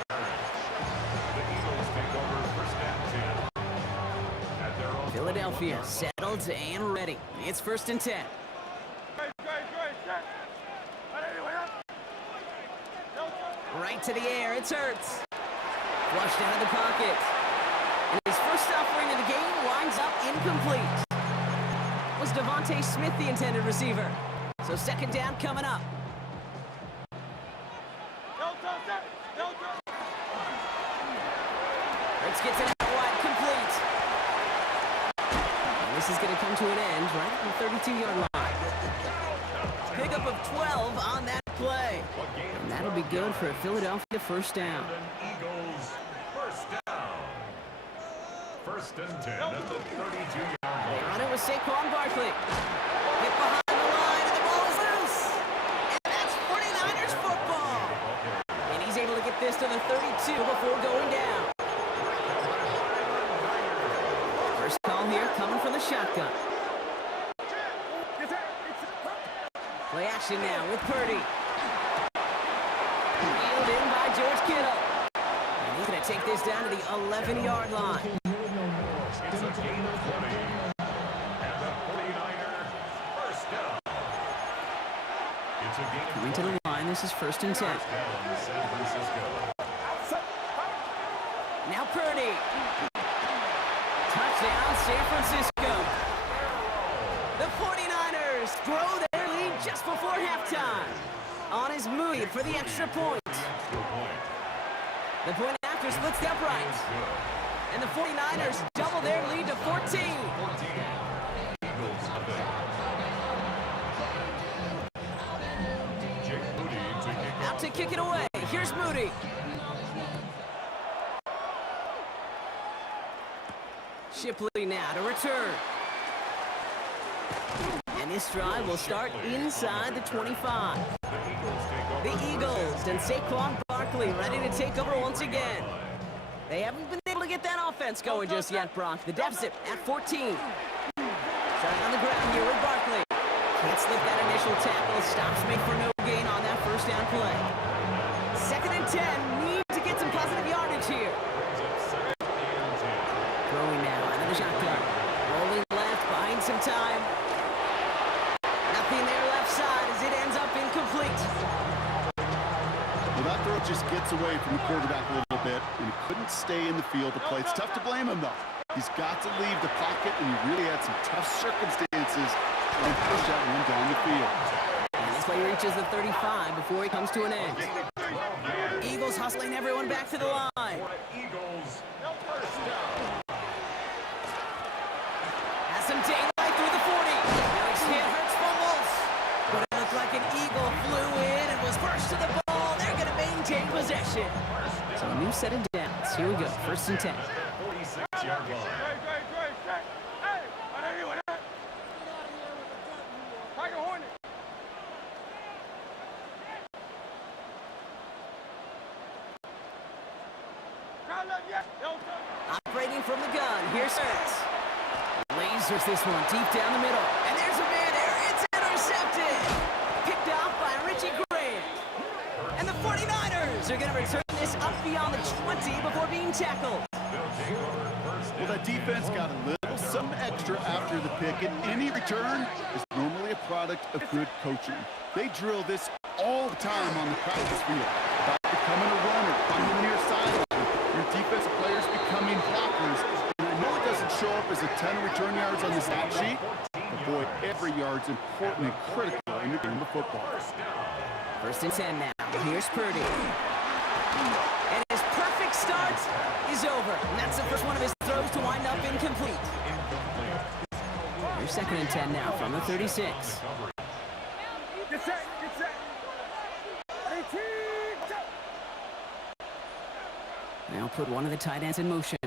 The Eagles take over 1st and 10 at their own Philadelphia settled and ready. It's 1st and 10. Right to the air, it's Hurts. Flushed out of the pocket. And his first offering of the game winds up incomplete. Was Devontae Smith the intended receiver? So 2nd down coming up. Hurts gets it out wide, complete. And this is going to come to an end right at the 32-yard line. Pickup of 12 on that play. And that'll be good for a Philadelphia 1st down. Eagles 1st down. 1st and 10 at the 32-yard They line. run it with Saquon Barkley. Hit behind the line, and the ball is loose. And that's 49ers football. And he's able to get this to the 32 before going down. First call here coming from the shotgun. Play action now with Purdy. Reeled in by George Kittle. And he's going to take this down to the 11-yard line. It's a gain of 20. And the 49er 1st down. It's a gain of Coming to 20. the line, this is 1st and 10. Down San Francisco. Now Purdy. Touchdown, San Francisco. The 49ers grow their lead just before halftime. On his move for the extra point. The point after splits the upright. And the 49ers double their lead to 14. Eagles have it. Jake Moody to kick Out off. to kick it away. Here's Moody. Shipley now to return. And this drive will start inside the 25. The Eagles and Saquon Barkley ready to take over once again. They haven't been able to get that offense going just yet, Brock. The deficit at 14. Starting on the ground here with Barkley. Can't slip that initial tackle. Stops make for no gain on that first down play. 2nd and 10. Need to get some positive yardage here. Throwing now out of the shotgun. Rolling left, buying some time. Nothing there left side as it ends up incomplete. Well, that throw just gets away from the quarterback a little bit, and he couldn't stay in the field to play. It's tough to blame him, though. He's got to leave the pocket, and he really had some tough circumstances and push that one down the field. And this way he reaches the 35 before he comes to an end. Eagles hustling everyone back to the line. Eagles, first down. Has some daylight through the 40. Now he's hit, Hurts fumbles. But it looked like an Eagle flew in and was first to the ball. They're going to maintain possession. So a new set of downs. Here we go, 1st and 10. 46-yard line. Hey, I know you want that. Tiger Hornet. Operating from the gun, here's Hurts. Lasers this one deep down the middle. And there's a man there, it's intercepted. Picked off by Richie Grant. And the 49ers are going to return this up beyond the 20 before being tackled. Well, that defense got a little something extra after the pick, and any return is normally a product of good coaching. They drill this all the time on the practice field. About becoming a runner, on the near sideline, your defensive players becoming blockers. And I know it doesn't show up as a ton of return yards on the stat sheet, but boy, every yard's important and critical in the game of football. 1st and 10 now. Here's Purdy. And his perfect start is over. And that's the first one of his throws to wind up incomplete. Here's 2nd and 10 now from the 36. Get set. 18. Now put one of the tight ends in motion.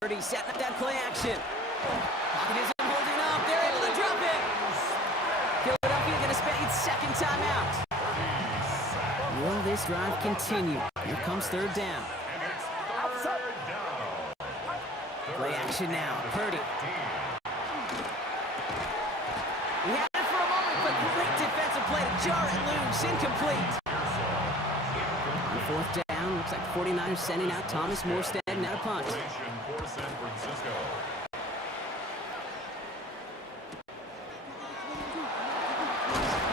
Purdy setting up that play action. Pocket isn't holding up. They're able to drop it. Philadelphia going to spend its 2nd timeout. Will this drive continue? Here comes 3rd down. Play action now. Purdy. He had it for a moment, but great defensive play to jar it loose. Incomplete. On 4th down, looks like 49ers sending out Thomas Morstead and out a punt. For San Francisco.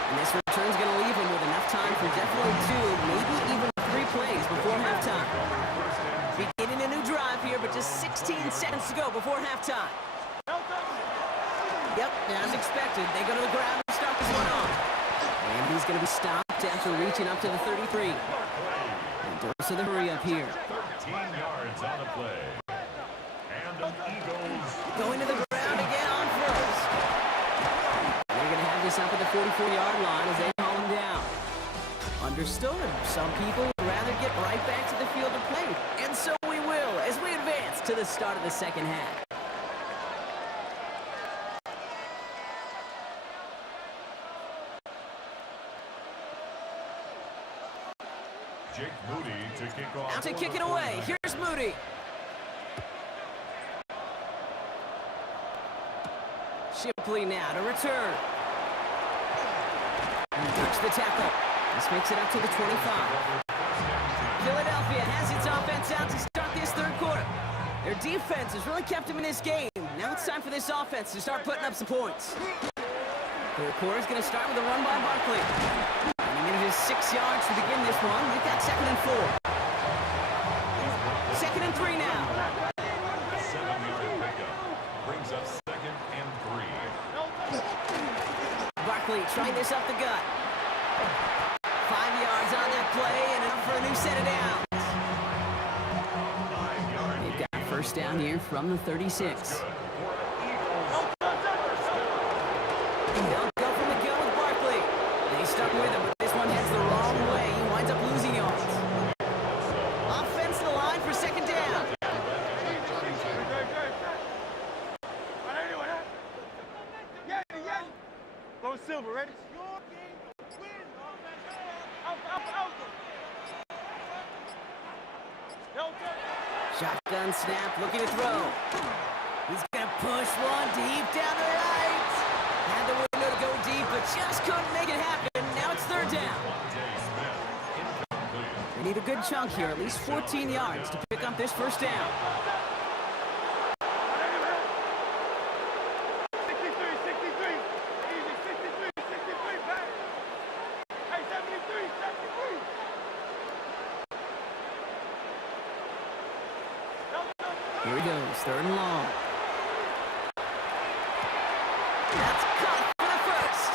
And this return's going to leave him with enough time for definitely 2, maybe even 3 plays before halftime. Beginning a new drive here, but just 16 seconds to go before halftime. Yep, as expected, they go to the ground and start this one off. And he's going to be stopped after reaching up to the 33. And dose of the hurry up here. 13 yards on the play. And the Eagles Going to the ground again on 1st. They're going to have this up at the 44-yard line as they call him down. Understood. Some people would rather get right back to the field to play. And so we will as we advance to the start of the 2nd half. Jake Moody to kick off. Out to kick it away. Here's Moody. Shipley now to return. And touch the tackle. This makes it up to the 25. Philadelphia has its offense out to start this 3rd quarter. Their defense has really kept them in this game. Now it's time for this offense to start putting up some points. 3rd quarter is going to start with a run by Barkley. And he manages 6 yards to begin this one. We've got 2nd and 4. 2nd and 3 now. 7-yard pickup. Brings up 2nd and 3. Barkley trying this up the gut. 5 yards on that play and enough for a new set of downs. first down here from the 36. They'll go from the gun with Barkley. They stuck with him, but this one heads the wrong way. He winds up losing yards. Offense to the line for second down. Go Silver, ready? Shotgun snap, looking to throw. He's going to push one deep down the right. Had the window to go deep, but just couldn't make it happen. Now it's third down. They need a good chunk here, at least 14 yards to pick up this first down. 63, easy, 63, back. Hey, 73. Here he goes, third and long. That's caught for the first.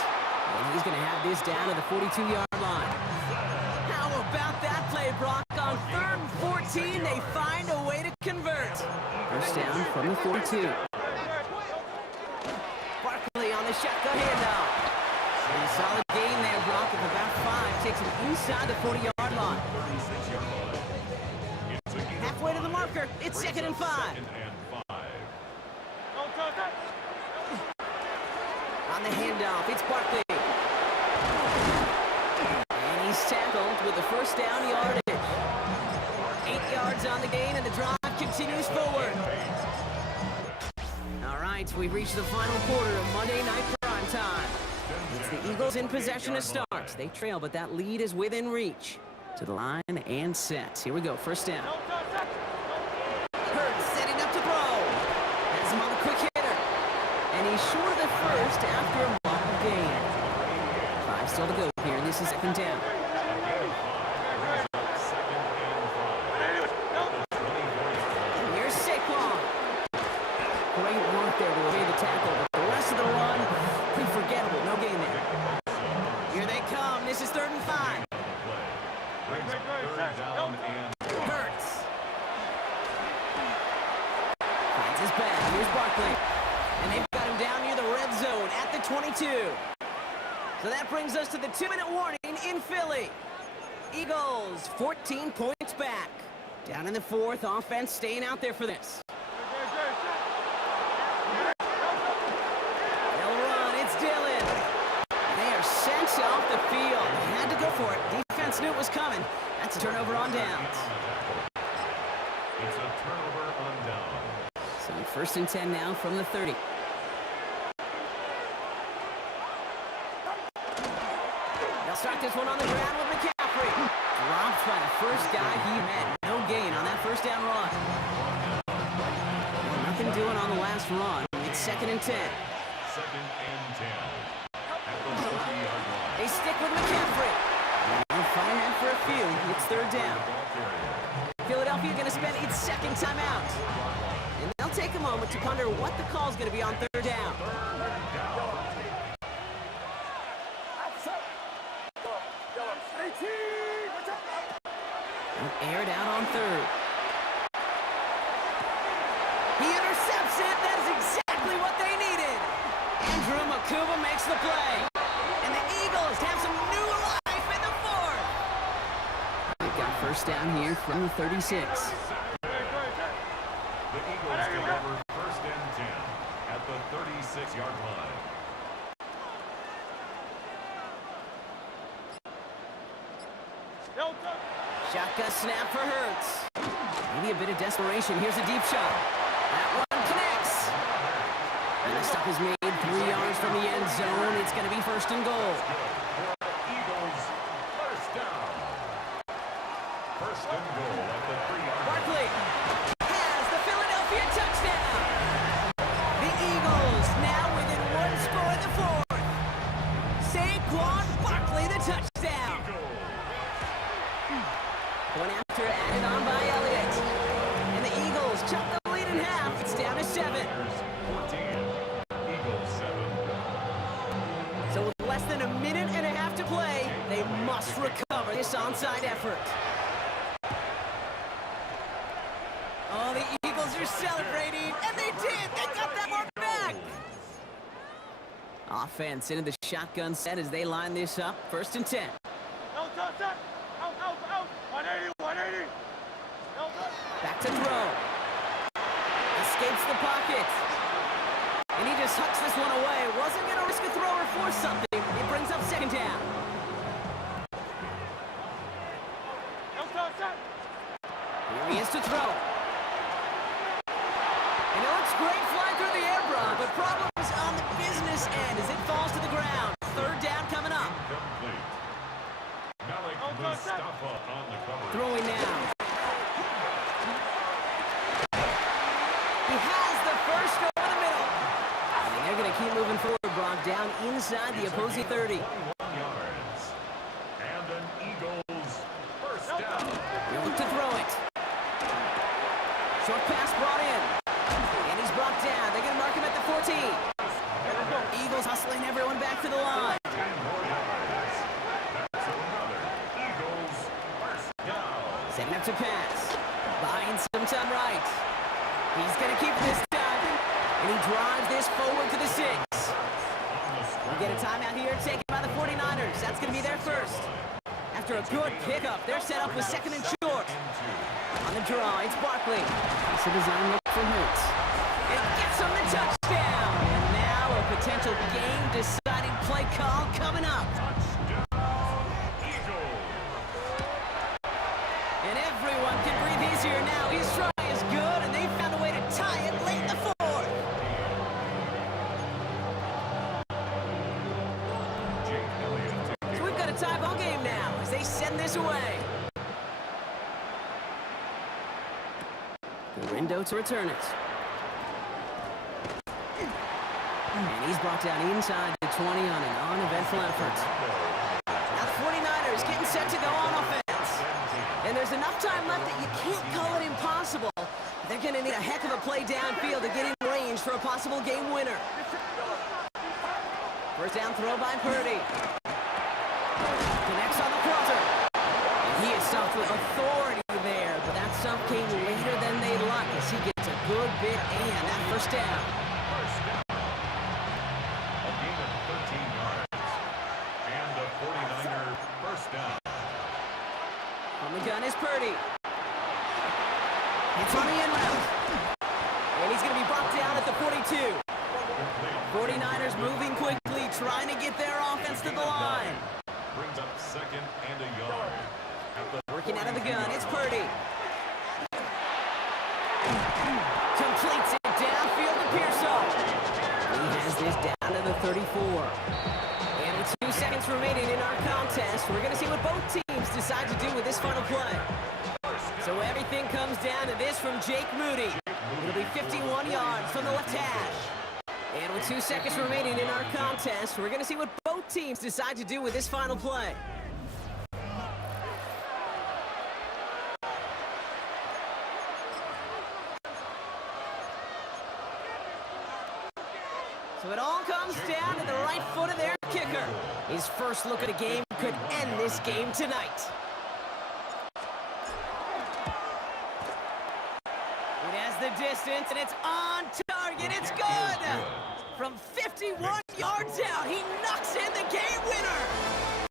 And he's going to have this down to the 42-yard line. How about that play, Brock? On third and 14, they find a way to convert. First down from the 42. Barkley on the shotgun handoff. And a solid gain there, Brock, of about 5. Takes him inside the 40-yard line. Halfway to the marker. It's second and 5. On the handoff, it's Barkley. And he's tackled with the first down yardage. 8 yards on the gain, and the drive continues forward. All right, we've reached the final quarter of Monday Night Prime Time. It's the Eagles in possession to start. They trail, but that lead is within reach. To the line and set. Here we go, first down. Hurts setting up to throw. Has him on the quick hitter. And he's short of the first after a block gain. 5 still to go here, and this is second down. Here's Saquon. Great work there to evade the tackle, but the rest of the run, pretty forgettable. No gain there. Here they come. This is third and 5. Hurts. Finds his back. Here's Barkley. And they've got him down near the red zone at the 22. So that brings us to the 2-minute warning in Philly. Eagles 14 points back. Down in the fourth, offense staying out there for this. They'll run. It's Dillon. They are sent off the field. They had to go for it. Defense knew it was coming. That's a turnover on downs. It's a turnover on down. So first and 10 now from the 30. They'll start this one on the ground with McCaffrey. Dropped by the first guy he met. No gain on that first down run. Well, nothing doing on the last run. It's second and 10. Second and 10. At the 30-yard line. They stick with McCaffrey. They'll find that for a few. It's third down. Philadelphia going to spend its second timeout. And they'll take a moment to ponder what the call is going to be on third down. Aired out on third. He intercepts it. That is exactly what they needed. Andrew Makuba makes the play. And the Eagles have some new life in the fourth. They've got first down here from the 36. The Eagles deliver first and 10 at the 36-yard line. Shotgun snap for Hurts. Maybe a bit of desperation. Here's a deep shot. That one connects. And the stop is made 3 yards from the end zone. It's going to be first and goal. Eagles first down. First and goal at the 3-yard line. Barkley has the Philadelphia touchdown. The Eagles now within one score in the fourth. Saquon Barkley the touchdown. One after added on by Elliott. And the Eagles chop the lead in half. It's down to 7. 14. Eagles 7. So with less than a minute and a half to play, they must recover this onside effort. Oh, the Eagles are they're celebrating, and they did. They got that one back. Offense into the shotgun set as they line this up. 1st and 10. Out, out, out. Out, out, out. 180, 180. Out, out. Back to throw. Escapes the pocket. And he just hucks this one away. Wasn't going to risk a throw or force something. It brings up 2nd down. Out, out, out. Here he is to throw. And it looks great flying through the air, Bron, but problems on the business end as it falls to the ground. 3rd down coming up. Incomplete. Malik Mustafa on the cover. Throwing now. He has the first over the middle. And they're going to keep moving forward, Bron, down inside the opposing 30. 21 yards. And an Eagles first down. He'll look to throw it. Short pass brought in. And he's brought down. They're going to mark him at the 14. Eagles hustling everyone back to the line. 10 more yards. That's another Eagles first down. Setting up to pass. Buying some time right. He's going to keep it this time. And he drives this forward to the 6. We get a timeout here taken by the 49ers. That's going to be their first. After a good pickup, they're set up with 2nd and short. On the draw, it's Barkley. It's a design look for Hurts. It gets him the touchdown. And now a potential game-deciding play call coming up. And everyone can breathe easier now. His try is good, and they found a way to tie it late in the 4th. So we've got a tie ball game now as they send this away. Garindo to return it. And he's brought down inside the 20 on an uneventful effort. Now the 49ers getting set to go on offense. And there's enough time left that you can't call it impossible. They're going to need a heck of a play downfield to get in range for a possible game winner. 1st down throw by Purdy. Connects on the crosser. And he is stuffed with authority there, but that stuff came later than they like as he gets a good bit and that 1st down. First down. A gain of 13 yards. And a 49er first down. On the gun is Purdy. It's on the in route. And he's going to be brought down at the 42. 49ers moving quickly, trying to get their offense to the line. Brings up 2nd and a yard. Working out of the gun, it's Purdy. Completes it downfield to Pearson. He has this down to the 34. And with 2 seconds remaining in our contest, we're going to see what both teams decide to do with this final play. So everything comes down to this from Jake Moody. It'll be 51 yards from the left hash. And with 2 seconds remaining in our contest, we're going to see what both teams decide to do with this final play. So it all comes down to the right foot of their kicker. His first look at a game could end this game tonight. It has the distance, and it's on target. It's good. From 51 yards out, he knocks in the game winner.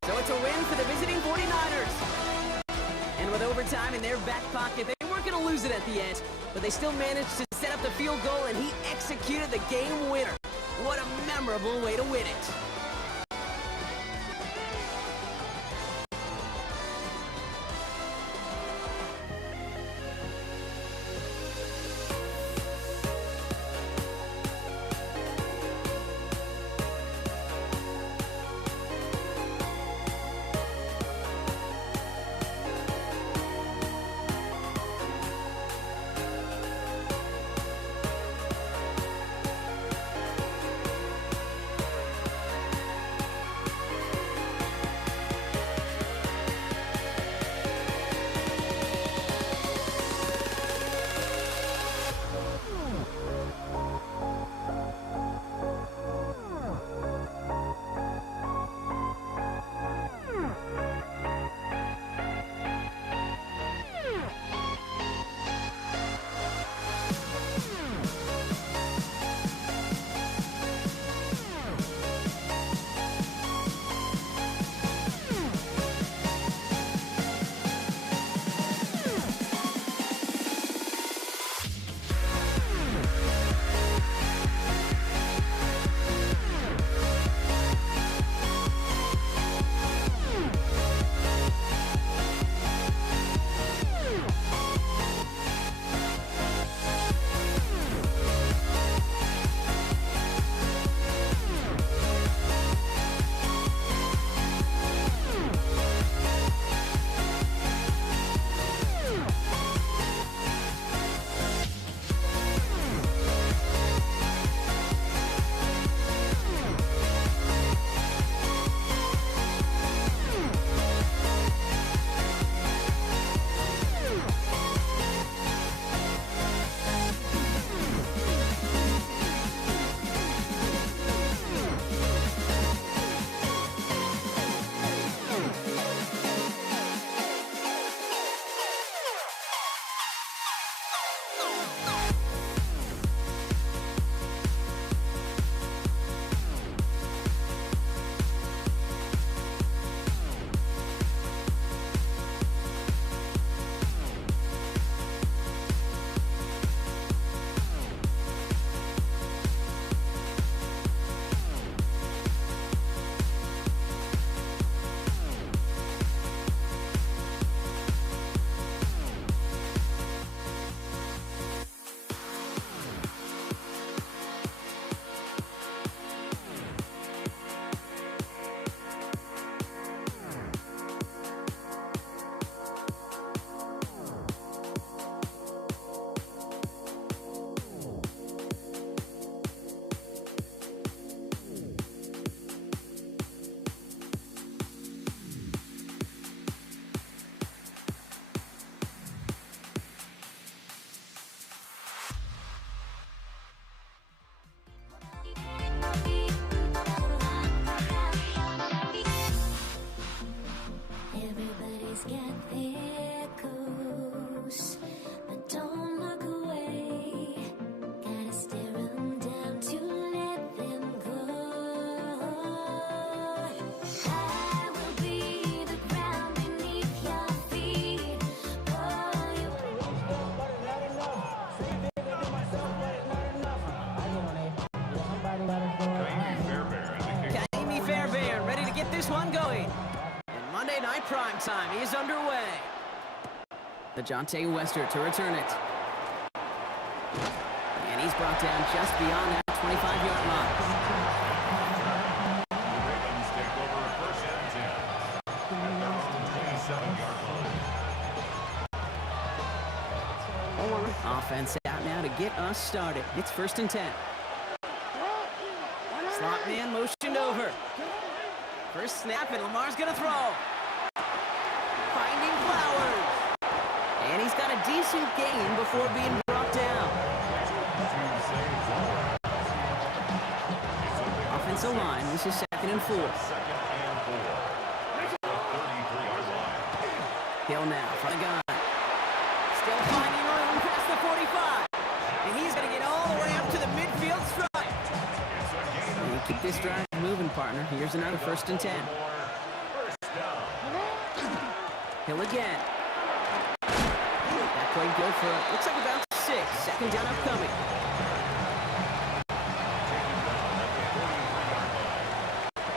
So it's a win for the visiting 49ers. And with overtime in their back pocket, they weren't going to lose it at the end, but they still managed to set up the field goal, and he executed the game winner. What a memorable way to win it. Everybody's got their goals, but don't look away. Gotta stare 'em down to let them go. I will be the ground beneath your feet. Oh, you Kaimi Fairbairn ready to get this one going. And Monday Night Prime Time is underway. DeJounte Wester to return it. And he's brought down just beyond that 25-yard line. The Ravens take over first and 10. At the 27-yard line. Offense out now to get us started. It's first and 10. Slot man motioned over. First snap, and Lamar's gonna throw. Finding Flowers. And he's got a decent gain before being brought down. Offensive line, this is 2nd and 4. Second and 4. At the 33-yard line. Hill now for the gun. Still finding room past the 45. And he's gonna get all the way up to the midfield stripe. And keep this drive moving, partner. Here's another first and 10. Hill again. That play good for, looks like about 6. Second down upcoming.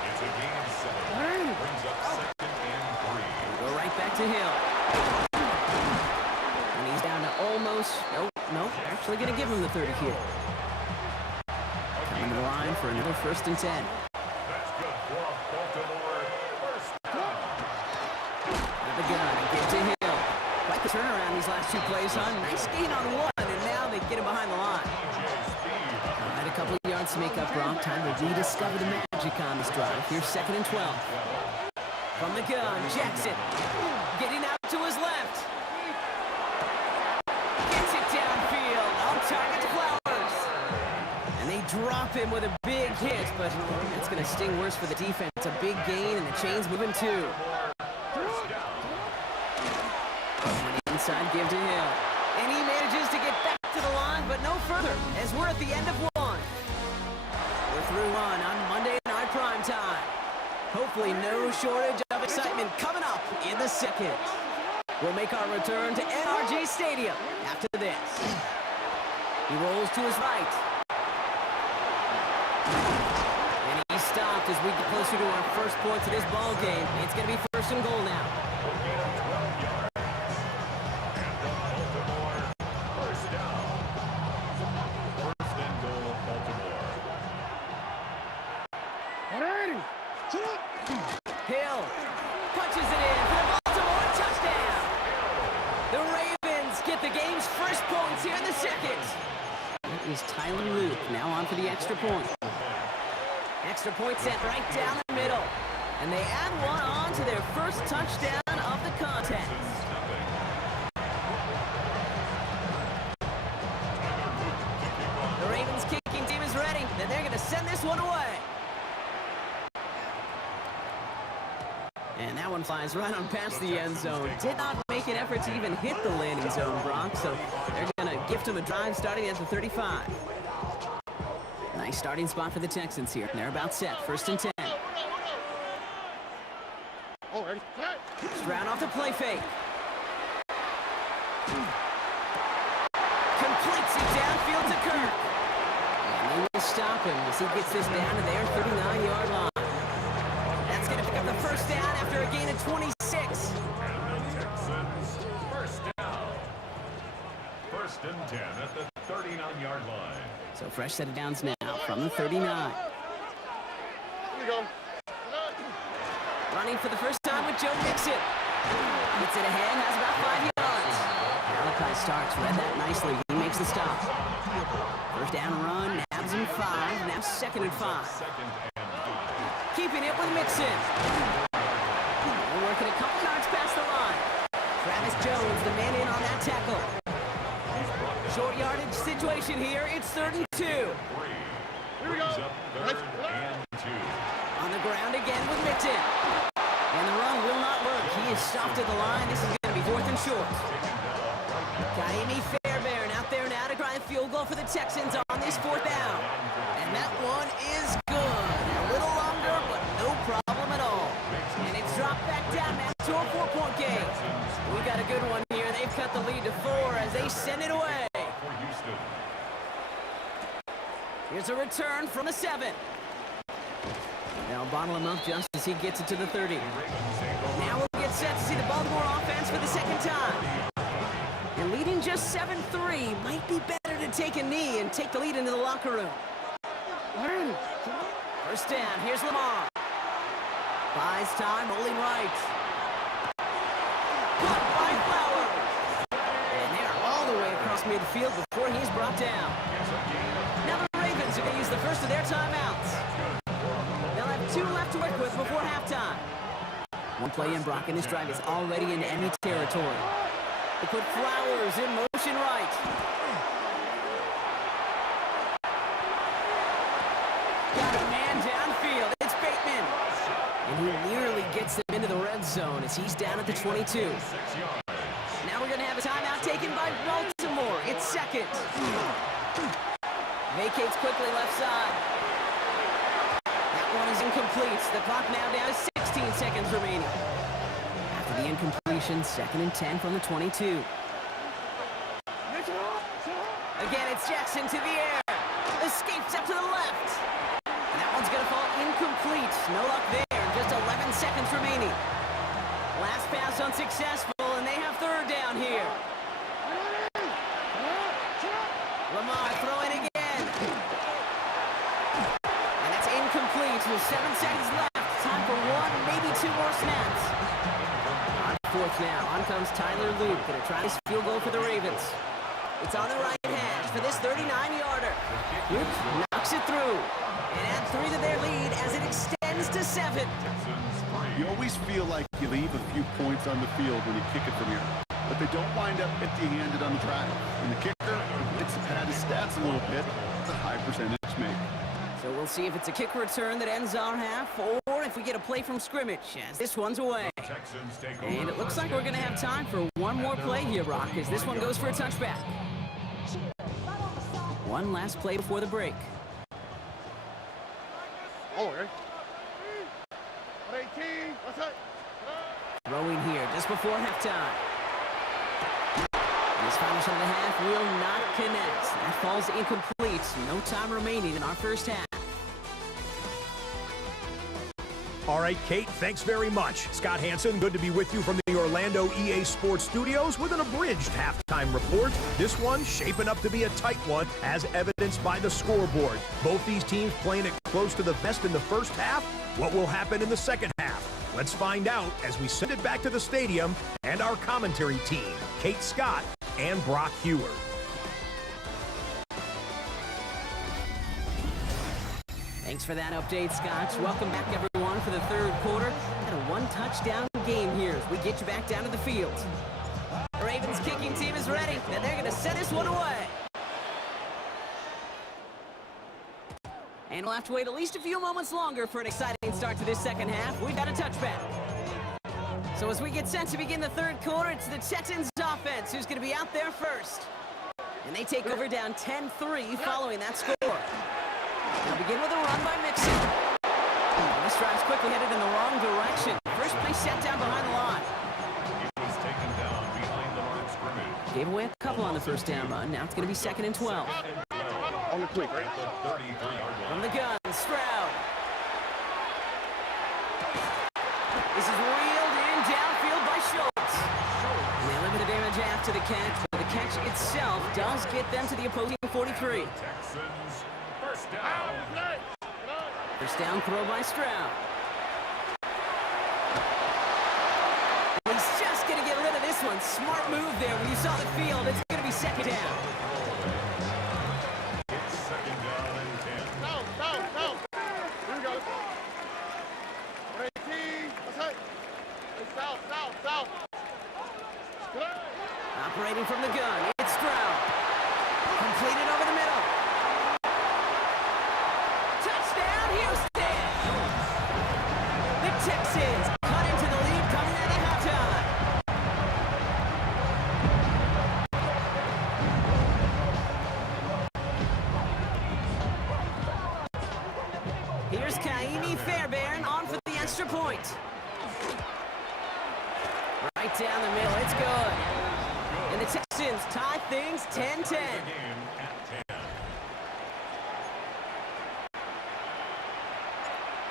It's a gain of 7. Brings up second and 3. Go right back to Hill. And he's down to almost, nope, actually gonna give him the 30 here. Coming to the line for another first and 10. That's good for Baltimore. First down. With the gun, get to Hill. Quite the turnaround these last 2 plays, huh? Nice gain on 1, and now they get him behind the line. All right, a couple of yards to make up, Gronk. Time to rediscover the magic on this drive. Here's 2nd and 12. From the gun, Jackson. Getting out to his left. Gets it downfield. On target to Flowers. And they drop him with a big hit, but that's going to sting worse for the defense. A big gain, and the chain's moving too. Inside give to Hill. And he manages to get back to the line, but no further, as we're at the end of 1. We're through 1 on Monday Night Prime Time. Hopefully no shortage of excitement coming up in the second. We'll make our return to NRG Stadium after this. He rolls to his right. And he's stopped as we get closer to our first points of this ball game. It's going to be first and goal now. Hill punches it in for the Baltimore touchdown. The Ravens get the game's first points here in the second. That is Tyler Luke now on for the extra point. Extra point set right down the middle. And they add 1 on to their first touchdown of the contest. The Ravens kicking team is ready, and they're going to send this one away. And that one flies right on past the end zone. Did not make an effort to even hit the landing zone, Gronk, so they're going to gift him a drive starting at the 35. Nice starting spot for the Texans here. They're about set. First and 10. Stroud off the play fake. Completes it downfield to Kirk. And they will stop him as he gets this down to their 39-yard line. That's going to pick up the first down after a gain of 26. And the Texans first down. First and 10 at the 39-yard line. So fresh set of downs now from the 39. Here we go. Running for the first time with Joe Mixon. Gets it ahead, has about 5 yards. Malachi Starks read that nicely. He makes the stop. First down run, nabs him 5. Now second and 5. Keeping it with Mixon. We're working a couple yards past the line. Travis Jones, the man in on that tackle. Short yardage situation here. It's 3rd and 2. Here we go. Third and 2. On the ground again with Mixon. And the run will not work. He Nice, off to the line. This is going to be 4th and short. Got Amy Fairbairn out there now to grind a field goal for the Texans on this 4th down. And that one is good. A little longer, but no problem at all. And it's dropped back down now to a 4-point game. We got a good one here. They've cut the lead to 4 as they send it away. Here's a return from the 7. They'll bottle him up just as he gets it to the 30. Now we'll get set to see the Baltimore offense for the second time. And leading just 7-3, might be better to take a knee and take the lead into the locker room. First down, here's Lamar. Buys time, holding right. Caught by Flowers. And they're all the way across midfield before he's brought down. Now the Ravens are going to use the first of their timeouts. They'll have 2 left to work with before halftime. One play in, Brock, and this drive is already in enemy territory. They put Flowers in motion right. Got a man downfield. It's Bateman. And he nearly gets them into the red zone as he's down at the 22. Now we're going to have a timeout taken by Baltimore. It's second. Vacates quickly left side. That one is incomplete. The clock now down to 16 seconds remaining. After the incompletion, 2nd and 10 from the 22. Again, it's Jackson to the air. Escapes up to the left. And that one's going to fall incomplete. No luck there. Just 11 seconds remaining. Last pass unsuccessful, and they have 3rd down here. Lamar throwing again. And that's incomplete with 7 seconds left. Time for 1, maybe 2 more snaps. On 4th now, on comes Tyler Luke. Going to try this field goal for the Ravens. It's on the right hash for this 39-yarder. Luke knocks it through. And add 3 to their lead as it extends to 7. You always feel like you leave a few points on the field when you kick it from here. But they don't wind up empty-handed on the drive. And the kicker gets to pad his stats a little bit. It's a high percentage make. So we'll see if it's a kick return that ends our half, or if we get a play from scrimmage, as this one's away. And it looks like we're going to have time for one more play here, Brock, as this one goes for a touchback. One last play before the break. Throwing here just before halftime. This final shot of the half will not connect. That falls incomplete. No time remaining in our first half. All right, Kate, thanks very much. Scott Hanson, good to be with you from the Orlando EA Sports Studios with an abridged halftime report. This one shaping up to be a tight one, as evidenced by the scoreboard. Both these teams playing it close to the vest in the first half. What will happen in the second half? Let's find out as we send it back to the stadium and our commentary team, Kate Scott and Brock Huard. Thanks for that update, Scott. Welcome back, everyone, for the third quarter. And a one-touchdown game here as we get you back down to the field. The Ravens kicking team is ready, and they're going to send this one away. And we'll have to wait at least a few moments longer for an exciting start to this second half. We've got a touchback. So as we get set to begin the third quarter, it's the Texans offense who's going to be out there first. And they take over down 10-3 following that score. They'll begin with a run by Mixon. This drive's quickly headed in the wrong direction. First play set down behind the line. He was taken down behind the line of scrimmage. Gave away a couple on the first down run. Now it's going to be 2nd and 12. On the quick, right? The 33-yard line. From the gun, Stroud. This is reeled in downfield by Schultz. And they limit the damage after the catch, but the catch itself does get them to the opposing 43. Texans, first down. First down throw by Stroud. And he's just going to get rid of this one. Smart move there when you saw the field. It's going to be 2nd down. It's 2nd down and 10. South. Here we go. 18. Let's hit. South. Operating from the gun, it's Stroud. Completed over the middle. Touchdown, Houston! The Texans cut into the lead coming out of halftime. extra point. Right down the middle. It's good. And the Texans tie things 10-10.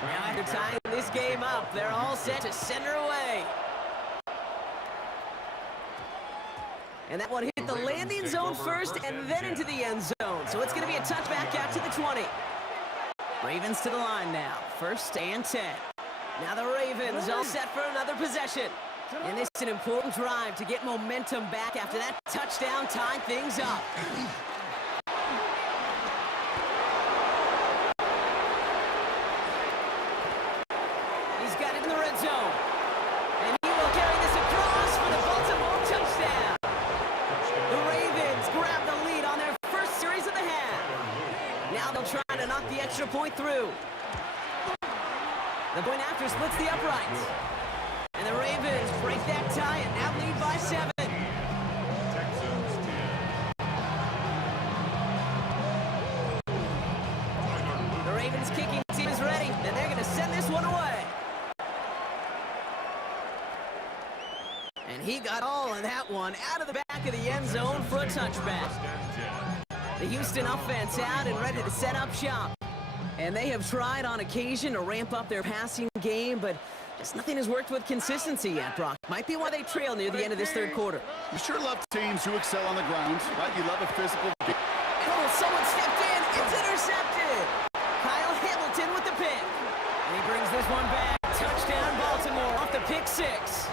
Now after tying this game up, they're all set to center away. And that one hit the landing zone first and then into the end zone. So it's going to be a touchback out to the 20. Ravens to the line now. 1st and 10. Now the Ravens all set for another possession. And this is an important drive to get momentum back after that touchdown tying things up. He's got it in the red zone. And he will carry this across for the Baltimore touchdown. The Ravens grab the lead on their first series of the half. Now they'll try to knock the extra point through. The point after splits the uprights. And the Ravens break that tie and now lead by 7. Texans 10. The Ravens kicking team is ready, and they're going to send this one away. And he got all of that one out of the back of the end zone for a touchback. The Houston offense out and ready to set up shop. And they have tried on occasion to ramp up their passing game, but just nothing has worked with consistency yet, Brock. Might be why they trail near the end of this third quarter. You sure love teams who excel on the ground, right? You love a physical game. Oh, someone stepped in. It's intercepted. Kyle Hamilton with the pick. And he brings this one back. Touchdown, Baltimore off the pick 6.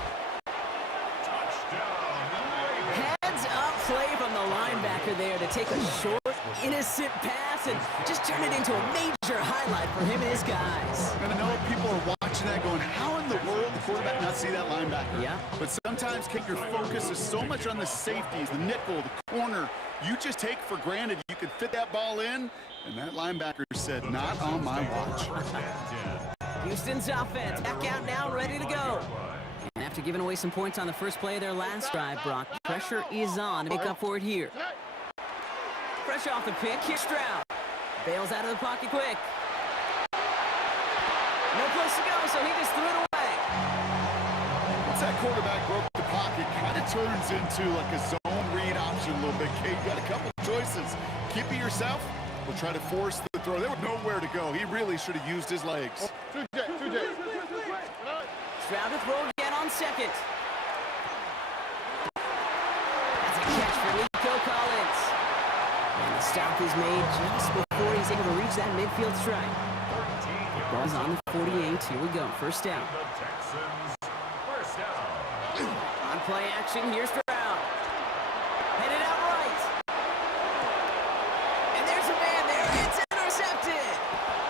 Heads up play from the linebacker there to take a short, innocent pass and just turn it into a major highlight for him and his guys. And I know people are watching that going, how in the world the quarterback not see that linebacker? Yeah. But sometimes, Kate, your focus is so much on the safeties, the nickel, the corner. You just take for granted you could fit that ball in, and that linebacker said, not on my watch. Houston's offense back out now, ready to go. And after giving away some points on the first play of their last drive, Brock, pressure is on to make up for it here. Fresh off the pick, here's Stroud. Bails out of the pocket quick. No place to go, so he just threw it away. Once that quarterback broke the pocket, kind of turns into like a zone read option a little bit. Kate, got a couple choices. Keep it yourself or try to force the throw. There was nowhere to go. He really should have used his legs. Stroud to throw again on 2nd. That's a catch for Nico Collins. And the stop is made just before he's able to reach that midfield strike. Ball's on the 48. Here we go. 1st down. The Texans, 1st down. On play action, here's Stroud. Headed out right. And there's a man there. It's intercepted.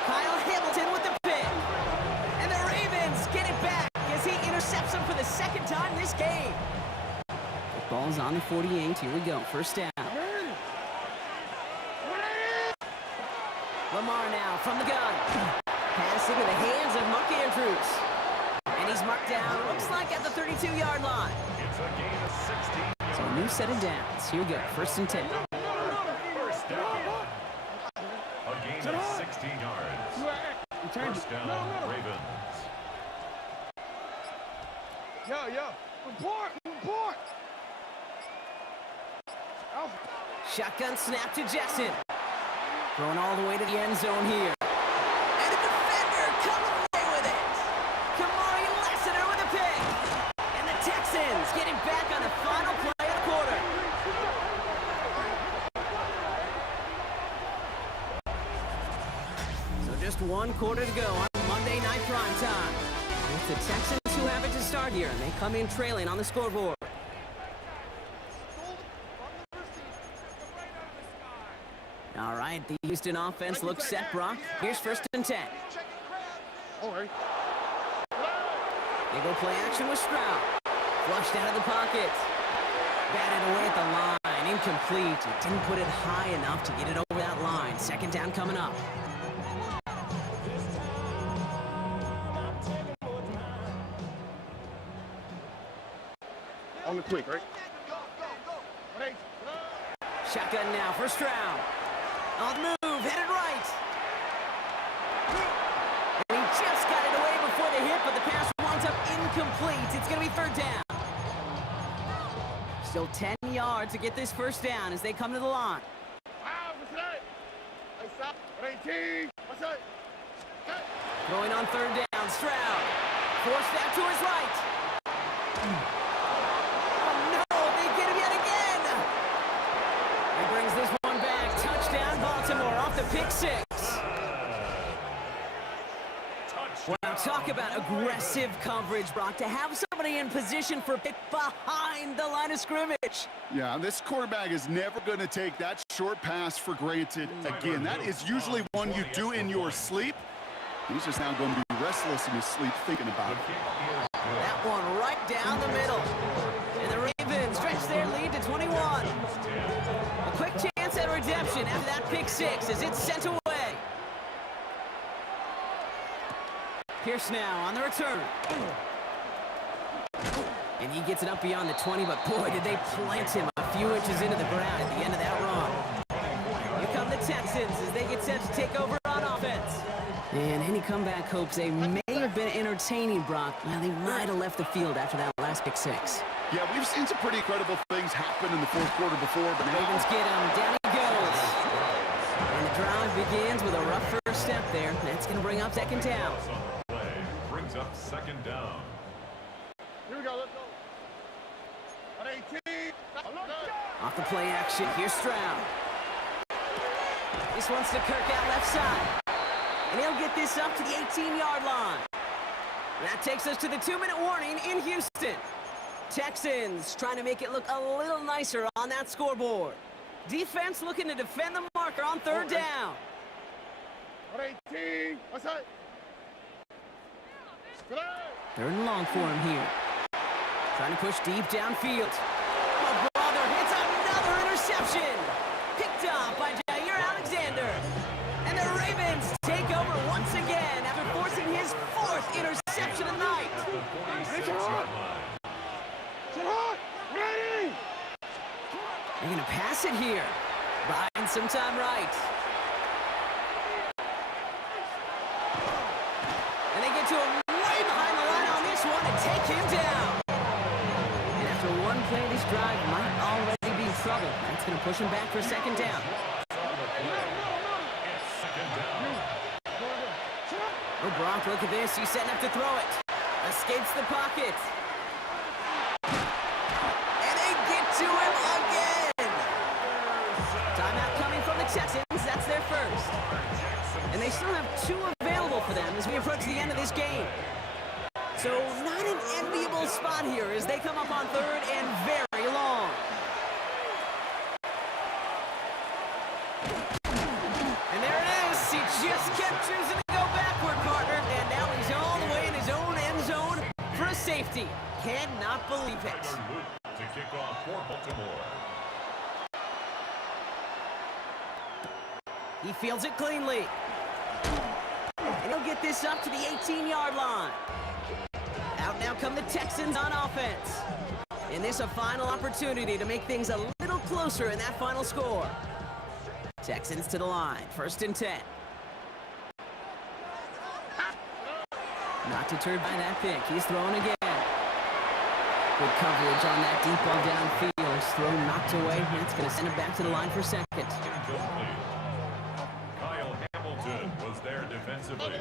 Kyle Hamilton with the pick. And the Ravens get it back as he intercepts him for the 2nd time this game. The ball's on the 48. Here we go. 1st down. Lamar now from the gun. Pass into the hands of Mark Andrews. And he's marked down, looks like at the 32-yard line. It's a gain of 16 yards. So a new set of downs. Here we go. 1st and 10. 1st down. A gain of 16 yards. 1st down, Ravens. Report! Shotgun snap to Jackson. Thrown all the way to the end zone here. And a defender coming away with it. Kamari Lassiter with a pick. And the Texans getting back on the final play of the quarter. So just 1 quarter to go on Monday Night Primetime. It's the Texans who have it to start here, and they come in trailing on the scoreboard. All right, the Houston offense looks set, Brock. Here's 1st and 10. They go play action with Stroud. Flushed out of the pocket. Batted away at the line. Incomplete. He didn't put it high enough to get it over that line. 2nd down coming up. On the quick, right? Shotgun now for Stroud. On the move, headed right. And he just got it away before the hit, but the incomplete. It's going to be third down. Still 10 yards to get this first down as they come to the line. Throwing on third down, Stroud. Forced out to his right. Oh no, they get him yet again. He brings this one back. Touchdown, Baltimore off the pick six. Wow, talk about aggressive coverage, Brock. To have somebody in position for pick behind the line of scrimmage. Yeah, this quarterback is never going to take that short pass for granted again. That is usually one you do in your sleep. He's just now going to be restless in his sleep thinking about it. That one right down the middle. And the Ravens stretch their lead to 21. A quick chance at redemption after that pick six as it's sent away. Pierce now on the return. And he gets it up beyond the 20, but boy, did they plant him a few inches into the ground at the end of that run. Here come the Texans as they get set to take over on offense. And any comeback hopes, they may have been entertaining, Brock. Well, they might have left the field after that last pick six. Yeah, we've seen some pretty incredible things happen in the fourth quarter before, but Ravens get him. Down he goes. And the drive begins with a rough first step there. That's going to bring up second down. Brings up second down. Here we go, let's go. On 18. Off the play action, here's Stroud. This one's to Kirk out left side. And he'll get this up to the 18-yard line. That takes us to the 2-minute warning in Houston. Texans trying to make it look a little nicer on that scoreboard. Defense looking to defend the marker on third down. On 18. What's that? Third and long for him here. Trying to push deep downfield. Oh, brother, hits another interception. Picked off by Jair Alexander. And the Ravens take over once again after forcing his fourth interception of the night. Ready! They're going to pass it here. Buying some time right. And they get to him way behind the line on this one and take him down. And after one play, this drive might already be in trouble. That's going to push him back for second down. Oh, Brock, look at this. He's setting up to throw it. Escapes the pocket. And they get to him again. Timeout coming from the Texans. That's their first. And they still have two available for them as we approach the end of this game. So not an enviable spot here as they come up on third and very long. And there it is. He just kept choosing to go backward, partner. And now he's all the way in his own end zone for a safety. Cannot believe it. To kick off for Baltimore. He fields it cleanly. And he'll get this up to the 18-yard line. Out now come the Texans on offense. And this a final opportunity to make things a little closer in that final score. Texans to the line, 1st and 10. Not deterred by that pick. He's throwing again. Good coverage on that deep ball downfield. Throw knocked away. That's going to send him back to the line for second. Kyle Hamilton was there defensively.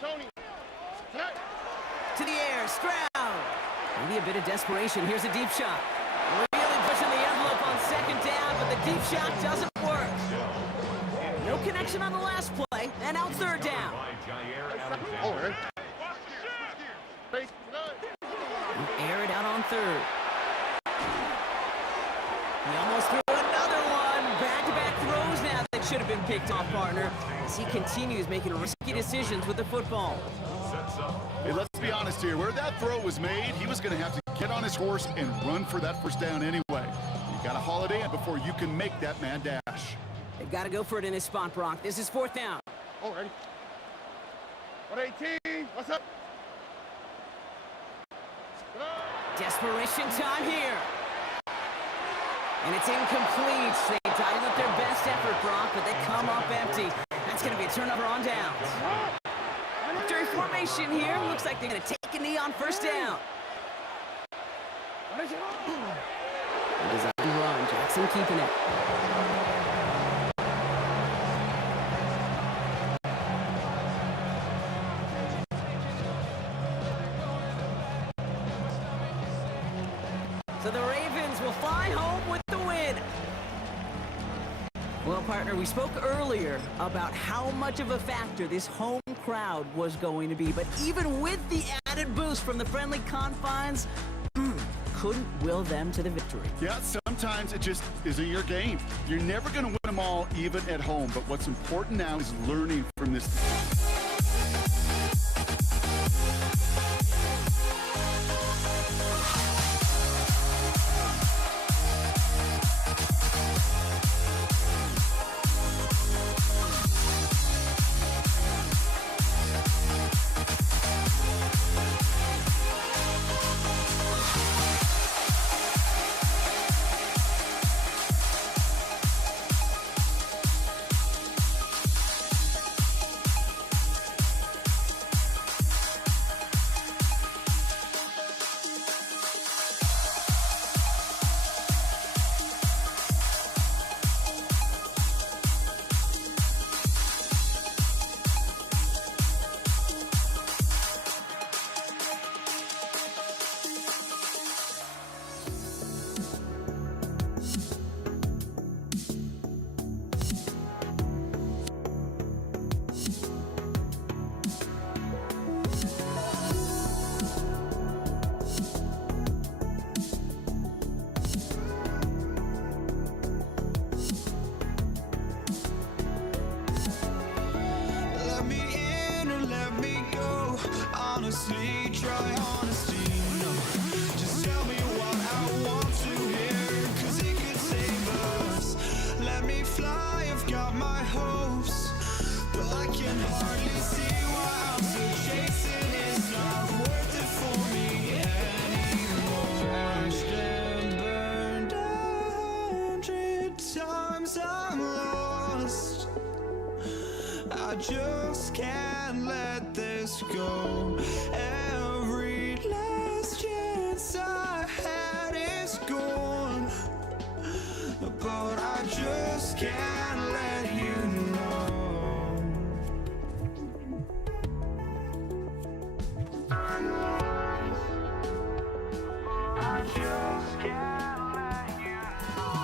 Tony. To the air, Stroud. Maybe a bit of desperation. Here's a deep shot. Really pushing the envelope on second down, but the deep shot doesn't work. No connection on the last play, and out third down. Air it out on third. He almost threw another one. Back-to-back throws now that should have been picked off, partner, as he continues making risky decisions with the football. Hey, let's be honest here. Where that throw was made, he was going to have to get on his horse and run for that first down anyway. You got to haul it in before you can make that mad dash. They've got to go for it in his spot, Brock. This is 4th down. Oh, ready. 118. What's up? Desperation time here. And it's incomplete. They dialed up their best effort, Brock, but they come up empty. That's going to be a turnover on downs. After he formation here. Looks like they're going to take a knee on first down. Design run. Jackson keeping it. So the Ravens will fly home with the win. Well, partner, we spoke earlier about how much of a factor this home crowd was going to be. But even with the added boost from the friendly confines, couldn't will them to the victory. Yeah, sometimes it just isn't your game. You're never going to win them all, even at home. But what's important now is learning from this. Let me in or let me go. Honestly, try honesty. No, just tell me what I want to hear, 'cause it could save us. Let me fly, I've got my hopes, but I can hardly see why I'm still chasing. It's not worth it for me anymore. Crashed and burned 100 times, I'm lost. I just can't let this go. Every last chance I had is gone, but I just can't let you know. I just can't let you know.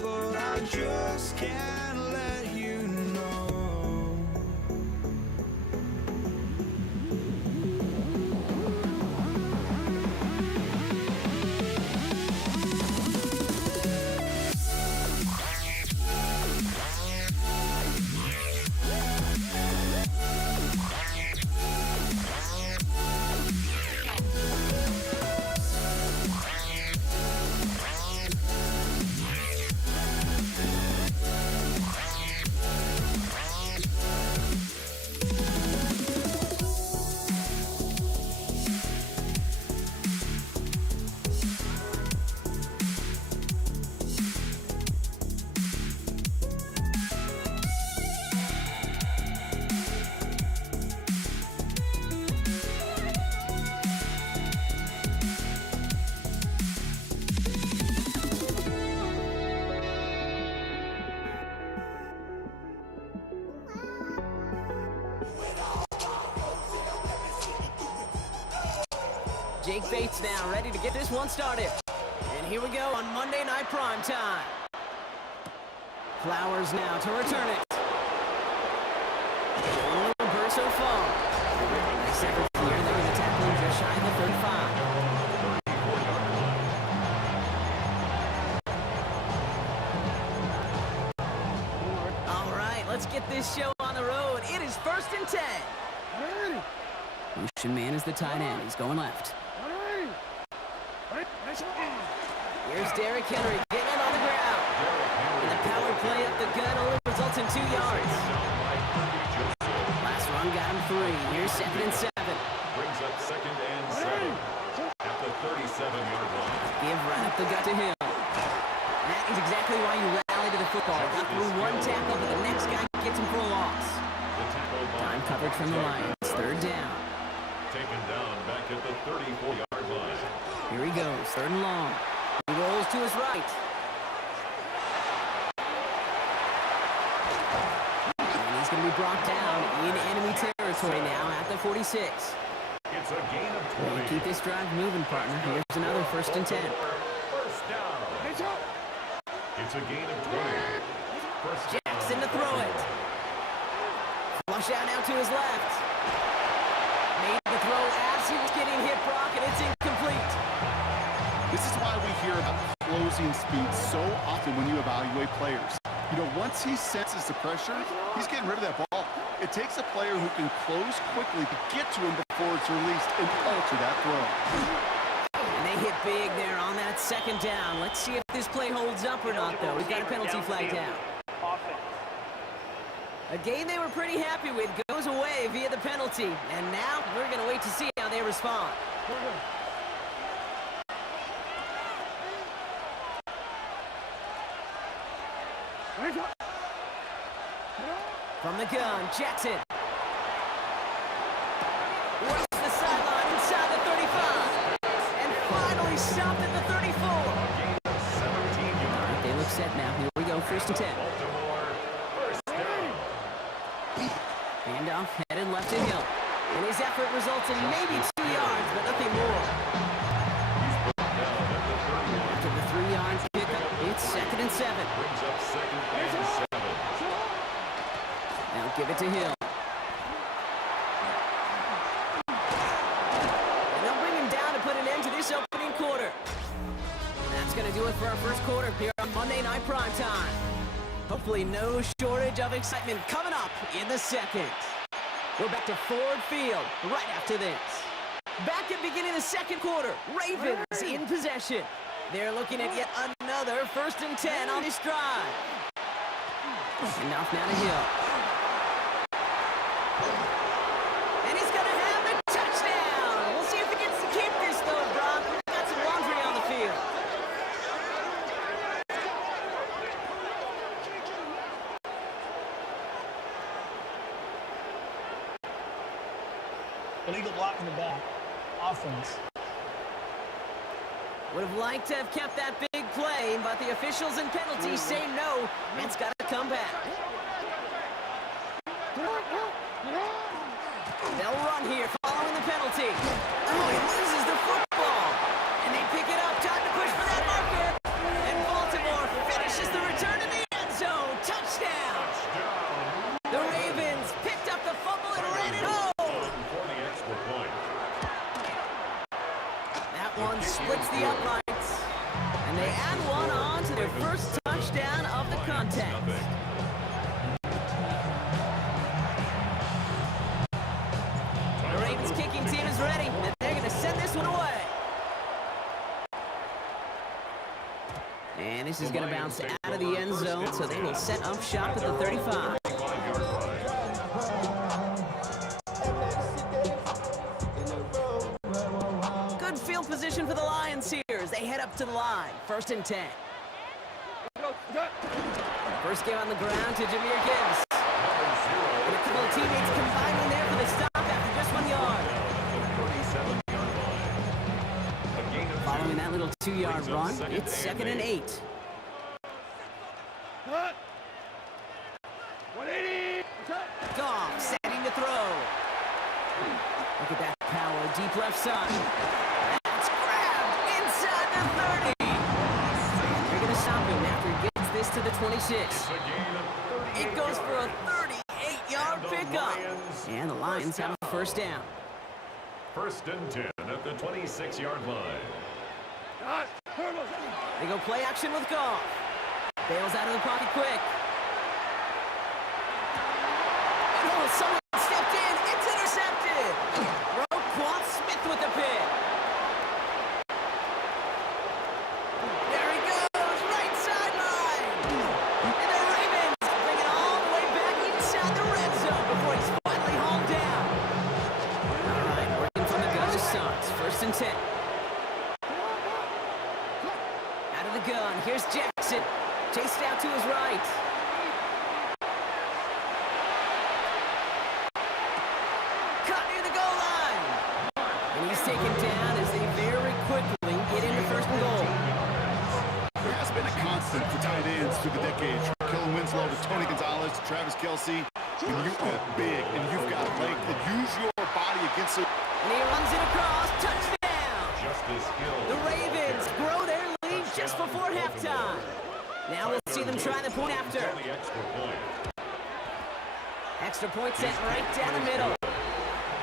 But I just can't let you know. Jake Bates now ready to get this one started. And here we go on Monday Night Prime Time. Flowers now to return it. A little burst so far. Nice effort here. They're going to tackle him just shy of the 35. All right, let's get this show on the road. It is 1st and 10. Ocean Man is the tight end. He's going left. Here's Derrick Henry getting it on the ground. And the power play up the gut only results in 2 yards. Last run got him 3. Here's 2nd and 7. Brings up 2nd and 7 at the 37-yard line. Give right up the gut to him. That explains exactly why you rally to the football. Got through one tackle, but the next guy gets him for a loss. The tackle by Time coverage from the Lions. Third down. taken down back at the 34-yard line. Here he goes, third and long. He rolls to his right. And he's going to be brought down in enemy territory now at the 46. It's a gain of We'll 20. keep this drive moving, partner. Here's another first and 10. First down. It's a gain of 20. First down. Jackson to throw it. Flush out now to his left. Made the throw as he was getting hit, Brock, and it's incomplete. This is why we hear about closing speed so often when you evaluate players. You know, once he senses the pressure, he's getting rid of that ball. It takes a player who can close quickly to get to him before it's released and alter that throw. And they hit big there on that second down. Let's see if this play holds up or not, though. We've got a penalty flag down. A game they were pretty happy with goes away via the penalty. And now we're going to wait to see how they respond. From the gun, Jackson. Works the sideline inside the 35. And finally stopped at the 34. All right, they look set now. Here we go, first and 10. Baltimore, first down. Handoff headed left to Hill. And his effort results in maybe 2 yards, but nothing more. After the 3-yard pickup, it's second and 7. Brings up second and 7. Now give it to Hill. And they'll bring him down to put an end to this opening quarter. That's going to do it for our first quarter here on Monday Night Primetime. Hopefully no shortage of excitement coming up in the second. We're back to Ford Field right after this. Back at beginning of the second quarter, Ravens in possession. They're looking at yet another first and 10 on this drive. And off now to Hill. And he's going to have the touchdown. We'll see if he gets to keep this, though, Brock. We've got some laundry on the field. Illegal block in the back. Offense. Would have liked to have kept that big play, but the officials and penalties say no. It's got to come back. They'll run here following the penalty. Oh, he loses the football. And they pick it up. Time to push for that marker. And Baltimore finishes the return to the end zone. Touchdown. The Ravens picked up the fumble and ran it home. For the extra point. That one splits the uprights. And they add one on to their first touchdown of the contest. The Ravens kicking team is ready, and they're going to send this one away. And this is going to bounce out of the end zone, so they will set up shop at the 35. 35-yard line. Good field position for the Lions here as they head up to the line. First and 10. First game on the ground to Jahmyr Gibbs. And a couple of teammates combining there for the stop after just 1 yard. 37-yard line. A gain of 2. Following that little 2-yard run, it's second and 8. 180. Goff setting to throw. Look at that power, deep left side. That's grabbed inside the 30. They're going to stop him after he gets this to the 26. It's a gain of 38 It goes for a yards. 38-yard pickup. And the Lions have a first down. First and 10 at the 26-yard line. They go play action with Goff. Bails out of the pocket quick. And oh, someone stepped in. It's intercepted. Roquan Smith with the pick. There he goes, right sideline. And the Ravens bring it all the way back inside the red zone before he's finally hauled down. All right, working from the gun to starts. First and 10. Out of the gun, here's Jackson. his right. Caught near the goal line. And he's taken down as they very quickly get into first and goal. There has been a constant for tight ends through the decades. From Kellen Winslow to Tony Gonzalez to Travis Kelce. When you are big and you've got length, and use your body against it. And he runs it across. Touchdown. Justice Hill. The Ravens grow their lead just before halftime. Now we'll see them try the point after. The extra point. Extra point sent right down the middle.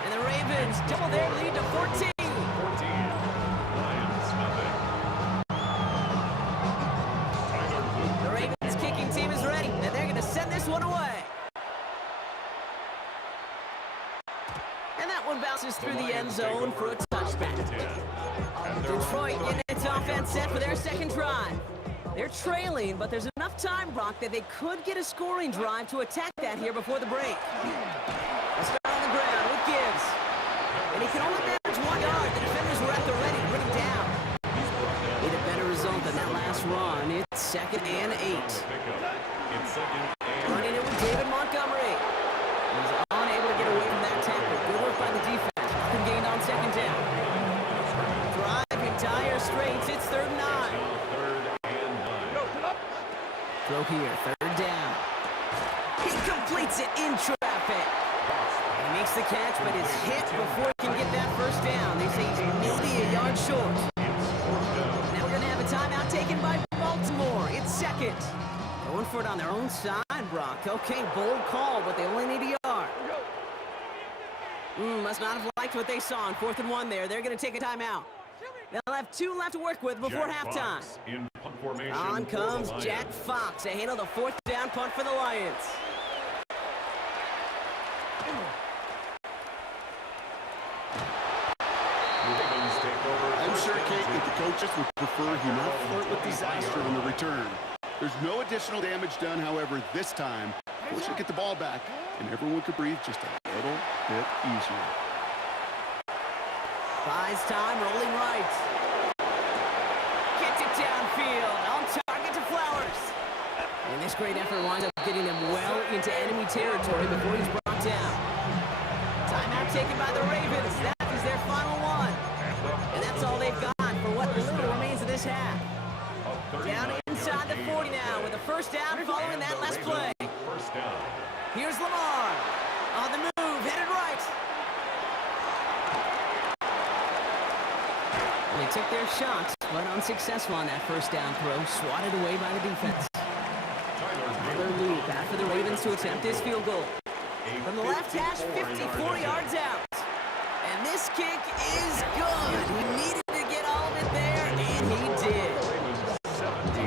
And the Ravens double their lead to 14. 14. Lions nothing. Tyler Luke. The Ravens kicking team is ready, and they're going to send this one away. And that one bounces through the end zone for a touchback. Detroit getting its offense set for their second drive. They're trailing, but there's enough time, Brock, that they could get a scoring drive to attack that here before the break. A start on the ground with Gibbs. And he can only manage 1 yard. The defenders were at the ready to bring him down. Need a better result than that last run. It's 2nd and 8. Running it with David Montgomery. He's unable to get away from that tackle. Good work by the defense. Nothing gained on second down. Driving dire straits. It's 3rd and 9. Throw here, 3rd down. He completes it in traffic. He makes the catch, but is hit before he can get that first down. They say he's maybe a yard short. Now we're going to have a timeout taken by Baltimore. It's 2nd. Going for it on their own side, Brock. Okay, bold call, but they only need a yard. Must not have liked what they saw on 4th and 1 there. They're going to take a timeout. They'll have 2 left to work with before halftime. On comes Jack Fox to handle the 4th down punt for the Lions. I'm sure, Kate, that the coaches would prefer he not flirt with disaster on the return. There's no additional damage done, however, this time. We should get the ball back, and everyone could breathe just a little bit easier. Buys time, rolling right. Gets it downfield, on target to Flowers. And this great effort winds up getting them well into enemy territory before he's brought down. Timeout taken by the Ravens. That is their final one. And that's all they've got for what little remains of this half. Down inside the 40 now with a first down following that last play. Here's Lamar. On the move, headed right. They took their shots, but unsuccessful on that first down throw, swatted away by the defense. Tyler Luke after the Ravens to attempt this field goal. From the left hash, 54 yards out. And this kick is good. He needed to get all of it there, and he did.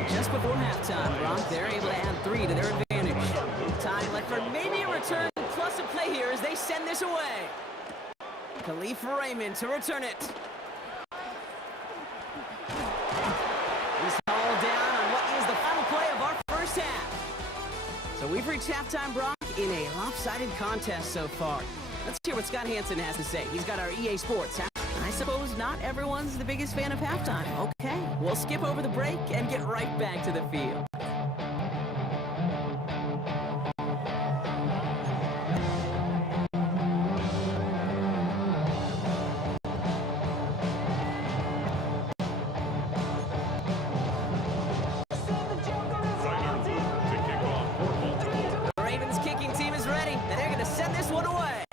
Just before halftime, Brock, they're able to add 3 to their advantage. Time left for maybe a return plus a play here as they send this away. Khalif Raymond to return it. He's hauled down on what is the final play of our first half. So we've reached halftime, Brock, in a lopsided contest so far. Let's hear what Scott Hansen has to say. He's got our EA Sports. I suppose not everyone's the biggest fan of halftime. Okay, we'll skip over the break and get right back to the field. The Ravens kicking team is ready, and they're going to send this one away.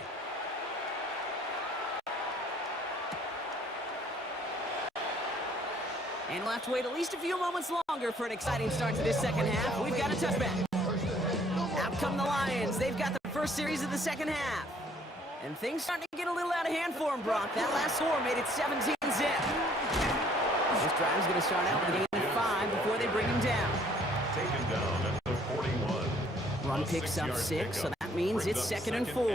And we'll have to wait at least a few moments longer for an exciting start to this second half. We've got a touchback. Out come the Lions. They've got the first series of the second half. And things starting to get a little out of hand for them, Brock. That last score made it 17-zip. This drive's going to start out with a gain of 5 before they bring him down. Taken down at the 41. Run picks up 6, so that means it's 2nd and 4.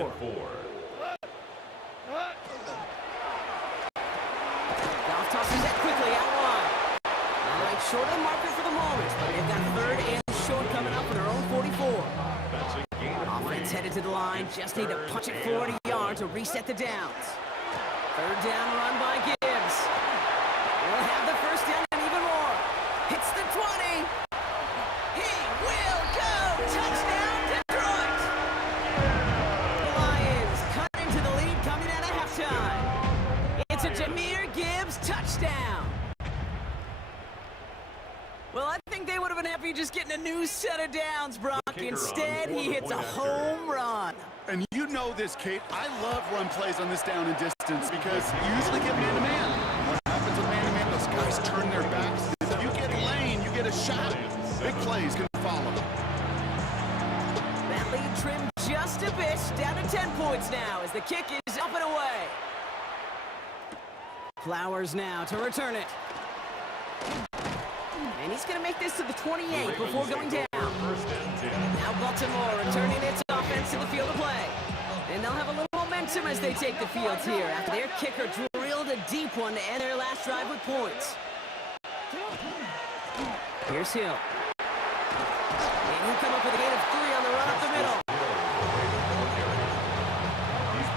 Goff tosses that quickly out wide. All right, short of the marker for the moment, but they've got 3rd and short coming up for their own 44. Offense headed to the line, just need to punch it 40 yards to reset the downs. 3rd down run by Gibbs. We'll have the first down and even more. Hits the 20. He will a new set of downs, Brock. Instead, he hits a home run. And you know this, Kate. I love run plays on this down and distance because you usually get man-to-man. What happens with man-to-man? Those guys turn their backs. If you get lane, you get a shot. Big plays can follow. That lead trimmed just a bit. Down to 10 points now as the kick is up and away. Flowers now to return it. And he's going to make this to the 28 before going down. Now Baltimore returning its offense to the field of play. And they'll have a little momentum as they take the field here after their kicker drilled a deep one to end their last drive with points. Here's Hill. And he'll come up with a gain of 3 on the run up the middle.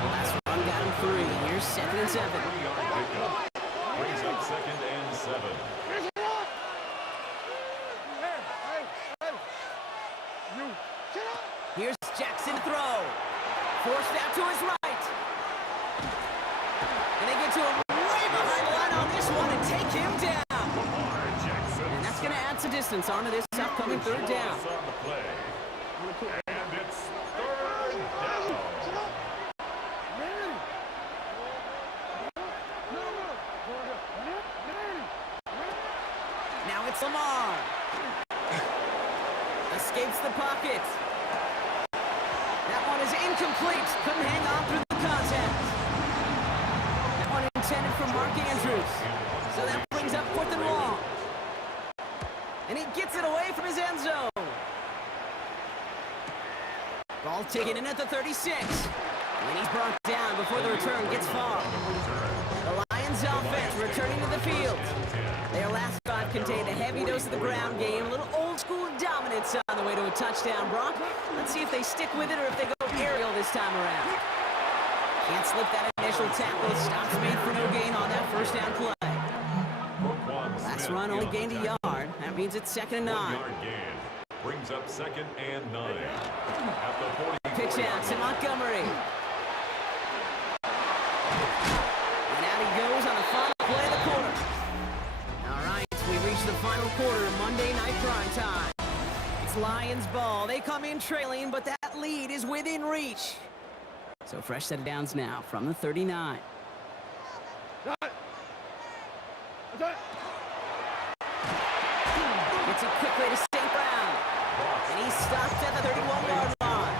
Last run got him 3. Here's 2nd and 7. Brings up 2nd and 7. Here's Jackson to throw. Forced out to his right. And they get to him way behind the line on this one and take him down. And that's going to add some distance onto this upcoming 3rd down. And it's 3rd down. Now it's Lamar. Escapes the pocket. That one is incomplete. Couldn't hang on through the contact. That one intended for Mark Andrews. So that brings up 4th and long. And he gets it away from his end zone. Ball taken in at the 36. And he's brought down before the return gets far. The Lions offense returning to the field. Their last drive contained a heavy dose of the ground game, a little old-school dominance on the way to a touchdown, Brock. Let's see if they stick with it or if they go aerial this time around. Can't slip that initial tackle. Stops made for no gain on that 1st down play. Last run only gained a yard. That means it's 2nd and 9. 1-yard gain. Brings up 2nd and 9. At the 40. Pitch out to Montgomery. And out he goes on the final play of the quarter. All right, we reach the final quarter of Monday Night Prime Time. It's Lions ball. They come in trailing, but that lead is within reach. So fresh set of downs now from the 39. It's a quick way to St. Brown. And he's stopped at the 31-yard line.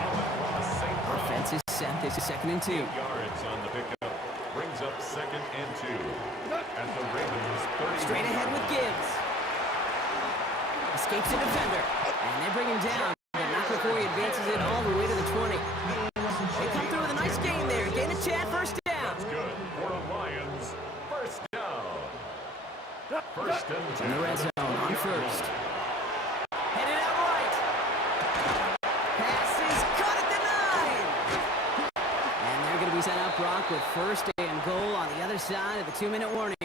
Offense is set. This is 2nd and 2. 8 yards on the pickup. Brings up 2nd and 2. At the Ravens 30. Straight ahead with Gibbs. Escapes a defender. And they bring him down, but not before he advances it all the way to the 20. They come through with a nice gain there. Gain of 10, 1st down. That's good for the Lions. 1st down. 1st and 10. In the red zone on 1st. Headed out right. Pass is caught at the 9. And they're going to be sent out, Brock, with 1st and goal on the other side of the 2-minute warning.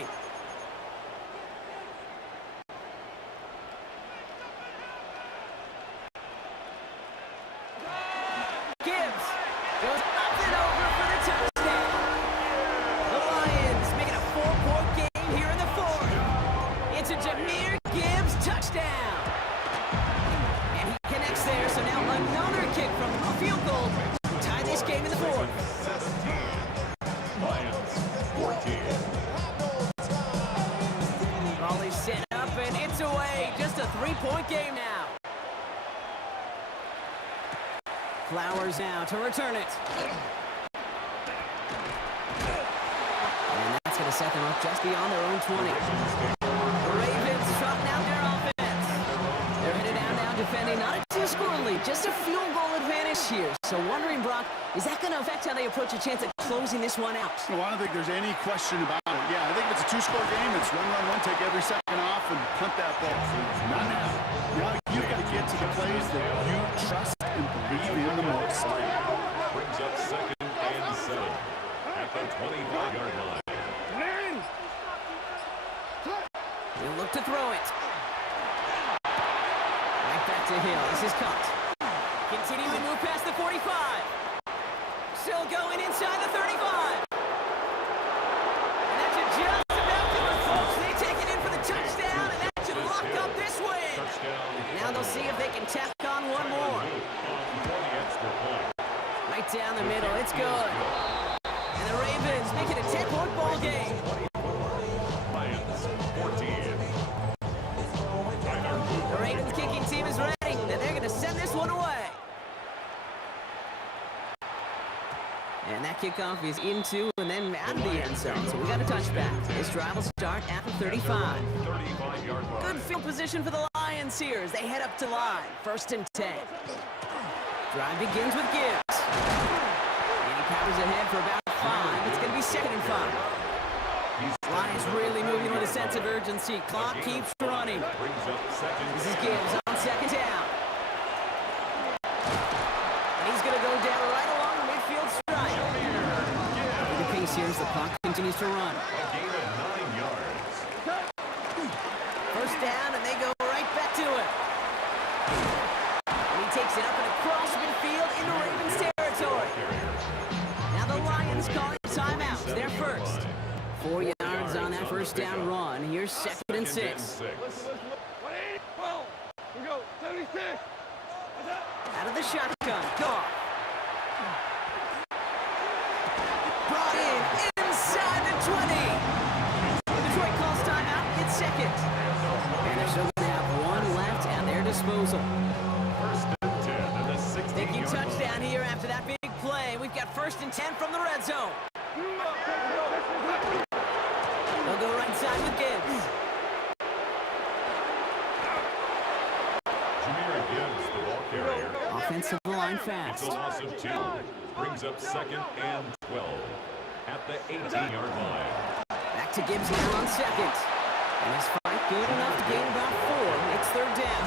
Gibbs goes up and over for the touchdown. The Lions making a 4-point game here in the 4th. It's a Jahmyr Gibbs touchdown. And he connects there, so now another kick from a field goal to tie this game in the 4th. 17. Lions 14. Ball is set up and it's away. Just a 3-point game now. Flowers now to return it. And that's going to set them up just beyond their own 20. The Ravens trotting out their offense. They're headed down now defending not a 2-score lead, just a field goal advantage here. So wondering, Brock, is that going to affect how they approach a chance at closing this one out? No, I don't think there's any question about it. Yeah, I think if it's a 2-score game, it's run, take every second off and punt that ball. Not now. Now you've got to get to the plays that you trust and believe in the most. Brings up 2nd and 7. At the 25-yard line. He'll look to throw it. Right back to Hill. This is caught. Continuing to move past the 45. Still going inside the 35. And that should just about do it, folks. They take it in for the touchdown, and that should lock up this win. Now they'll see if they right down the middle. It's good. And the Ravens make it a 10-point ball game. Lions 14. The Ravens kicking team is ready, and they're going to send this one away. And that kickoff is into and then out of the end zone. So we got a touchback. This drive will start at the 35. 35-yard line. Good field position for the Lions here as they head up to line. 1st and 10. Drive begins with Gibbs. And he powers ahead for about 5. It's going to be 2nd and 5. Lions really moving with a sense of urgency. Clock keeps running. Brings up second. This is Gibbs on 2nd down. And he's going to go down right along the midfield stripe. The pace here as the clock continues to run. A gain of 9 yards. 1st down, and they go right back to it. And he takes it up and across midfield into Ravens territory. Now the Lions calling timeouts. They're first. 4 yards on that 1st down run. Here's 2nd and 6. 180, 12. We go, 76. Out of the shotgun. Goff. Brought in inside the 20. Detroit calls timeout. It's 2nd. And they're still going to have 1 left at their disposal. 1st and 10 and the 16-yard Taking line. touchdown here after that big play. We've got 1st and 10 from the red zone. They'll go right side with Gibbs. Jahmyr Gibbs, the ball carrier. Offensive line It's fast. a loss of 2. Brings up 2nd and 12 at the 18-yard line. Back to Gibbs now on 2nd. And his fight good enough to gain about 4. It's 3rd down.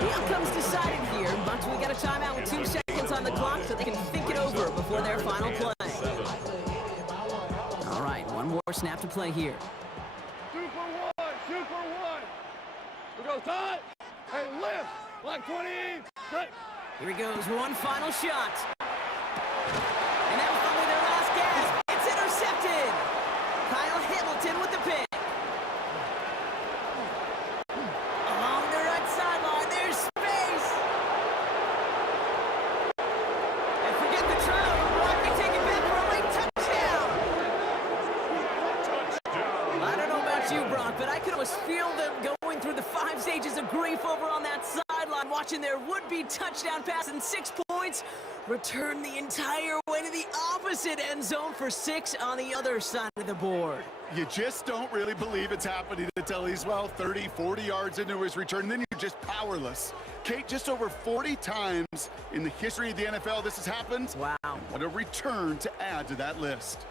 The outcome's decided here, but we got a timeout with 2 seconds on the clock so they can think it over before their final play. All right, 1 more snap to play here. Shoot for 1, shoot for 1. We go tight. Hey, lift. Like 20. Tight. Here he goes, 1 final shot. And that was probably their last gasp. It's intercepted. Kyle Hamilton with the pick. Along the right sideline, there's space. And forget the turnover block. They take it back for a late touchdown. I don't know about you, Brock, but I could almost feel them going through the 5 stages of grief over on that sideline, watching their would-be touchdown pass in 6 points return the entire way to the opposite end zone for 6 on the other side of the board. You just don't really believe it's happening until he's, 30, 40 yards into his return. Then you're just powerless. Kate, just over 40 times in the history of the NFL this has happened. Wow. What a return to add to that list.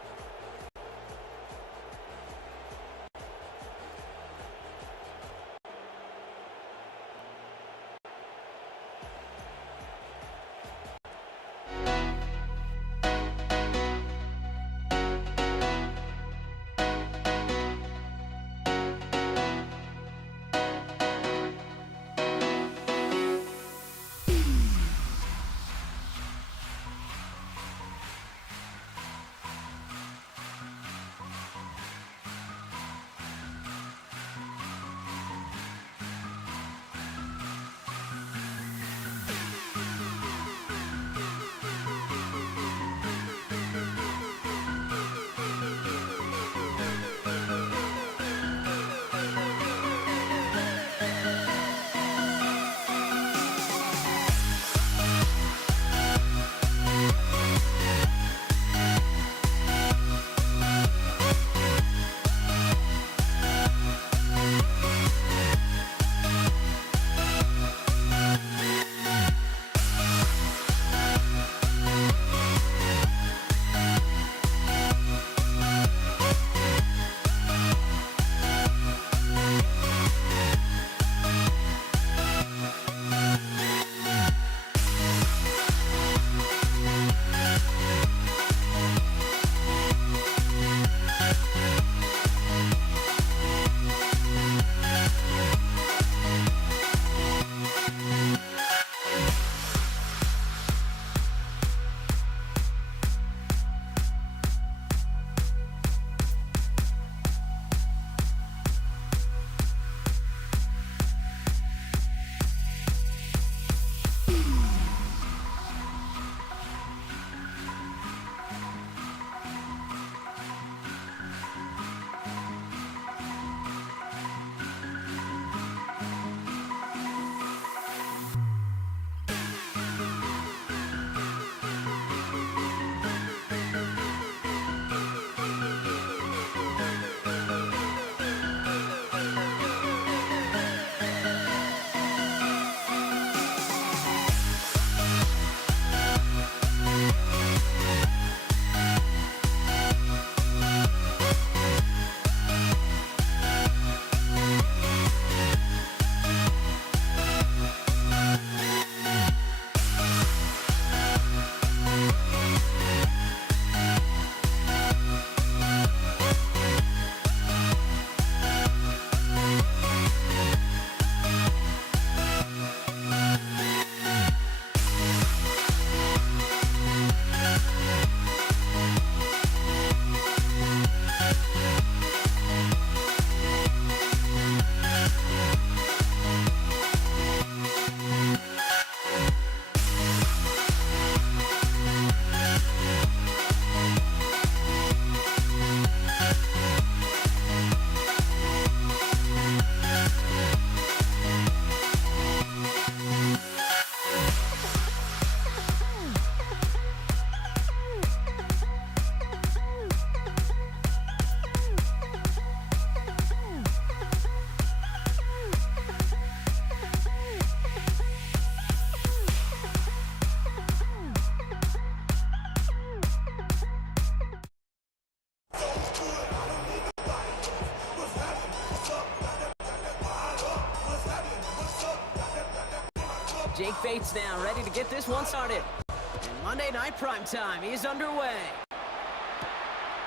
Jake Bates now ready to get this one started. And Monday Night Primetime is underway.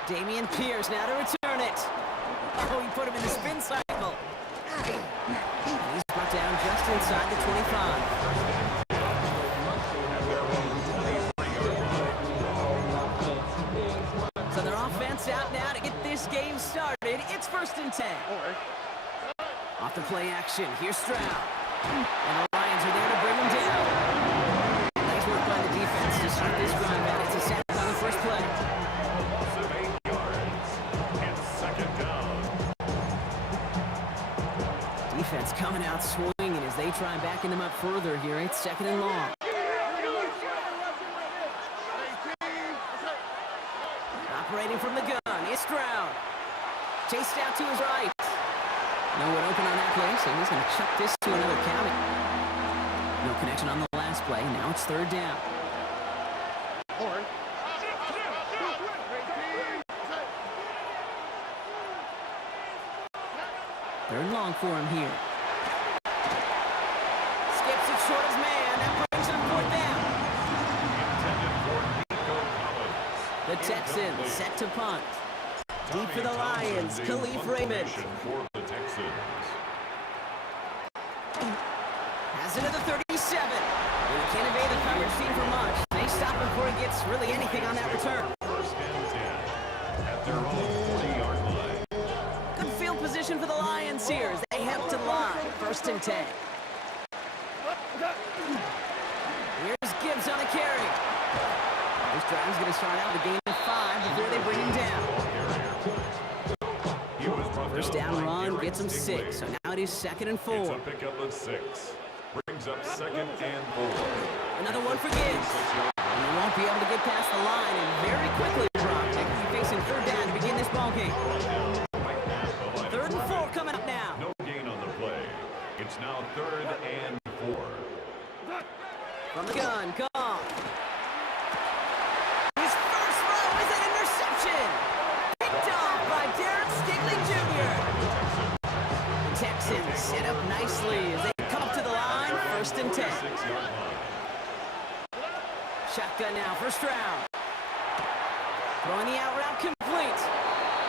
Damian Pierce now to return it. Oh, he put him in the spin cycle. And he's brought down just inside the 25. So their offense out now to get this game started. It's 1st and 10. Off the play action, here's Stroud. And the Lions are there to bring him down. Nice work by the defense to start this drive out. It's a sack on the first play. Loss of 8 yards. And 2nd down. Defense coming out swinging as they try backing them up further here. It's 2nd and long. Operating from the gun, it's Stroud. Chased out to his right. No one open on that play, so he's going to chuck this to another county. No connection on the last play. Now it's 3rd down. 3rd and long for him here. Skips it short as man. That brings him 4th down. The Texans set to punt. Deep for the Lions, Khalif Raymond. For the Texans. Has it at the 37. And he can't evade the coverage team for much. They stop him before he gets really anything on that return. 1st and 10 at their own 40-yard line. Good field position for the Lions here as they head to the line. 1st and 10. Here's Gibbs on the carry. This drive's going to start out with a gain of 5 before they bring him down. 1st down run gets him 6. So now it is 2nd and 4. It's a pickup of 6. Brings up 2nd and 4. Another one for Gibbs. And he won't be able to get past the line and very quickly dropped. They will be facing 3rd down to begin this ballgame. 3rd and 4 coming up now. No gain on the play. It's now 3rd and 4. From the gun, Goff. His first throw is an interception. Picked off by Derek Stingley Jr. The Texans set up nicely as they come up to the line. 1st and 10. 6-yard line. Shotgun now for Stroud. Throwing the out route complete.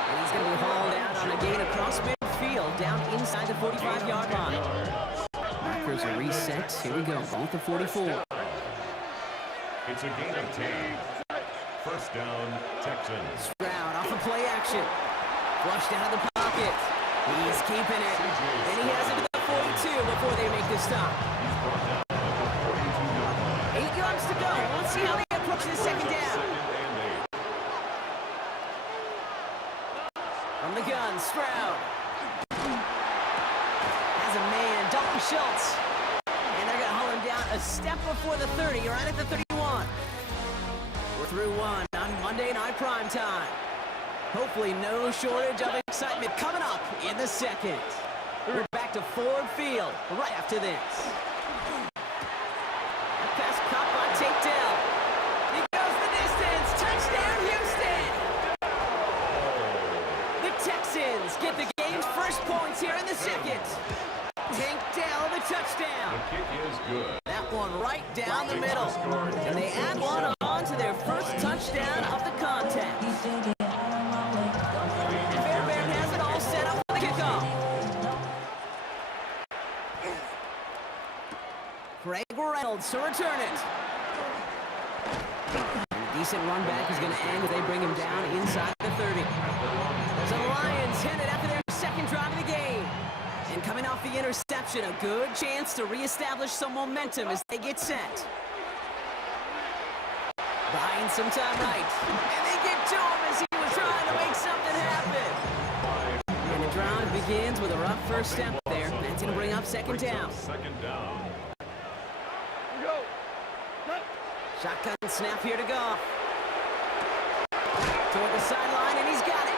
And he's going to be hauled out on a gain across midfield down inside the 45-yard line. Packers are reset. Here we go. Ball at the 44. It's a gain of 10. 1st down, Texans. Stroud off of play action. Flushed out of the pocket. He's keeping it. And he has it to the 42 before they make the stop. He's brought down at the 42-yard line. 8 yards to go. Let's see how they approach this 2nd down. 2nd and 8. From the gun, Stroud. Has a man, Dalton Schultz. And they're going to haul him down a step before the 30, right at the 31. We're through one on Monday Night Primetime. Hopefully no shortage of excitement coming up in the 2nd. We're back to Ford Field right after this. That pass caught by Tate Dell. He goes the distance. Touchdown, Houston! The Texans get the game's first points here in the 2nd. Tank Dell, the touchdown. The kick is good. That one right down the middle. And they add one on to their first touchdown of the contest. Fairbairn has it all set up for the kickoff. Craig Reynolds to return it. Decent run back is going to end as they bring him down inside the 30. So the Lions headed after their 2nd drive of the game. And coming off the interception, a good chance to reestablish some momentum as they get set. Buying some time right. And they get to him as he was trying to make something happen. And the drive begins with a rough first step there. That's going to bring up 2nd down. 2nd down. Shotgun snap here to Goff. Toward the sideline, and he's got it.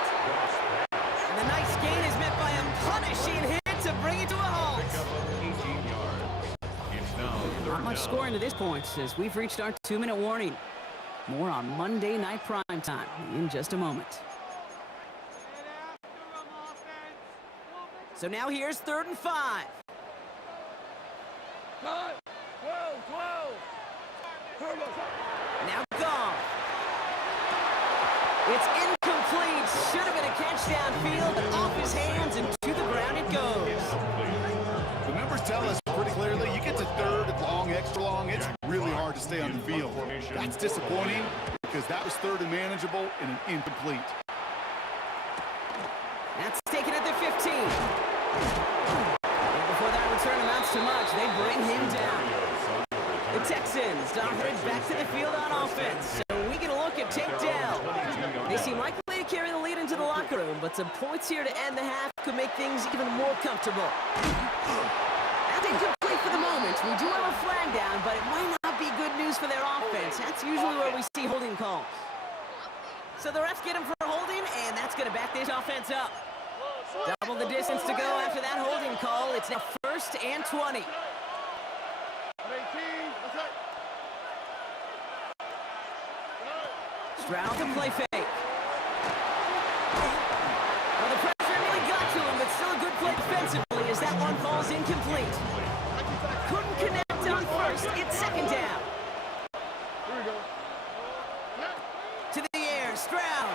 And the nice gain is met by a punishing hit to bring it to a halt. Pick up of 18 yards. It's now 3rd Not much down. scoring to this point as we've reached our 2-minute warning. More on Monday Night Primetime in just a moment. So now here's 3rd and 5. Now gone. It's incomplete. Should have been a catch downfield, but off his hands and to the ground it goes. The numbers tell us pretty clearly, you get to third and long, extra long, it's really hard to stay on the field. That's disappointing because that was third and manageable and an incomplete. That's taken at the 15. And before that return amounts to much, they bring him down. The Texans are headed back to the field on offense. So we get a look at Tank Dell. They seem likely to carry the lead into the locker room, but some points here to end the half could make things even more comfortable. That's incomplete for the moment. We do have a flag down, but it might not be good news for their offense. That's usually where we see holding calls. So the refs get him for holding, and that's going to back this offense up. Double the distance to go after that holding call. It's now 1st and 20. Stroud to play fake. Well, the pressure really got to him, but still a good play defensively as that one falls incomplete. Couldn't connect on 1st. It's 2nd down. To the air, Stroud.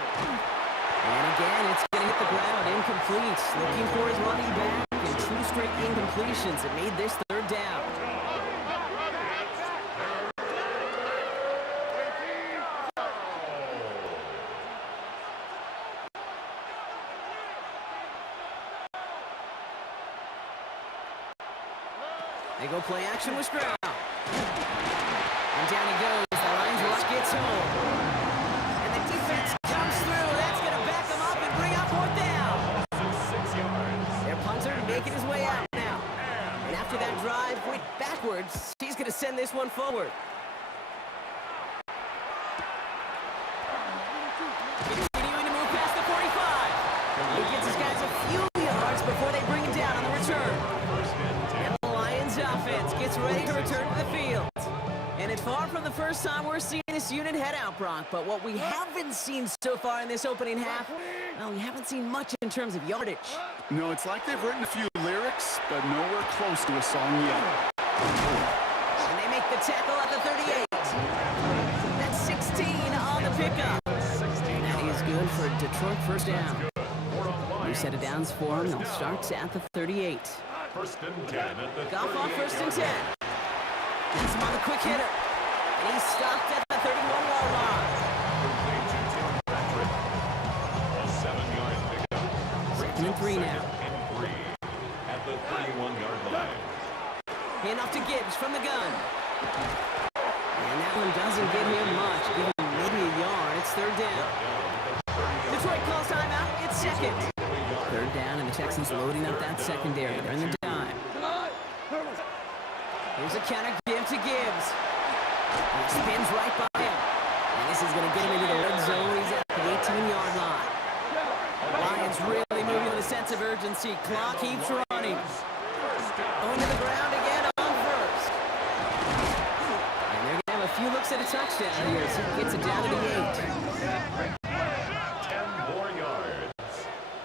And again, it's going to hit the ground, incomplete. Looking for his running back, and 2 straight incompletions that made this 3rd down. They go play action with Stroud. And down he goes. The Lions rush gets home. And the defense comes through. That's going to back them up and bring up 4th down. 6 yards. Their punter making his way out now. And after that drive went backwards, he's going to send this one forward. Continuing to move past the 45. He gets his guys a few yards before they bring him down on the return. And the Lions offense gets ready to return to the field. And it's far from the first time we're seeing this unit head out, Brock. But what we haven't seen so far in this opening half, well, we haven't seen much in terms of yardage. No, it's like they've written a few lyrics, but nowhere close to a song yet. And they make the tackle at the 38. That's 16 on the pickup. And that is good for Detroit 1st down. New set of downs for them. They'll start at the 38. 1st and 10 at the Goff on 1st and 10. Gets him on the quick hitter. And he's stopped at the 31-yard line. A 7-yard pickup. 2nd and 3 now. And 3 at the 31-yard line. Hand off to Gibbs from the gun. And that one doesn't get him much. Give him maybe a yard. It's 3rd down. Detroit calls timeout. It's 2nd. 3rd down, and the Texans loading up that secondary. They're in the dime. Here's a counter give to Gibbs. And he spins right by him. And this is going to get him into the red zone. He's at the 18-yard line. Lions really moving with a sense of urgency. Clock keeps running. Going to the ground again on 1st. And they're going to have a few looks at a touchdown here. So he gets it down to the 8. 10 more yards.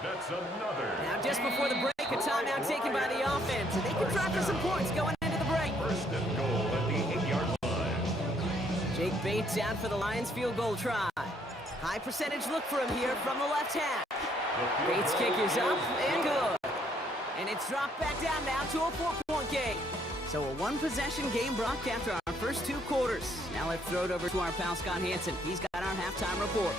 That's another. Now just before the break, a timeout taken by the offense. And they can try for some points going into the break. 1st and goal at the 8-yard line. Jake Bates out for the Lions field goal try. High percentage look for him here from the left half. Bates' kick is up and good. And it's dropped back down now to a 4-point game. So a 1-possession game, Brock, after our first 2 quarters. Now let's throw it over to our pal Scott Hansen. He's got our halftime report.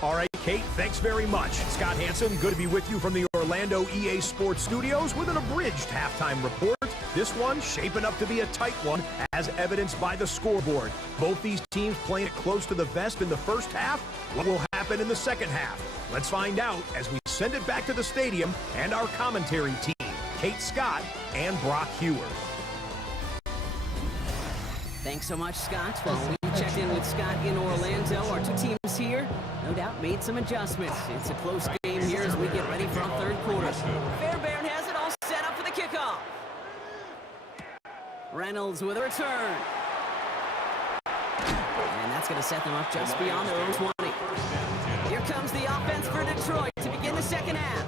All right, Kate, thanks very much. Scott Hansen, good to be with you from the Orlando EA Sports Studios with an abridged halftime report. This one shaping up to be a tight one, as evidenced by the scoreboard. Both these teams playing it close to the vest in the first half. What will happen in the second half? Let's find out as we send it back to the stadium and our commentary team, Kate Scott and Brock Hewer. Thanks so much, Scott. Well, we checked in with Scott in Orlando. Our 2 teams here, no doubt, made some adjustments. It's a close game here as we get ready for our 3rd quarter. Fairbairn has it all set up for the kickoff. Reynolds with a return. And that's going to set them up just beyond their own 20. Here comes the offense for Detroit to begin the second half.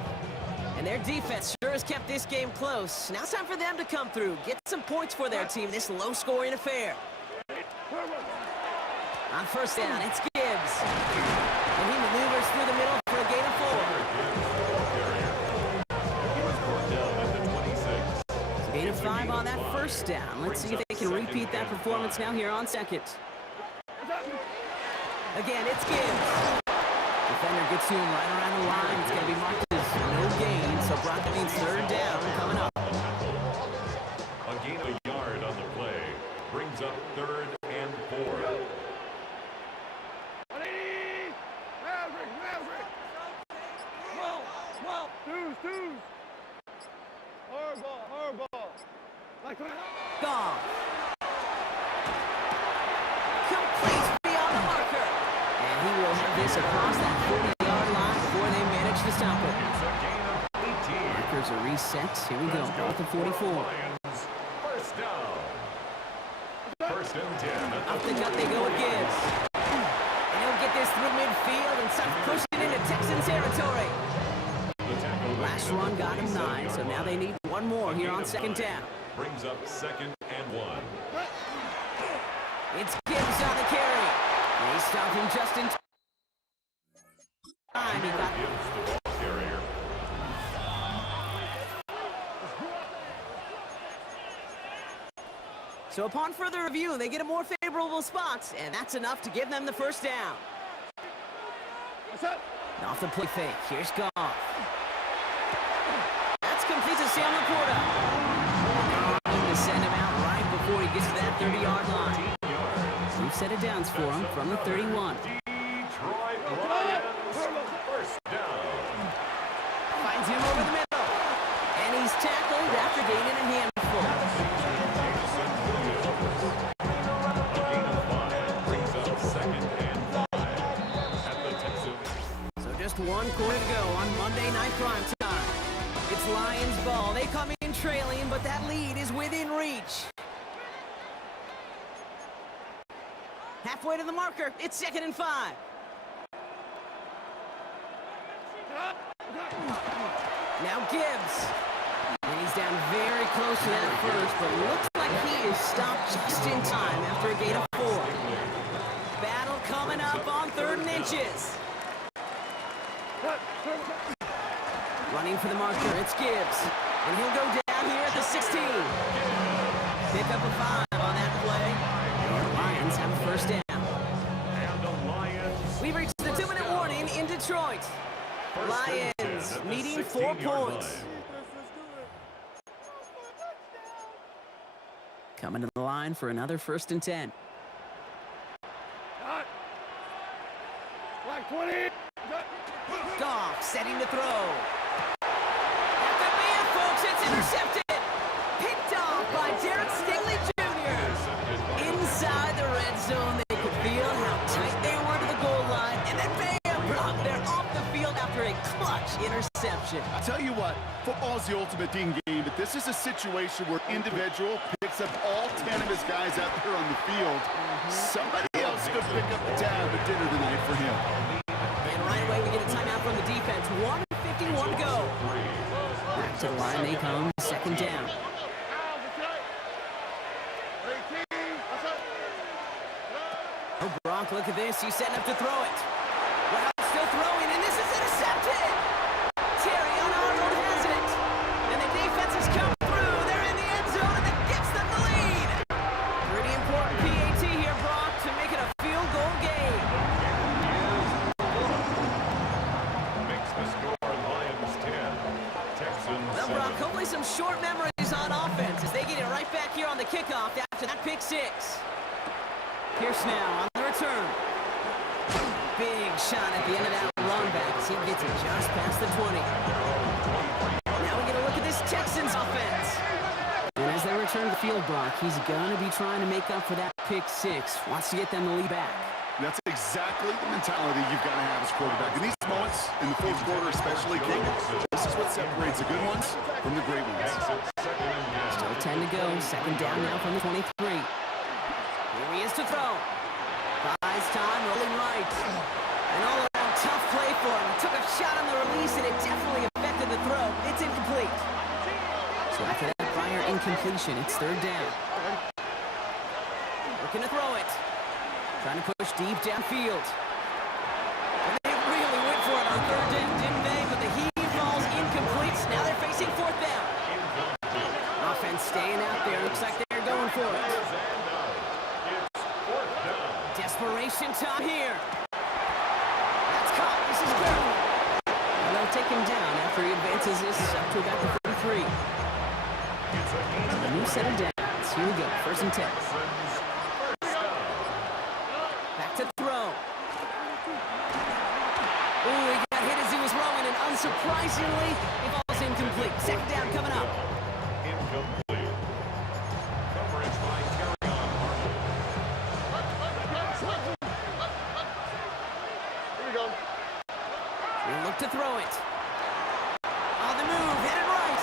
And And their defense sure has kept this game close. Now it's time for them to come through, get some points for their team, this low-scoring affair. On first down, it's Gibbs. And he maneuvers through the middle for a gain of 4. Gain of 5 on that first down. Let's see if they can repeat that performance now here on second. Again, it's Gibbs. Defender gets to him right around the line. It's going to be marked as no gain, so Brock means third down coming up. A gain of a yard on the play. Brings up 3rd and 4. Twos. Hardball. Goff. Complete beyond the marker. And he will have this across that 40-yard line before they manage to stop it. Markers are reset. Here we go. At the 44. First down. 1st and 10. Off the gut they go with Gibbs. And he'll get this through midfield and start pushing into Texan territory. Last run got him 9, so now they need one more here on second down. Brings up 2nd and 1. It's Gibbs on the carry. They stop him just in time. He got Gibbs, the ball carrier. So upon further review, they get a more favorable spot, and that's enough to give them the first down. Off the play fake, here's Goff. That's complete to Sam Laporta. To send him out right before he gets to that 30-yard line. New set of downs for him from the 31. Detroit Lions, first down. Finds him over the middle. And he's tackled after gaining a handful. A gain of 5 brings up 2nd and 5 at the Texans. So just 1 quarter to go on Monday Night Prime Time. It's Lions ball. They come in trailing, but that lead is within reach. Halfway to the marker. It's 2nd and 5. Now Gibbs. And he's down very close to that first, but looks like he is stopped just in time after a gain of 4. Battle coming up on 3rd and inches. Running for the marker, it's Gibbs. And he'll go down here at the 16. Pick up a 5 on that play. And the Lions have a first down. And the Lions. We've reached the 2-minute warning in Detroit. Lions needing 4 points. Coming to the line for another 1st and 10. Like 20. Goff setting to throw. That could be it, folks. It's intercepted. Picked off by Derek Stingley Jr. Inside the red zone, they could feel how tight they were to the goal line. And then bam, Brock, they're off the field after a clutch interception. I tell you what, football's the ultimate team game, but this is a situation where individual picks up all 10 of his guys out there on the field. Somebody else could pick up the tab at dinner tonight for him. And right away, we get a timeout from the defense. 1:51 to go. Back to the line they come, 2nd down. Oh, Brock, look at this. He's setting up to throw it. Well, still throwing, and this is intercepted. Terry Arnold has it. And the defense has come through. They're in the end zone, and that gives them the lead. Pretty important PAT here, Brock, to make it a field goal game. Makes the score Lions 10. Texans Well, 7. Brock, hopefully some short memories on offense as they get it right back here on the kickoff after that pick 6. Pierce now on the return. Big shot at the end of that run back as he gets it just past the 20. Now we get a look at this Texans offense. And as they return to the field, Brock, he's going to be trying to make up for that pick 6. Wants to get them the lead back. That's exactly the mentality you've got to have as quarterback. In these moments, in the 4th quarter especially, King, this is what separates the good ones from the great ones. Still 10 to go. 2nd down now from the 23. Here he is to throw. Buys time, rolling right. An all-around tough play for him. He took a shot on the release, and it definitely affected the throw. It's incompletion. It's third down. Looking to throw it. Trying to push deep downfield. And they really went for it on third down, didn't they? But the heave falls incomplete. Now they're facing fourth down. Offense staying out there. Looks like they're going for it. Desperation time here. That's caught. This is good. And they'll take him down after he advances this up to about the 33. So the new set of downs. Here we go. First and 10. Back to throw. Ooh, he got hit as he was rolling, and unsurprisingly, it falls incomplete. Second down coming up. Incomplete. Coverage by Terrion Arnold. Here we go. He'll look to throw it. On the move, hit it right.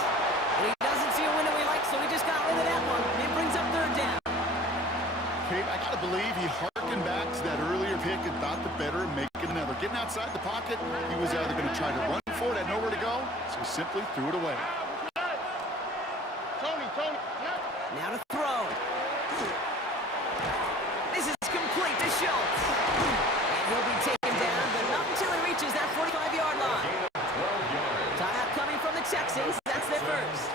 And he doesn't see a window he likes, so he just got rid of that one. It brings up third down. Kate, I got to believe he harkened back to that earlier pick and thought the better of making another. Getting outside the pocket, he was either going to try to run for it, had nowhere to go, so he simply threw it away. Tony. Now to throw. This is complete to Schultz. And he'll be taken down, but not until he reaches that 45-yard line. Timeout coming from the Texans. That's their first.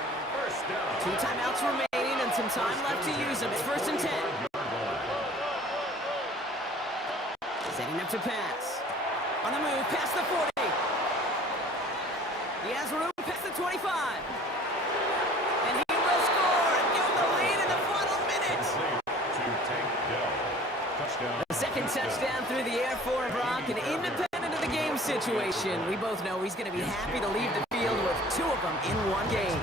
Two timeouts remaining and some time left to use them. It's first and 10. Setting up to pass. On the move, past the 40. He has room past the 25. And he will score and give the lead in the final minute. The second touchdown through the air for Brock, and independent of the game situation, we both know he's going to be happy to leave the field with two of them in one game.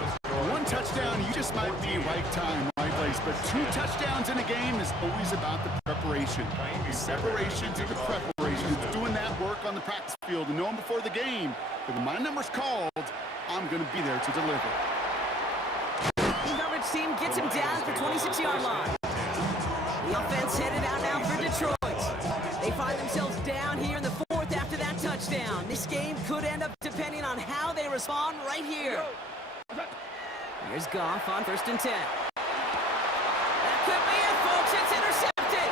One touchdown, you just might be right time, right place, but two touchdowns in a game is always about the preparation. The separation to the preparation. It's doing that work on the practice field and knowing before the game that when my number's called, I'm going to be there to deliver. The coverage team gets him down at the 26-yard line. The offense headed out now for Detroit. They find themselves down here in the fourth after that touchdown. This game could end up depending on how they respond right here. Here's Goff on first and 10. That could be it, folks. It's intercepted.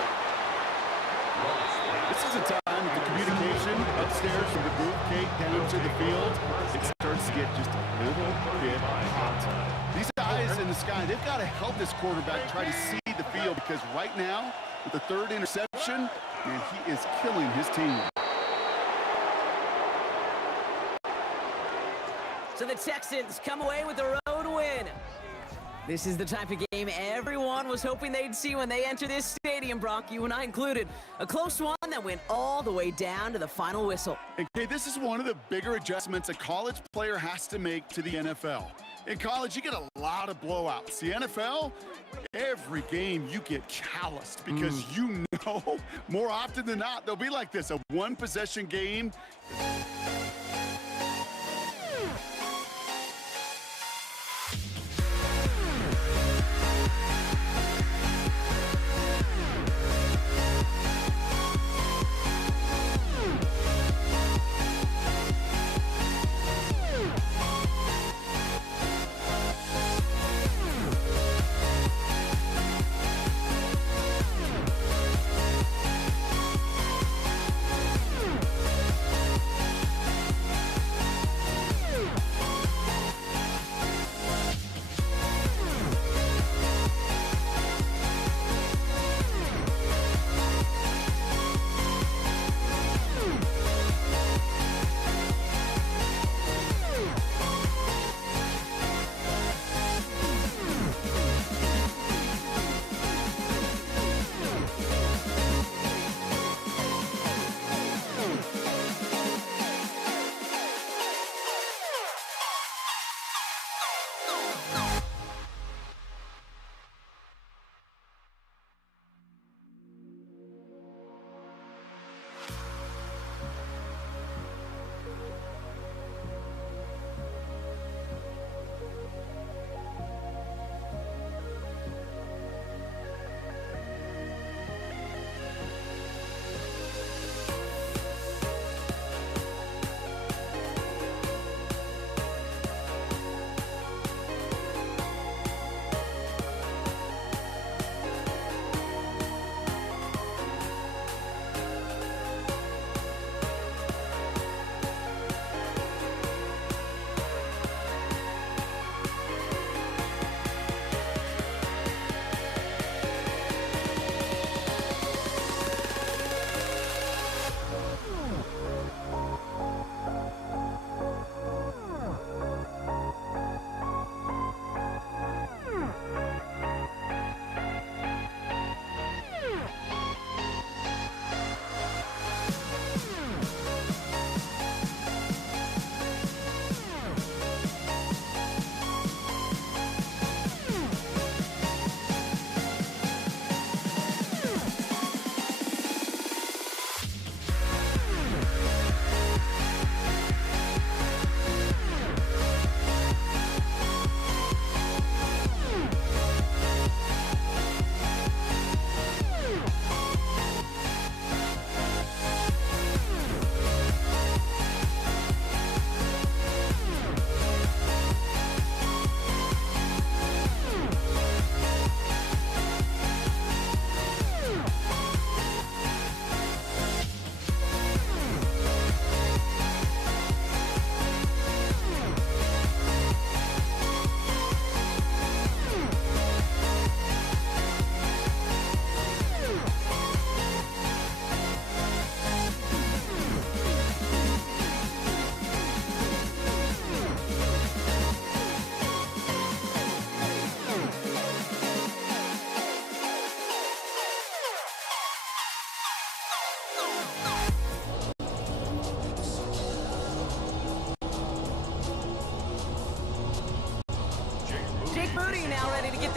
This is a time that the communication upstairs from the booth, Kate, down to the field, it starts to get just a little bit hot. These eyes in the sky, they've got to help this quarterback try to see the field, because right now, with the third interception, man, he is killing his team. So the Texans come away with the road win. This is the type of game everyone was hoping they'd see when they enter this stadium, Brock, you and I included. A close one that went all the way down to the final whistle. Okay, this is one of the bigger adjustments a college player has to make to the NFL. In college, you get a lot of blowouts. The NFL, every game you get calloused because you know more often than not, they'll be like this, a one-possession game.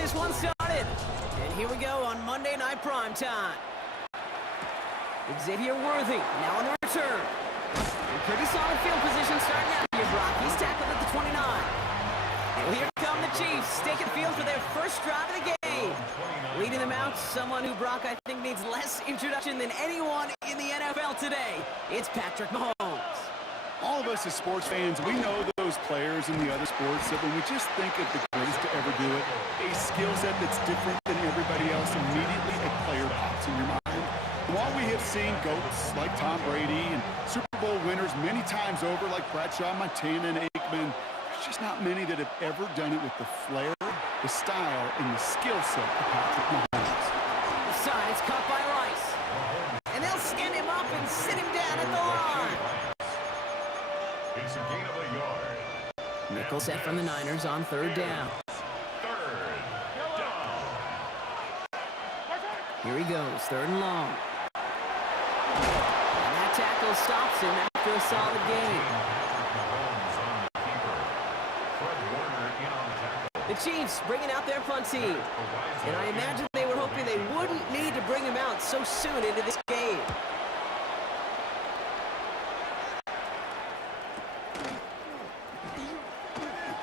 this one started. And here we go on Monday Night Primetime. Xavier Worthy now on the return. In pretty solid field position starting out here, Brock. He's tackled at the 29. And here come the Chiefs, taking field for their first drive of the game. Leading them out, someone who, Brock, I think needs less introduction than anyone in the NFL today. It's Patrick Mahomes. All of us as sports fans, we know those players in the other sports that when we just think of the greatest to ever do it, a skill set that's different than everybody else, immediately a player pops in your mind. And while we have seen GOATs like Tom Brady and Super Bowl winners many times over like Bradshaw, Montana, and Aikman, there's just not many that have ever done it with the flair, the style, and the skill set of Patrick Mahomes. The side is caught by Rice. And they'll stand him up and sit him down at the line. It's a gain of a yard. Nickel set from the Niners on third down. Third down. Here he goes, third and long. And that tackle stops him after a solid gain. Mahomes on the keeper. Fred Warner in on tackle. The Chiefs bringing out their punt team. And I imagine they were hoping they wouldn't need to bring him out so soon into this game.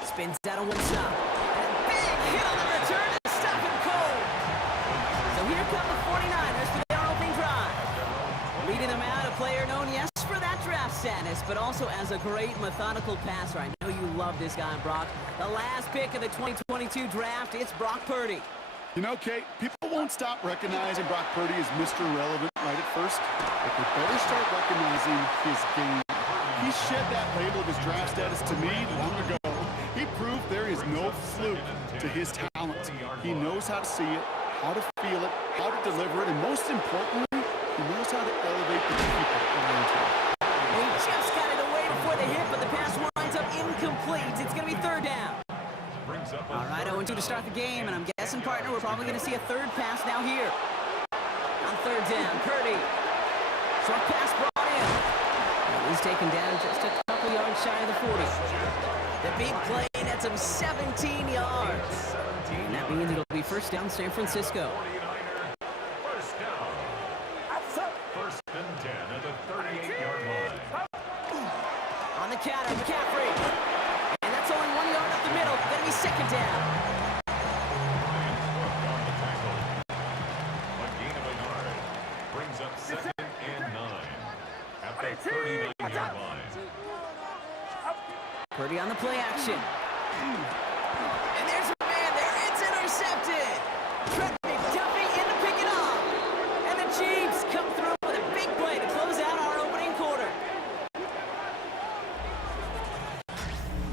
Spins out on one side. And a big hit on the return to stop him cold. So here come the 49ers for their opening drive. Leading them out, a player known, yes, for that draft status, but also as a great methodical passer. I know you love this guy, Brock. The last pick of the 2022 draft, it's Brock Purdy. You know, Kate, people won't stop recognizing Brock Purdy as Mr. Irrelevant right at first, but they better start recognizing his game. He shed that label of his draft status to me long ago. He proved there is no fluke to his talent. He knows how to see it, how to feel it, how to deliver it, and most importantly, he knows how to elevate the people around him. He just got it away before the hit, but the pass winds up incomplete. It's going to be third down. All right, 0-2 to start the game, and I'm guessing, partner, we're probably going to see a third pass now here. On third down, Purdy. Short pass brought in. And he's taken down just a couple yards shy of the 40. The big play nets him 17 yards. And that means it'll be first down San Francisco. 49er, first down. First and 10 at the 38-yard line. On the counter, McCaffrey. And that's only 1 yard up the middle. That'll be second down. Ryan Cook on the tackle. A gain of a yard. Brings up second and 9 at the 39-yard line. Purdy on the play action. And there's a man there. It's intercepted. Trent McDuffie in to pick it off. And the Chiefs come through with a big play to close out our opening quarter.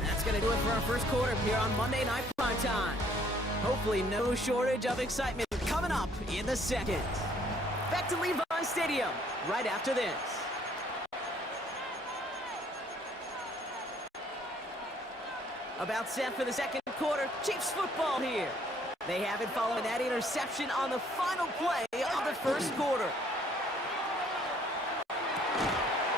That's going to do it for our first quarter here on Monday Night Primetime. Hopefully no shortage of excitement coming up in the second. Back to Levi Stadium right after this. About set for the second quarter. Chiefs football here. They have it following that interception on the final play of the first quarter.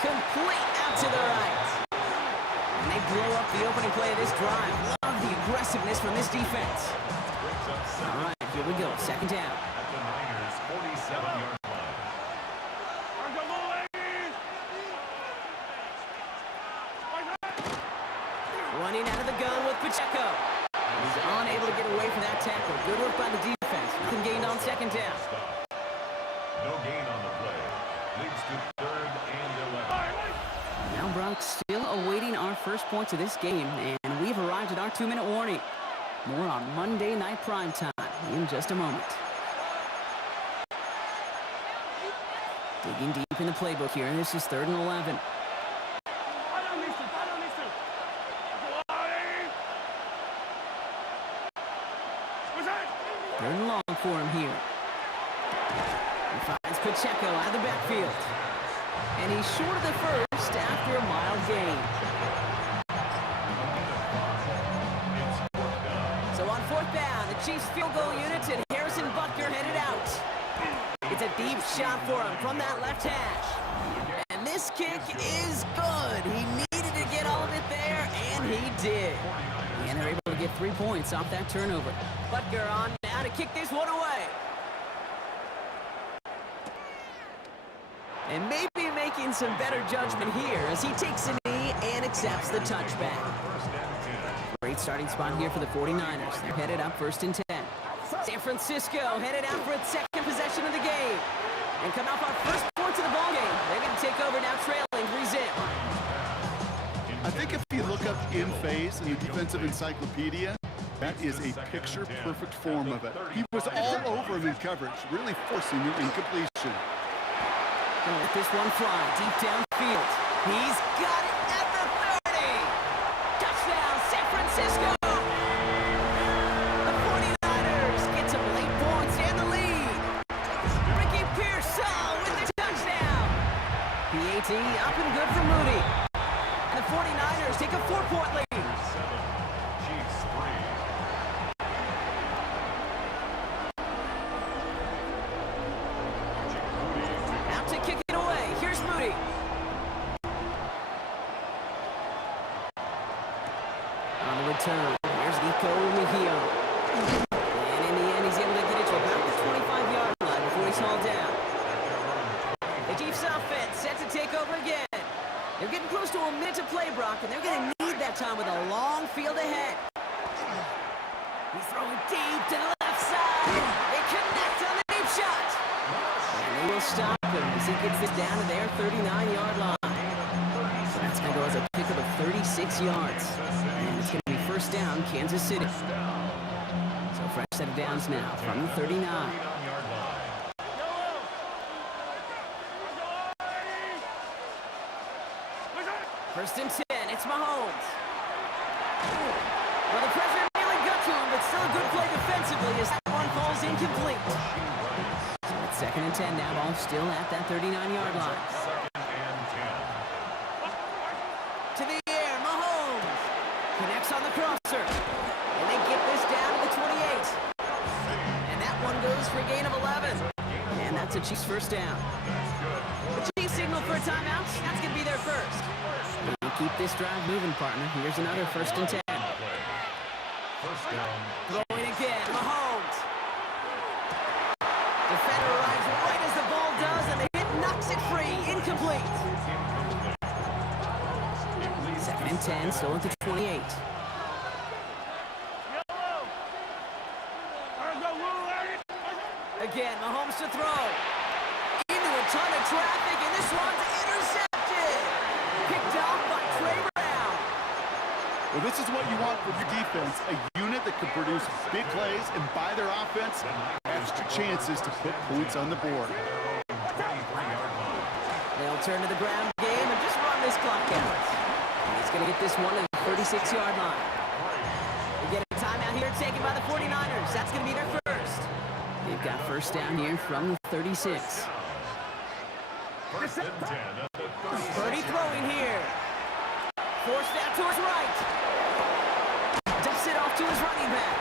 Complete out to the right. And they blow up the opening play of this drive. Love the aggressiveness from this defense. All right, here we go. Second down. At the Niners' 47-yard line. Running out of the gun with Pacheco. He's unable to get away from that tackle. Good work by the defense. Nothing gained on second down. No gain on the play. Leads to third and 11. Now Brock still awaiting our first points of this game, and we've arrived at our 2-minute warning. More on Monday Night Primetime in just a moment. Digging deep in the playbook here, and this is third and 11. Third and long for him here. He finds Pacheco out of the backfield. And he's short of the first after a mild gain. So on fourth down, the Chiefs field goal unit and Harrison Butker headed out. It's a deep shot for him from that left hash. And this kick is good. He needed to get all of it there, and he did. And they're able to get 3 points off that turnover. Butker on now. now to kick this one away. And maybe making some better judgment here as he takes a knee and accepts the touchback. Great starting spot here for the 49ers. They're headed up 1st and 10. San Francisco headed out for its second possession of the game. And come off our first points of the ballgame. They're going to take over now trailing 3-zip. I think if you look up in phase in the defensive encyclopedia, that is a picture-perfect form of it. He was all over him in coverage, really forcing the incompletion. Gonna let this one fly deep downfield. He's got it at the 30. Touchdown, San Francisco. The 49ers get some late points and the lead. Ricky Pearsall with the touchdown. PAT up and good for Moody. The 49ers take a 4-point lead. Chiefs 3. Out to kick it away. Here's Moody. On the return, here's Nico Mejia. And in the end, he's able to get it to about the 25-yard line before he's hauled down. The Chiefs offense set to take over again. They're getting close to a minute to play, Brock, and they're going to need that time with a long field ahead. He's throwing deep to the left side. They connect on the deep shot. And they will stop him as he gets this down to their 39-yard line. So that's going to go as a pickup of 36 yards. And it's going to be 1st down, Kansas City. So fresh set of downs now from the 39. 1st and 10, it's Mahomes. Well, the pressure nearly got to him, but still a good play defensively as that one falls incomplete. So it's 2nd and 10 now, ball still at that 39-yard line. To the air, Mahomes connects on the crosser. And they get this down to the 28. And that one goes for a gain of 11. And that's a Chiefs 1st down. The Chiefs signal for a timeout. That's going to be their first. Keep this drive moving, partner. Here's another 1st and 10. 1st down. Throwing again, Mahomes. Defender arrives right as the ball does, and the hit knocks it free. Incomplete. 2nd and 10, still at the 28. Again, Mahomes to throw. Into a ton of traffic, and this one's intercepted. Picked off by Trey Brown. Well, this is what you want from your defense, a unit that can produce big plays and by their offense, extra chances to put points on the board. They'll turn to the ground game and just run this clock out. And he's going to get this one to the 36-yard line. We get a timeout here taken by the 49ers. That's going to be their first. They've got 1st down here from the 36. 1st and 10 at the 36. Purdy throwing here. Forced out towards right. Ducks it off to his running back.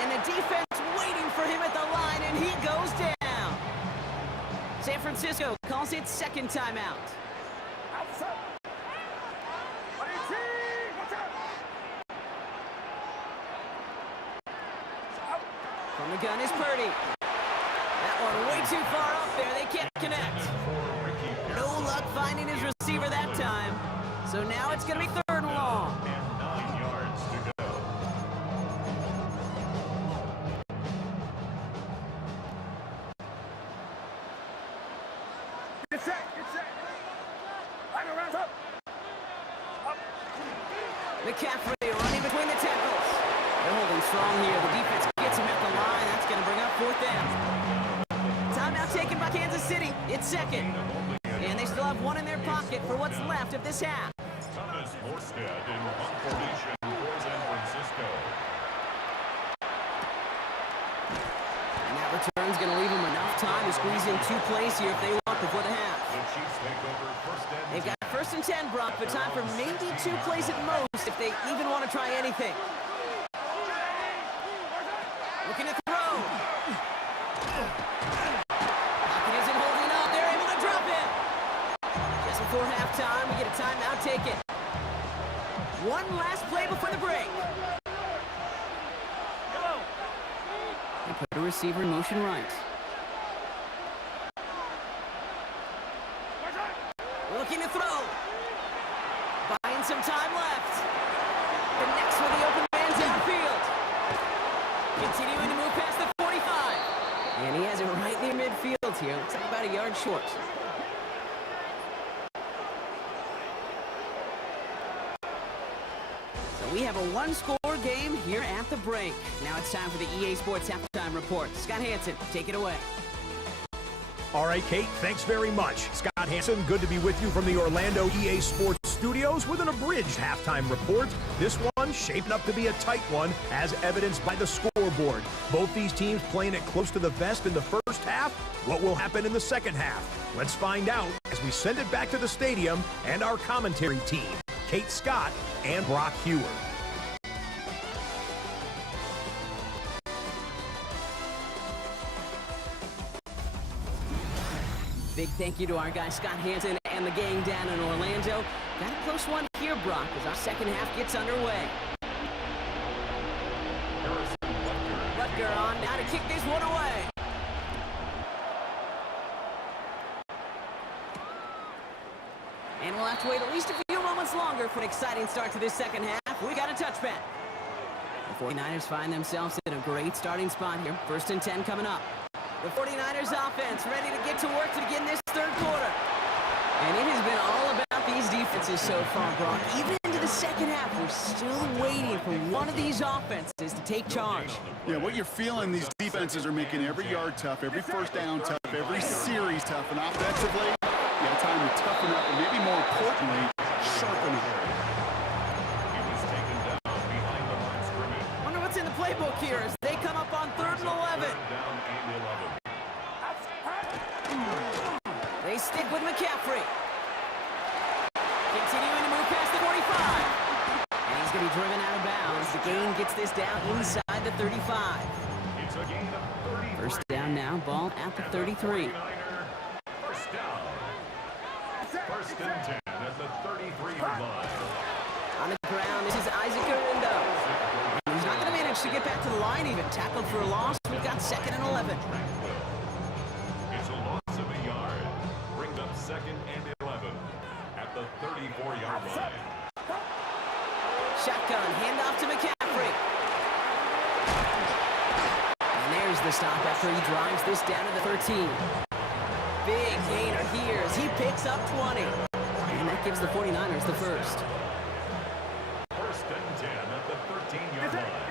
And the defense waiting for him at the line, and he goes down. San Francisco calls its 2nd timeout. From the gun is Purdy. That one way too far up there. They can't connect. No luck finding his receiver that time. So now it's going to be 3rd and long. And 9 yards to go. Get set, get set. Line around up. McCaffrey running between the tackles. They're holding strong here. The defense gets him at the line. That's going to bring up 4th down. Timeout taken by Kansas City. It's 2nd. And they still have one in their pocket for what's left of this half. Thomas Morstead in punt formation for San Francisco. And that return's going to leave them enough time to squeeze in 2 plays here if they want before the half. The Chiefs take over 1st and 10. They've got 1st and 10, Brock, but time for maybe 2 plays at most if they even want to try anything. Looking to throw. Pocket isn't holding up. They're able to drop him. Just before halftime, we get a timeout taken. One last play before the break. And Put a receiver in motion right. Looking to throw. Buying some time left. The next with the open man downfield. Continuing to move past the 45. And he has it right near midfield here. Looks like about a yard short. So we have a one-score game here at the break. Now it's time for the EA Sports Halftime Report. Scott Hanson, take it away. All right, Kate, thanks very much. Scott Hanson, good to be with you from the Orlando EA Sports Studios with an abridged halftime report. This one shaping up to be a tight one, as evidenced by the scoreboard. Both these teams playing it close to the vest in the first half. What will happen in the second half? Let's find out as we send it back to the stadium and our commentary team, Kate Scott and Brock Hewer. Big thank you to our guy Scott Hanson and the gang down in Orlando. Got a close one here, Brock, as our second half gets underway. Rutger on now to kick this one away. And we'll have to wait at least a few moments longer for an exciting start to this second half. We got a touchback. The 49ers find themselves in a great starting spot here. 1st and 10 coming up. The 49ers offense ready to get to work to begin this third quarter. And it has been all about these defenses so far, Brock. Even into the second half, we're still waiting for one of these offenses to take charge. Yeah, what you're feeling, these defenses are making every yard tough, every first down tough, every series tough. And offensively, yeah, time to toughen up and maybe more importantly, sharpen it. Wonder what's in the playbook here as they come up on 3rd and 11. They stick with McCaffrey. Continuing to move past the 45. And he's going to be driven out of bounds. The gain gets this down inside the 35. It's a gain of 30. 1st down now, ball at the 33. 1st down. 1st and 10 at the 33-yard line. On the ground, this is Isaac Arindo. He's not going to manage to get back to the line even. Tackled for a loss. We've got 2nd and 11. It's a loss of a yard. Brings up 2nd and 11 at the 34-yard line. Shotgun, handoff to McCaffrey. And there's the stop after he drives this down to the 13. Big gainer here as he picks up 20. And that gives the 49ers the first. 1st and 10 at the 13-yard line.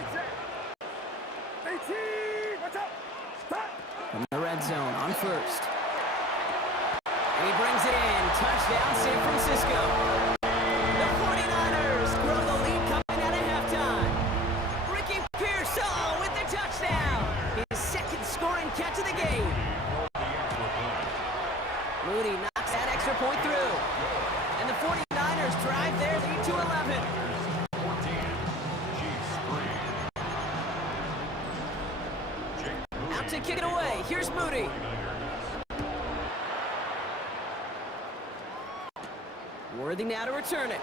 From the red zone on 1st. And he brings it in. Touchdown, San Francisco. The 49ers grow the lead coming out of halftime. Ricky Pearsall with the touchdown. His 2nd scoring catch of the game. Moody knocks that extra point through. And the 49ers drive their lead to 11. 14. Chiefs 3. Out to kick it away. Here's Moody. Worthy now to return it.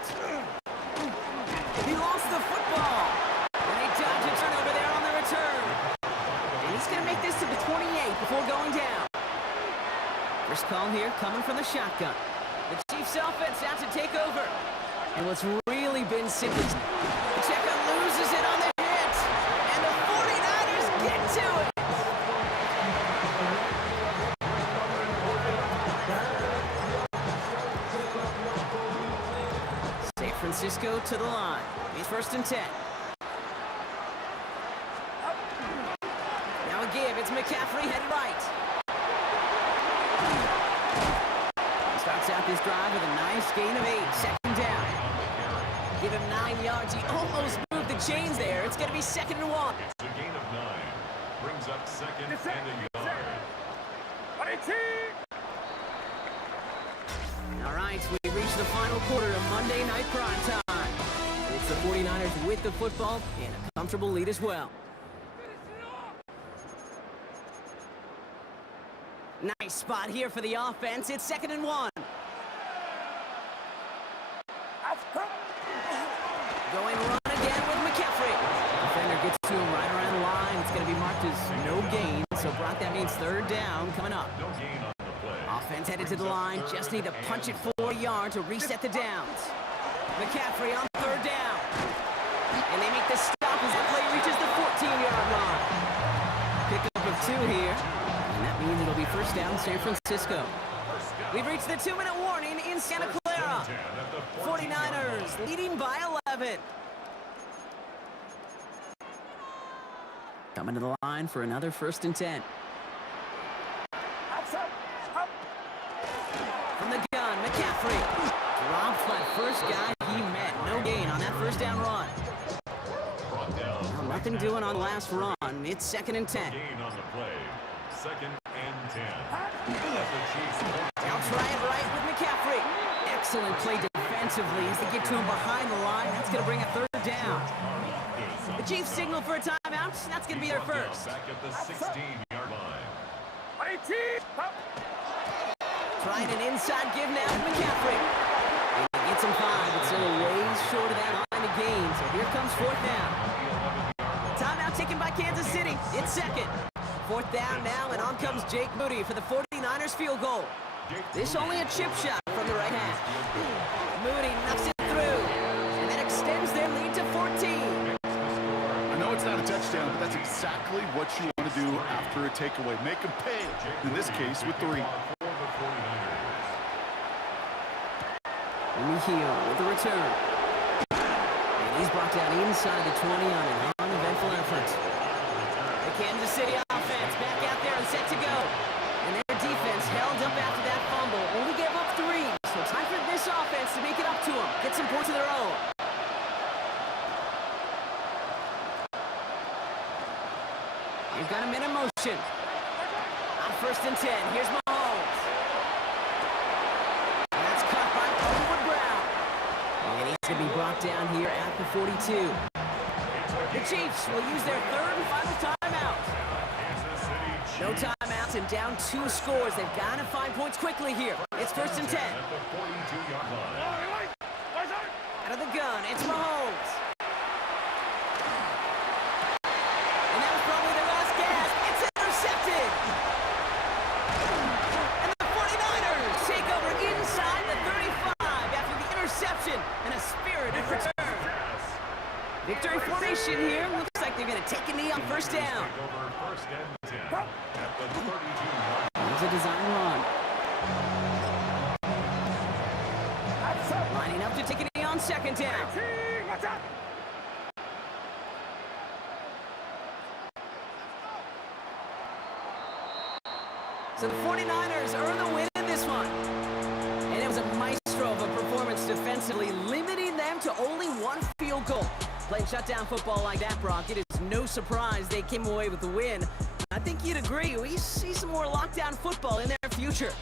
He lost the football. And they dodge a turnover there on the return. And he's going to make this to the 28 before going down. First call here coming from the shotgun. The Chiefs offense out to take over. And what's really been simple. Pacheco loses it on the hit. And the 49ers get to it. San Francisco to the line. He's 1st and 10. Now a give. It's McCaffrey heading right. Starts out this drive with a nice gain of 8. 2nd down. Give him 9 yards. He almost moved the chains there. It's going to be 2nd and 1. It's a gain of 9. Brings up 2nd and a yard. All right, we reach the final quarter of Monday Night Prime Time. It's the 49ers with the football and a comfortable lead as well. Nice spot here for the offense. It's 2nd and 1. Going run again with McCaffrey. Defender gets to him right around the line. It's going to be marked as no gain. It's third down coming up. No gain on the play. Offense headed to the line. Just need to punch it 4 yards to reset the downs. McCaffrey on third down. And they make the stop as that play reaches the 14-yard line. Pickup of 2 here. And that means it'll be first down San Francisco. We've reached the 2-minute warning in Santa Clara. 49ers leading by 11. Coming to the line for another 1st and 10. From the gun, McCaffrey. Drops that first guy he met. No gain on that first down run. Well, nothing doing on the last run. It's 2nd and 10. Gain on the play. 2nd and 10. They'll try it right with McCaffrey. Excellent play defensively as they get to him behind the line. That's going to bring a 3rd down. The Chiefs signal for a timeout. That's going to be their first. Back at the 16-yard line. Trying an inside give now to McCaffrey. And he gets him 5, but still ways short of that line of gain. So here comes 4th down. Timeout taken by Kansas City. It's 2nd. 4th down now, and on comes Jake Moody for the 49ers field goal. This only a chip shot from the right half. Moody knocks it through, and that extends their lead to 14. I know it's not a touchdown, but that's exactly what you want to do after a takeaway. Make them pay, in this case with 3. Mihio with the return. And he's brought down inside the 20 on an uneventful effort. The Kansas City offense back out there and set to go. And their defense held up after that fumble. Only gave up 3. So time for this offense to make it up to them. Get some points of their own. They've got him in motion. On 1st and 10, here's Mahomes. And that's caught by Hollywood Brown. And he's going to be brought down here at the 42. The Chiefs will use their 3rd and final timeout. No timeouts and down 2 scores. They've got to find points quickly here. It's 1st and 10. Out of the gun, it's Mahomes. And that was probably their last gasp. It's intercepted. And the 49ers take over inside the 35 after the interception and a spirited return. Victory formation here. Looks like they're going to take a knee on 1st down. There's a design run. Lining up to take a knee on 2nd down. So the 49ers earn the win in this one. And it was a maestro of a performance defensively, limiting them to only 1 field goal. Playing shutdown football like that, Brock, it is no surprise they came away with the win. I think you'd agree, we see some more lockdown football in their future.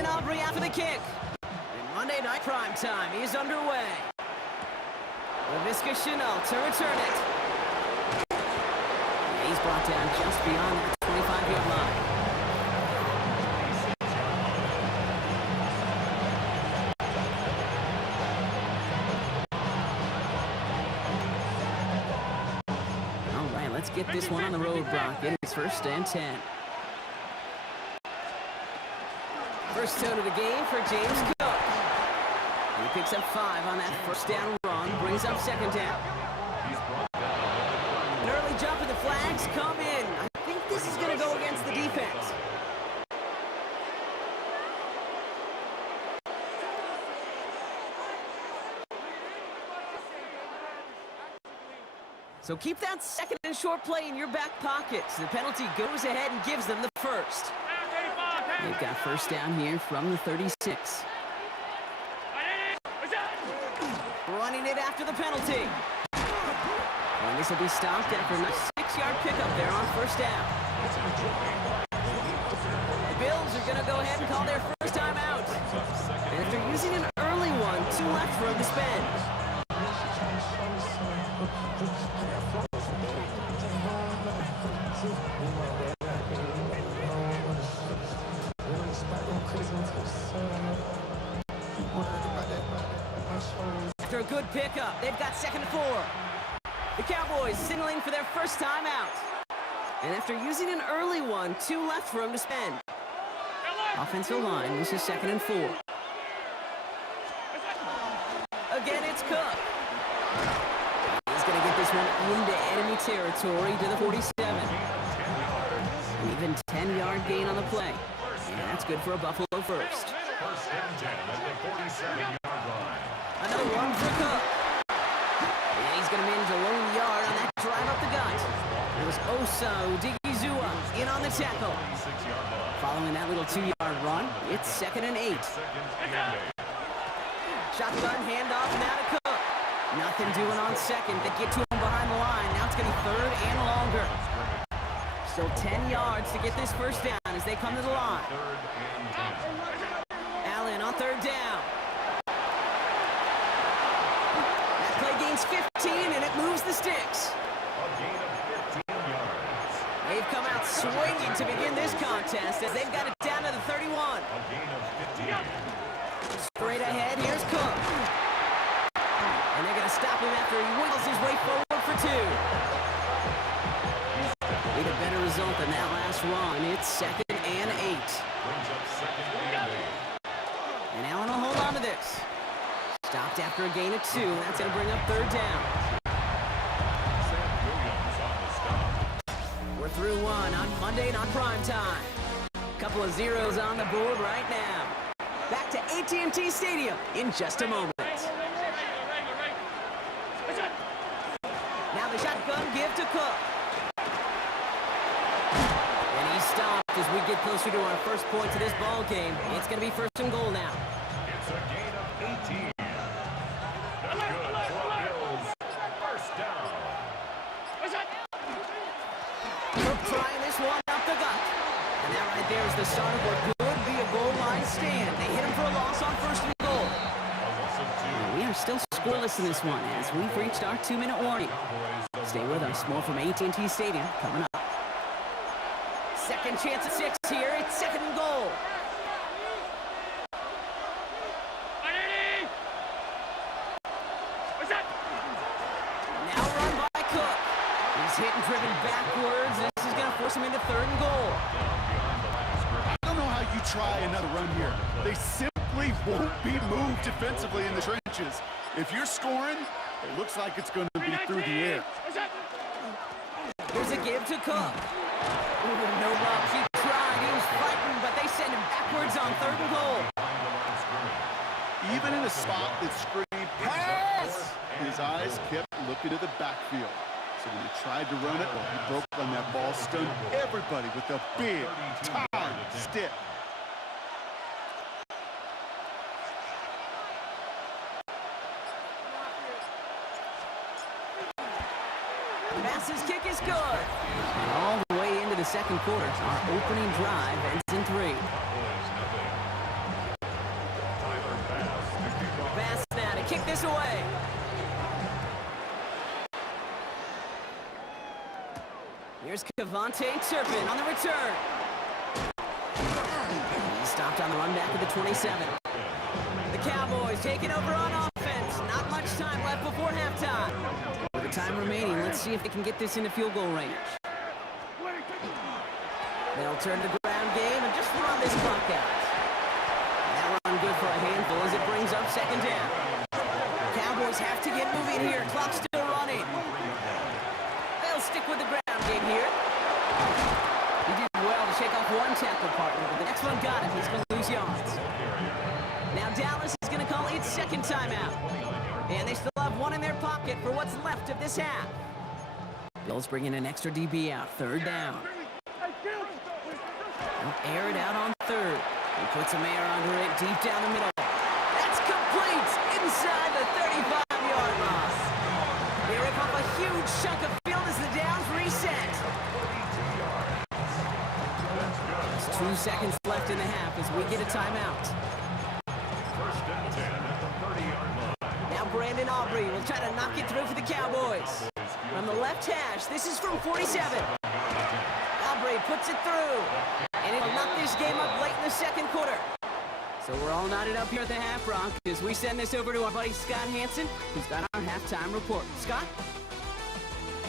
Brandon Aubrey out for the kick. And Monday Night Prime Time is underway. Laviska Shenault to return it. And he's brought down just beyond that 25-yard line. All right, let's get this one on the road, Brock. It is 1st and 10. First tone of the game for James Cook. He picks up 5 on that first down run, brings up 2nd down. An early jump and the flags come in. I think this is going to go against the defense. So keep that 2nd and short play in your back pocket. So the penalty goes ahead and gives them the first. They've got 1st down here from the 36. Running it after the penalty. And this will be stopped after a nice 6-yard pickup there on 1st down. The Bills are going to go ahead and call their first time out. And if they're using an early one, 2 left for them to spend. After a good pickup, they've got 2nd and 4. The Cowboys signaling for their first time out. And after using an early one, 2 left for them to spend. Offensive line, this is 2nd and 4. Again, it's Cook. He's going to get this one into enemy territory to the 47. An even 10-yard gain on the play. And that's good for a Buffalo first. 1st and 10 at the 47-yard line. Another one for Cook. And he's going to manage a lone yard on that drive up the gut. It was Osa Odigizua in on the tackle. Following that little 2-yard run, it's 2nd and 8. Shotgun handoff now to Cook. Nothing doing on 2nd. They get to him behind the line. Now it's going to be 3rd and longer. Still 10 yards to get this first down as they come to the line. Allen on 3rd down. That play gains 15 and it moves the sticks. They've come out swinging to begin this contest as they've got it down to the 31. Straight ahead, here's Cook. And they're going to stop him after he wiggles his way forward for 2. Need a better result than that last run. It's 2nd and 8. And Allen will hold on to this. Stopped after a gain of 2. That's going to bring up 3rd down. We're through one on Monday Night Prime Time. Couple of zeros on the board right now. Back to AT&T Stadium in just a moment. Now the shotgun give to Cook. And he's stopped as we get closer to our first point to this ball game. It's going to be 1st and goal now. It's a gain of 18. That's good for Bills. 1st down. Cook trying this one up the gut. And that right there is the start of what could be a goal line stand. They hit him for a loss on 1st and goal. We are still scoreless in this one as we've reached our 2-minute warning. Stay with us. More from AT&T Stadium coming up. Second chance at 6 here. It's 2nd and goal. Now run by Cook. He's hit and driven backwards. This is going to force him into 3rd and goal. I don't know how you try another run here. They simply won't be moved defensively in the trenches. If you're scoring, it looks like it's going to be through the air. Here's a give to Cook. Ooh, no luck. He tried. He was fighting, but they send him backwards on 3rd and goal. Even in a spot that screamed pass, his eyes kept looking to the backfield. So when he tried to run it, well, he broke on that ball, stunned everybody with a big time stick. Mass's kick is good. And all the way into the 2nd quarter, our opening drive ends in 3. this away. Here's Kevontae Turpin on the return. He stopped on the run back at the 27. The Cowboys taking over on offense. Not much time left before halftime. With the time remaining, let's see if they can get this into field goal range. They'll turn the ground game and just run this clock out. That run good for a handful as it brings up second down. Cowboys have to get moving here. Clock's still running. They'll stick with the ground game here. He did well to shake off one tackle partner, but the next one got him. He's going to lose yards. Now Dallas is going to call its second timeout. And they still have one in their pocket for what's left of this half. Bills bringing an extra DB out. Third down. They'll air it out on third. He puts some air under it deep down the middle. That's complete inside the 35-yard line. They rip off a huge chunk of field as the downs reset. There's 2 seconds left in the half as we get a timeout. First and 10 at the 30-yard line. Now Brandon Aubrey will try to knock it through for the Cowboys. From the left hash, this is from 47. Aubrey puts it through. And it'll knock this game up late in the second quarter. So we're all knotted up here at the half, Bronx, as we send this over to our buddy Scott Hanson, who's got our halftime report. Scott?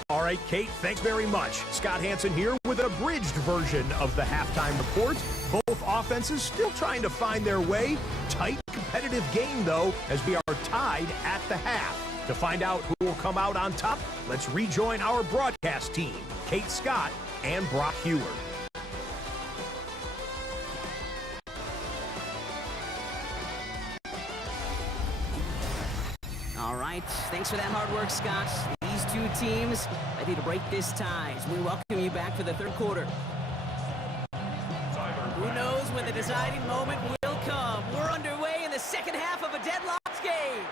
All right, Kate, thanks very much. Scott Hanson here with an abridged version of the halftime report. Both offenses still trying to find their way. Tight, competitive game, though, as we are tied at the half. To find out who will come out on top, let's rejoin our broadcast team, Kate Scott and Brock Heward. All right, thanks for that hard work, Scott. These two teams ready to break this tie as we welcome you back for the third quarter. Who knows when the deciding moment will come? We're underway in the second half of a deadlocked game.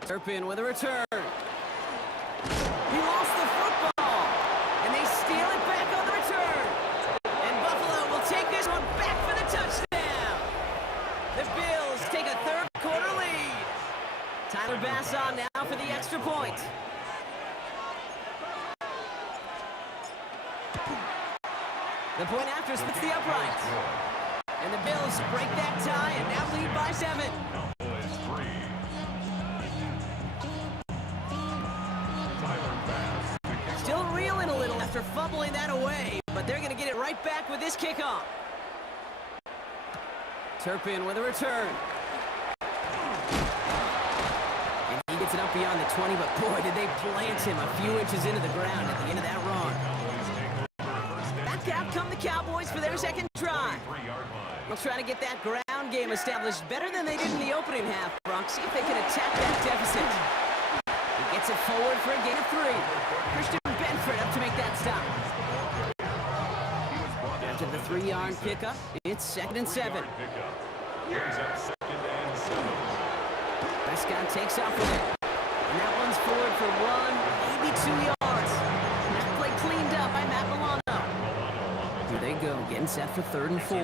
Turpin with a return. He lost the football, and they steal it back on the return. And Buffalo will take this one back for the touchdown. The Bills take a third quarter lead. Tyler Bass on now for the extra point. The point after splits the uprights. And the Bills break that tie and now lead by 7. Cowboys 3. Tyler Bass. Still reeling a little after fumbling that away, but they're going to get it right back with this kickoff. Turpin with a return. And he gets it up beyond the 20, but boy, did they plant him a few inches into the ground at the end of that run. Back out come the Cowboys for their second try. They'll try to get that ground game established better than they did in the opening half, Bronx. See if they can attack that deficit. He gets it forward for a gain of 3. Christian Benford up to make that stop. After the 3-yard pickup, it's 2nd and 7. Brings up 2nd and 7. Prescott takes off with it. And that one's forward for 1, maybe 2 yards. And that play cleaned up by Matt Milano. Here they go, getting set for 3rd and 4.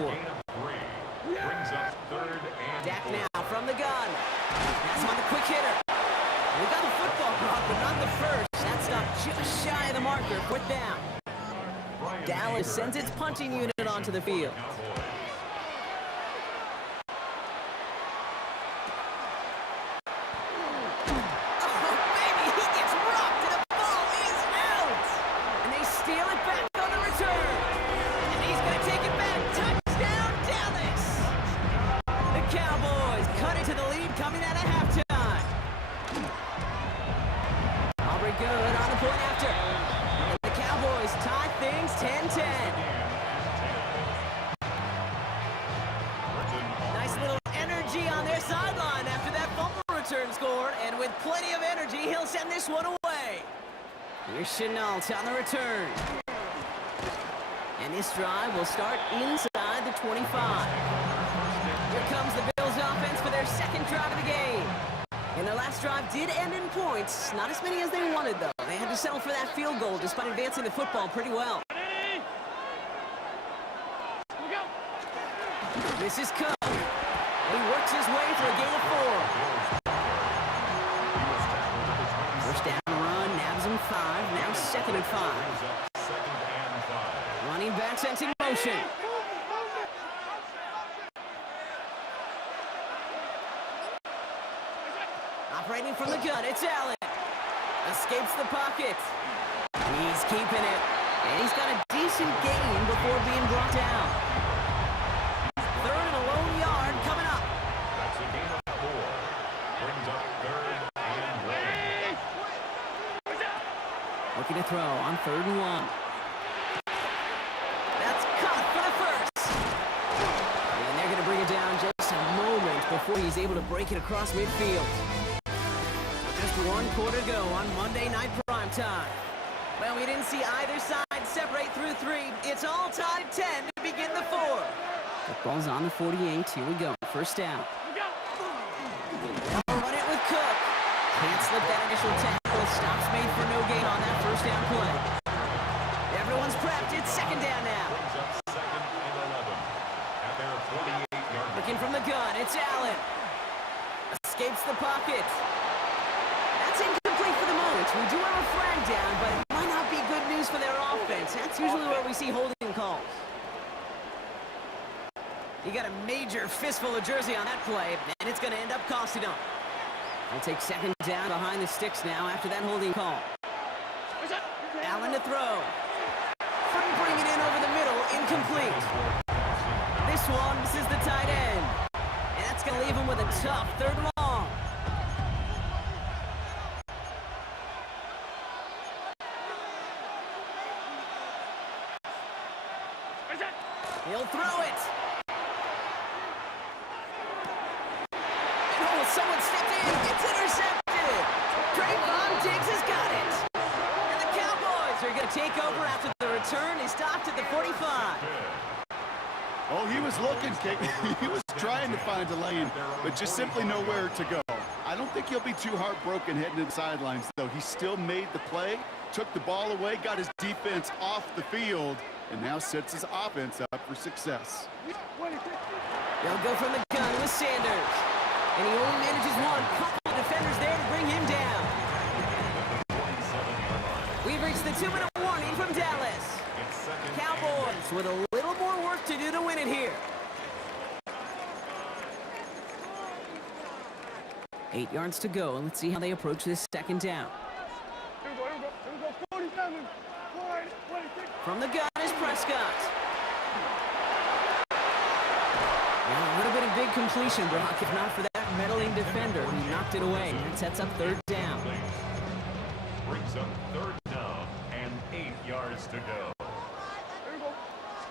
Brings up 3rd and Dak now from the gun. That's on the quick hitter. We got the football block, but not the first. That's not just shy of the marker. 4th down. Dallas sends its punting unit onto the field. Here's Chenault on the return. And this drive will start inside the 25. Here comes the Bills offense for their second drive of the game. And their last drive did end in points. Not as many as they wanted, though. They had to settle for that field goal despite advancing the football pretty well. This is Cook. He works his way for a gain of 4. 5, now 2nd and 5. Brings up 2nd and 5. Running back sent in motion. Operating from the gun, it's Allen. Escapes the pocket. He's keeping it. And he's got a decent gain before being brought down. 3rd and a lone yard coming up. That's a gain of 4. Brings up 3rd and 1. Looking to throw on 3rd and 1. That's caught for the first. And they're going to bring it down just a moment before he's able to break it across midfield. Just 1 quarter to go on Monday Night Primetime. Well, we didn't see either side separate through 3. It's all tied at 10 to begin the 4th. Football's on the 48. Here we go. First down. They'll run it with Cook. Can't slip that initial tackle. Stops made for no gain on that first down play. Everyone's prepped. It's 2nd down now. Brings up 2nd and 11. At their 48-yard line. Looking from the gun. It's Allen. Escapes the pocket. That's incomplete for the moment. We do have a flag down, but it might not be good news for their offense. That's usually where we see holding calls. He got a major fistful of jersey on that play, and it's going to end up costing him. They'll take 2nd down behind the sticks now after that holding call. Allen to throw. Couldn't bring it in over the middle. Incomplete. This one misses the tight end. And that's going to leave him with a tough 3rd and long. He'll throw it. And someone stepped in. It's intercepted. Trayvon Diggs has got it. And the Cowboys are going to take over after the return. He stopped at the 45. Oh, he was looking, Kate. He was trying to find a lane, but just simply nowhere to go. I don't think he'll be too heartbroken heading to the sidelines, though. He still made the play, took the ball away, got his defense off the field, and now sets his offense up for success. They'll go from the gun with Sanders. And he only manages one. Couple of defenders there to bring him down. We've reached the 2-minute warning from Dallas. Cowboys with a little more work to do to win it here. 8 yards to go, and let's see how they approach this 2nd down. Here we go. 47. From the gun is Prescott. Well, it would have been a big completion, Brock, if not for that meddling defender. He knocked it away. That sets up 3rd down. Brings up 3rd down and 8 yards to go. Here we go.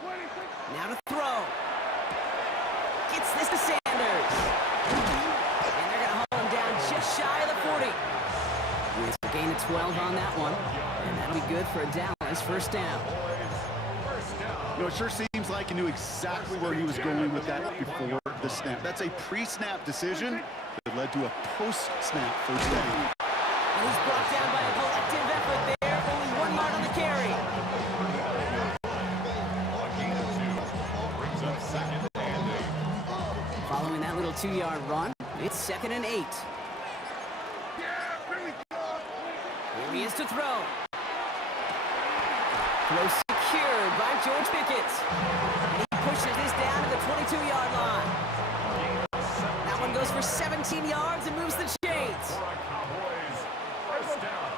26. Now to throw. Gets this to Sanders. And they're going to haul him down just shy of the 40. It's a gain of 12 on that one. And that'll be good for a Dallas 1st down. You know, it sure seems like he knew exactly where he was going with that before the snap. That's a pre-snap decision that led to a post-snap 1st down. And he's brought down by a collective effort there. Only 1 yard on the carry. A gain of 2. Brings up 2nd and 8. Following that little 2-yard run, it's 2nd and 8. Here he is to throw. Throw secured by George Pickett. And he pushes this down to the 22-yard line. That one goes for 17 yards and moves the chains. Cowboys, 1st down.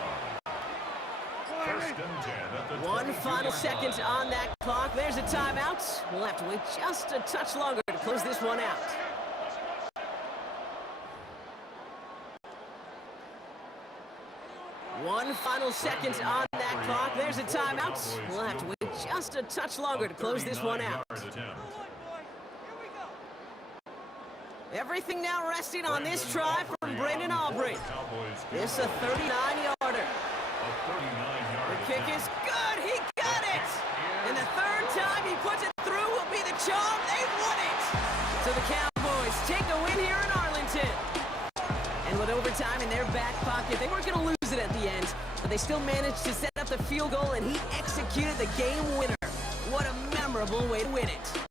1st and 10 at the 1 final second on that clock. There's a timeout. We'll have to wait just a touch longer to close this one out. One final second on that clock. There's a timeout. We'll have to wait just a touch longer to close this one out. Everything now resting on this try from Brandon Aubrey. It's a 39-yarder. The kick is good. He got it. And the 3rd time he puts it through will be the charm. They won it. So the Cowboys take the win here in Arlington. And with overtime in their back pocket, they weren't going to lose it at the end, but they still managed to set up the field goal, and he executed the game winner. What a memorable way to win it.